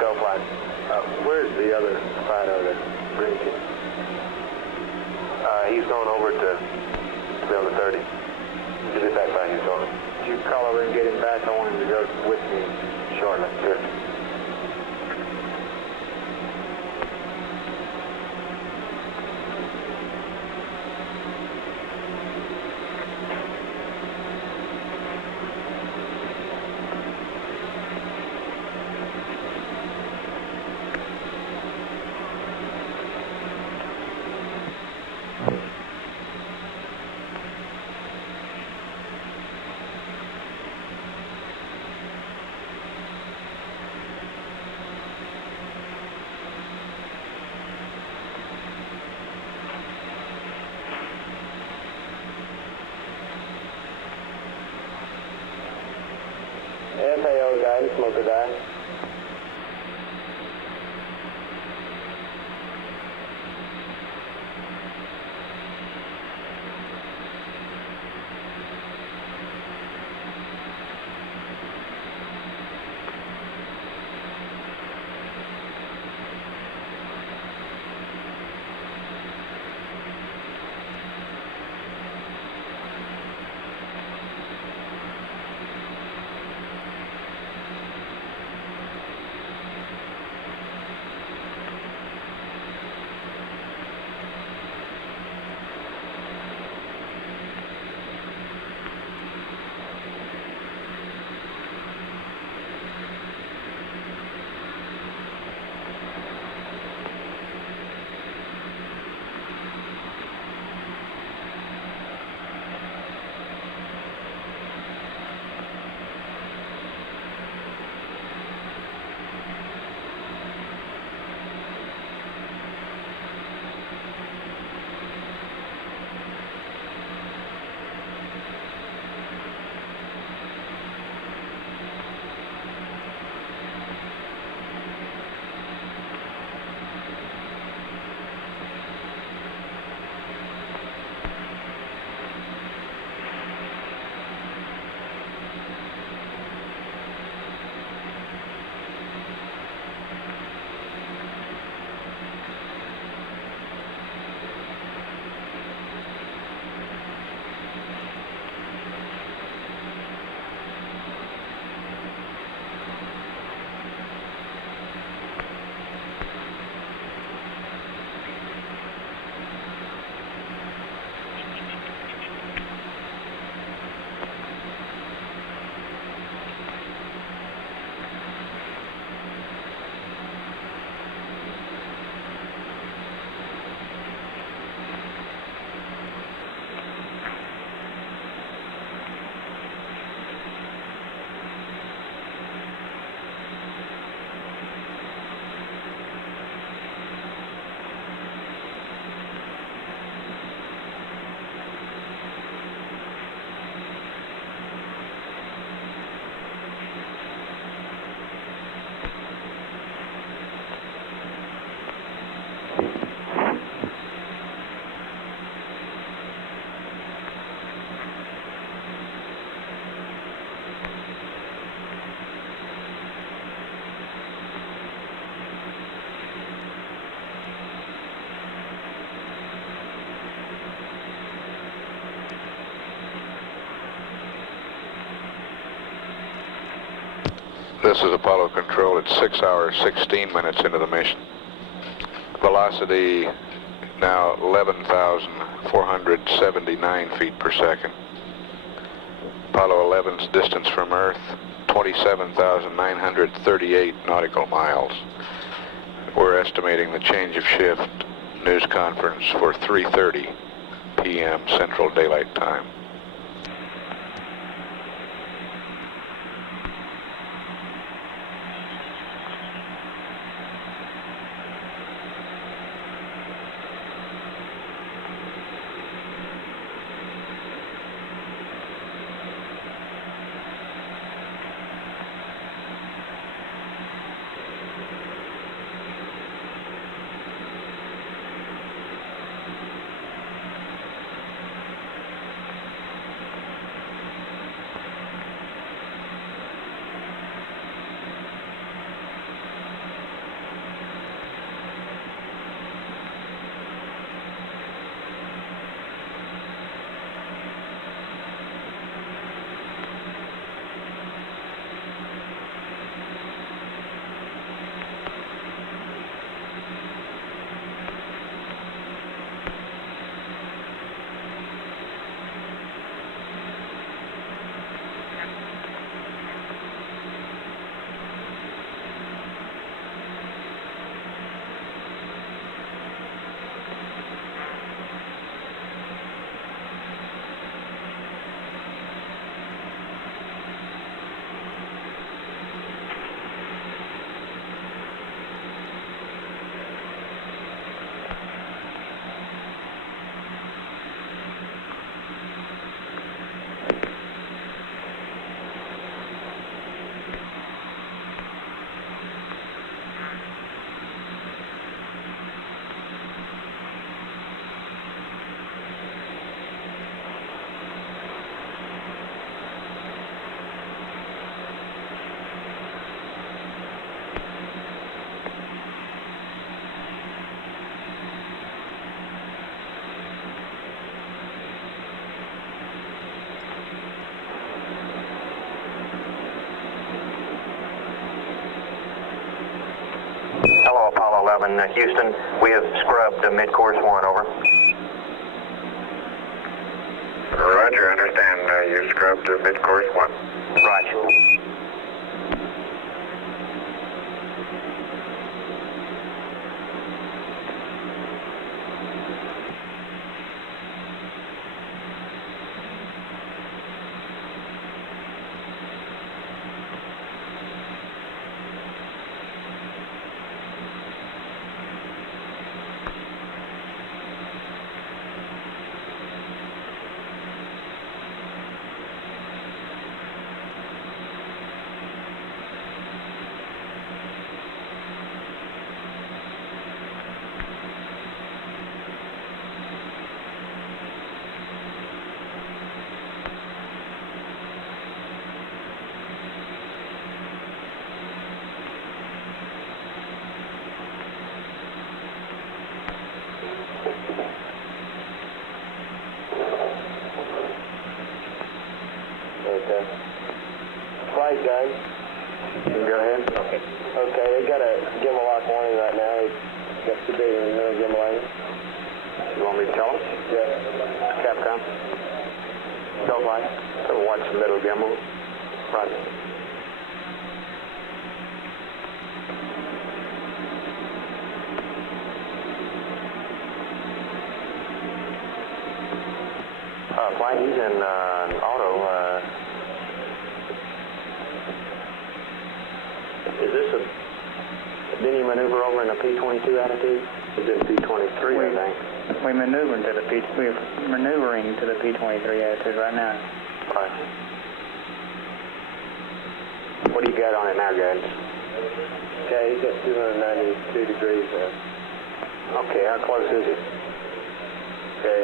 Go flight. Where's the other FIDO that brings you? He's going over to Delta 30. He'll be back by his zone. Did you call over and get him back? I want him to go with me shortly. Good. FAO guidance, smoker die. This is Apollo Control. It's 6 hours, 16 minutes into the mission. Velocity now 11,479 feet per second. Apollo 11's distance from Earth, 27,938 nautical miles. We're estimating the change of shift news conference for 3:30 p.m. Central Daylight Time. 11, Houston, we have scrubbed mid-course 1, over. Roger, understand. You scrubbed mid-course 1. Roger. Okay. Flight guys. Go ahead. Okay. Okay, they got a gimbal lock warning right now. It's got too big of a middle gimbal line. You want me to tell them? Yeah. Capcom. Go flight. So watch the middle gimbal. Roger. Flight, he's in auto. Is this didn't you maneuver over in a P-22 attitude? He's in P-23, I think. We're maneuvering to the P-23 attitude right now. Right. What do you got on it now, guys? Okay, he's at 292 degrees there. Okay, how close is it? Okay,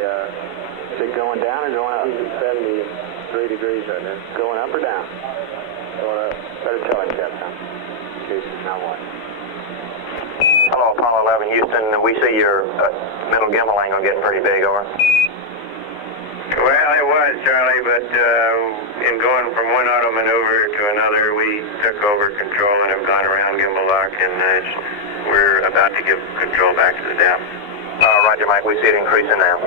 is it going down or going up? He's at 73 degrees right now. Going up or down? Going up. Better tell him, Captain. Jesus, now what? Hello, Apollo 11, Houston. We see your middle gimbal angle getting pretty big, over. Well, it was, Charlie, but in going from one auto maneuver to another, we took over control and have gone around gimbal lock, and we're about to give control back to the depth. Roger, Mike. We see it increasing now.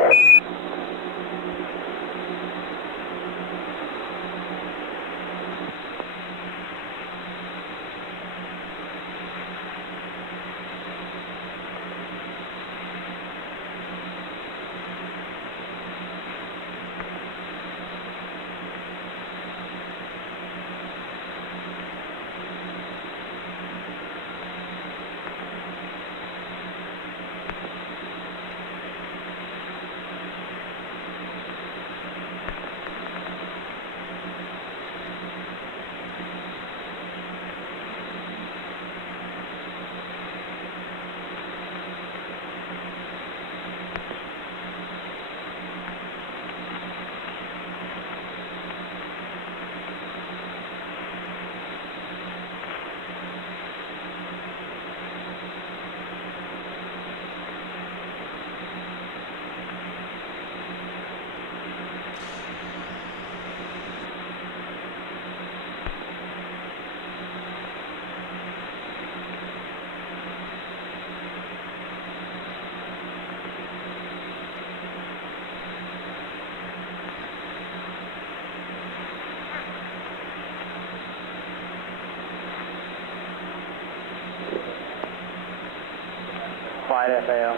Flight FAL.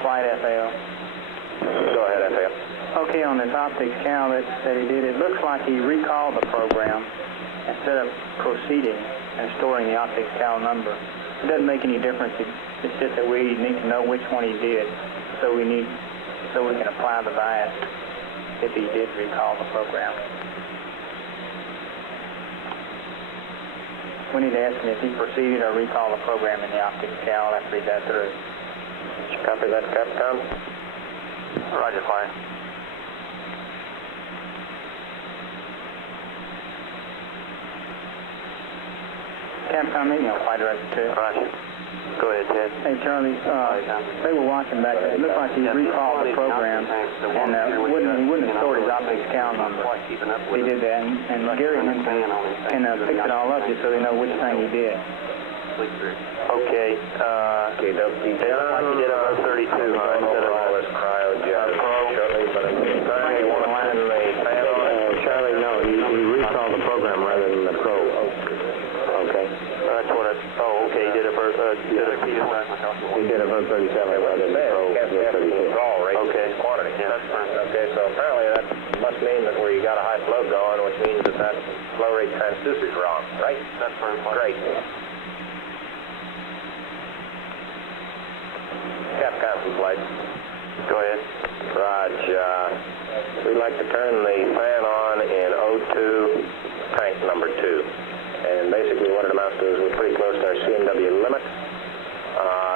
Flight FAL. Go ahead, FAL. Okay, on this optics cal that he did, it looks like he recalled the program instead of proceeding and storing the optics cal number. It doesn't make any difference. It's just that we need to know which one he did, so we can apply the bias if he did recall the program. We need to ask him if he proceeded or recalled the program in the optics cal after he got through. Copy that, Capcom. Roger, fire. Capcom meeting on Flight Director 2. Roger. Go ahead, Ted. Hey, Charlie, they were watching back there. It looked like he recalled the program and he wouldn't have stored his optics count number. He did that, and Gary went and fixed it all up just so they know which thing he did. Okay, it looked like he did about 32, huh? Instead of all this cryogenic shortly, but you want to turn the fan on? Charlie, no, he recalled the program rather than the probe. Okay. That's what okay, he did it for, he did it for 37 rather than the probe. Okay. Quantity. Okay, so apparently that must mean that where you got a high flow going, which means that flow rate transducer's wrong, right? That's great. Capcom flight. Go ahead. Raj, we'd like to turn the fan on in O2 tank number 2. And basically what it amounts to is we're pretty close to our CMW limit.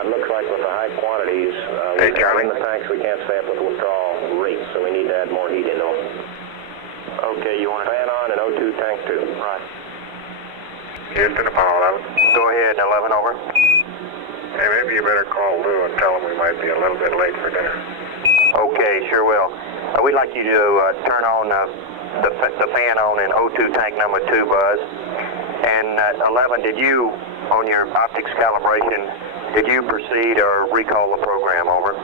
It looks like with the high quantities in the tanks, we can't stay up with the withdrawal rate, so we need to add more heat into them. Okay, you want to fan on in O2 tank 2. Right. Houston, Apollo 11. Go ahead, 11 over. Hey, maybe you better call Lou and tell him we might be a little bit late for dinner. Okay, sure will. We'd like you to turn on the fan on in O2 tank number 2, Buzz. And 11, did you, on your optics calibration, did you proceed or recall the program, over?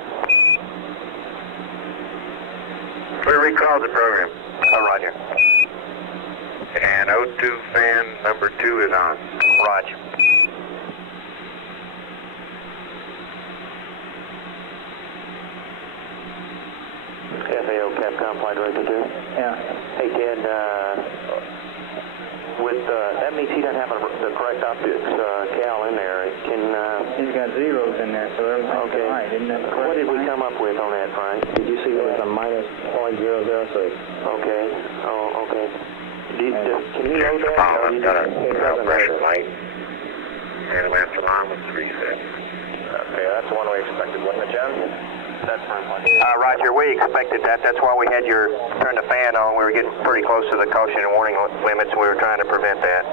We recalled the program. Roger. And O2 fan number 2 is on. Roger. FAO Capcom Flight Director 2. Yeah. Hey, Ted, that means he doesn't have the correct optics cal in there. He's got zeros in there, so everything's right. Isn't that correct? What did we come up with on that, Frank? Did you see there was a minus .006? Okay. Oh, okay. Can you know that? Apollo's got a low pressure light. And it lasts along with 3 sets. Okay, that's the one we expected, wasn't it, John? That's fine. Roger, we expected that. That's why we had your turn the fan on. We were getting pretty close to the caution and warning limits. We were trying to prevent that.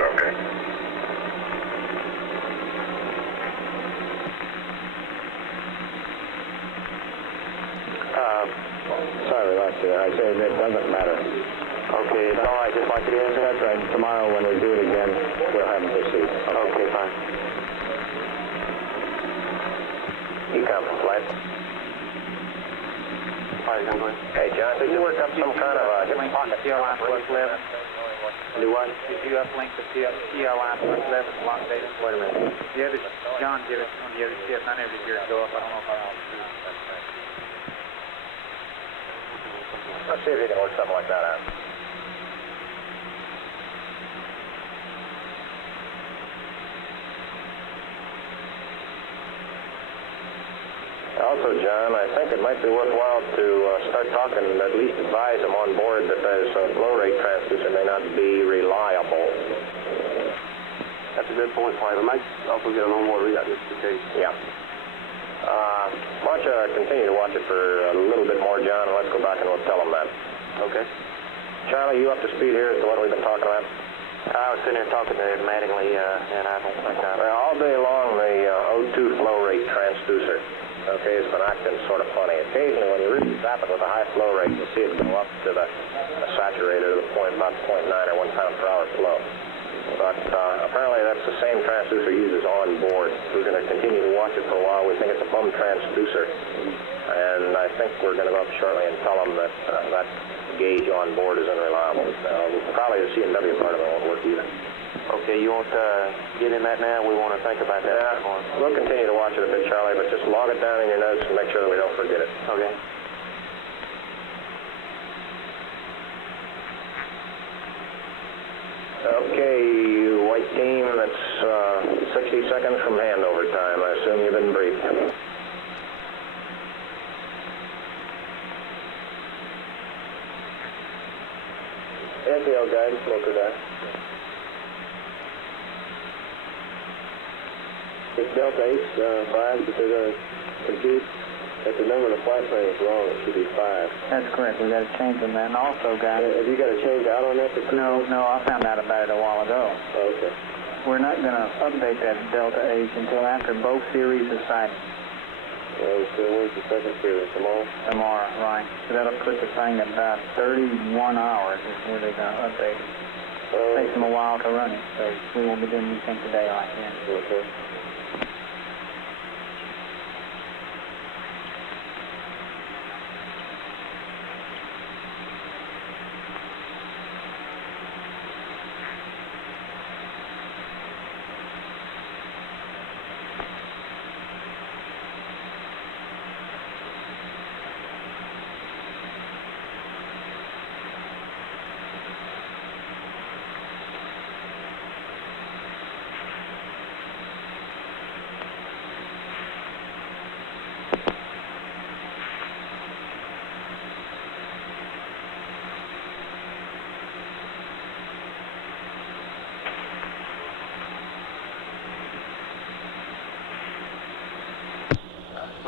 Okay. Sorry, Roger. I say it doesn't matter. Okay, it's all right, just like it is? That's right. Tomorrow when we do it again, we'll have them proceed. Okay, fine. Ecom flight. Hey, John, did you work up some kind of a hip pocket TLI plus 11. Do what? Did you uplink the TLI plus 11 long data? Wait a minute. The other, John did it on the other ship. I never did hear it go up. I don't know if I want to. Let's see if you can work something like that out. Also, John, I think it might be worthwhile to start talking, at least advise them on board that there's a flow rate transducer may not be reliable. That's a good point, Clive. I might also get an on-board readout just in case. Yeah. Why don't you continue to watch it for a little bit more, John, and let's go back and we'll tell them that. Okay. Charlie, you up to speed here as to what we've been talking about? I was sitting there talking to him Mattingly, and I don't think I... Well, all day long, the O2 flow rate transducer, okay, has been acting sort of funny. Occasionally, when you really zap it with a high flow rate, you'll see it go up to the saturator to the point, about 0.9 or 1 pound per hour flow. But apparently that's the same transducer uses on board. We're going to continue to watch it for a while. We think it's a bum transducer. And I think we're going to go up shortly and tell them that that gauge on board is unreliable. Probably the CMW part of it won't work either. Okay, you want to get in that now? We want to think about that. Yeah, we'll continue to watch it a bit, Charlie, but just log it down in your notes and make sure that we don't forget it. Okay. Okay, white team, that's 60 seconds from handover time. I assume you've been briefed. FAO guidance, local guide. It's Delta H5 that they're going to compute If the number of the flight plan is wrong, it should be 5. That's correct. We got to change them. And also, guys. Have you got to change out on that? No, I found out about it a while ago. Oh, okay. We're not going to update that Delta H until after both series are sighted. Well, so when's the second series? Tomorrow? Tomorrow, right. So that'll put the thing at about 31 hours is where they're going to update it. Takes them a while to run it, so we won't be doing anything today like that. Okay.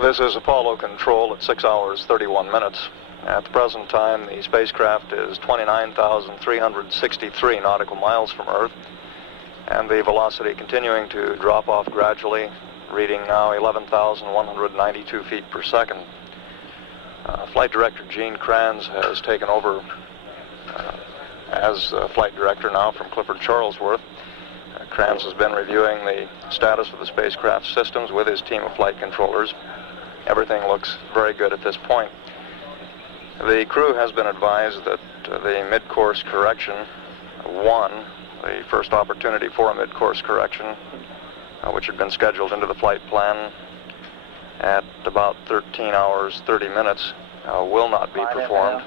This is Apollo Control at 6 hours 31 minutes. At the present time, the spacecraft is 29,363 nautical miles from Earth, and the velocity continuing to drop off gradually, reading now 11,192 feet per second. Flight Director Gene Kranz has taken over as Flight Director now from Clifford Charlesworth. Kranz has been reviewing the status of the spacecraft systems with his team of flight controllers. Everything looks very good at this point. The crew has been advised that the mid-course correction 1, the first opportunity for a mid-course correction, which had been scheduled into the flight plan at about 13 hours 30 minutes, will not be performed.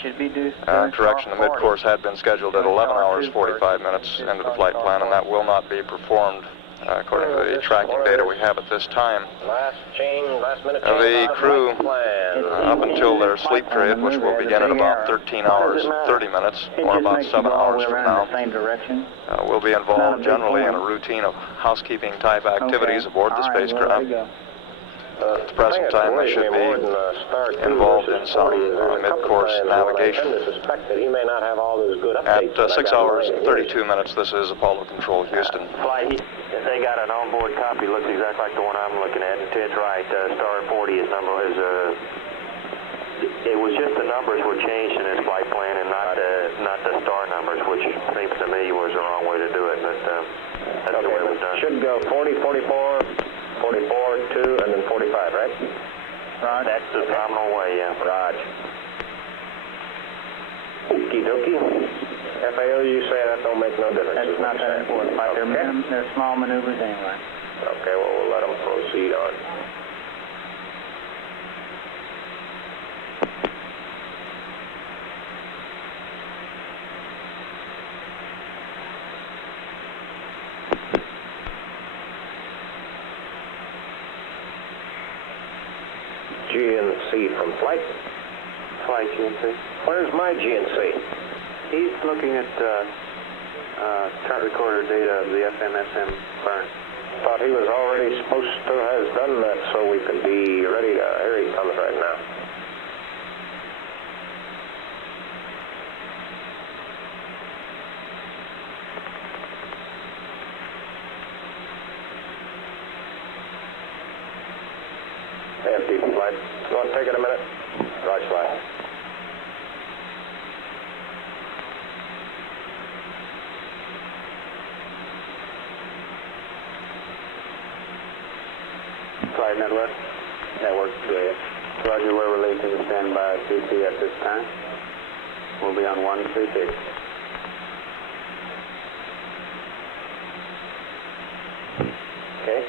Should be due. Correction, the mid-course had been scheduled at 11 hours 45 minutes into the flight plan, and that will not be performed according to the tracking data we have at this time. The crew, up until their sleep period, which will begin at about 13 hours 30 minutes, or about 7 hours from now, will be involved generally in a routine of housekeeping type activities aboard the spacecraft. At the present time, they should be involved in some mid-course navigation. At 6 hours 32 minutes, this is Apollo Control, Houston. They got an onboard copy, looks exactly like the one I'm looking at. It's right, star 40 is number. It was just the numbers were changed in this flight plan and not the star numbers, which seems to me was the wrong way to do it, but that's the way it was done. Should go 40, 44, 44, 2, and then 45, right? Rod. That's the nominal way, yeah. Rod. Okie dokie. FAO, you say that don't make no difference. That's not that important. They're small maneuvers anyway. Okay, well, we'll let them proceed on. GNC from flight. Flight GNC. Where's my GNC? He's looking at chart recorder data of the FMSM burn. Thought he was already supposed to have done that so we could be ready to, here he comes right now. Empty flight. You want to take it a minute? Roger, flight. Flight network. Network, go ahead. Roger, we're relayed to the standby CC at this time. We'll be on 136. Okay.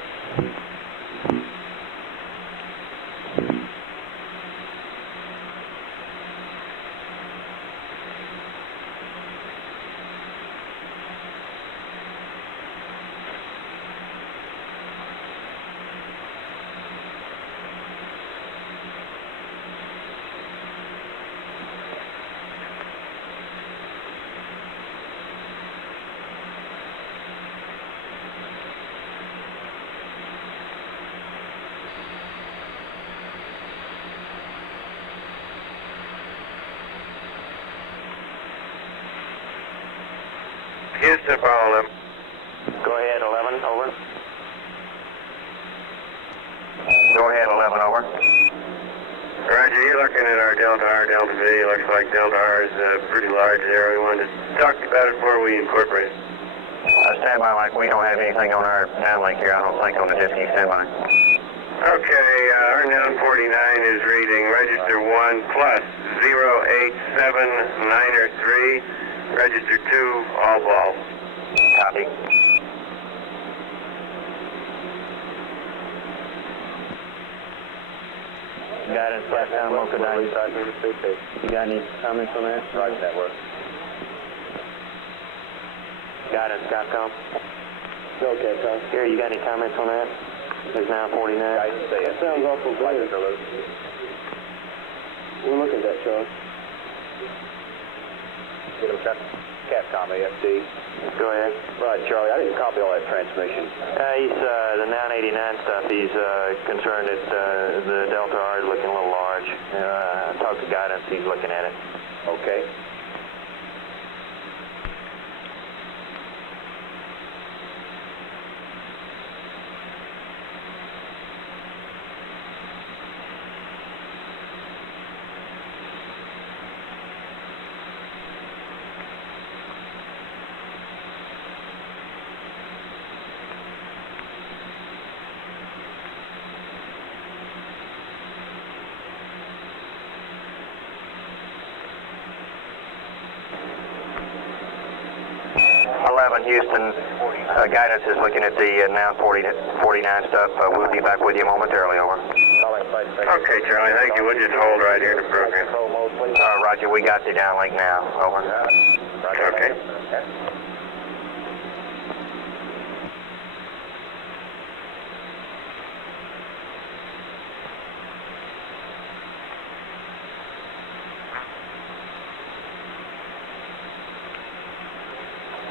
Houston, Apollo 11. Go ahead, 11, over. Go ahead, 11, over. Roger, you're looking at our Delta R, Delta V. Looks like Delta R is pretty large there. We wanted to talk about it before we incorporate it. Stand by, Mike. We don't have anything on our downlink here, I don't think, on the Disney. Stand by. Okay, our 949 is reading register 1 plus 087903, register 2, all ball. Copy. Guidance, Capcom, Mocha 9. You got any comments on that? Right, network. Guidance, Capcom. Go, Capcom. Here, you got any comments on that? There's 949. That sounds awful good. We'll look at that, Charles. Get him, Capcom, AFD. Go ahead. Right, Charlie, I didn't copy all that transmission. He's, the 989 stuff, he's concerned that the Delta R is looking a little large. I talked to guidance, he's looking at it. Okay. Houston, guidance is looking at the now 49 stuff. We'll be back with you momentarily, over. Okay, Charlie, thank you. We'll just hold right here in the program. Roger, we got the downlink now, over. Okay.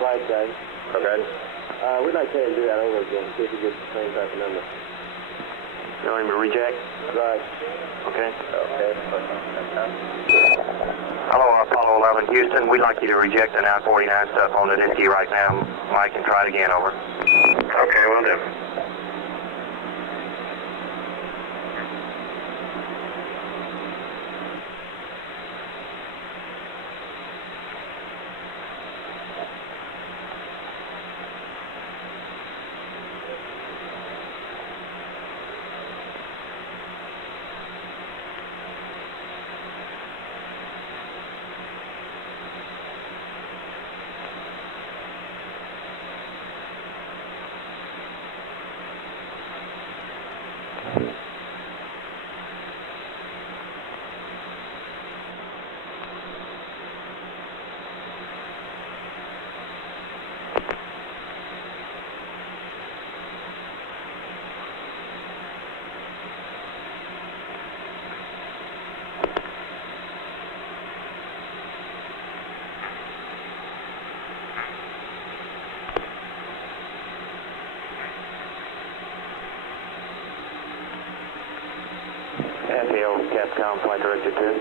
Right, guys. Okay. We'd like to have him do that over again, see if he gets the same type of number. You want him to reject? Right. Okay. Okay. Hello, Apollo 11. Houston, we'd like you to reject the 949 stuff on the Disky right now. Mike, and try it again, over. Okay, will do. FAO, Capcom, Flight Director 2.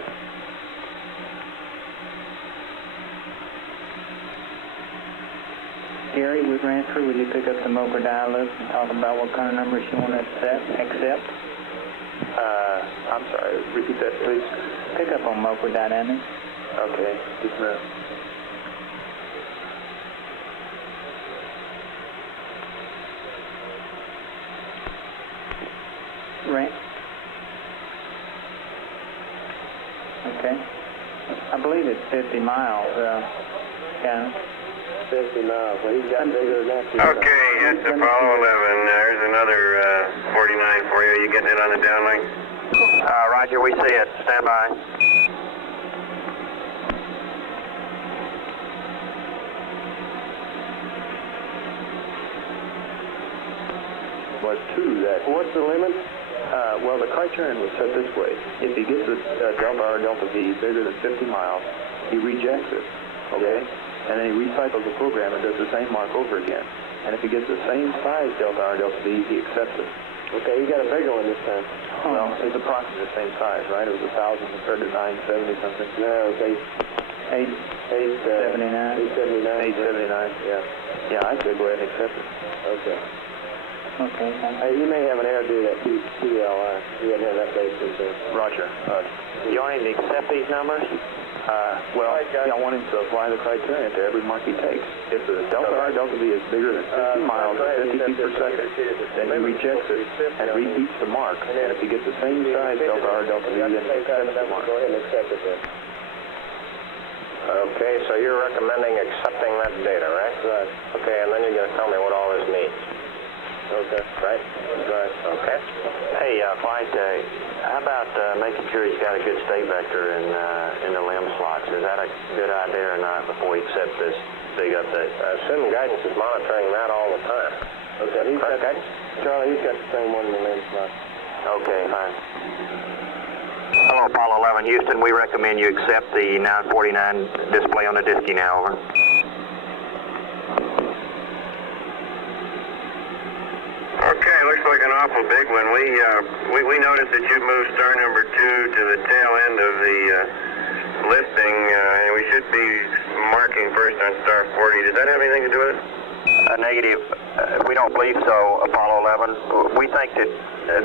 Gary, we ran through. Would you pick up the Mocha dial-up and talk about what kind of numbers you want to accept? I'm sorry, repeat that, please. Pick up on Mocha Dynamics. Okay, just a minute. Right. Okay. I believe it's 50 miles, yeah. 50 miles. Well, he's got bigger than that. Okay, it's Apollo 11. There's another 49 for you. Are you getting it on the downlink? Roger, we see it. Stand by. Was 2 that. What's the limit? Well, the criterion was set this way. If he gets a Delta R Delta V bigger than 50 miles, he rejects it, okay? And then he recycles the program and does the same mark over again. And if he gets the same size Delta R Delta V, he accepts it. Okay, you got a bigger one this time. Well, it's approximately the same size, right? It was 1,000 compared to 970 something. Yeah, okay. Hey, 879. 879, yeah. Yeah, I could go ahead and accept it. Okay. Okay. You may have an error due to that TLI. You haven't had that update since then. Roger. You want him to accept these numbers? Well, I want him to apply the criterion to every mark he takes. If the delta R delta V is bigger than 50 miles or 50 feet per second, then he rejects it and repeats the mark. And if he gets the same size delta R delta V, then he accepts the mark. Go ahead and accept it then. Okay, so you're recommending accepting that data, right? Right. Okay, and then you're going to tell me what all this means. Okay. Right? Right. Okay. Hey, Flight, how about making sure he's got a good state vector in the limb slots? Is that a good idea or not before we accept this big update? I assume guidance is monitoring that all the time. Okay. He's got, guidance? Charlie, he's got the same one in the limb slots. Okay, fine. Hello, Apollo 11, Houston. We recommend you accept the 949 display on the Disky now, over. Okay, looks like an awful big one. We noticed that you moved star number 2 to the tail end of the listing, and we should be marking first on star 40. Does that have anything to do with it? Negative. We don't believe so, Apollo 11. We think that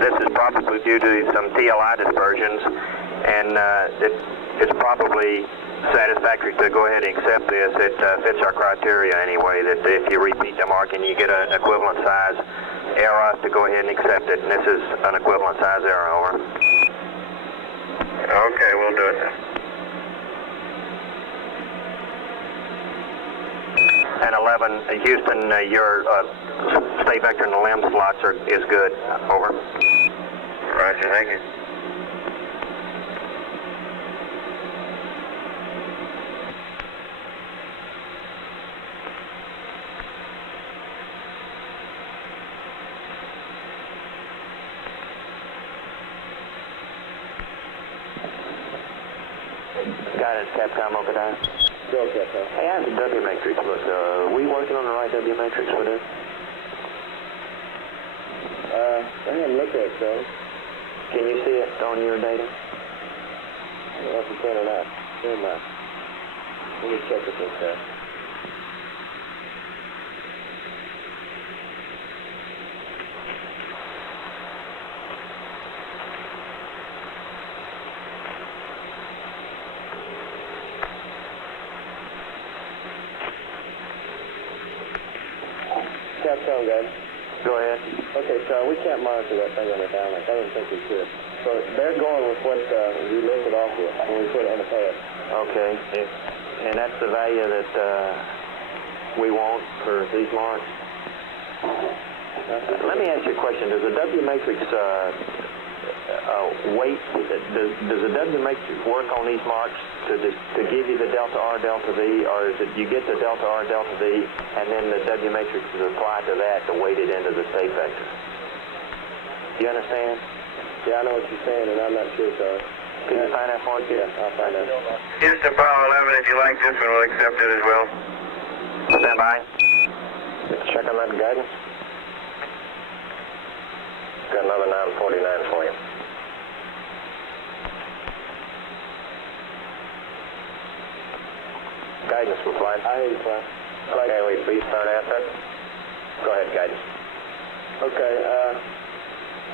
this is probably due to some TLI dispersions, and it's probably satisfactory to go ahead and accept this. It fits our criteria anyway, that if you repeat the mark and you get an equivalent size error, to go ahead and accept it, and this is an equivalent size error, over. Okay, we'll do it then. And 11, Houston, your state vector in the limb slots is good, over. Roger, thank you. Guidance, Capcom, Okadai. Go, Capcom. Hey, how's the W matrix look? Are we working on the right W matrix for this? I haven't looked at it, though. Can you see it on your data? I don't know if you can or not. Never mind. Let me check it real fast. Capcom, guys. Go ahead. Okay, so we can't monitor that thing on the downlink. I didn't think we could. So they're going with what we listed off with when we put it on the pad. Okay. And that's the value that we want for these marks? Let me ask you a question. Does the W matrix weight, does the W matrix work on these marks to give you the delta R delta V, or is it you get the delta R delta V and then the W matrix is applied to that to weight it into the state vector? You understand? Yeah, I know what you're saying, and I'm not sure, sorry. Can you find that for us? Yeah, I'll find out. Houston, Apollo 11, if you like this one, we'll accept it as well. Stand by. Check on that guidance. Got another 949 for you. Guidance for flight. I hear you, flight. Okay, will you please start asset? Go ahead, guidance. Okay,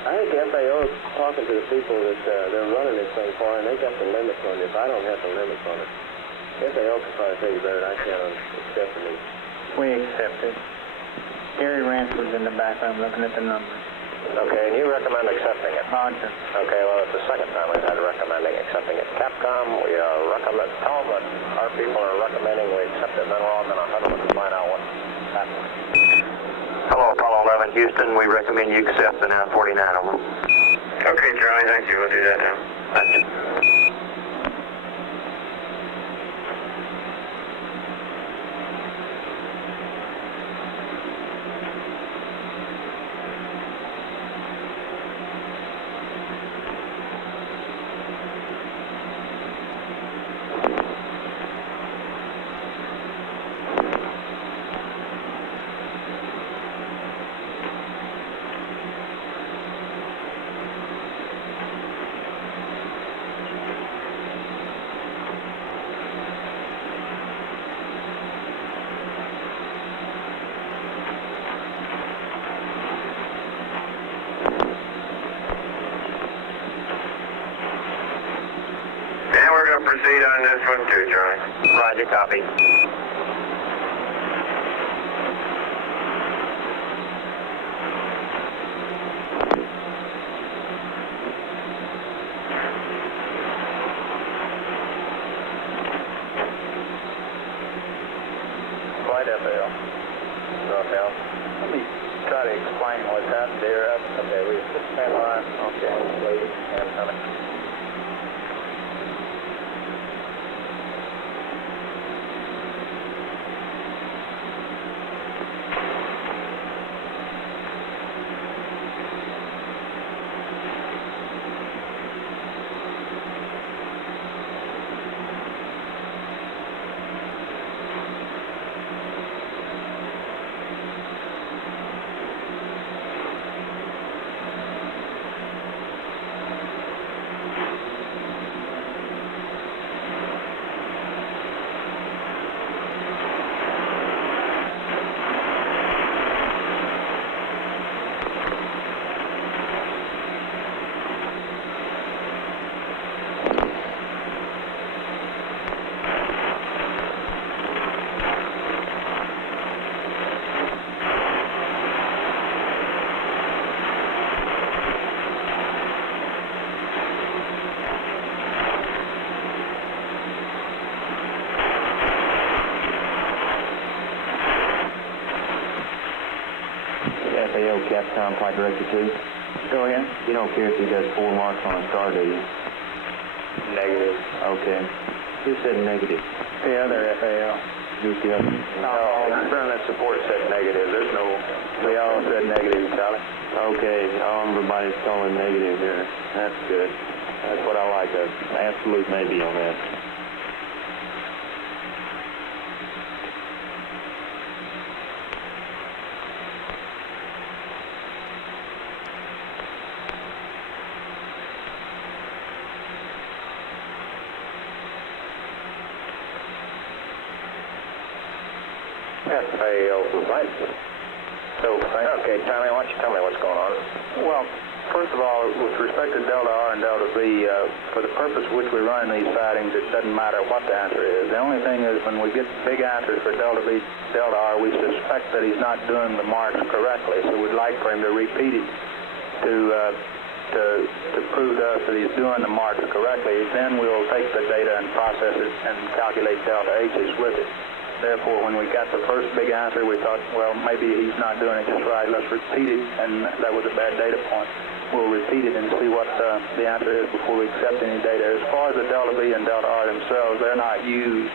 I think the FAO is talking to the people that they're running this thing for, and they got the limits on this. I don't have the limits on it. The FAO can probably tell you better than I can on accepting these. We accept it. Gary Ransford's in the background looking at the numbers. Okay, and you recommend accepting it? Roger. Okay, well, it's the second time we've had recommending accepting it. Capcom, we tell them that our people are recommending we accept it, and then we're all going to huddle and find out what's happening. Hello, Apollo 11, Houston. We recommend you accept the 949, over. Okay, Charlie, thank you. We'll do that now. Thank you. on this one too, Charlie. Roger, copy. Flight FAL. Northbound. Let me try to explain what's happened there. Okay, we just stand line. Okay, waiting. And coming. FAO, Capcom, Flight Director 2. Go ahead. You don't care if he does 4 marks on a star, do you? Negative. Okay. Who said negative? The other FAO. UCF? No, Internet support said negative. There's no... We all said negative, Charlie. Okay, everybody's calling negative here. That's good. That's what I like, an absolute maybe on that. FAO flight. So, okay, Tommy, why don't you tell me what's going on? Well, first of all, with respect to Delta R and Delta V, for the purpose which we run these sightings, it doesn't matter what the answer is. The only thing is when we get big answers for Delta V, Delta R, we suspect that he's not doing the marks correctly, so we'd like for him to repeat it to prove to us that he's doing the marks correctly. Then we'll take the data and process it and calculate Delta H's with it. Therefore, when we got the first big answer, we thought, well, maybe he's not doing it just right. Let's repeat it, and that was a bad data point. We'll repeat it and see what the answer is before we accept any data. As far as the Delta V and Delta R themselves, they're not used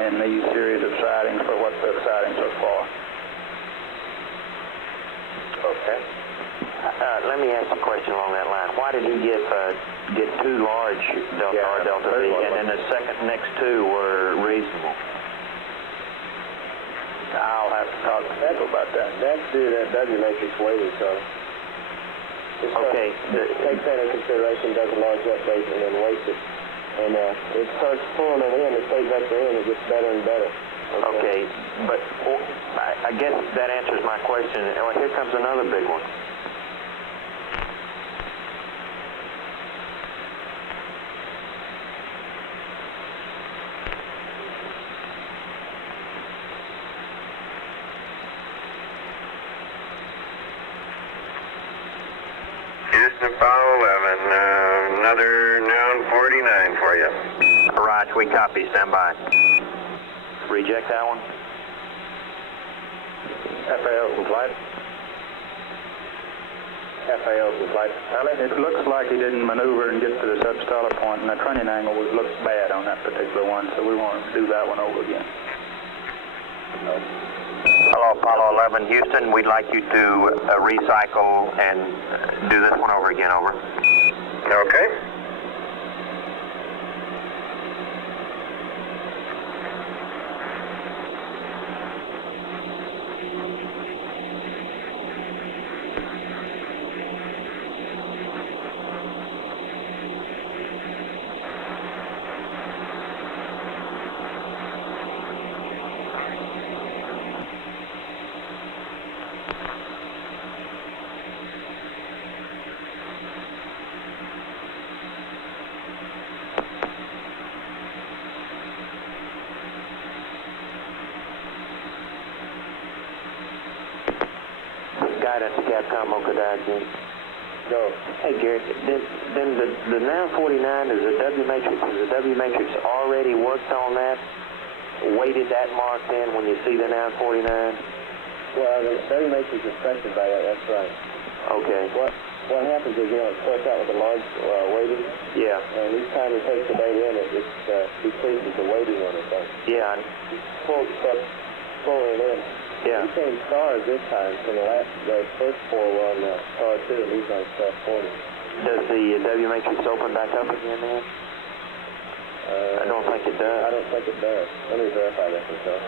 in these series of sightings for what we're sighting so far. Okay. Let me ask a question along that line. Why did he get 2 large Delta R, Delta V, and then the next 2 were reasonable? I'll have to talk to Echo about that. That's due to that W matrix weighting, so. Okay. Takes that into consideration, does a large update, and then weights it. And it starts pulling it in, the state vector in, it gets better and better. Okay, but I guess that answers my question. Here comes another big one. Houston, Apollo 11, another known 49 for you. Raj, we copy, stand by. Reject that one. FAO compliant. FAO compliant. It looks like he didn't maneuver and get to the substellar point, and the trunnion angle looks bad on that particular one, so we want to do that one over again. Hello, Apollo 11, Houston. We'd like you to recycle and do this one over again, over. Okay. guidance to Capcom Okadachi. Go. Hey, Garrett, then the 949 is the W matrix. Is the W matrix already worked on that? Weighted that mark in when you see the 949? Well, the W matrix is affected by that, that's right. Okay. What happens is, it starts out with a large weighting. Yeah. And each time it takes the data in, it decreases the weighting on it. Yeah. Full it in. Yeah. He changed stars this time, so the first 4 were on star 2, and these on star 40. Does the W matrix open back up again then? I don't think it does. I don't think it does. Let me verify that myself.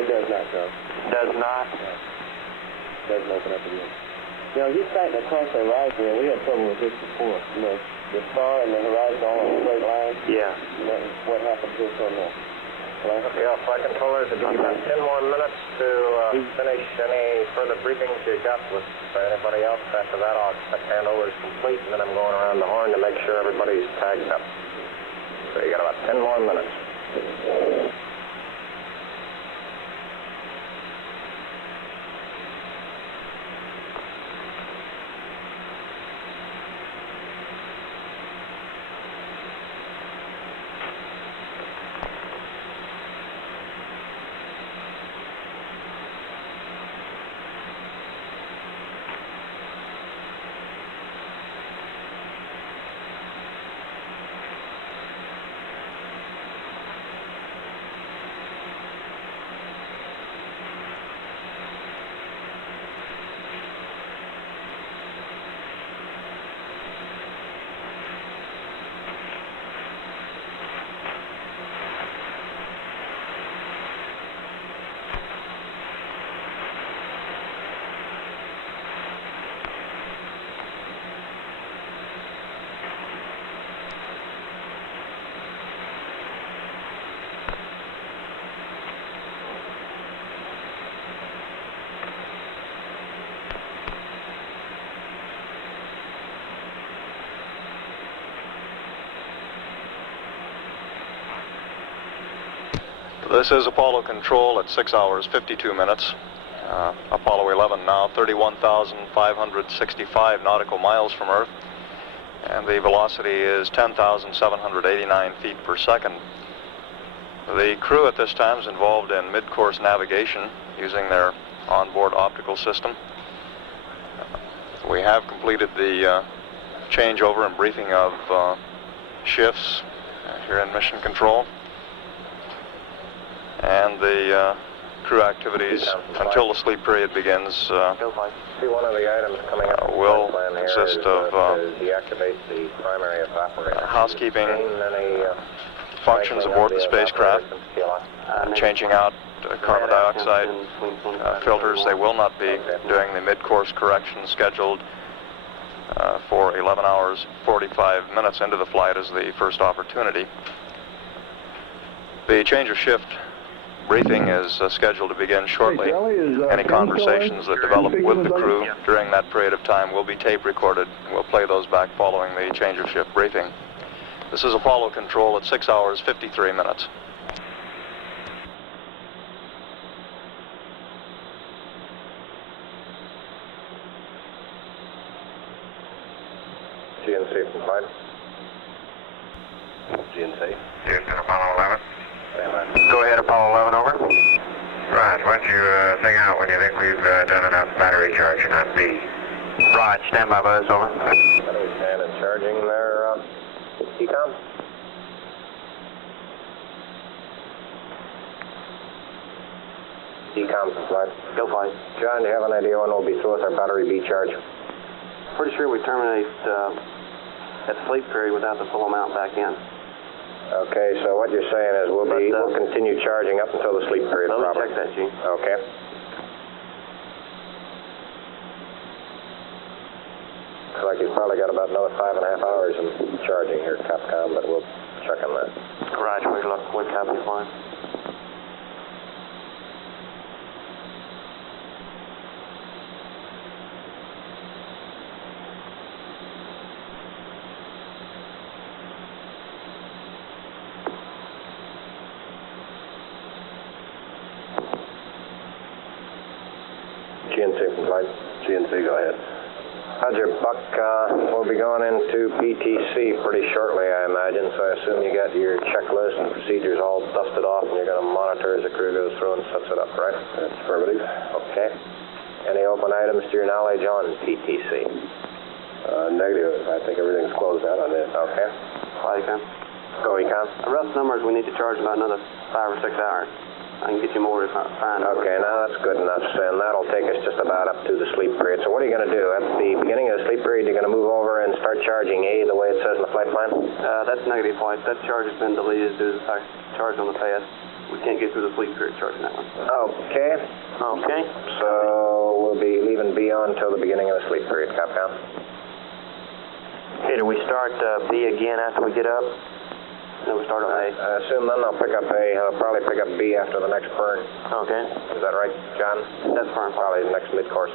It does not, Joe. Does not? No. It doesn't open up again. He's sighting across the horizon, and we had trouble with this before. The star and the horizon all on a straight line. Yeah. What happens is on the Okay, all flight controllers, it'll give you about 10 more minutes to finish any further briefings you got with anybody else. After that, I'll expect handover is complete, and then I'm going around the horn to make sure everybody's tagged up. So you got about 10 more minutes. This is Apollo Control at 6 hours 52 minutes. Apollo 11 now 31,565 nautical miles from Earth, and the velocity is 10,789 feet per second. The crew at this time is involved in mid-course navigation using their onboard optical system. We have completed the changeover and briefing of shifts here in Mission Control. And the crew activities until the sleep period begins See, one of the items coming up will consist of deactivate the primary operator. housekeeping functions aboard the spacecraft, changing out carbon dioxide filters. They will not be doing the mid-course correction scheduled for 11 hours 45 minutes into the flight as the first opportunity. The change of shift briefing is scheduled to begin shortly. Any conversations that develop with the crew during that period of time will be tape recorded. We'll play those back following the change of shift briefing. This is Apollo Control at 6 hours 53 minutes. GNC from flight. GNC. Houston, Apollo 11. Go ahead, Apollo 11, over. Raj, why don't you sing out when you think we've done enough battery charging on B. Raj, stand by buzz, over. Battery stand and charging their ECOM. ECOM from flight. Go flight. John, do you have an idea when we'll be through with our battery B charge? Pretty sure we terminate at sleep period without the full amount back in. Okay, so what you're saying is we'll continue charging up until the sleep period, Let me probably. check that, Gene. Okay. Looks like he's probably got about another 5.5 hours in charging here at Capcom, but we'll check on that. Garage, we copy flying. GNC from flight. GNC, go ahead. Roger, Buck. We'll be going into PTC pretty shortly, I imagine, so I assume you got your checklist and procedures all dusted off, and you're going to monitor as the crew goes through and sets it up, right? That's affirmative. Okay. Any open items to your knowledge on PTC? Negative. I think everything's closed out on this. Okay. Econ. Go, Econ. Rough numbers, we need to charge about another 5 or 6 hours. I can get you more if I find out. Okay, now that's good enough, and that'll take us just about up to the sleep period. So what are you going to do? At the beginning of the sleep period, you're going to move over and start charging A the way it says in the flight plan? That's negative flight. That charge has been deleted due to the fact charge on the past. We can't get through the sleep period charging that one. Okay. Okay. So we'll be leaving B on until the beginning of the sleep period, Capcom. Okay, do we start B again after we get up? Then we start on A. I assume then they'll pick up A. They'll probably pick up B after the next burn. Okay. Is that right, John? That's fine. Probably the next mid-course.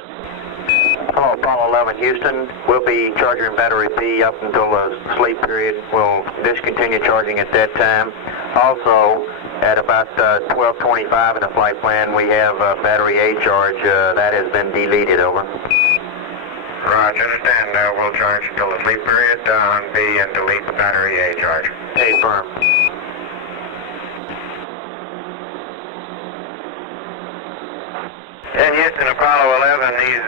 Hello, Apollo 11, Houston. We'll be charging battery B up until the sleep period. We'll discontinue charging at that time. Also, at about 12:25 in the flight plan, we have battery A charge. That has been deleted, over. Roger, understand. We'll charge until the sleep period on B and delete the battery A charge. A firm. In Houston, Apollo 11, these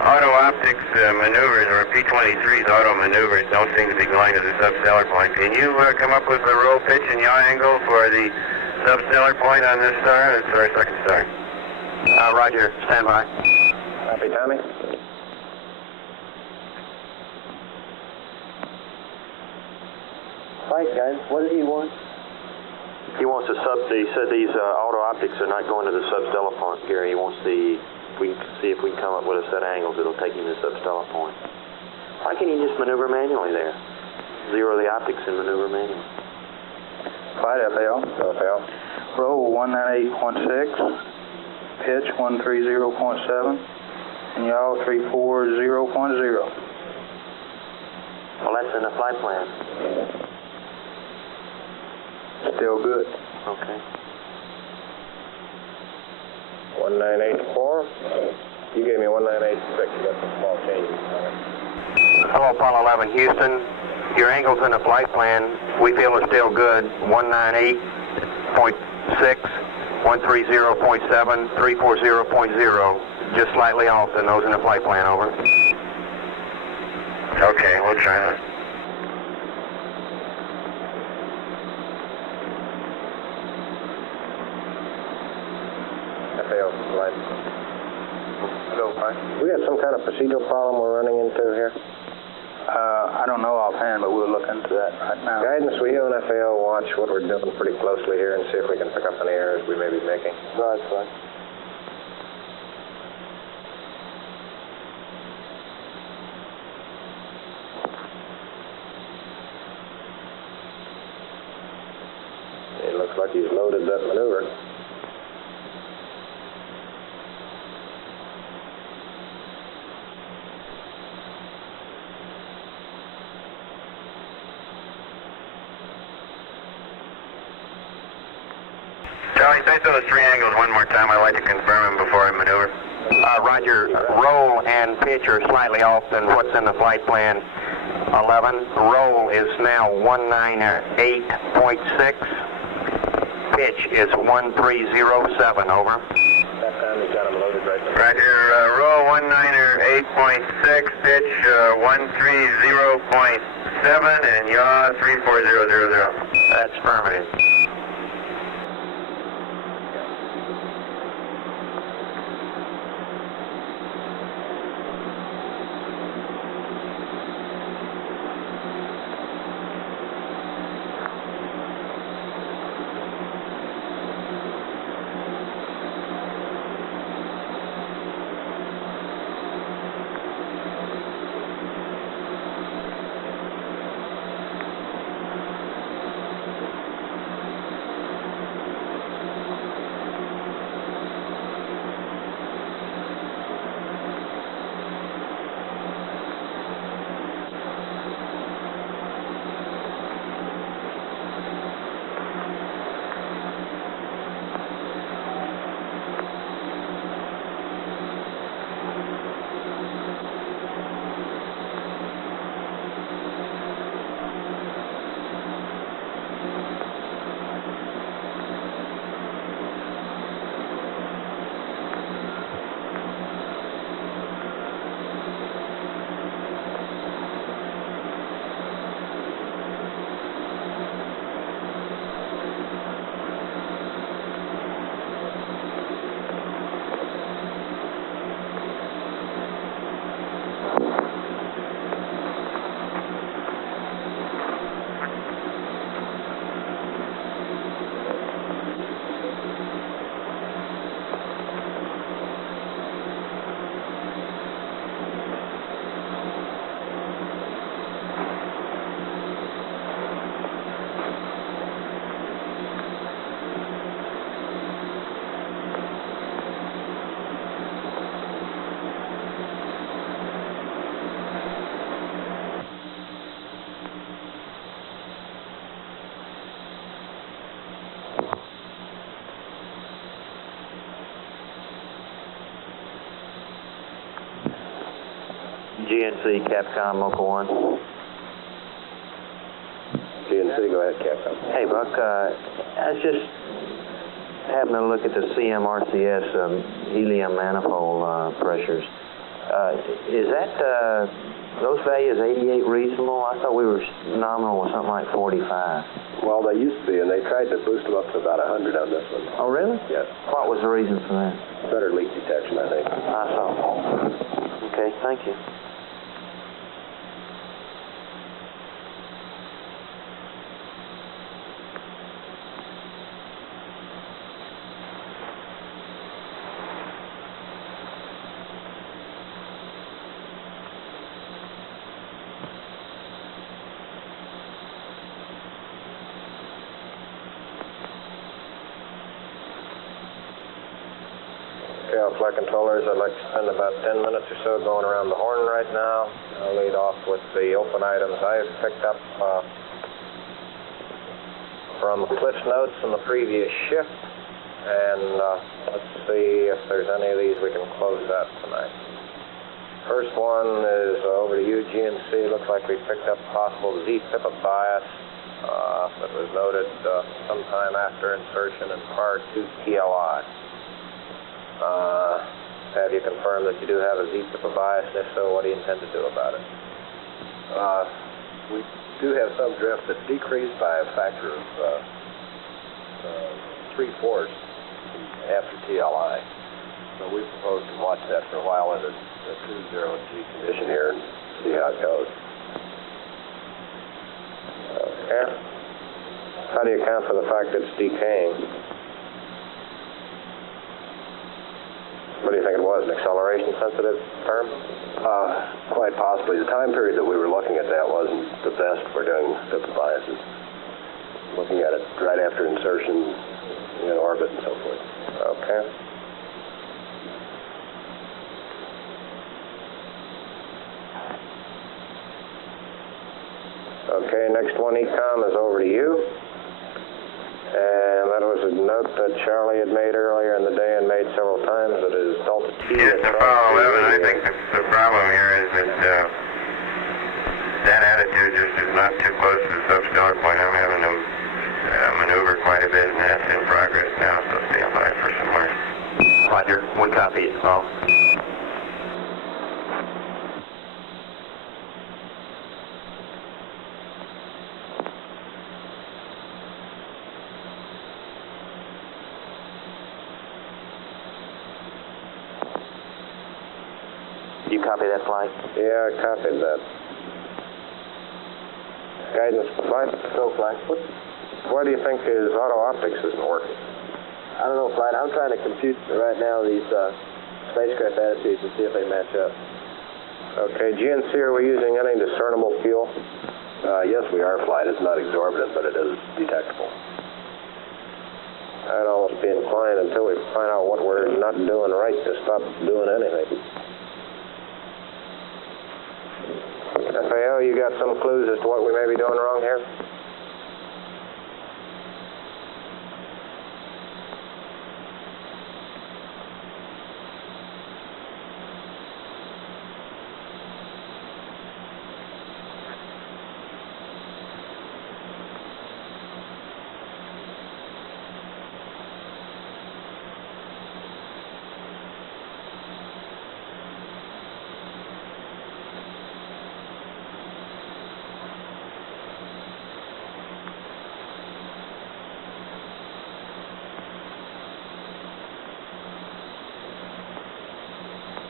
auto-optics maneuvers, or P-23's auto maneuvers, don't seem to be going to the substellar point. Can you come up with the roll, pitch, and yaw angle for the substellar point on this star? That's our second star. Roger, stand by. Happy, Tommy? Right, guys. What does he want? He wants the he said these auto optics are not going to the substellar point, Gary. He wants we can see if we can come up with a set of angles that'll take him to the substellar point. Why can't he just maneuver manually there? Zero the optics and maneuver manually. Flight FAL. FAL. Roll 198.6, pitch 130.7, and yaw 340.0. Well, that's in the flight plan. Still good. Okay. 1984. You gave me 1986. You got some small changes. Hello, Apollo 11, Houston. Your angles in the flight plan, we feel are still good. 198.6, 130.7, 340.0. Just slightly off than those in the flight plan, over. Okay, we'll try that. We got some kind of procedural problem we're running into here? I don't know offhand, but we'll look into that right now. Guidance, will you and FAL watch what we're doing pretty closely here and see if we can pick up any errors we may be making? Right, fine. It looks like he's loaded that maneuver. Charlie, say so the three angles one more time. I'd like to confirm them before I maneuver. Roger, roll and pitch are slightly off than what's in the flight plan. 11, roll is now 198.6. Pitch is 1307, over. That time he's got him loaded right there. Roger, roll 198.6, pitch 130.7, and yaw 34000. That's affirmative. GNC, Capcom, Local 1. GNC, go ahead, Capcom. Hey, Buck, I was just having a look at the CMRCS helium manifold pressures. Is that, those values 88 reasonable? I thought we were nominal with something like 45. Well, they used to be, and they tried to boost them up to about 100 on this one. Oh, really? Yes. What was the reason for that? Better leak detection, I think. I saw. Okay, thank you. Flight controllers, I'd like to spend about 10 minutes or so going around the horn right now. I'll lead off with the open items I've picked up from Cliff's notes in the previous shift, and let's see if there's any of these we can close out tonight. First one is over to you, GNC. Looks like we picked up possible Z-pivot bias that was noted sometime after insertion in prior to TLI. Have you confirmed that you do have a Z-pivot bias, and if so, what do you intend to do about it? We do have some drift that's decreased by a factor of 3/4 after TLI. So we propose to watch that for a while in a 2-0G condition here and see how it goes. Okay. How do you account for the fact that it's decaying? What do you think it was, an acceleration-sensitive term? Quite possibly. The time period that we were looking at that wasn't the best for doing pivot biases. Looking at it right after insertion in orbit and so forth. Okay. Okay, next one, ECOM, is over to you. And that was a note that Charlie had made earlier in the day and made several times. That is Delta T. Yes, Apollo 11, I think the problem here is that that attitude is not too close to the substellar point. I'm having to maneuver quite a bit, and that's in progress now, so stand by for some more. Roger, one copy, Paul. You copy that flight? Yeah, I copied that. Guidance flight, go flight. Why do you think his auto optics isn't working? I don't know, Flight. I'm trying to compute right now these spacecraft attitudes and see if they match up. Okay, GNC, are we using any discernible fuel? Yes, we are, Flight. It's not exorbitant, but it is detectable. I'd almost be inclined until we find out what we're not doing right to stop doing anything. FAO, you got some clues as to what we may be doing wrong here?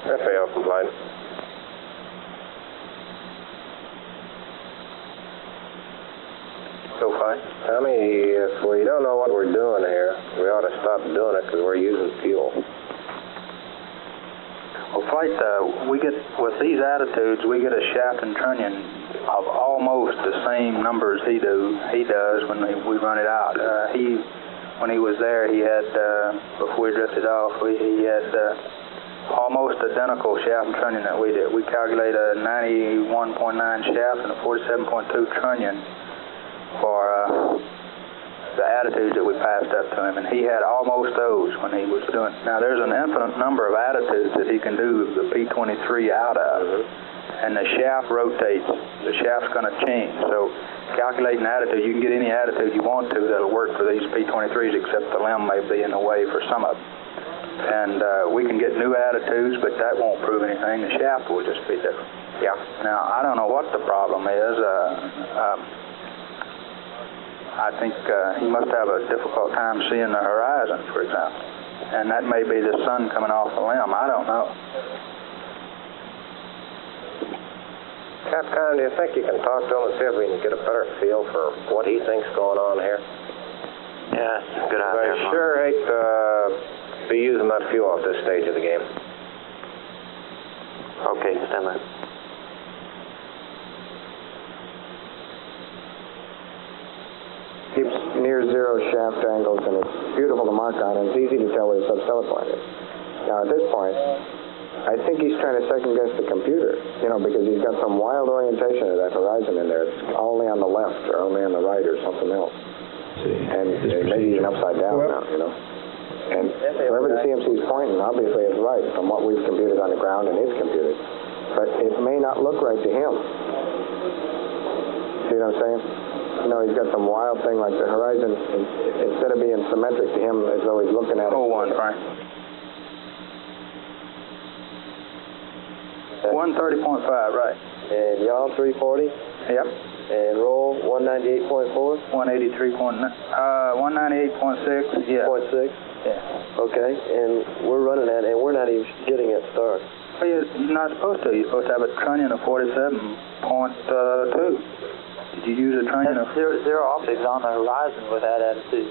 FAO compliant. So fine. Tommy, if we don't know what we're doing here, we ought to stop doing it because we're using fuel. Well, Flight, we get, with these attitudes, we get a shaft and trunnion of almost the same numbers he does when we run it out. When he was there, he had, before we drifted off, he had almost identical shaft and trunnion that we did. We calculate a 91.9 shaft and a 47.2 trunnion for the attitudes that we passed up to him, and he had almost those when he was doing. Now there's an infinite number of attitudes that he can do the P-23 out of, and the shaft rotates. The shaft's going to change. So calculating attitude, you can get any attitude you want to that'll work for these P-23s, except the limb may be in the way for some of them. And we can get new attitudes, but that won't prove anything. The shaft will just be different. Yeah. Now, I don't know what the problem is. I think he must have a difficult time seeing the horizon, for example. And that may be the sun coming off the limb. I don't know. Capcom, do you think you can talk to him and see if we can get a better feel for what he thinks going on here? Yeah, good idea. I sure hate to be using that fuel at this stage of the game. Okay, stand by. Keeps near zero shaft angles, and it's beautiful to mark on, and it's easy to tell where the substellar point is. Now, at this point, I think he's trying to second guess the computer, because he's got some wild orientation of that horizon in there. It's only on the left or only on the right or something else. And maybe even upside down now, And wherever the CMC is pointing, obviously it's right from what we've computed on the ground and is computed. But it may not look right to him. See what I'm saying? He's got some wild thing like the horizon, instead of being symmetric to him, as though he's looking at it. Oh, 1, Frank. 130.5, right. And y'all 340? Yep. And roll 198.4? 198.6, yeah. 0.6? Yeah. Okay, and we're running that, and we're not even getting at start. Well, you're not supposed to. You're supposed to have a trunnion of 47.2. Did you use a trunnion of... Zero optics on the horizon with that attitude.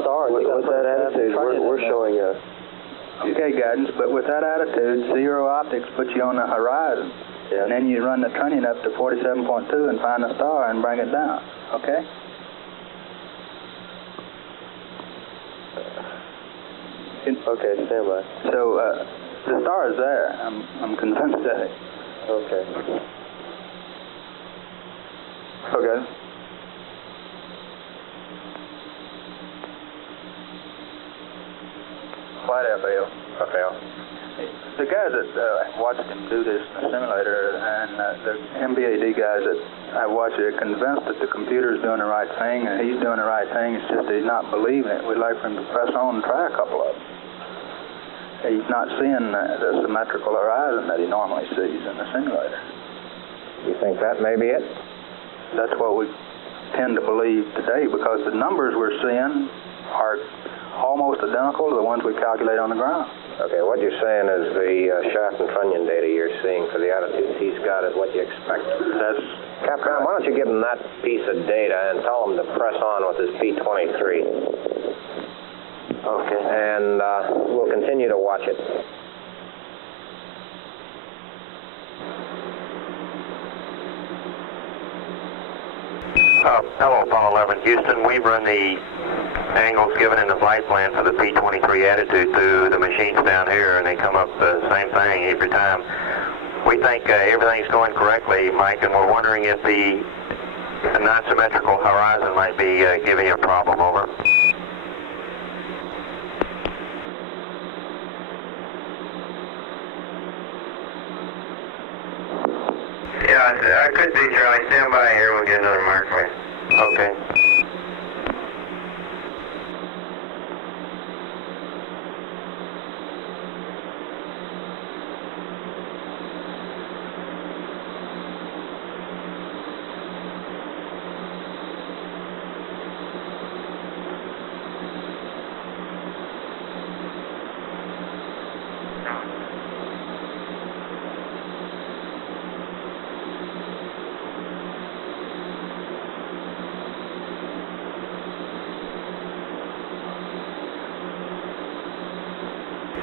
Stars, with that attitude, we're showing a... Okay, guidance, but with that attitude, zero optics puts you on the horizon. Yeah. And then you run the trunnion up to 47.2 and find a star and bring it down. Okay? Okay, stand by. So, the star is there. I'm convinced of it. Okay. Okay. Flight FAO. The guys that watched him do this in the simulator and the MBAD guys that I watched are convinced that the computer's doing the right thing and he's doing the right thing. It's just that he's not believing it. We'd like for him to press on and try a couple of them. He's not seeing the symmetrical horizon that he normally sees in the simulator. You think that may be it? That's what we tend to believe today, because the numbers we're seeing are almost identical to the ones we calculate on the ground. Okay, what you're saying is the shaft and trunnion data you're seeing for the attitudes he's got is what you expect. That's... Capcom, why don't you give him that piece of data and tell him to press on with his P-23. Okay. And we'll continue to watch it. Hello, Apollo 11, Houston. We've run the angles given in the flight plan for the P-23 attitude through the machines down here, and they come up the same thing every time. We think everything's going correctly, Mike, and we're wondering if the non-symmetrical horizon might be giving a problem. Over. Yeah, I could be, Charlie. Stand by here. We'll get another mark for you. Okay.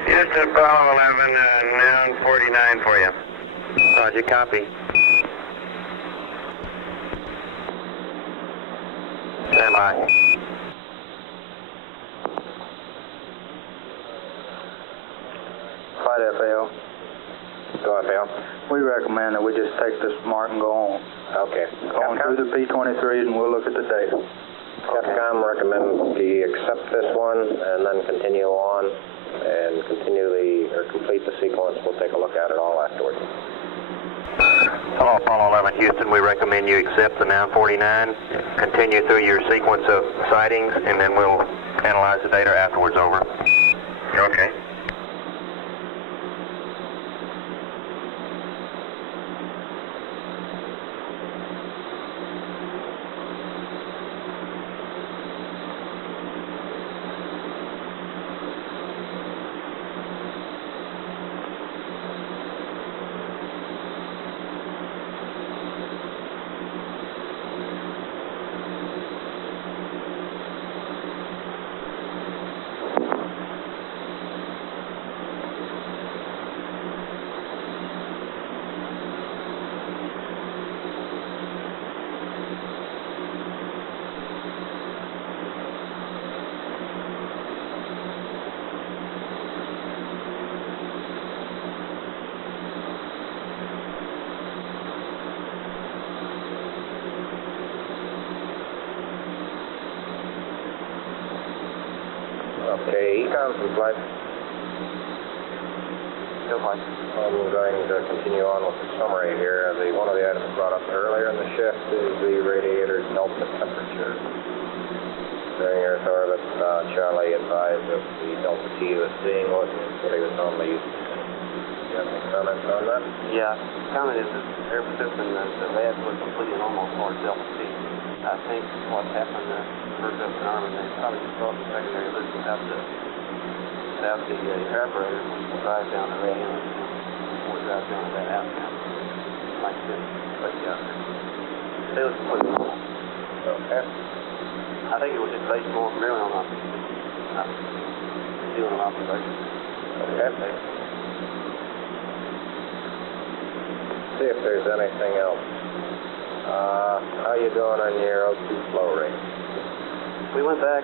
Houston, Apollo 11, noon 49 for you. Roger, copy. Stand by. Flight FAO. Go FAO. We recommend that we just take this mark and go on. Okay. Go on through the P-23s and we'll look at the data. FCOM recommend we accept this one and then continue on and complete the sequence. We'll take a look at it all afterwards. Hello, Apollo 11 Houston. We recommend you accept the 949, continue through your sequence of sightings, and then we'll analyze the data afterwards. Over. Okay. Okay, ECOM from flight. Go flight. I'm going to continue on with the summary here. One of the items brought up earlier in the shift is the radiator delta temperature. During Earth orbit, Charlie advised of the delta T he was seeing wasn't what he was normally used to. Do you have any comments on that? Yeah, comment is that air participant, the labs was completely normal for delta T. I think what happened first up in Army, they probably just brought the secondary loop without the evaporator, which will drive down the red inlet or drive down the red outcome like this. But yeah, they was completely normal. Okay. I think it was just based more merely on doing an observation. Okay. See if there's anything else. How you doing on your O2 flow rate? We went back,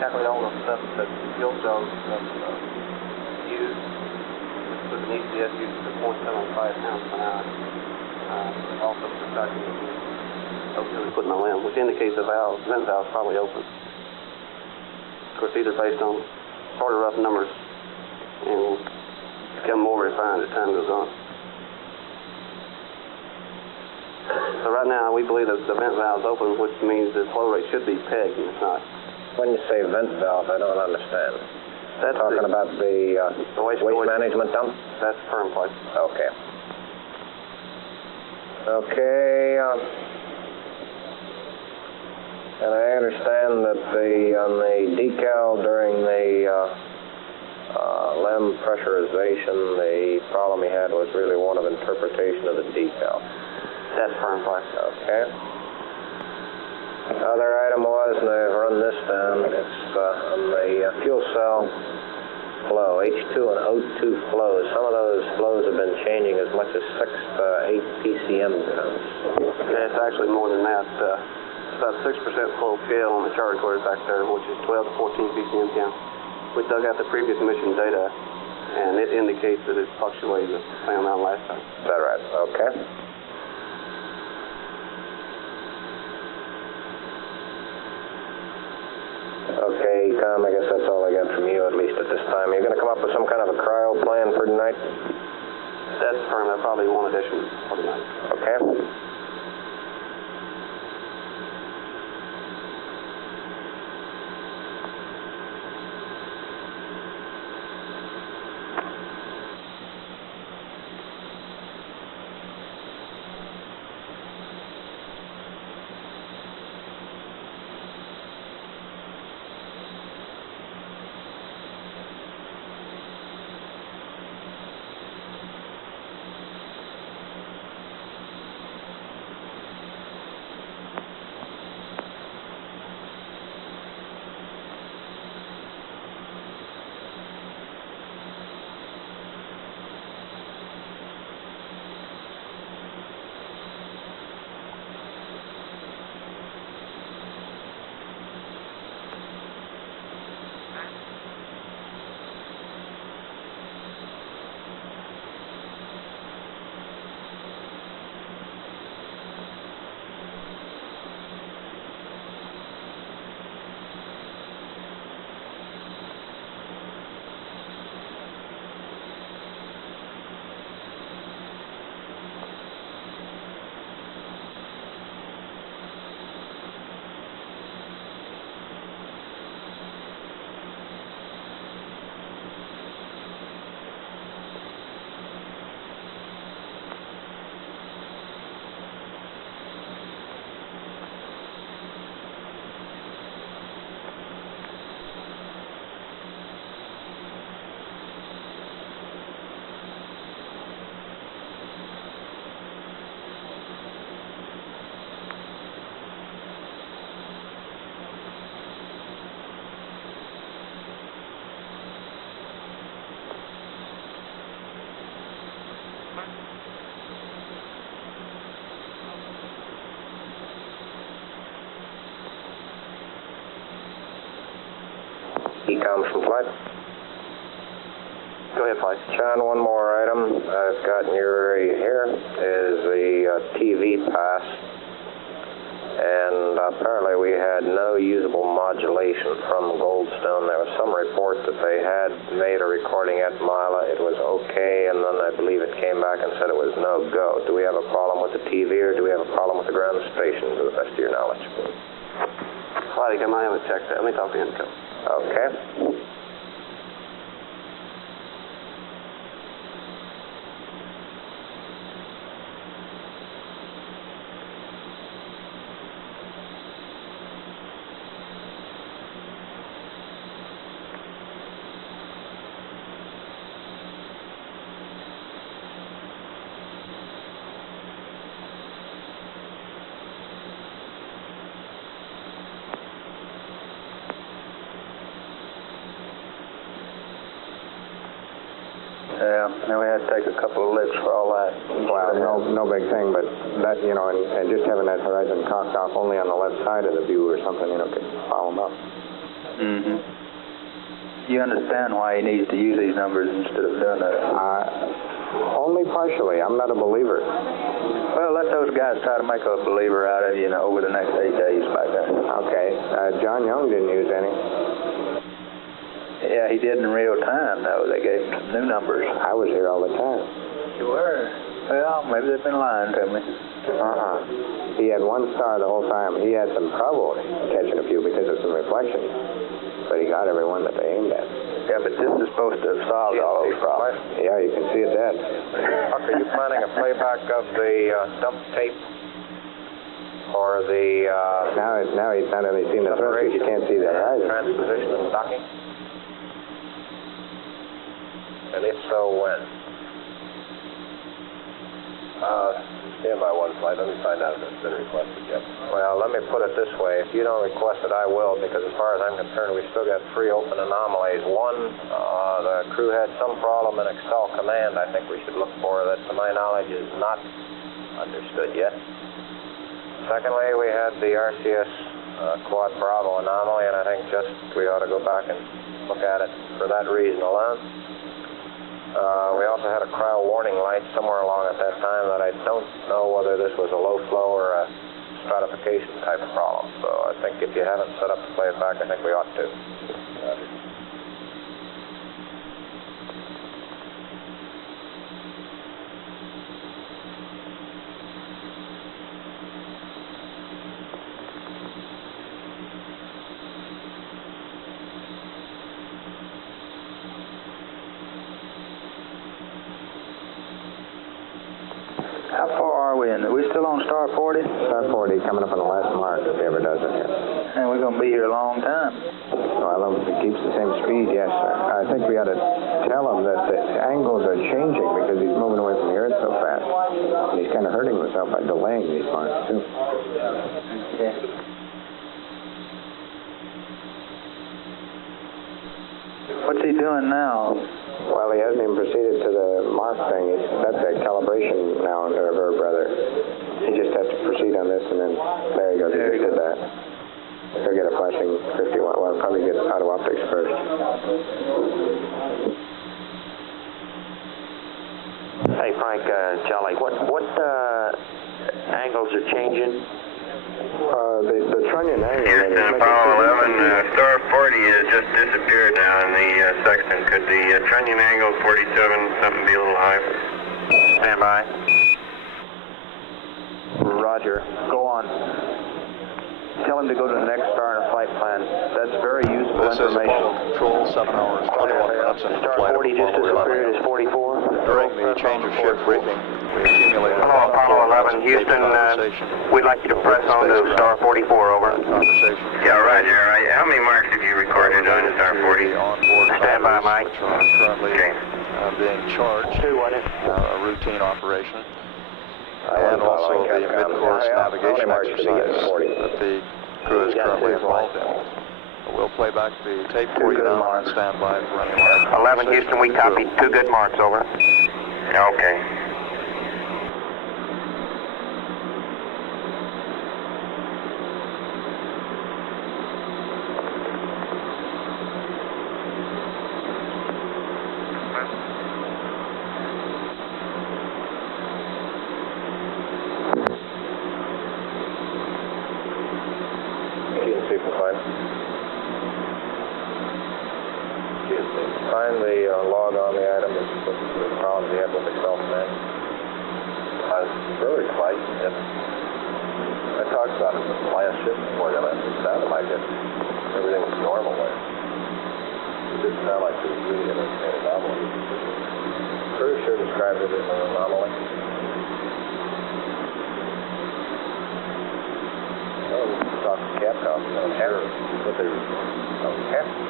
calculated all the stuff that fuel cells use. This was an ECS used to 0.75 pounds per hour. Also subtracting O2 we put in the limb, which indicates the vent valve is probably open. Of course, these are based on sort of rough numbers and will become more refined as time goes on. So right now, we believe that the vent valve is open, which means the flow rate should be pegged, and it's not. When you say vent valve, I don't understand. That's talking about the waste management dump? That's firm place. Okay. Okay. And I understand that on the decal during the LEM pressurization, the problem he had was really one of interpretation of the decal. That's firm place. Okay. Other item was, and I've run this down, it's on the fuel cell flow, H2 and O2 flows. Some of those flows have been changing as much as 6 to 8 ppm counts. Yeah, it's actually more than that. It's about 6% flow scale on the chart recorded back there, which is 12 to 14 ppm count. We dug out the previous mission data, and it indicates that it fluctuated the same amount last time. Is that right? Okay. Okay, Tom, I guess that's all I got from you, at least at this time. You're going to come up with some kind of a cryo plan for tonight? That's firm. That's probably one addition for tonight. Okay. ECOM from flight. Go ahead, Flight. John, one more item I've got in your area here is the TV pass. And apparently we had no usable modulation from Goldstone. There was some report that they had made a recording at Mila. It was okay, and then I believe it came back and said it was no-go. Do we have a problem with the TV, or do we have a problem with the ground station, to the best of your knowledge? Flight, I might have a check there. Let me talk to him. Okay. Yeah, then we had to take a couple of licks for all that. Well, no big thing, but that, you know, and just having that horizon cocked off only on the left side of the view or something, you know, could foul them up. Mm-hmm. You understand why he needs to use these numbers instead of doing that? Only partially. I'm not a believer. Well, let those guys try to make a believer out of you, over the next 8 days back there. Okay. John Young didn't use any. Yeah, he did in real time, though. They gave him some new numbers. I was here all the time. You were? Well, maybe they've been lying to me. He had 1 star the whole time. He had some trouble catching a few because of some reflections. But he got every one that they aimed at. Yeah, but this is supposed to have solved all those problems. Yeah, you can see it dead. Buck, are you planning a playback of the dump tape? Or the... Now he's not only seen the thrusters, you can't see the horizon. Transposition and docking? And if so, when? Stand by one flight. Let me find out if it's been requested yet. Well, let me put it this way. If you don't request it, I will, because as far as I'm concerned, we still got 3 open anomalies. One, the crew had some problem in Excel command I think we should look for that, to my knowledge, is not understood yet. Secondly, we had the RCS Quad Bravo anomaly, and I think we ought to go back and look at it for that reason alone. We also had a cryo warning light somewhere along at that time that I don't know whether this was a low flow or a stratification type of problem. So I think if you haven't set up to play it back, I think we ought to. How far are we in? Are we still on star 40? Star 40 coming up on the last mark, if he ever does it here. And we're going to be here a long time. Well, if it keeps the same speed, yes, sir. I think we ought to tell him that the angles are changing because he's moving away from the Earth so fast. And he's kind of hurting himself by delaying these marks, too. Okay. What's he doing now? Well, he hasn't even proceeded to the mark thing. That's a calibration now, or rather. He just has to proceed on this, and then there he goes. He just did that. He'll get a flashing 51. Well, probably get out of optics first. Hey, Frank, Jolly, what angles are changing? The trunnion angle. Houston, Apollo 11, star 40 has just disappeared now in the sextant. Could the trunnion angle 47 something be a little high? Stand by. Roger. Go on. Tell him to go to the next star in a flight plan. That's very useful information. This is Apollo Control, 7 hours, 21 minutes into Star flight 40 just disappeared. Is 44? During the change of shift briefing, we accumulated Hello, Apollo 11, Houston. We'd like you to press on to star 44, over. Yeah, Roger. How many marks have you recorded on star 40? Stand by, Mike. Which are currently being charged, a routine operation. And also the mid-course navigation exercise that the crew is currently involved in. We'll play back the tape for you now on standby for any more. 11 Houston, we copy. 2 good marks, over. Okay. Find the log on the item and put the problems you have with Excel command. Early flight, and I talked about it with the last shift before they left. It sounded like everything was normal there. It didn't sound like there was really an anomaly. Pretty sure described it as an anomaly. Talk to Capcom on error, but they have to.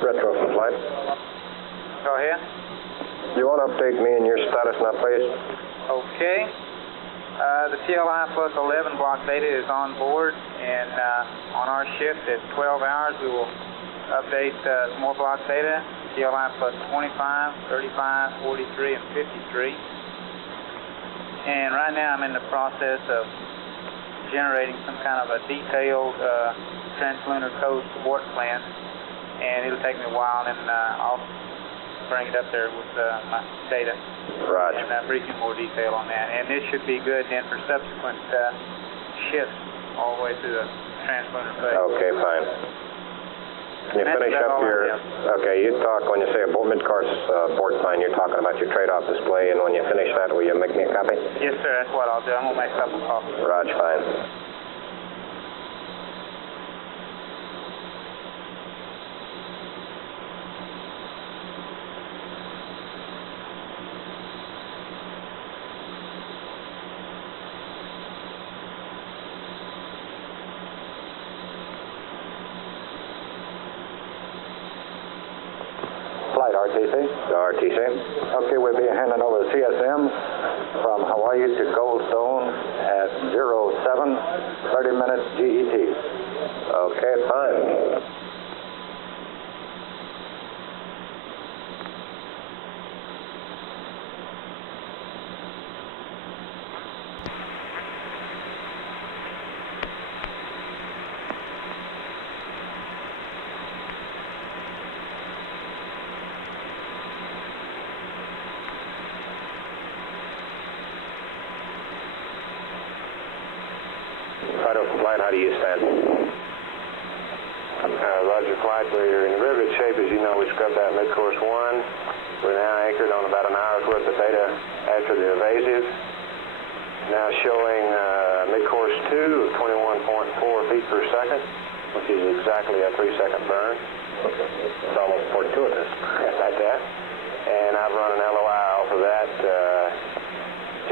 Retro flight. Go ahead. You want to update me on your status now, please? Okay. The CLI plus 11 block data is on board, and on our shift at 12 hours we will update some more block data, CLI plus 25, 35, 43, and 53. And right now I'm in the process of generating some kind of a detailed translunar code support plan, and it'll take me a while, and I'll bring it up there with my data. Right. And brief you more detail on that. And this should be good then for subsequent shifts all the way through the translunar phase. Okay, fine. Can you finish up your... Okay, you talk, when you say a mid-course board sign, you're talking about your trade-off display, and when you finish that, will you make me a copy? Yes, sir, that's what I'll do. I'm going to make a couple copies. Raj, fine. Flight RTC. RTC. Okay, we'll be handing over the CSM from Hawaii to Goldstone at 07, 30 minutes GET. Okay, fine. Flight, how do you stand? Roger, flight. We're in real good shape. As you know, we scrubbed out mid-course 1. We're now anchored on about an hour's worth of data after the evasive. Now showing mid-course 2 of 21.4 feet per second, which is exactly a 3-second burn. It's almost fortuitous. Like that. And I've run an LOI off of that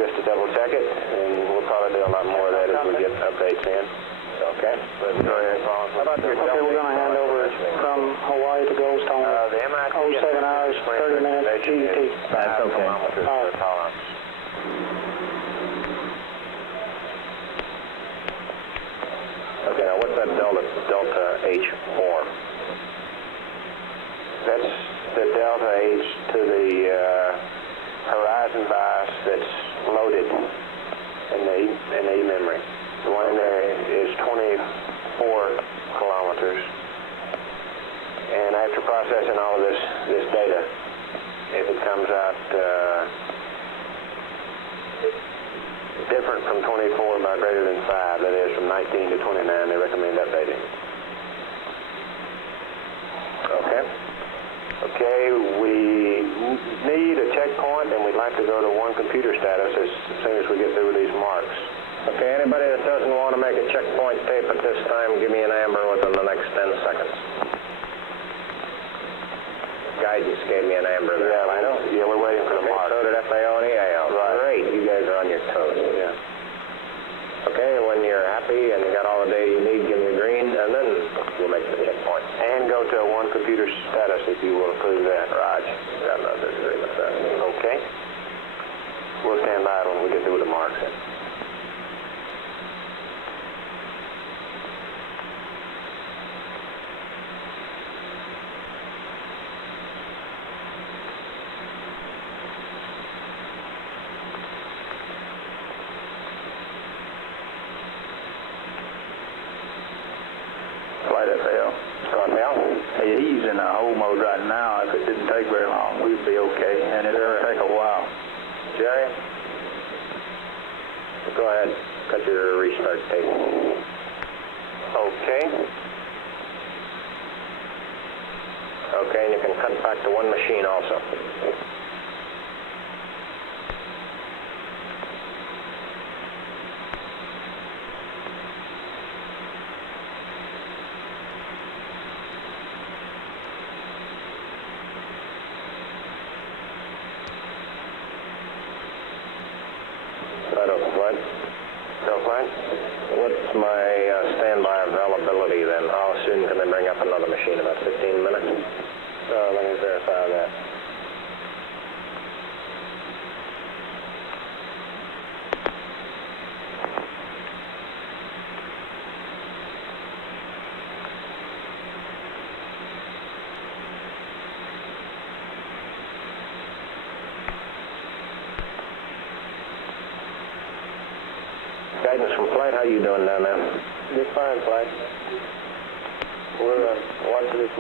just to double check it, and we'll probably do a lot more of that as we get updates in. Okay. Let's go ahead and follow. Okay, we're going to hand over from Hawaii to Goldstone. The MIT 07 hours, 30 minutes GET. That's okay. All right. Okay, now what's that delta H form? That's the delta H to the horizon BIOS that's loaded in the e-memory. The one in there is 24 kilometers. And after processing all of this data, if it comes out different from 24 by greater than 5, that is from 19 to 29, they recommend updating. Okay? Okay, we need a checkpoint, and we'd like to go to 1 computer status as soon as we get through with these marks. Okay, anybody that doesn't want to make a checkpoint tape at this time, give me an amber within the next 10 seconds. Guidance gave me an amber there. Yeah, I know. Yeah, we're waiting for the mark. So did FAO and EAO. Right. Great, you guys are on your toes. Yeah. Okay, when you're happy and you got all the data you need, give me a green, and then we'll make the checkpoint. And go to a 1 computer status if you will approve that. Raj, got no disagreement with that. Okay. We'll stand by when we get through with the marks. Flight FAO. He's in a hold mode right now. If it didn't take very long, we'd be okay, and it'll take a while. Jerry? Go ahead. Cut your restart tape. Okay. Okay, and you can cut back to 1 machine also. What's my standby availability then? How soon can they bring up another machine? About 15 minutes? Let me verify that. Guidance from Flight, how you doing down there? Just fine, Flight. We're watching these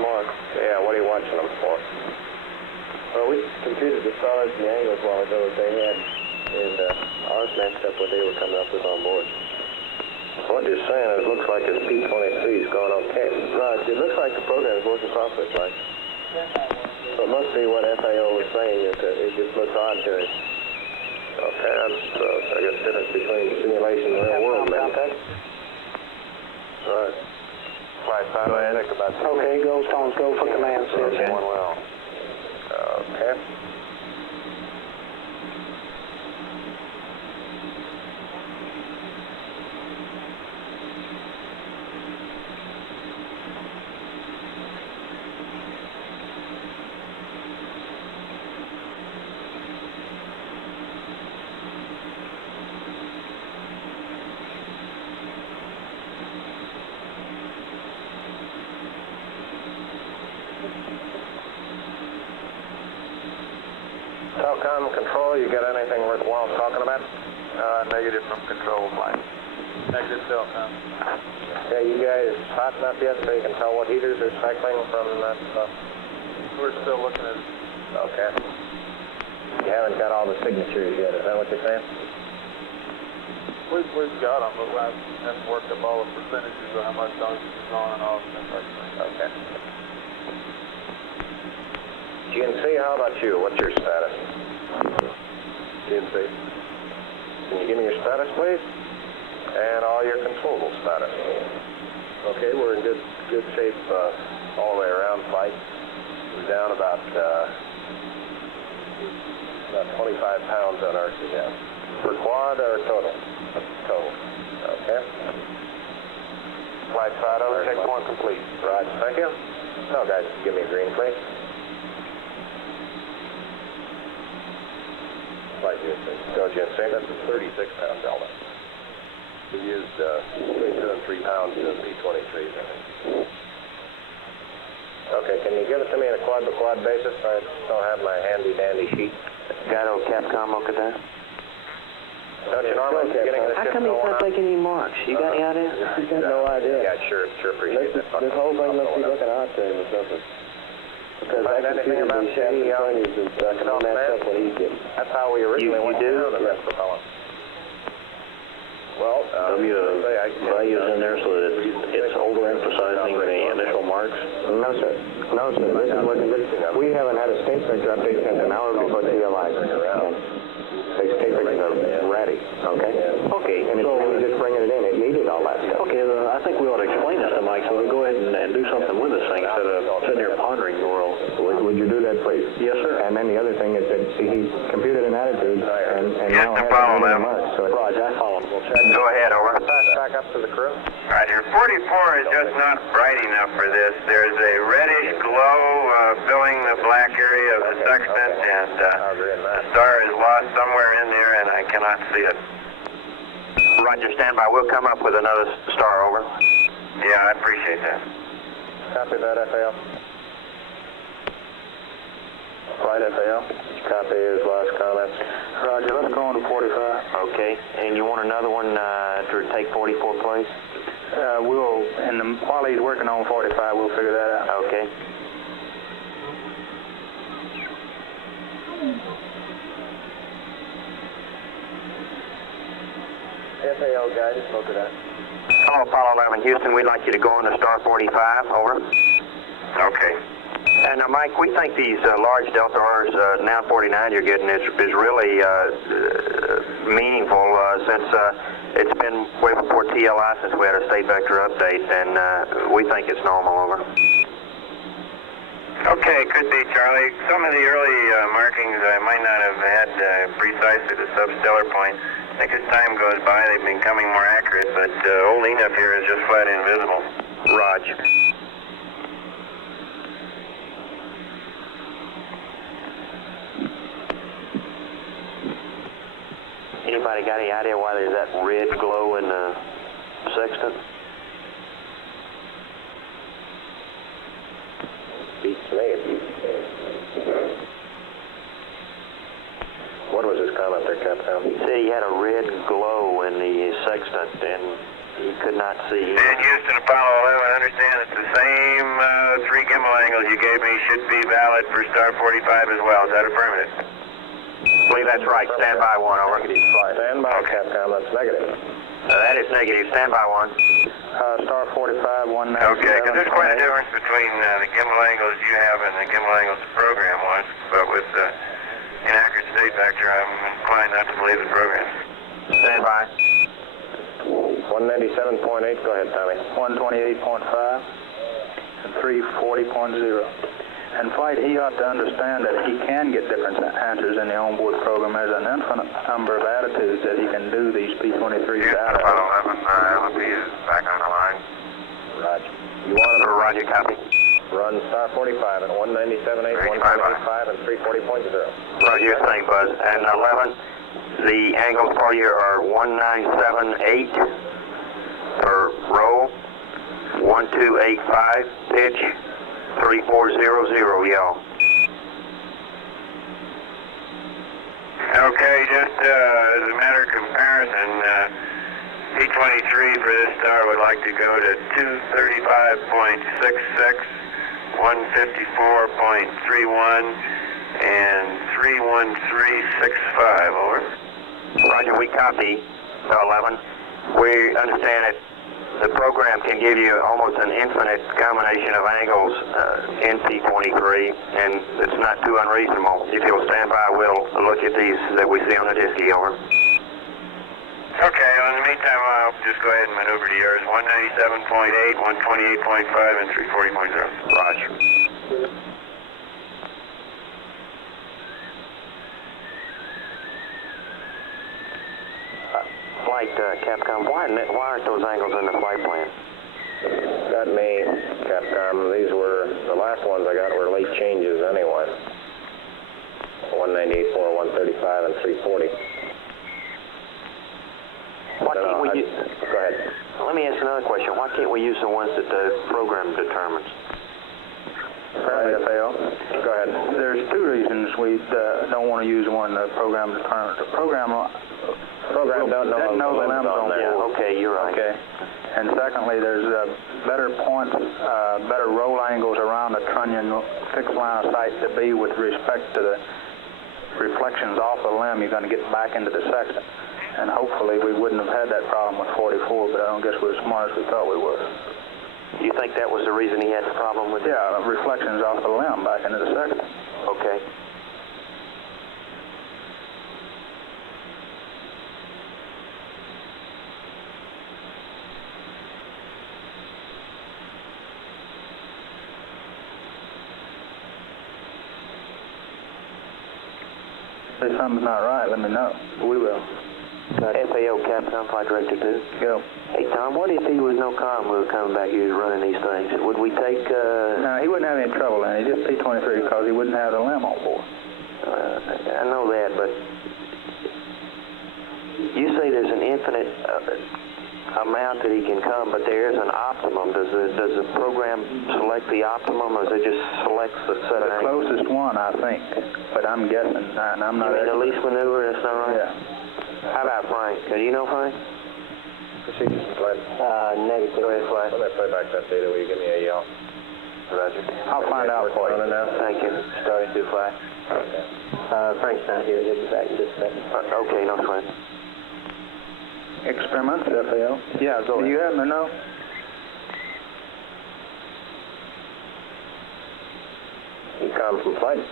marks. Yeah, what are you watching them for? Well, we computed the stars and the angles a while ago that they had, and ours matched up what they were coming up with on board. What you're saying is it looks like this P-23 is going okay. Right, it looks like the program is working properly, Flight. So it must be what FAO was saying, it just looks odd to us. Okay, that's, I guess, the difference between simulation and real world, man. Right. Flight pilot, think about that. Okay, Goldstones, go for command center. Well. Okay. Telcom control, you got anything worthwhile talking about? Negative from control, Flight. Negative Telcom. Okay, you guys hot enough yet so you can tell what heaters are cycling from that stuff? We're still looking at... Okay. You haven't got all the signatures yet, is that what you're saying? We've got them, but I haven't worked up all the percentages of how much oxygen is on and off and things like that. Okay. GNC, how about you? What's your status? GNC. Can you give me your status, please? And all your consumable status. Okay, we're in good shape all the way around, Flight. We're down about 25 pounds on RCM. For quad or total? Total. Okay. Flight side over, checkpoint complete. Right, thank you. No, guys, give me a green, please. Flight GNC. Go GNC. That's a 36-pound delta. We used between 2 and 3 pounds to P-23s, I think. Okay, can you give it to me on a quad-by-quad basis? I don't have my handy-dandy sheet. Got old Capcom look at that? Don't you normally beginning of the How shift come he's going not on? taking any marks? You got any idea? He's got no idea. Yeah, sure appreciate that. This whole thing must be looking out to him or something. Because Find that anything computer about be shafting the, pointers and stuff and match up what he's getting. That's how we originally went down to this propellant. Well, values in there so that it's overemphasizing the initial marks? No, sir. No, sir. This is what we haven't had a state sector update since an hour before TLI. The state sectors are ready, okay? Okay, And it's really just bringing it in. It needed all that stuff. okay, I think we ought to explain this to Mike so we go ahead and do something with this thing instead of sitting here pondering the world. Would you do that, please? Yes, sir. And then the other thing is that, see, he computed an attitude and now has follow a them. mark. So Roger, I follow. Go ahead, over. Fast back up to the crew. Roger. 44 is just not bright enough for this. There's a reddish glow filling the black area of the sextant, and the star is lost somewhere in there, and I cannot see it. Roger, stand by. We'll come up with another star, over. Yeah, I appreciate that. Copy that, FAL. Flight FAL. Copy his last comments. Roger, let's go on to 45. Okay, and you want another one to take 44 place? While he's working on 45, we'll figure that out. Okay. FAL guidance, look at that. Hello, Apollo 11 Houston. We'd like you to go on to star 45, over. Okay. And Mike, we think these large Delta R's, now 49 you're getting is really meaningful since it's been way before TLI since we had a state vector update, and we think it's normal, over. Okay, could be, Charlie. Some of the early markings I might not have had precisely the substellar point. I think as time goes by, they've been becoming more accurate, but old Enough here is just flat invisible. Roger. Anybody got any idea why there's that red glow in the sextant? Beats me. What was his comment there, Capcom? He said he had a red glow in the sextant and he could not see. And Houston, Apollo 11, understand that the same 3 gimbal angles you gave me should be valid for star 45 as well. Is that affirmative? I believe that's right. Stand by, one, over. Stand by, Capcom. That's negative. That is negative. Stand by, one. Star 45, 197. Okay, because there's quite a difference between the gimbal angles you have and the gimbal angles the program was. But with inaccurate state vector, I'm inclined not to believe the program. Stand by. 197.8. Go ahead, Tommy. 128.5 and 340.0. And Flight, he ought to understand that he can get different answers in the onboard program. There's an infinite number of attitudes that he can do these P-23s out of. Apollo 11, LP is back on the line. Roger. You want him to Roger, copy. run star 45 at 197.8, 198.5, and 340.0. Roger, your thing, Buzz. And 11, the angles for you are 197.8 per roll, 1285 pitch, 3400, y'all. Okay, just as a matter of comparison, P-23 for this star would like to go to 235.66, 154.31, and 31365, over. Roger, we copy, 11. We understand that the program can give you almost an infinite combination of angles in P-23, and it's not too unreasonable. If you'll stand by, we'll look at these that we see on the disky, over. Okay, well, in the meantime, I'll just go ahead and maneuver to yours. 197.8, 128.5, and 340.0. Roger. Flight, Capcom, why aren't those angles in the flight plan? Got me, Capcom. These were, the last ones I got were late changes anyway. 198.4, 135, and 340. Why can't we use... Go ahead. Let me ask another question. Why can't we use the ones that the program determines? FAO. Go ahead. There's two reasons we don't want to use one of the program determinants. The program Program don't know the limbs on board. Yeah, okay, you're right. Okay. And secondly, there's better points, better roll angles around the trunnion fixed line of sight to be with respect to the reflections off the limb you're going to get back into the sextant. And hopefully we wouldn't have had that problem with 44, but I don't guess we're as smart as we thought we were. You think that was the reason he had the problem with it? Yeah, reflections off the limb back into the sextant. Okay. If something's not right, let me know. We will. FAO Capcom Flight Director 2. Go. Hey, Tom, what if he was no car and we were coming back here running these things? Would we take, No, he wouldn't have any trouble in it. He just P-23 because he wouldn't have the limb on board. I know that, but you say there's an infinite amount that he can come, but there is an optimum. Does the program select the optimum, or does it just select the set of The closest one, I think, but I'm guessing, and I'm not... You mean the least maneuver, that's not right? Yeah. How about Frank? Do you know Frank? Procedures and flight. Negative. Go ahead, Flight. Let me play back that data. Will you give me a yell? Roger. I'll find out for you. Thank you. Starting to fly. Okay. Frank's not here. He'll be back in just a second. Okay, no sweat. Experiments, FAO. Yeah, go ahead. Do you happen to know? Econ from flight.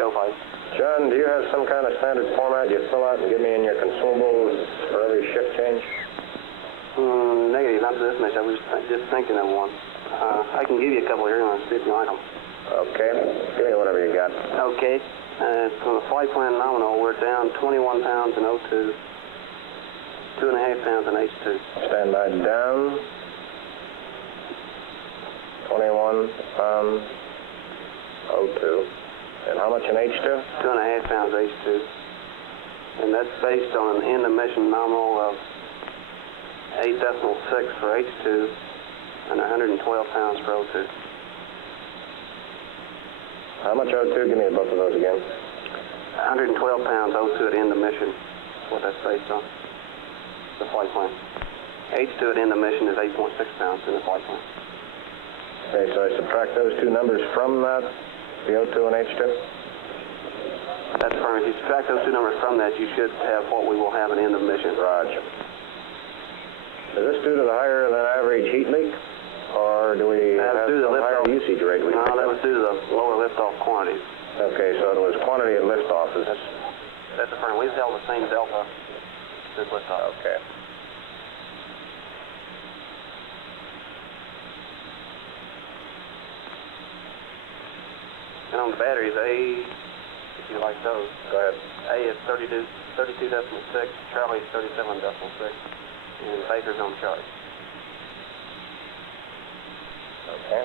Go, Flight. John, do you have some kind of standard format you fill out and give me in your consumables for every shift change? Negative, not this much. I was just thinking of one. I can give you a couple here and see if you like them. Okay. Give me whatever you got. Okay. From the flight plan nominal, we're down 21 pounds in O2, 2.5 pounds in H2. Standby down. 21 pounds O2. And how much in H2? 2.5 pounds H2. And that's based on an end of mission nominal of 8.6 for H2 and 112 pounds for O2. How much O2? Give me both of those again. 112 pounds O2 at end of mission. That's what that's based on. The flight plan. H2 at end of mission is 8.6 pounds in the flight plan. Okay, so I subtract those two numbers from that, the O2 and H2? That's correct. If you subtract those two numbers from that, you should have what we will have at end of mission. Roger. Is this due to the higher than average heat leak? Or do we have some higher usage rate? No, that was due to the lower liftoff quantities. Okay, so it was quantity at liftoff. That's affirmed. We've held the same delta since liftoff. Okay. And on the batteries, A, if you like those. Go ahead. A is 32.6, Charlie is 37.6, and Baker's on Charlie. Okay.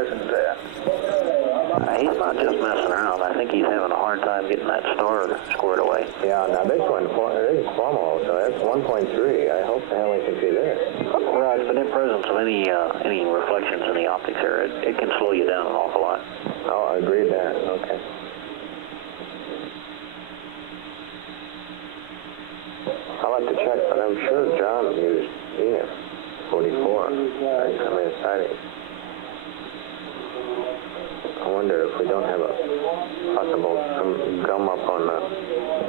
Harrison's there? He's not just messing around. I think he's having a hard time getting that star squared away. Yeah, now this is formal, so that's 1.3. I hope the hell I can see this. Right, but in presence of any reflections in the optics here, it can slow you down an awful lot. Oh, I agree with that. Okay. I'll have to check, but I'm sure John used EF-44 on some of his sightings. I wonder if we don't have a possible gum up on the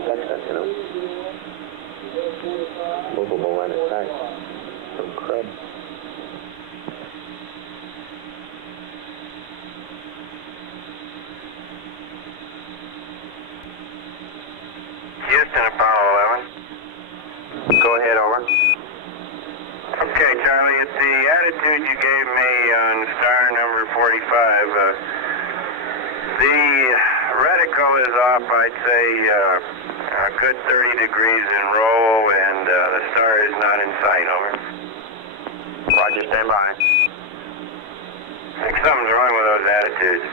sextant, you know. Movable line of sight. Some crud. Houston, Apollo 11. Go ahead, over. Okay, Charlie, at the attitude you gave me on star number 45, the reticle is off, I'd say, a good 30 degrees in roll, and the star is not in sight, over. Roger, stand by. I think something's wrong with those attitudes.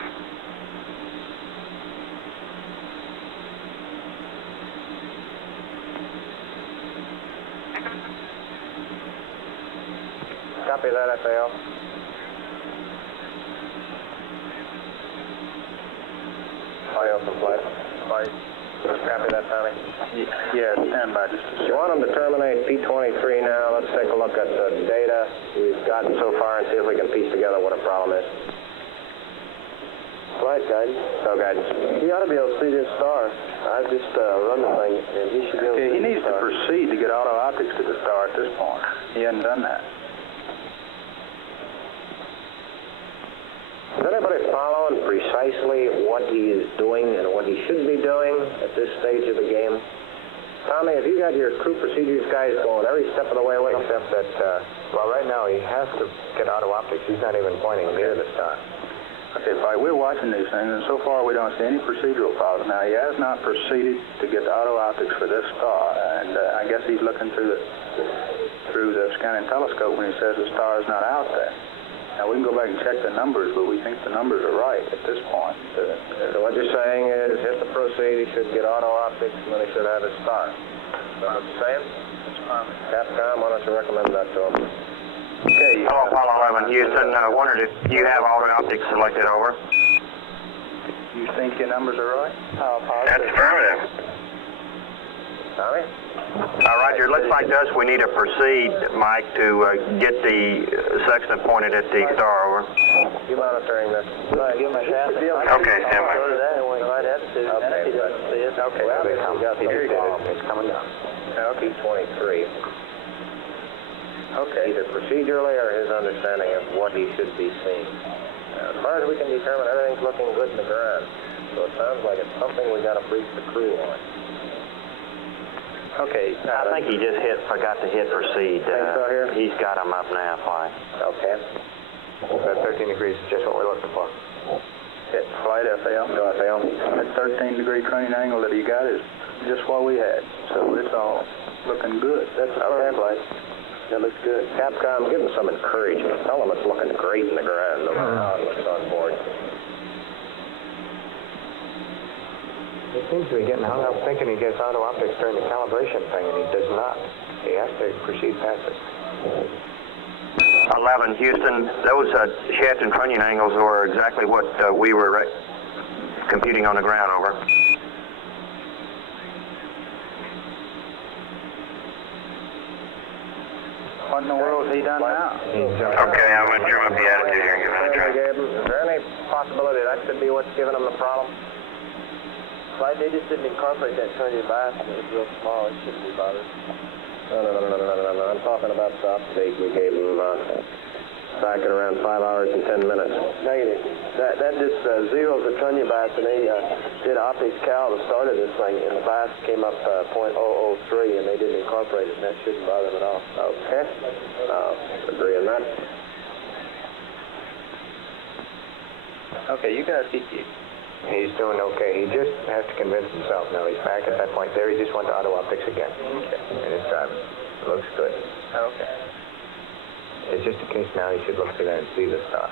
Copy that, FAO. Audio from flight. Flight. Copy that, Tommy. Yeah, stand by just a second. You want them to terminate P23 now. Let's take a look at the data we've gotten so far and see if we can piece together what a problem is. Flight guidance. So guidance. He ought to be able to see this star. I've just run the thing, and he should be able to see He needs to proceed to get auto optics to the star at this point. He hasn't done that. Is anybody following precisely what he is doing and what he should be doing at this stage of the game? Tommy, have you got your crew procedures guys going every step of the way with him? Except that, well, right now he has to get auto optics. He's not even pointing near the star. Okay, Fight, we're watching these things, and so far we don't see any procedural problems. Now, he has not proceeded to get the auto optics for this star, and I guess he's looking through the scanning telescope when he says the star is not out there. Now, we can go back and check the numbers, but we think the numbers are right at this point. So what you're saying is, hit the proceed, he should get auto optics, and then he should have his star. Is that what you're saying? Capcom, why don't you recommend that to him? Okay, Hello, Apollo 11, Houston. Wondered if you have auto optics selected, over. You think your numbers are right? That's affirmative. Tommy? Roger, looks like to us we need to proceed, Mike, to get the sextant pointed at the star, over. You monitoring this? Right, give him a shot. Okay, stand by. Go to that and wait right attitude. Okay, He doesn't see it. Okay, well, they come. It's coming down. Okay, 23. Okay, either procedurally or his understanding of what he should be seeing. As far as we can determine, everything's looking good in the ground. So it sounds like it's something we got to brief the crew on. Okay, I think he just forgot to hit proceed. So here? He's got him up now, fine. Okay. That 13 degrees is just what we're looking for. Hit flight FAL. Go FAL. That 13-degree training angle that he got is just what we had, so it's all looking good. That's a first flight. That looks good. Capcom, give him some encouragement. Tell him it's looking great in the ground, no matter how it looks on board. He seems to be getting hung up thinking he gets auto optics during the calibration thing, and he does not. He has to proceed past it. 11, Houston, those shaft and trunnion angles were exactly what we were computing on the ground, over. What in the world has he done now? Okay, I'm going to trim up the attitude here and give it a try. Is there any possibility that could be what's giving him the problem? Right, they just didn't incorporate that trunnion bias, and it was real small. It shouldn't be bothered. No. I'm talking about the update we gave him back at around 5 hours and 10 minutes. Negative. That just zeroes the trunnion bias, and they did optics cal to start of this thing, and the bias came up .003, and they didn't incorporate it, and that shouldn't bother them at all. Okay. Agree on that. Okay, you guys keep He's doing okay. He just has to convince himself. Now he's back at that point there. He just went to auto optics again. Okay. And it's driving. Looks good. Okay. It's just a case now he should look to that and see the star.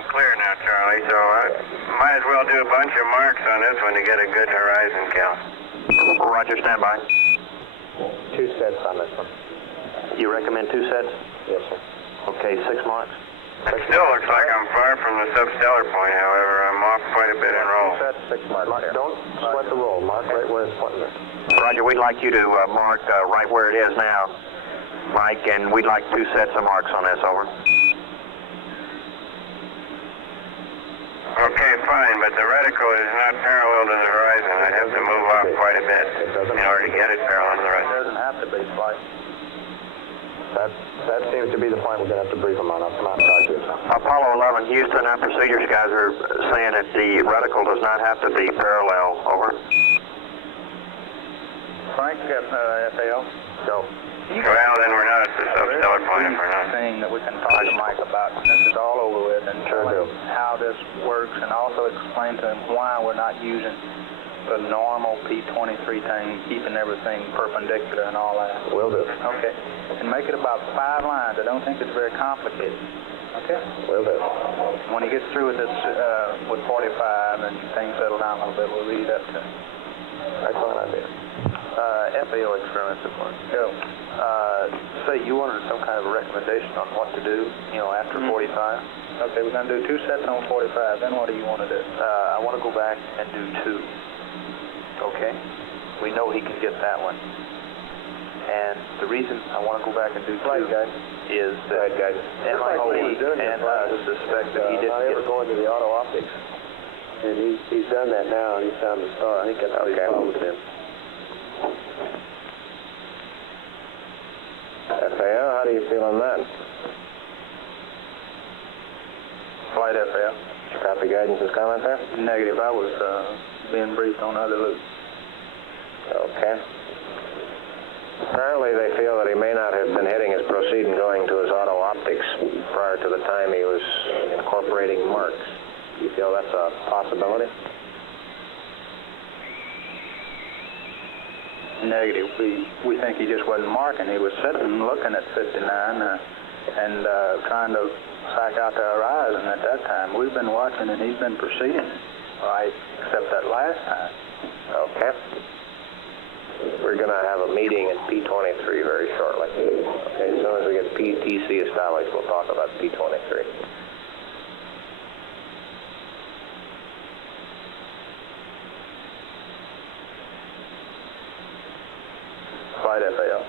and clear now, Charlie, so I might as well do a bunch of marks on this one to get a good horizon count. Roger, stand by. 2 sets on this one. You recommend 2 sets? Yes, sir. Okay, 6 marks. It still looks like I'm far from the substellar point, however. I'm off quite a bit in roll. 2 sets, 6 marks. Don't sweat the roll. Mark right where it's pointing. Roger, we'd like you to mark right where it is now, Mike, and we'd like 2 sets of marks on this, over. Okay, fine, but the reticle is not parallel to the horizon. I'd have to move off quite a bit in order to get it parallel to the horizon. It doesn't have to be, Flight. That seems to be the point we're going to have to brief them on. I'll come out and talk to you. Apollo 11, Houston, our procedures guys are saying that the reticle does not have to be parallel, over. Frank, FAO? Go. Well, then we're not at the substellar point if we're not. Thing that we can talk to Mike about when this is all over with, and tell him how this works, and also explain to him why we're not using the normal P23 thing, keeping everything perpendicular and all that. Will do. Okay. And make it about 5 lines. I don't think it's very complicated. Okay? Will do. When he gets through with this, with 45 and things settle down a little bit, we'll lead up to excellent idea. FAO experiments at once. Go. Say you wanted some kind of a recommendation on what to do, after 45. Okay, we're going to do 2 sets on 45. Then what do you want to do? I want to go back and do 2. Okay? We know he can get that one. And the reason I want to go back and do 2 is that MIT and us suspect that he didn't get going to the auto optics. And he's done that now, and he's found the star. I think that's how he followed him. FAO, how do you feel on that? Flight FAO. Copy guidance's comment there? Negative. I was being briefed on other loops. Okay. Apparently they feel that he may not have been hitting his proceed and going to his auto optics prior to the time he was incorporating marks. Do you feel that's a possibility? Negative. We think he just wasn't marking. He was sitting looking at 59 and trying to psych out the horizon at that time. We've been watching and he's been proceeding, right, except that last time. Okay. We're going to have a meeting at P23 very shortly. Okay, as soon as we get PTC established, we'll talk about P23. Flight FAO.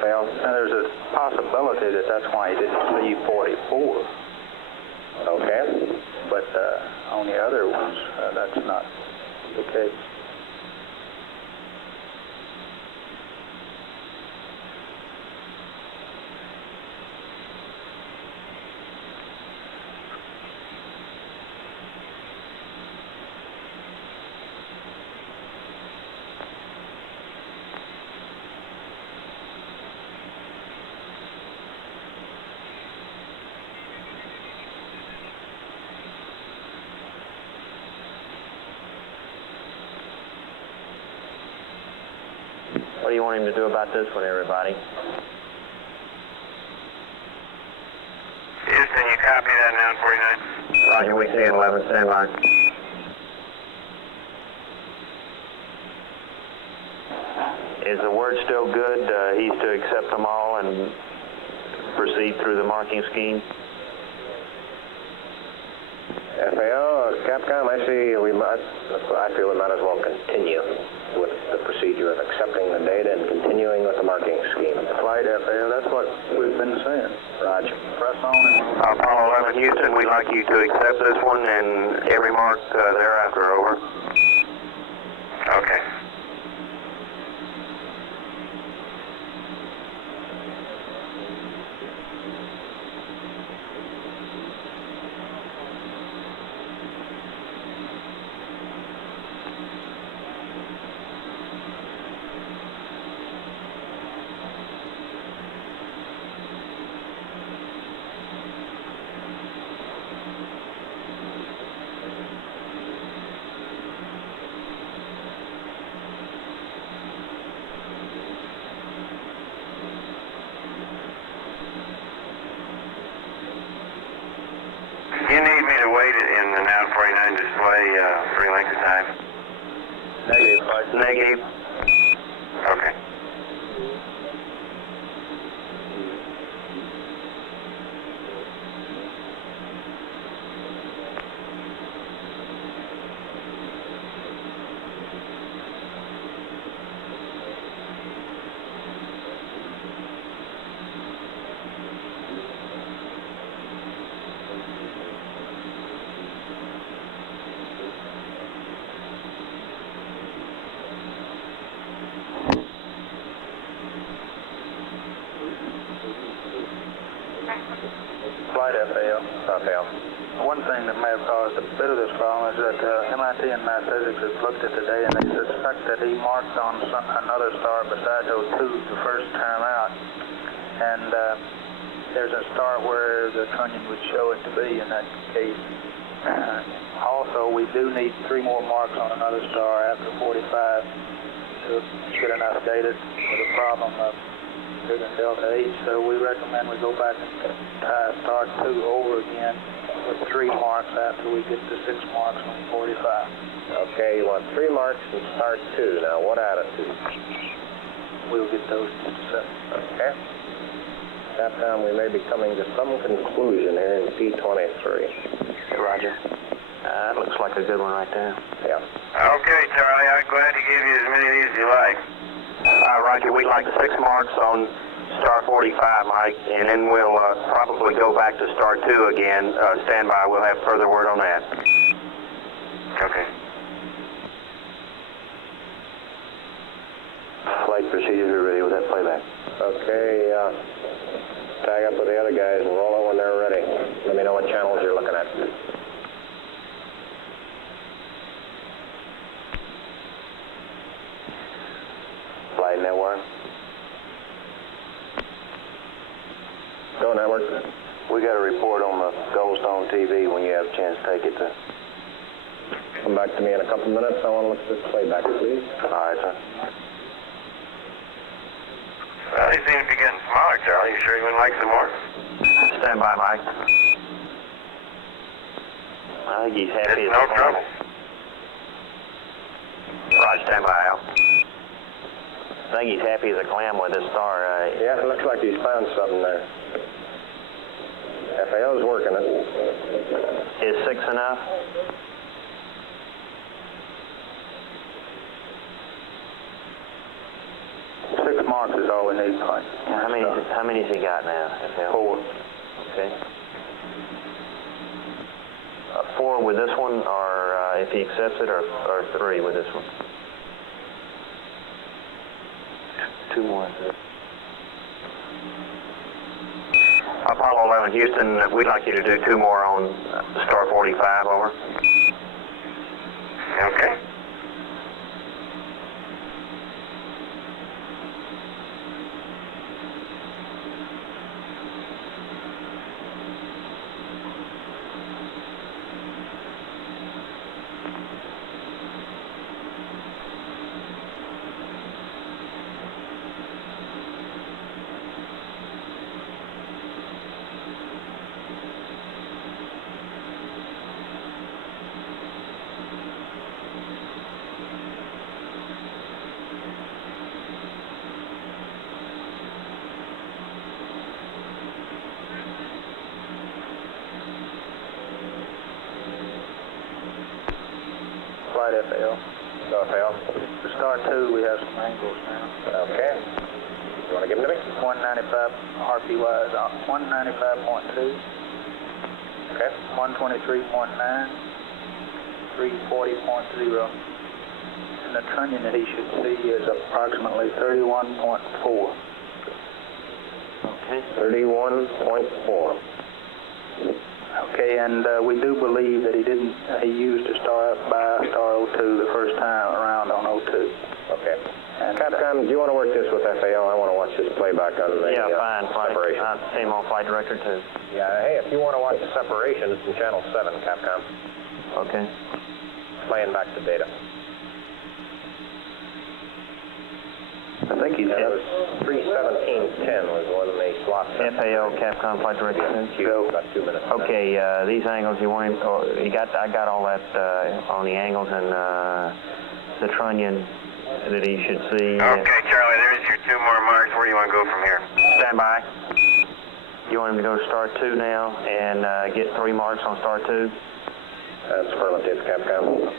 FAO? And there's a possibility that that's why he didn't leave 44. Okay. But on the other ones, that's not the case. What do you want him to do about this one, everybody? Houston, you copy that now, 49? Roger, we see it, 11, stand by. Is the word still good? He's to accept them all and proceed through the marking scheme? FAO, Capcom, I feel we might as well continue with the procedure of accepting the data and continuing with the marking scheme. Flight FAO, that's what we've been saying. Roger. Press on and... Apollo 11, Houston, we'd like you to accept this one and every mark thereafter, over. Okay. noise? Negative. Okay. Flight FAL. One thing that may have caused a bit of this problem is that MIT and Math Physics has looked at the day and they suspect that he marked on another star besides O2 the first time out. And there's a star where the trunnion would show it to be in that case. Also, we do need 3 more marks on another star after 45 to get enough data for the problem of bigger than delta H, so we recommend we go back and tie star 2 over again with 3 marks after we get the 6 marks on 45. Okay, you want 3 marks and star 2. Now, what attitude? We'll get those set. Okay. Capcom, we may be coming to some conclusion here in P23. Hey, Roger. That looks like a good one right there. Yeah. Okay, Charlie, I'm glad to give you as many of these as you like. Roger, we'd like 6 marks on star 45, Mike, and then we'll probably go back to star 2 again. Stand by, we'll have further word on that. Okay. Flight procedures are ready with that playback. Okay, tag up with the other guys and roll over when they're ready. Let me know what channels you're looking at. Flight network. Go network. We got a report on the Goldstone TV when you have a chance to take it to. Come back to me in a couple minutes. I want to look at this playback, please. All right, sir. Well, he seems to be getting smaller, Charlie. You sure you wouldn't like some more? Stand by, Mike. I think he's happy. It's no trouble. Roger, stand by, Al. I think he's happy as a clam with this star. Yeah, it looks like he's found something there. FAO's working it. Is 6 enough? Six marks is all we need, Mike. How many has he got now? FAO? 4. Okay. 4 with this one, or if he accepts it, or 3 with this one? 2 more. Apollo 11, Houston, we'd like you to do 2 more on star 45, over. Okay. Flight FAO. Go FAO. For star 2, we have some angles now. Okay. You want to give them to me? 195 RPY is 195.2. Okay. 123.9. 340.0. And the trunnion that he should see is approximately 31.4. Okay. 31.4. Okay, and we do believe that he used a star by star O2 the first time around on O2. Okay. And Capcom, do you want to work this with FAO? I want to watch this playback on the fine. separation. Same old flight director, too. Yeah, hey, if you want to watch the separation, it's in channel 7, Capcom. Okay. Playing back the data. I think he's that was 317.10 was when they swapped. FAO, Capcom flight director, too. Go. About 2 minutes. Okay, these angles you want him, I got all that on the angles and the trunnion. that he should see. Okay, Charlie, there's your 2 more marks. Where do you want to go from here? Stand by. You want him to go to star 2 now and get 3 marks on star 2? That's affirmative, Capcom.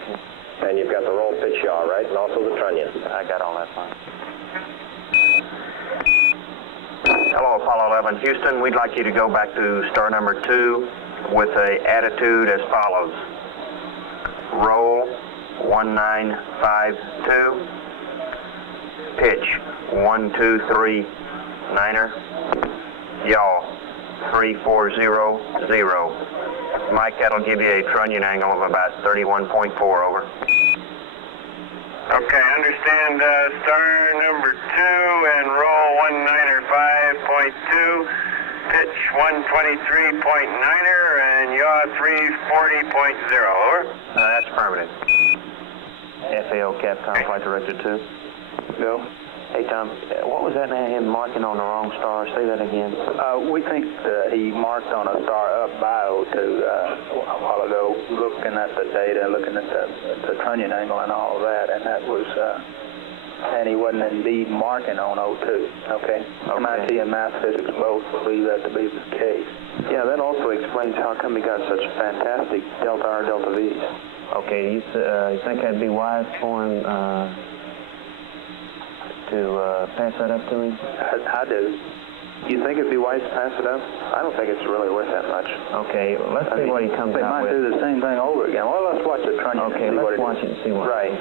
And you've got the roll pitch yaw, right? And also the trunnion. I got all that fine. Hello, Apollo 11. Houston, we'd like you to go back to star number 2 with a attitude as follows. Roll 1952. Pitch 123 9er. Yaw 3400. Mike, that'll give you a trunnion angle of about 31.4 over. Okay, understand star number 2 and roll 195.2, pitch 123.9er and yaw 340.0, over. That's affirmative. FAO Capcom, Flight Director 2. Go. Hey, Tom, what was that him marking on the wrong star? Say that again. We think he marked on a star up by O2 a while ago, looking at the data, looking at the trunnion angle and all of that, and that was, and he wasn't indeed marking on O2, okay? MIT and math physics both believe that to be the case. Yeah, that also explains how come he got such fantastic delta R, delta V's. Okay, you think that'd be wise for him to pass that up to him? I do. You think it'd be wise to pass it up? I don't think it's really worth that much. Okay, well, let's see what he comes They out might with. do the same thing over again. Well, let's watch the trunnion and see what it is. Let's watch it and see what. Right.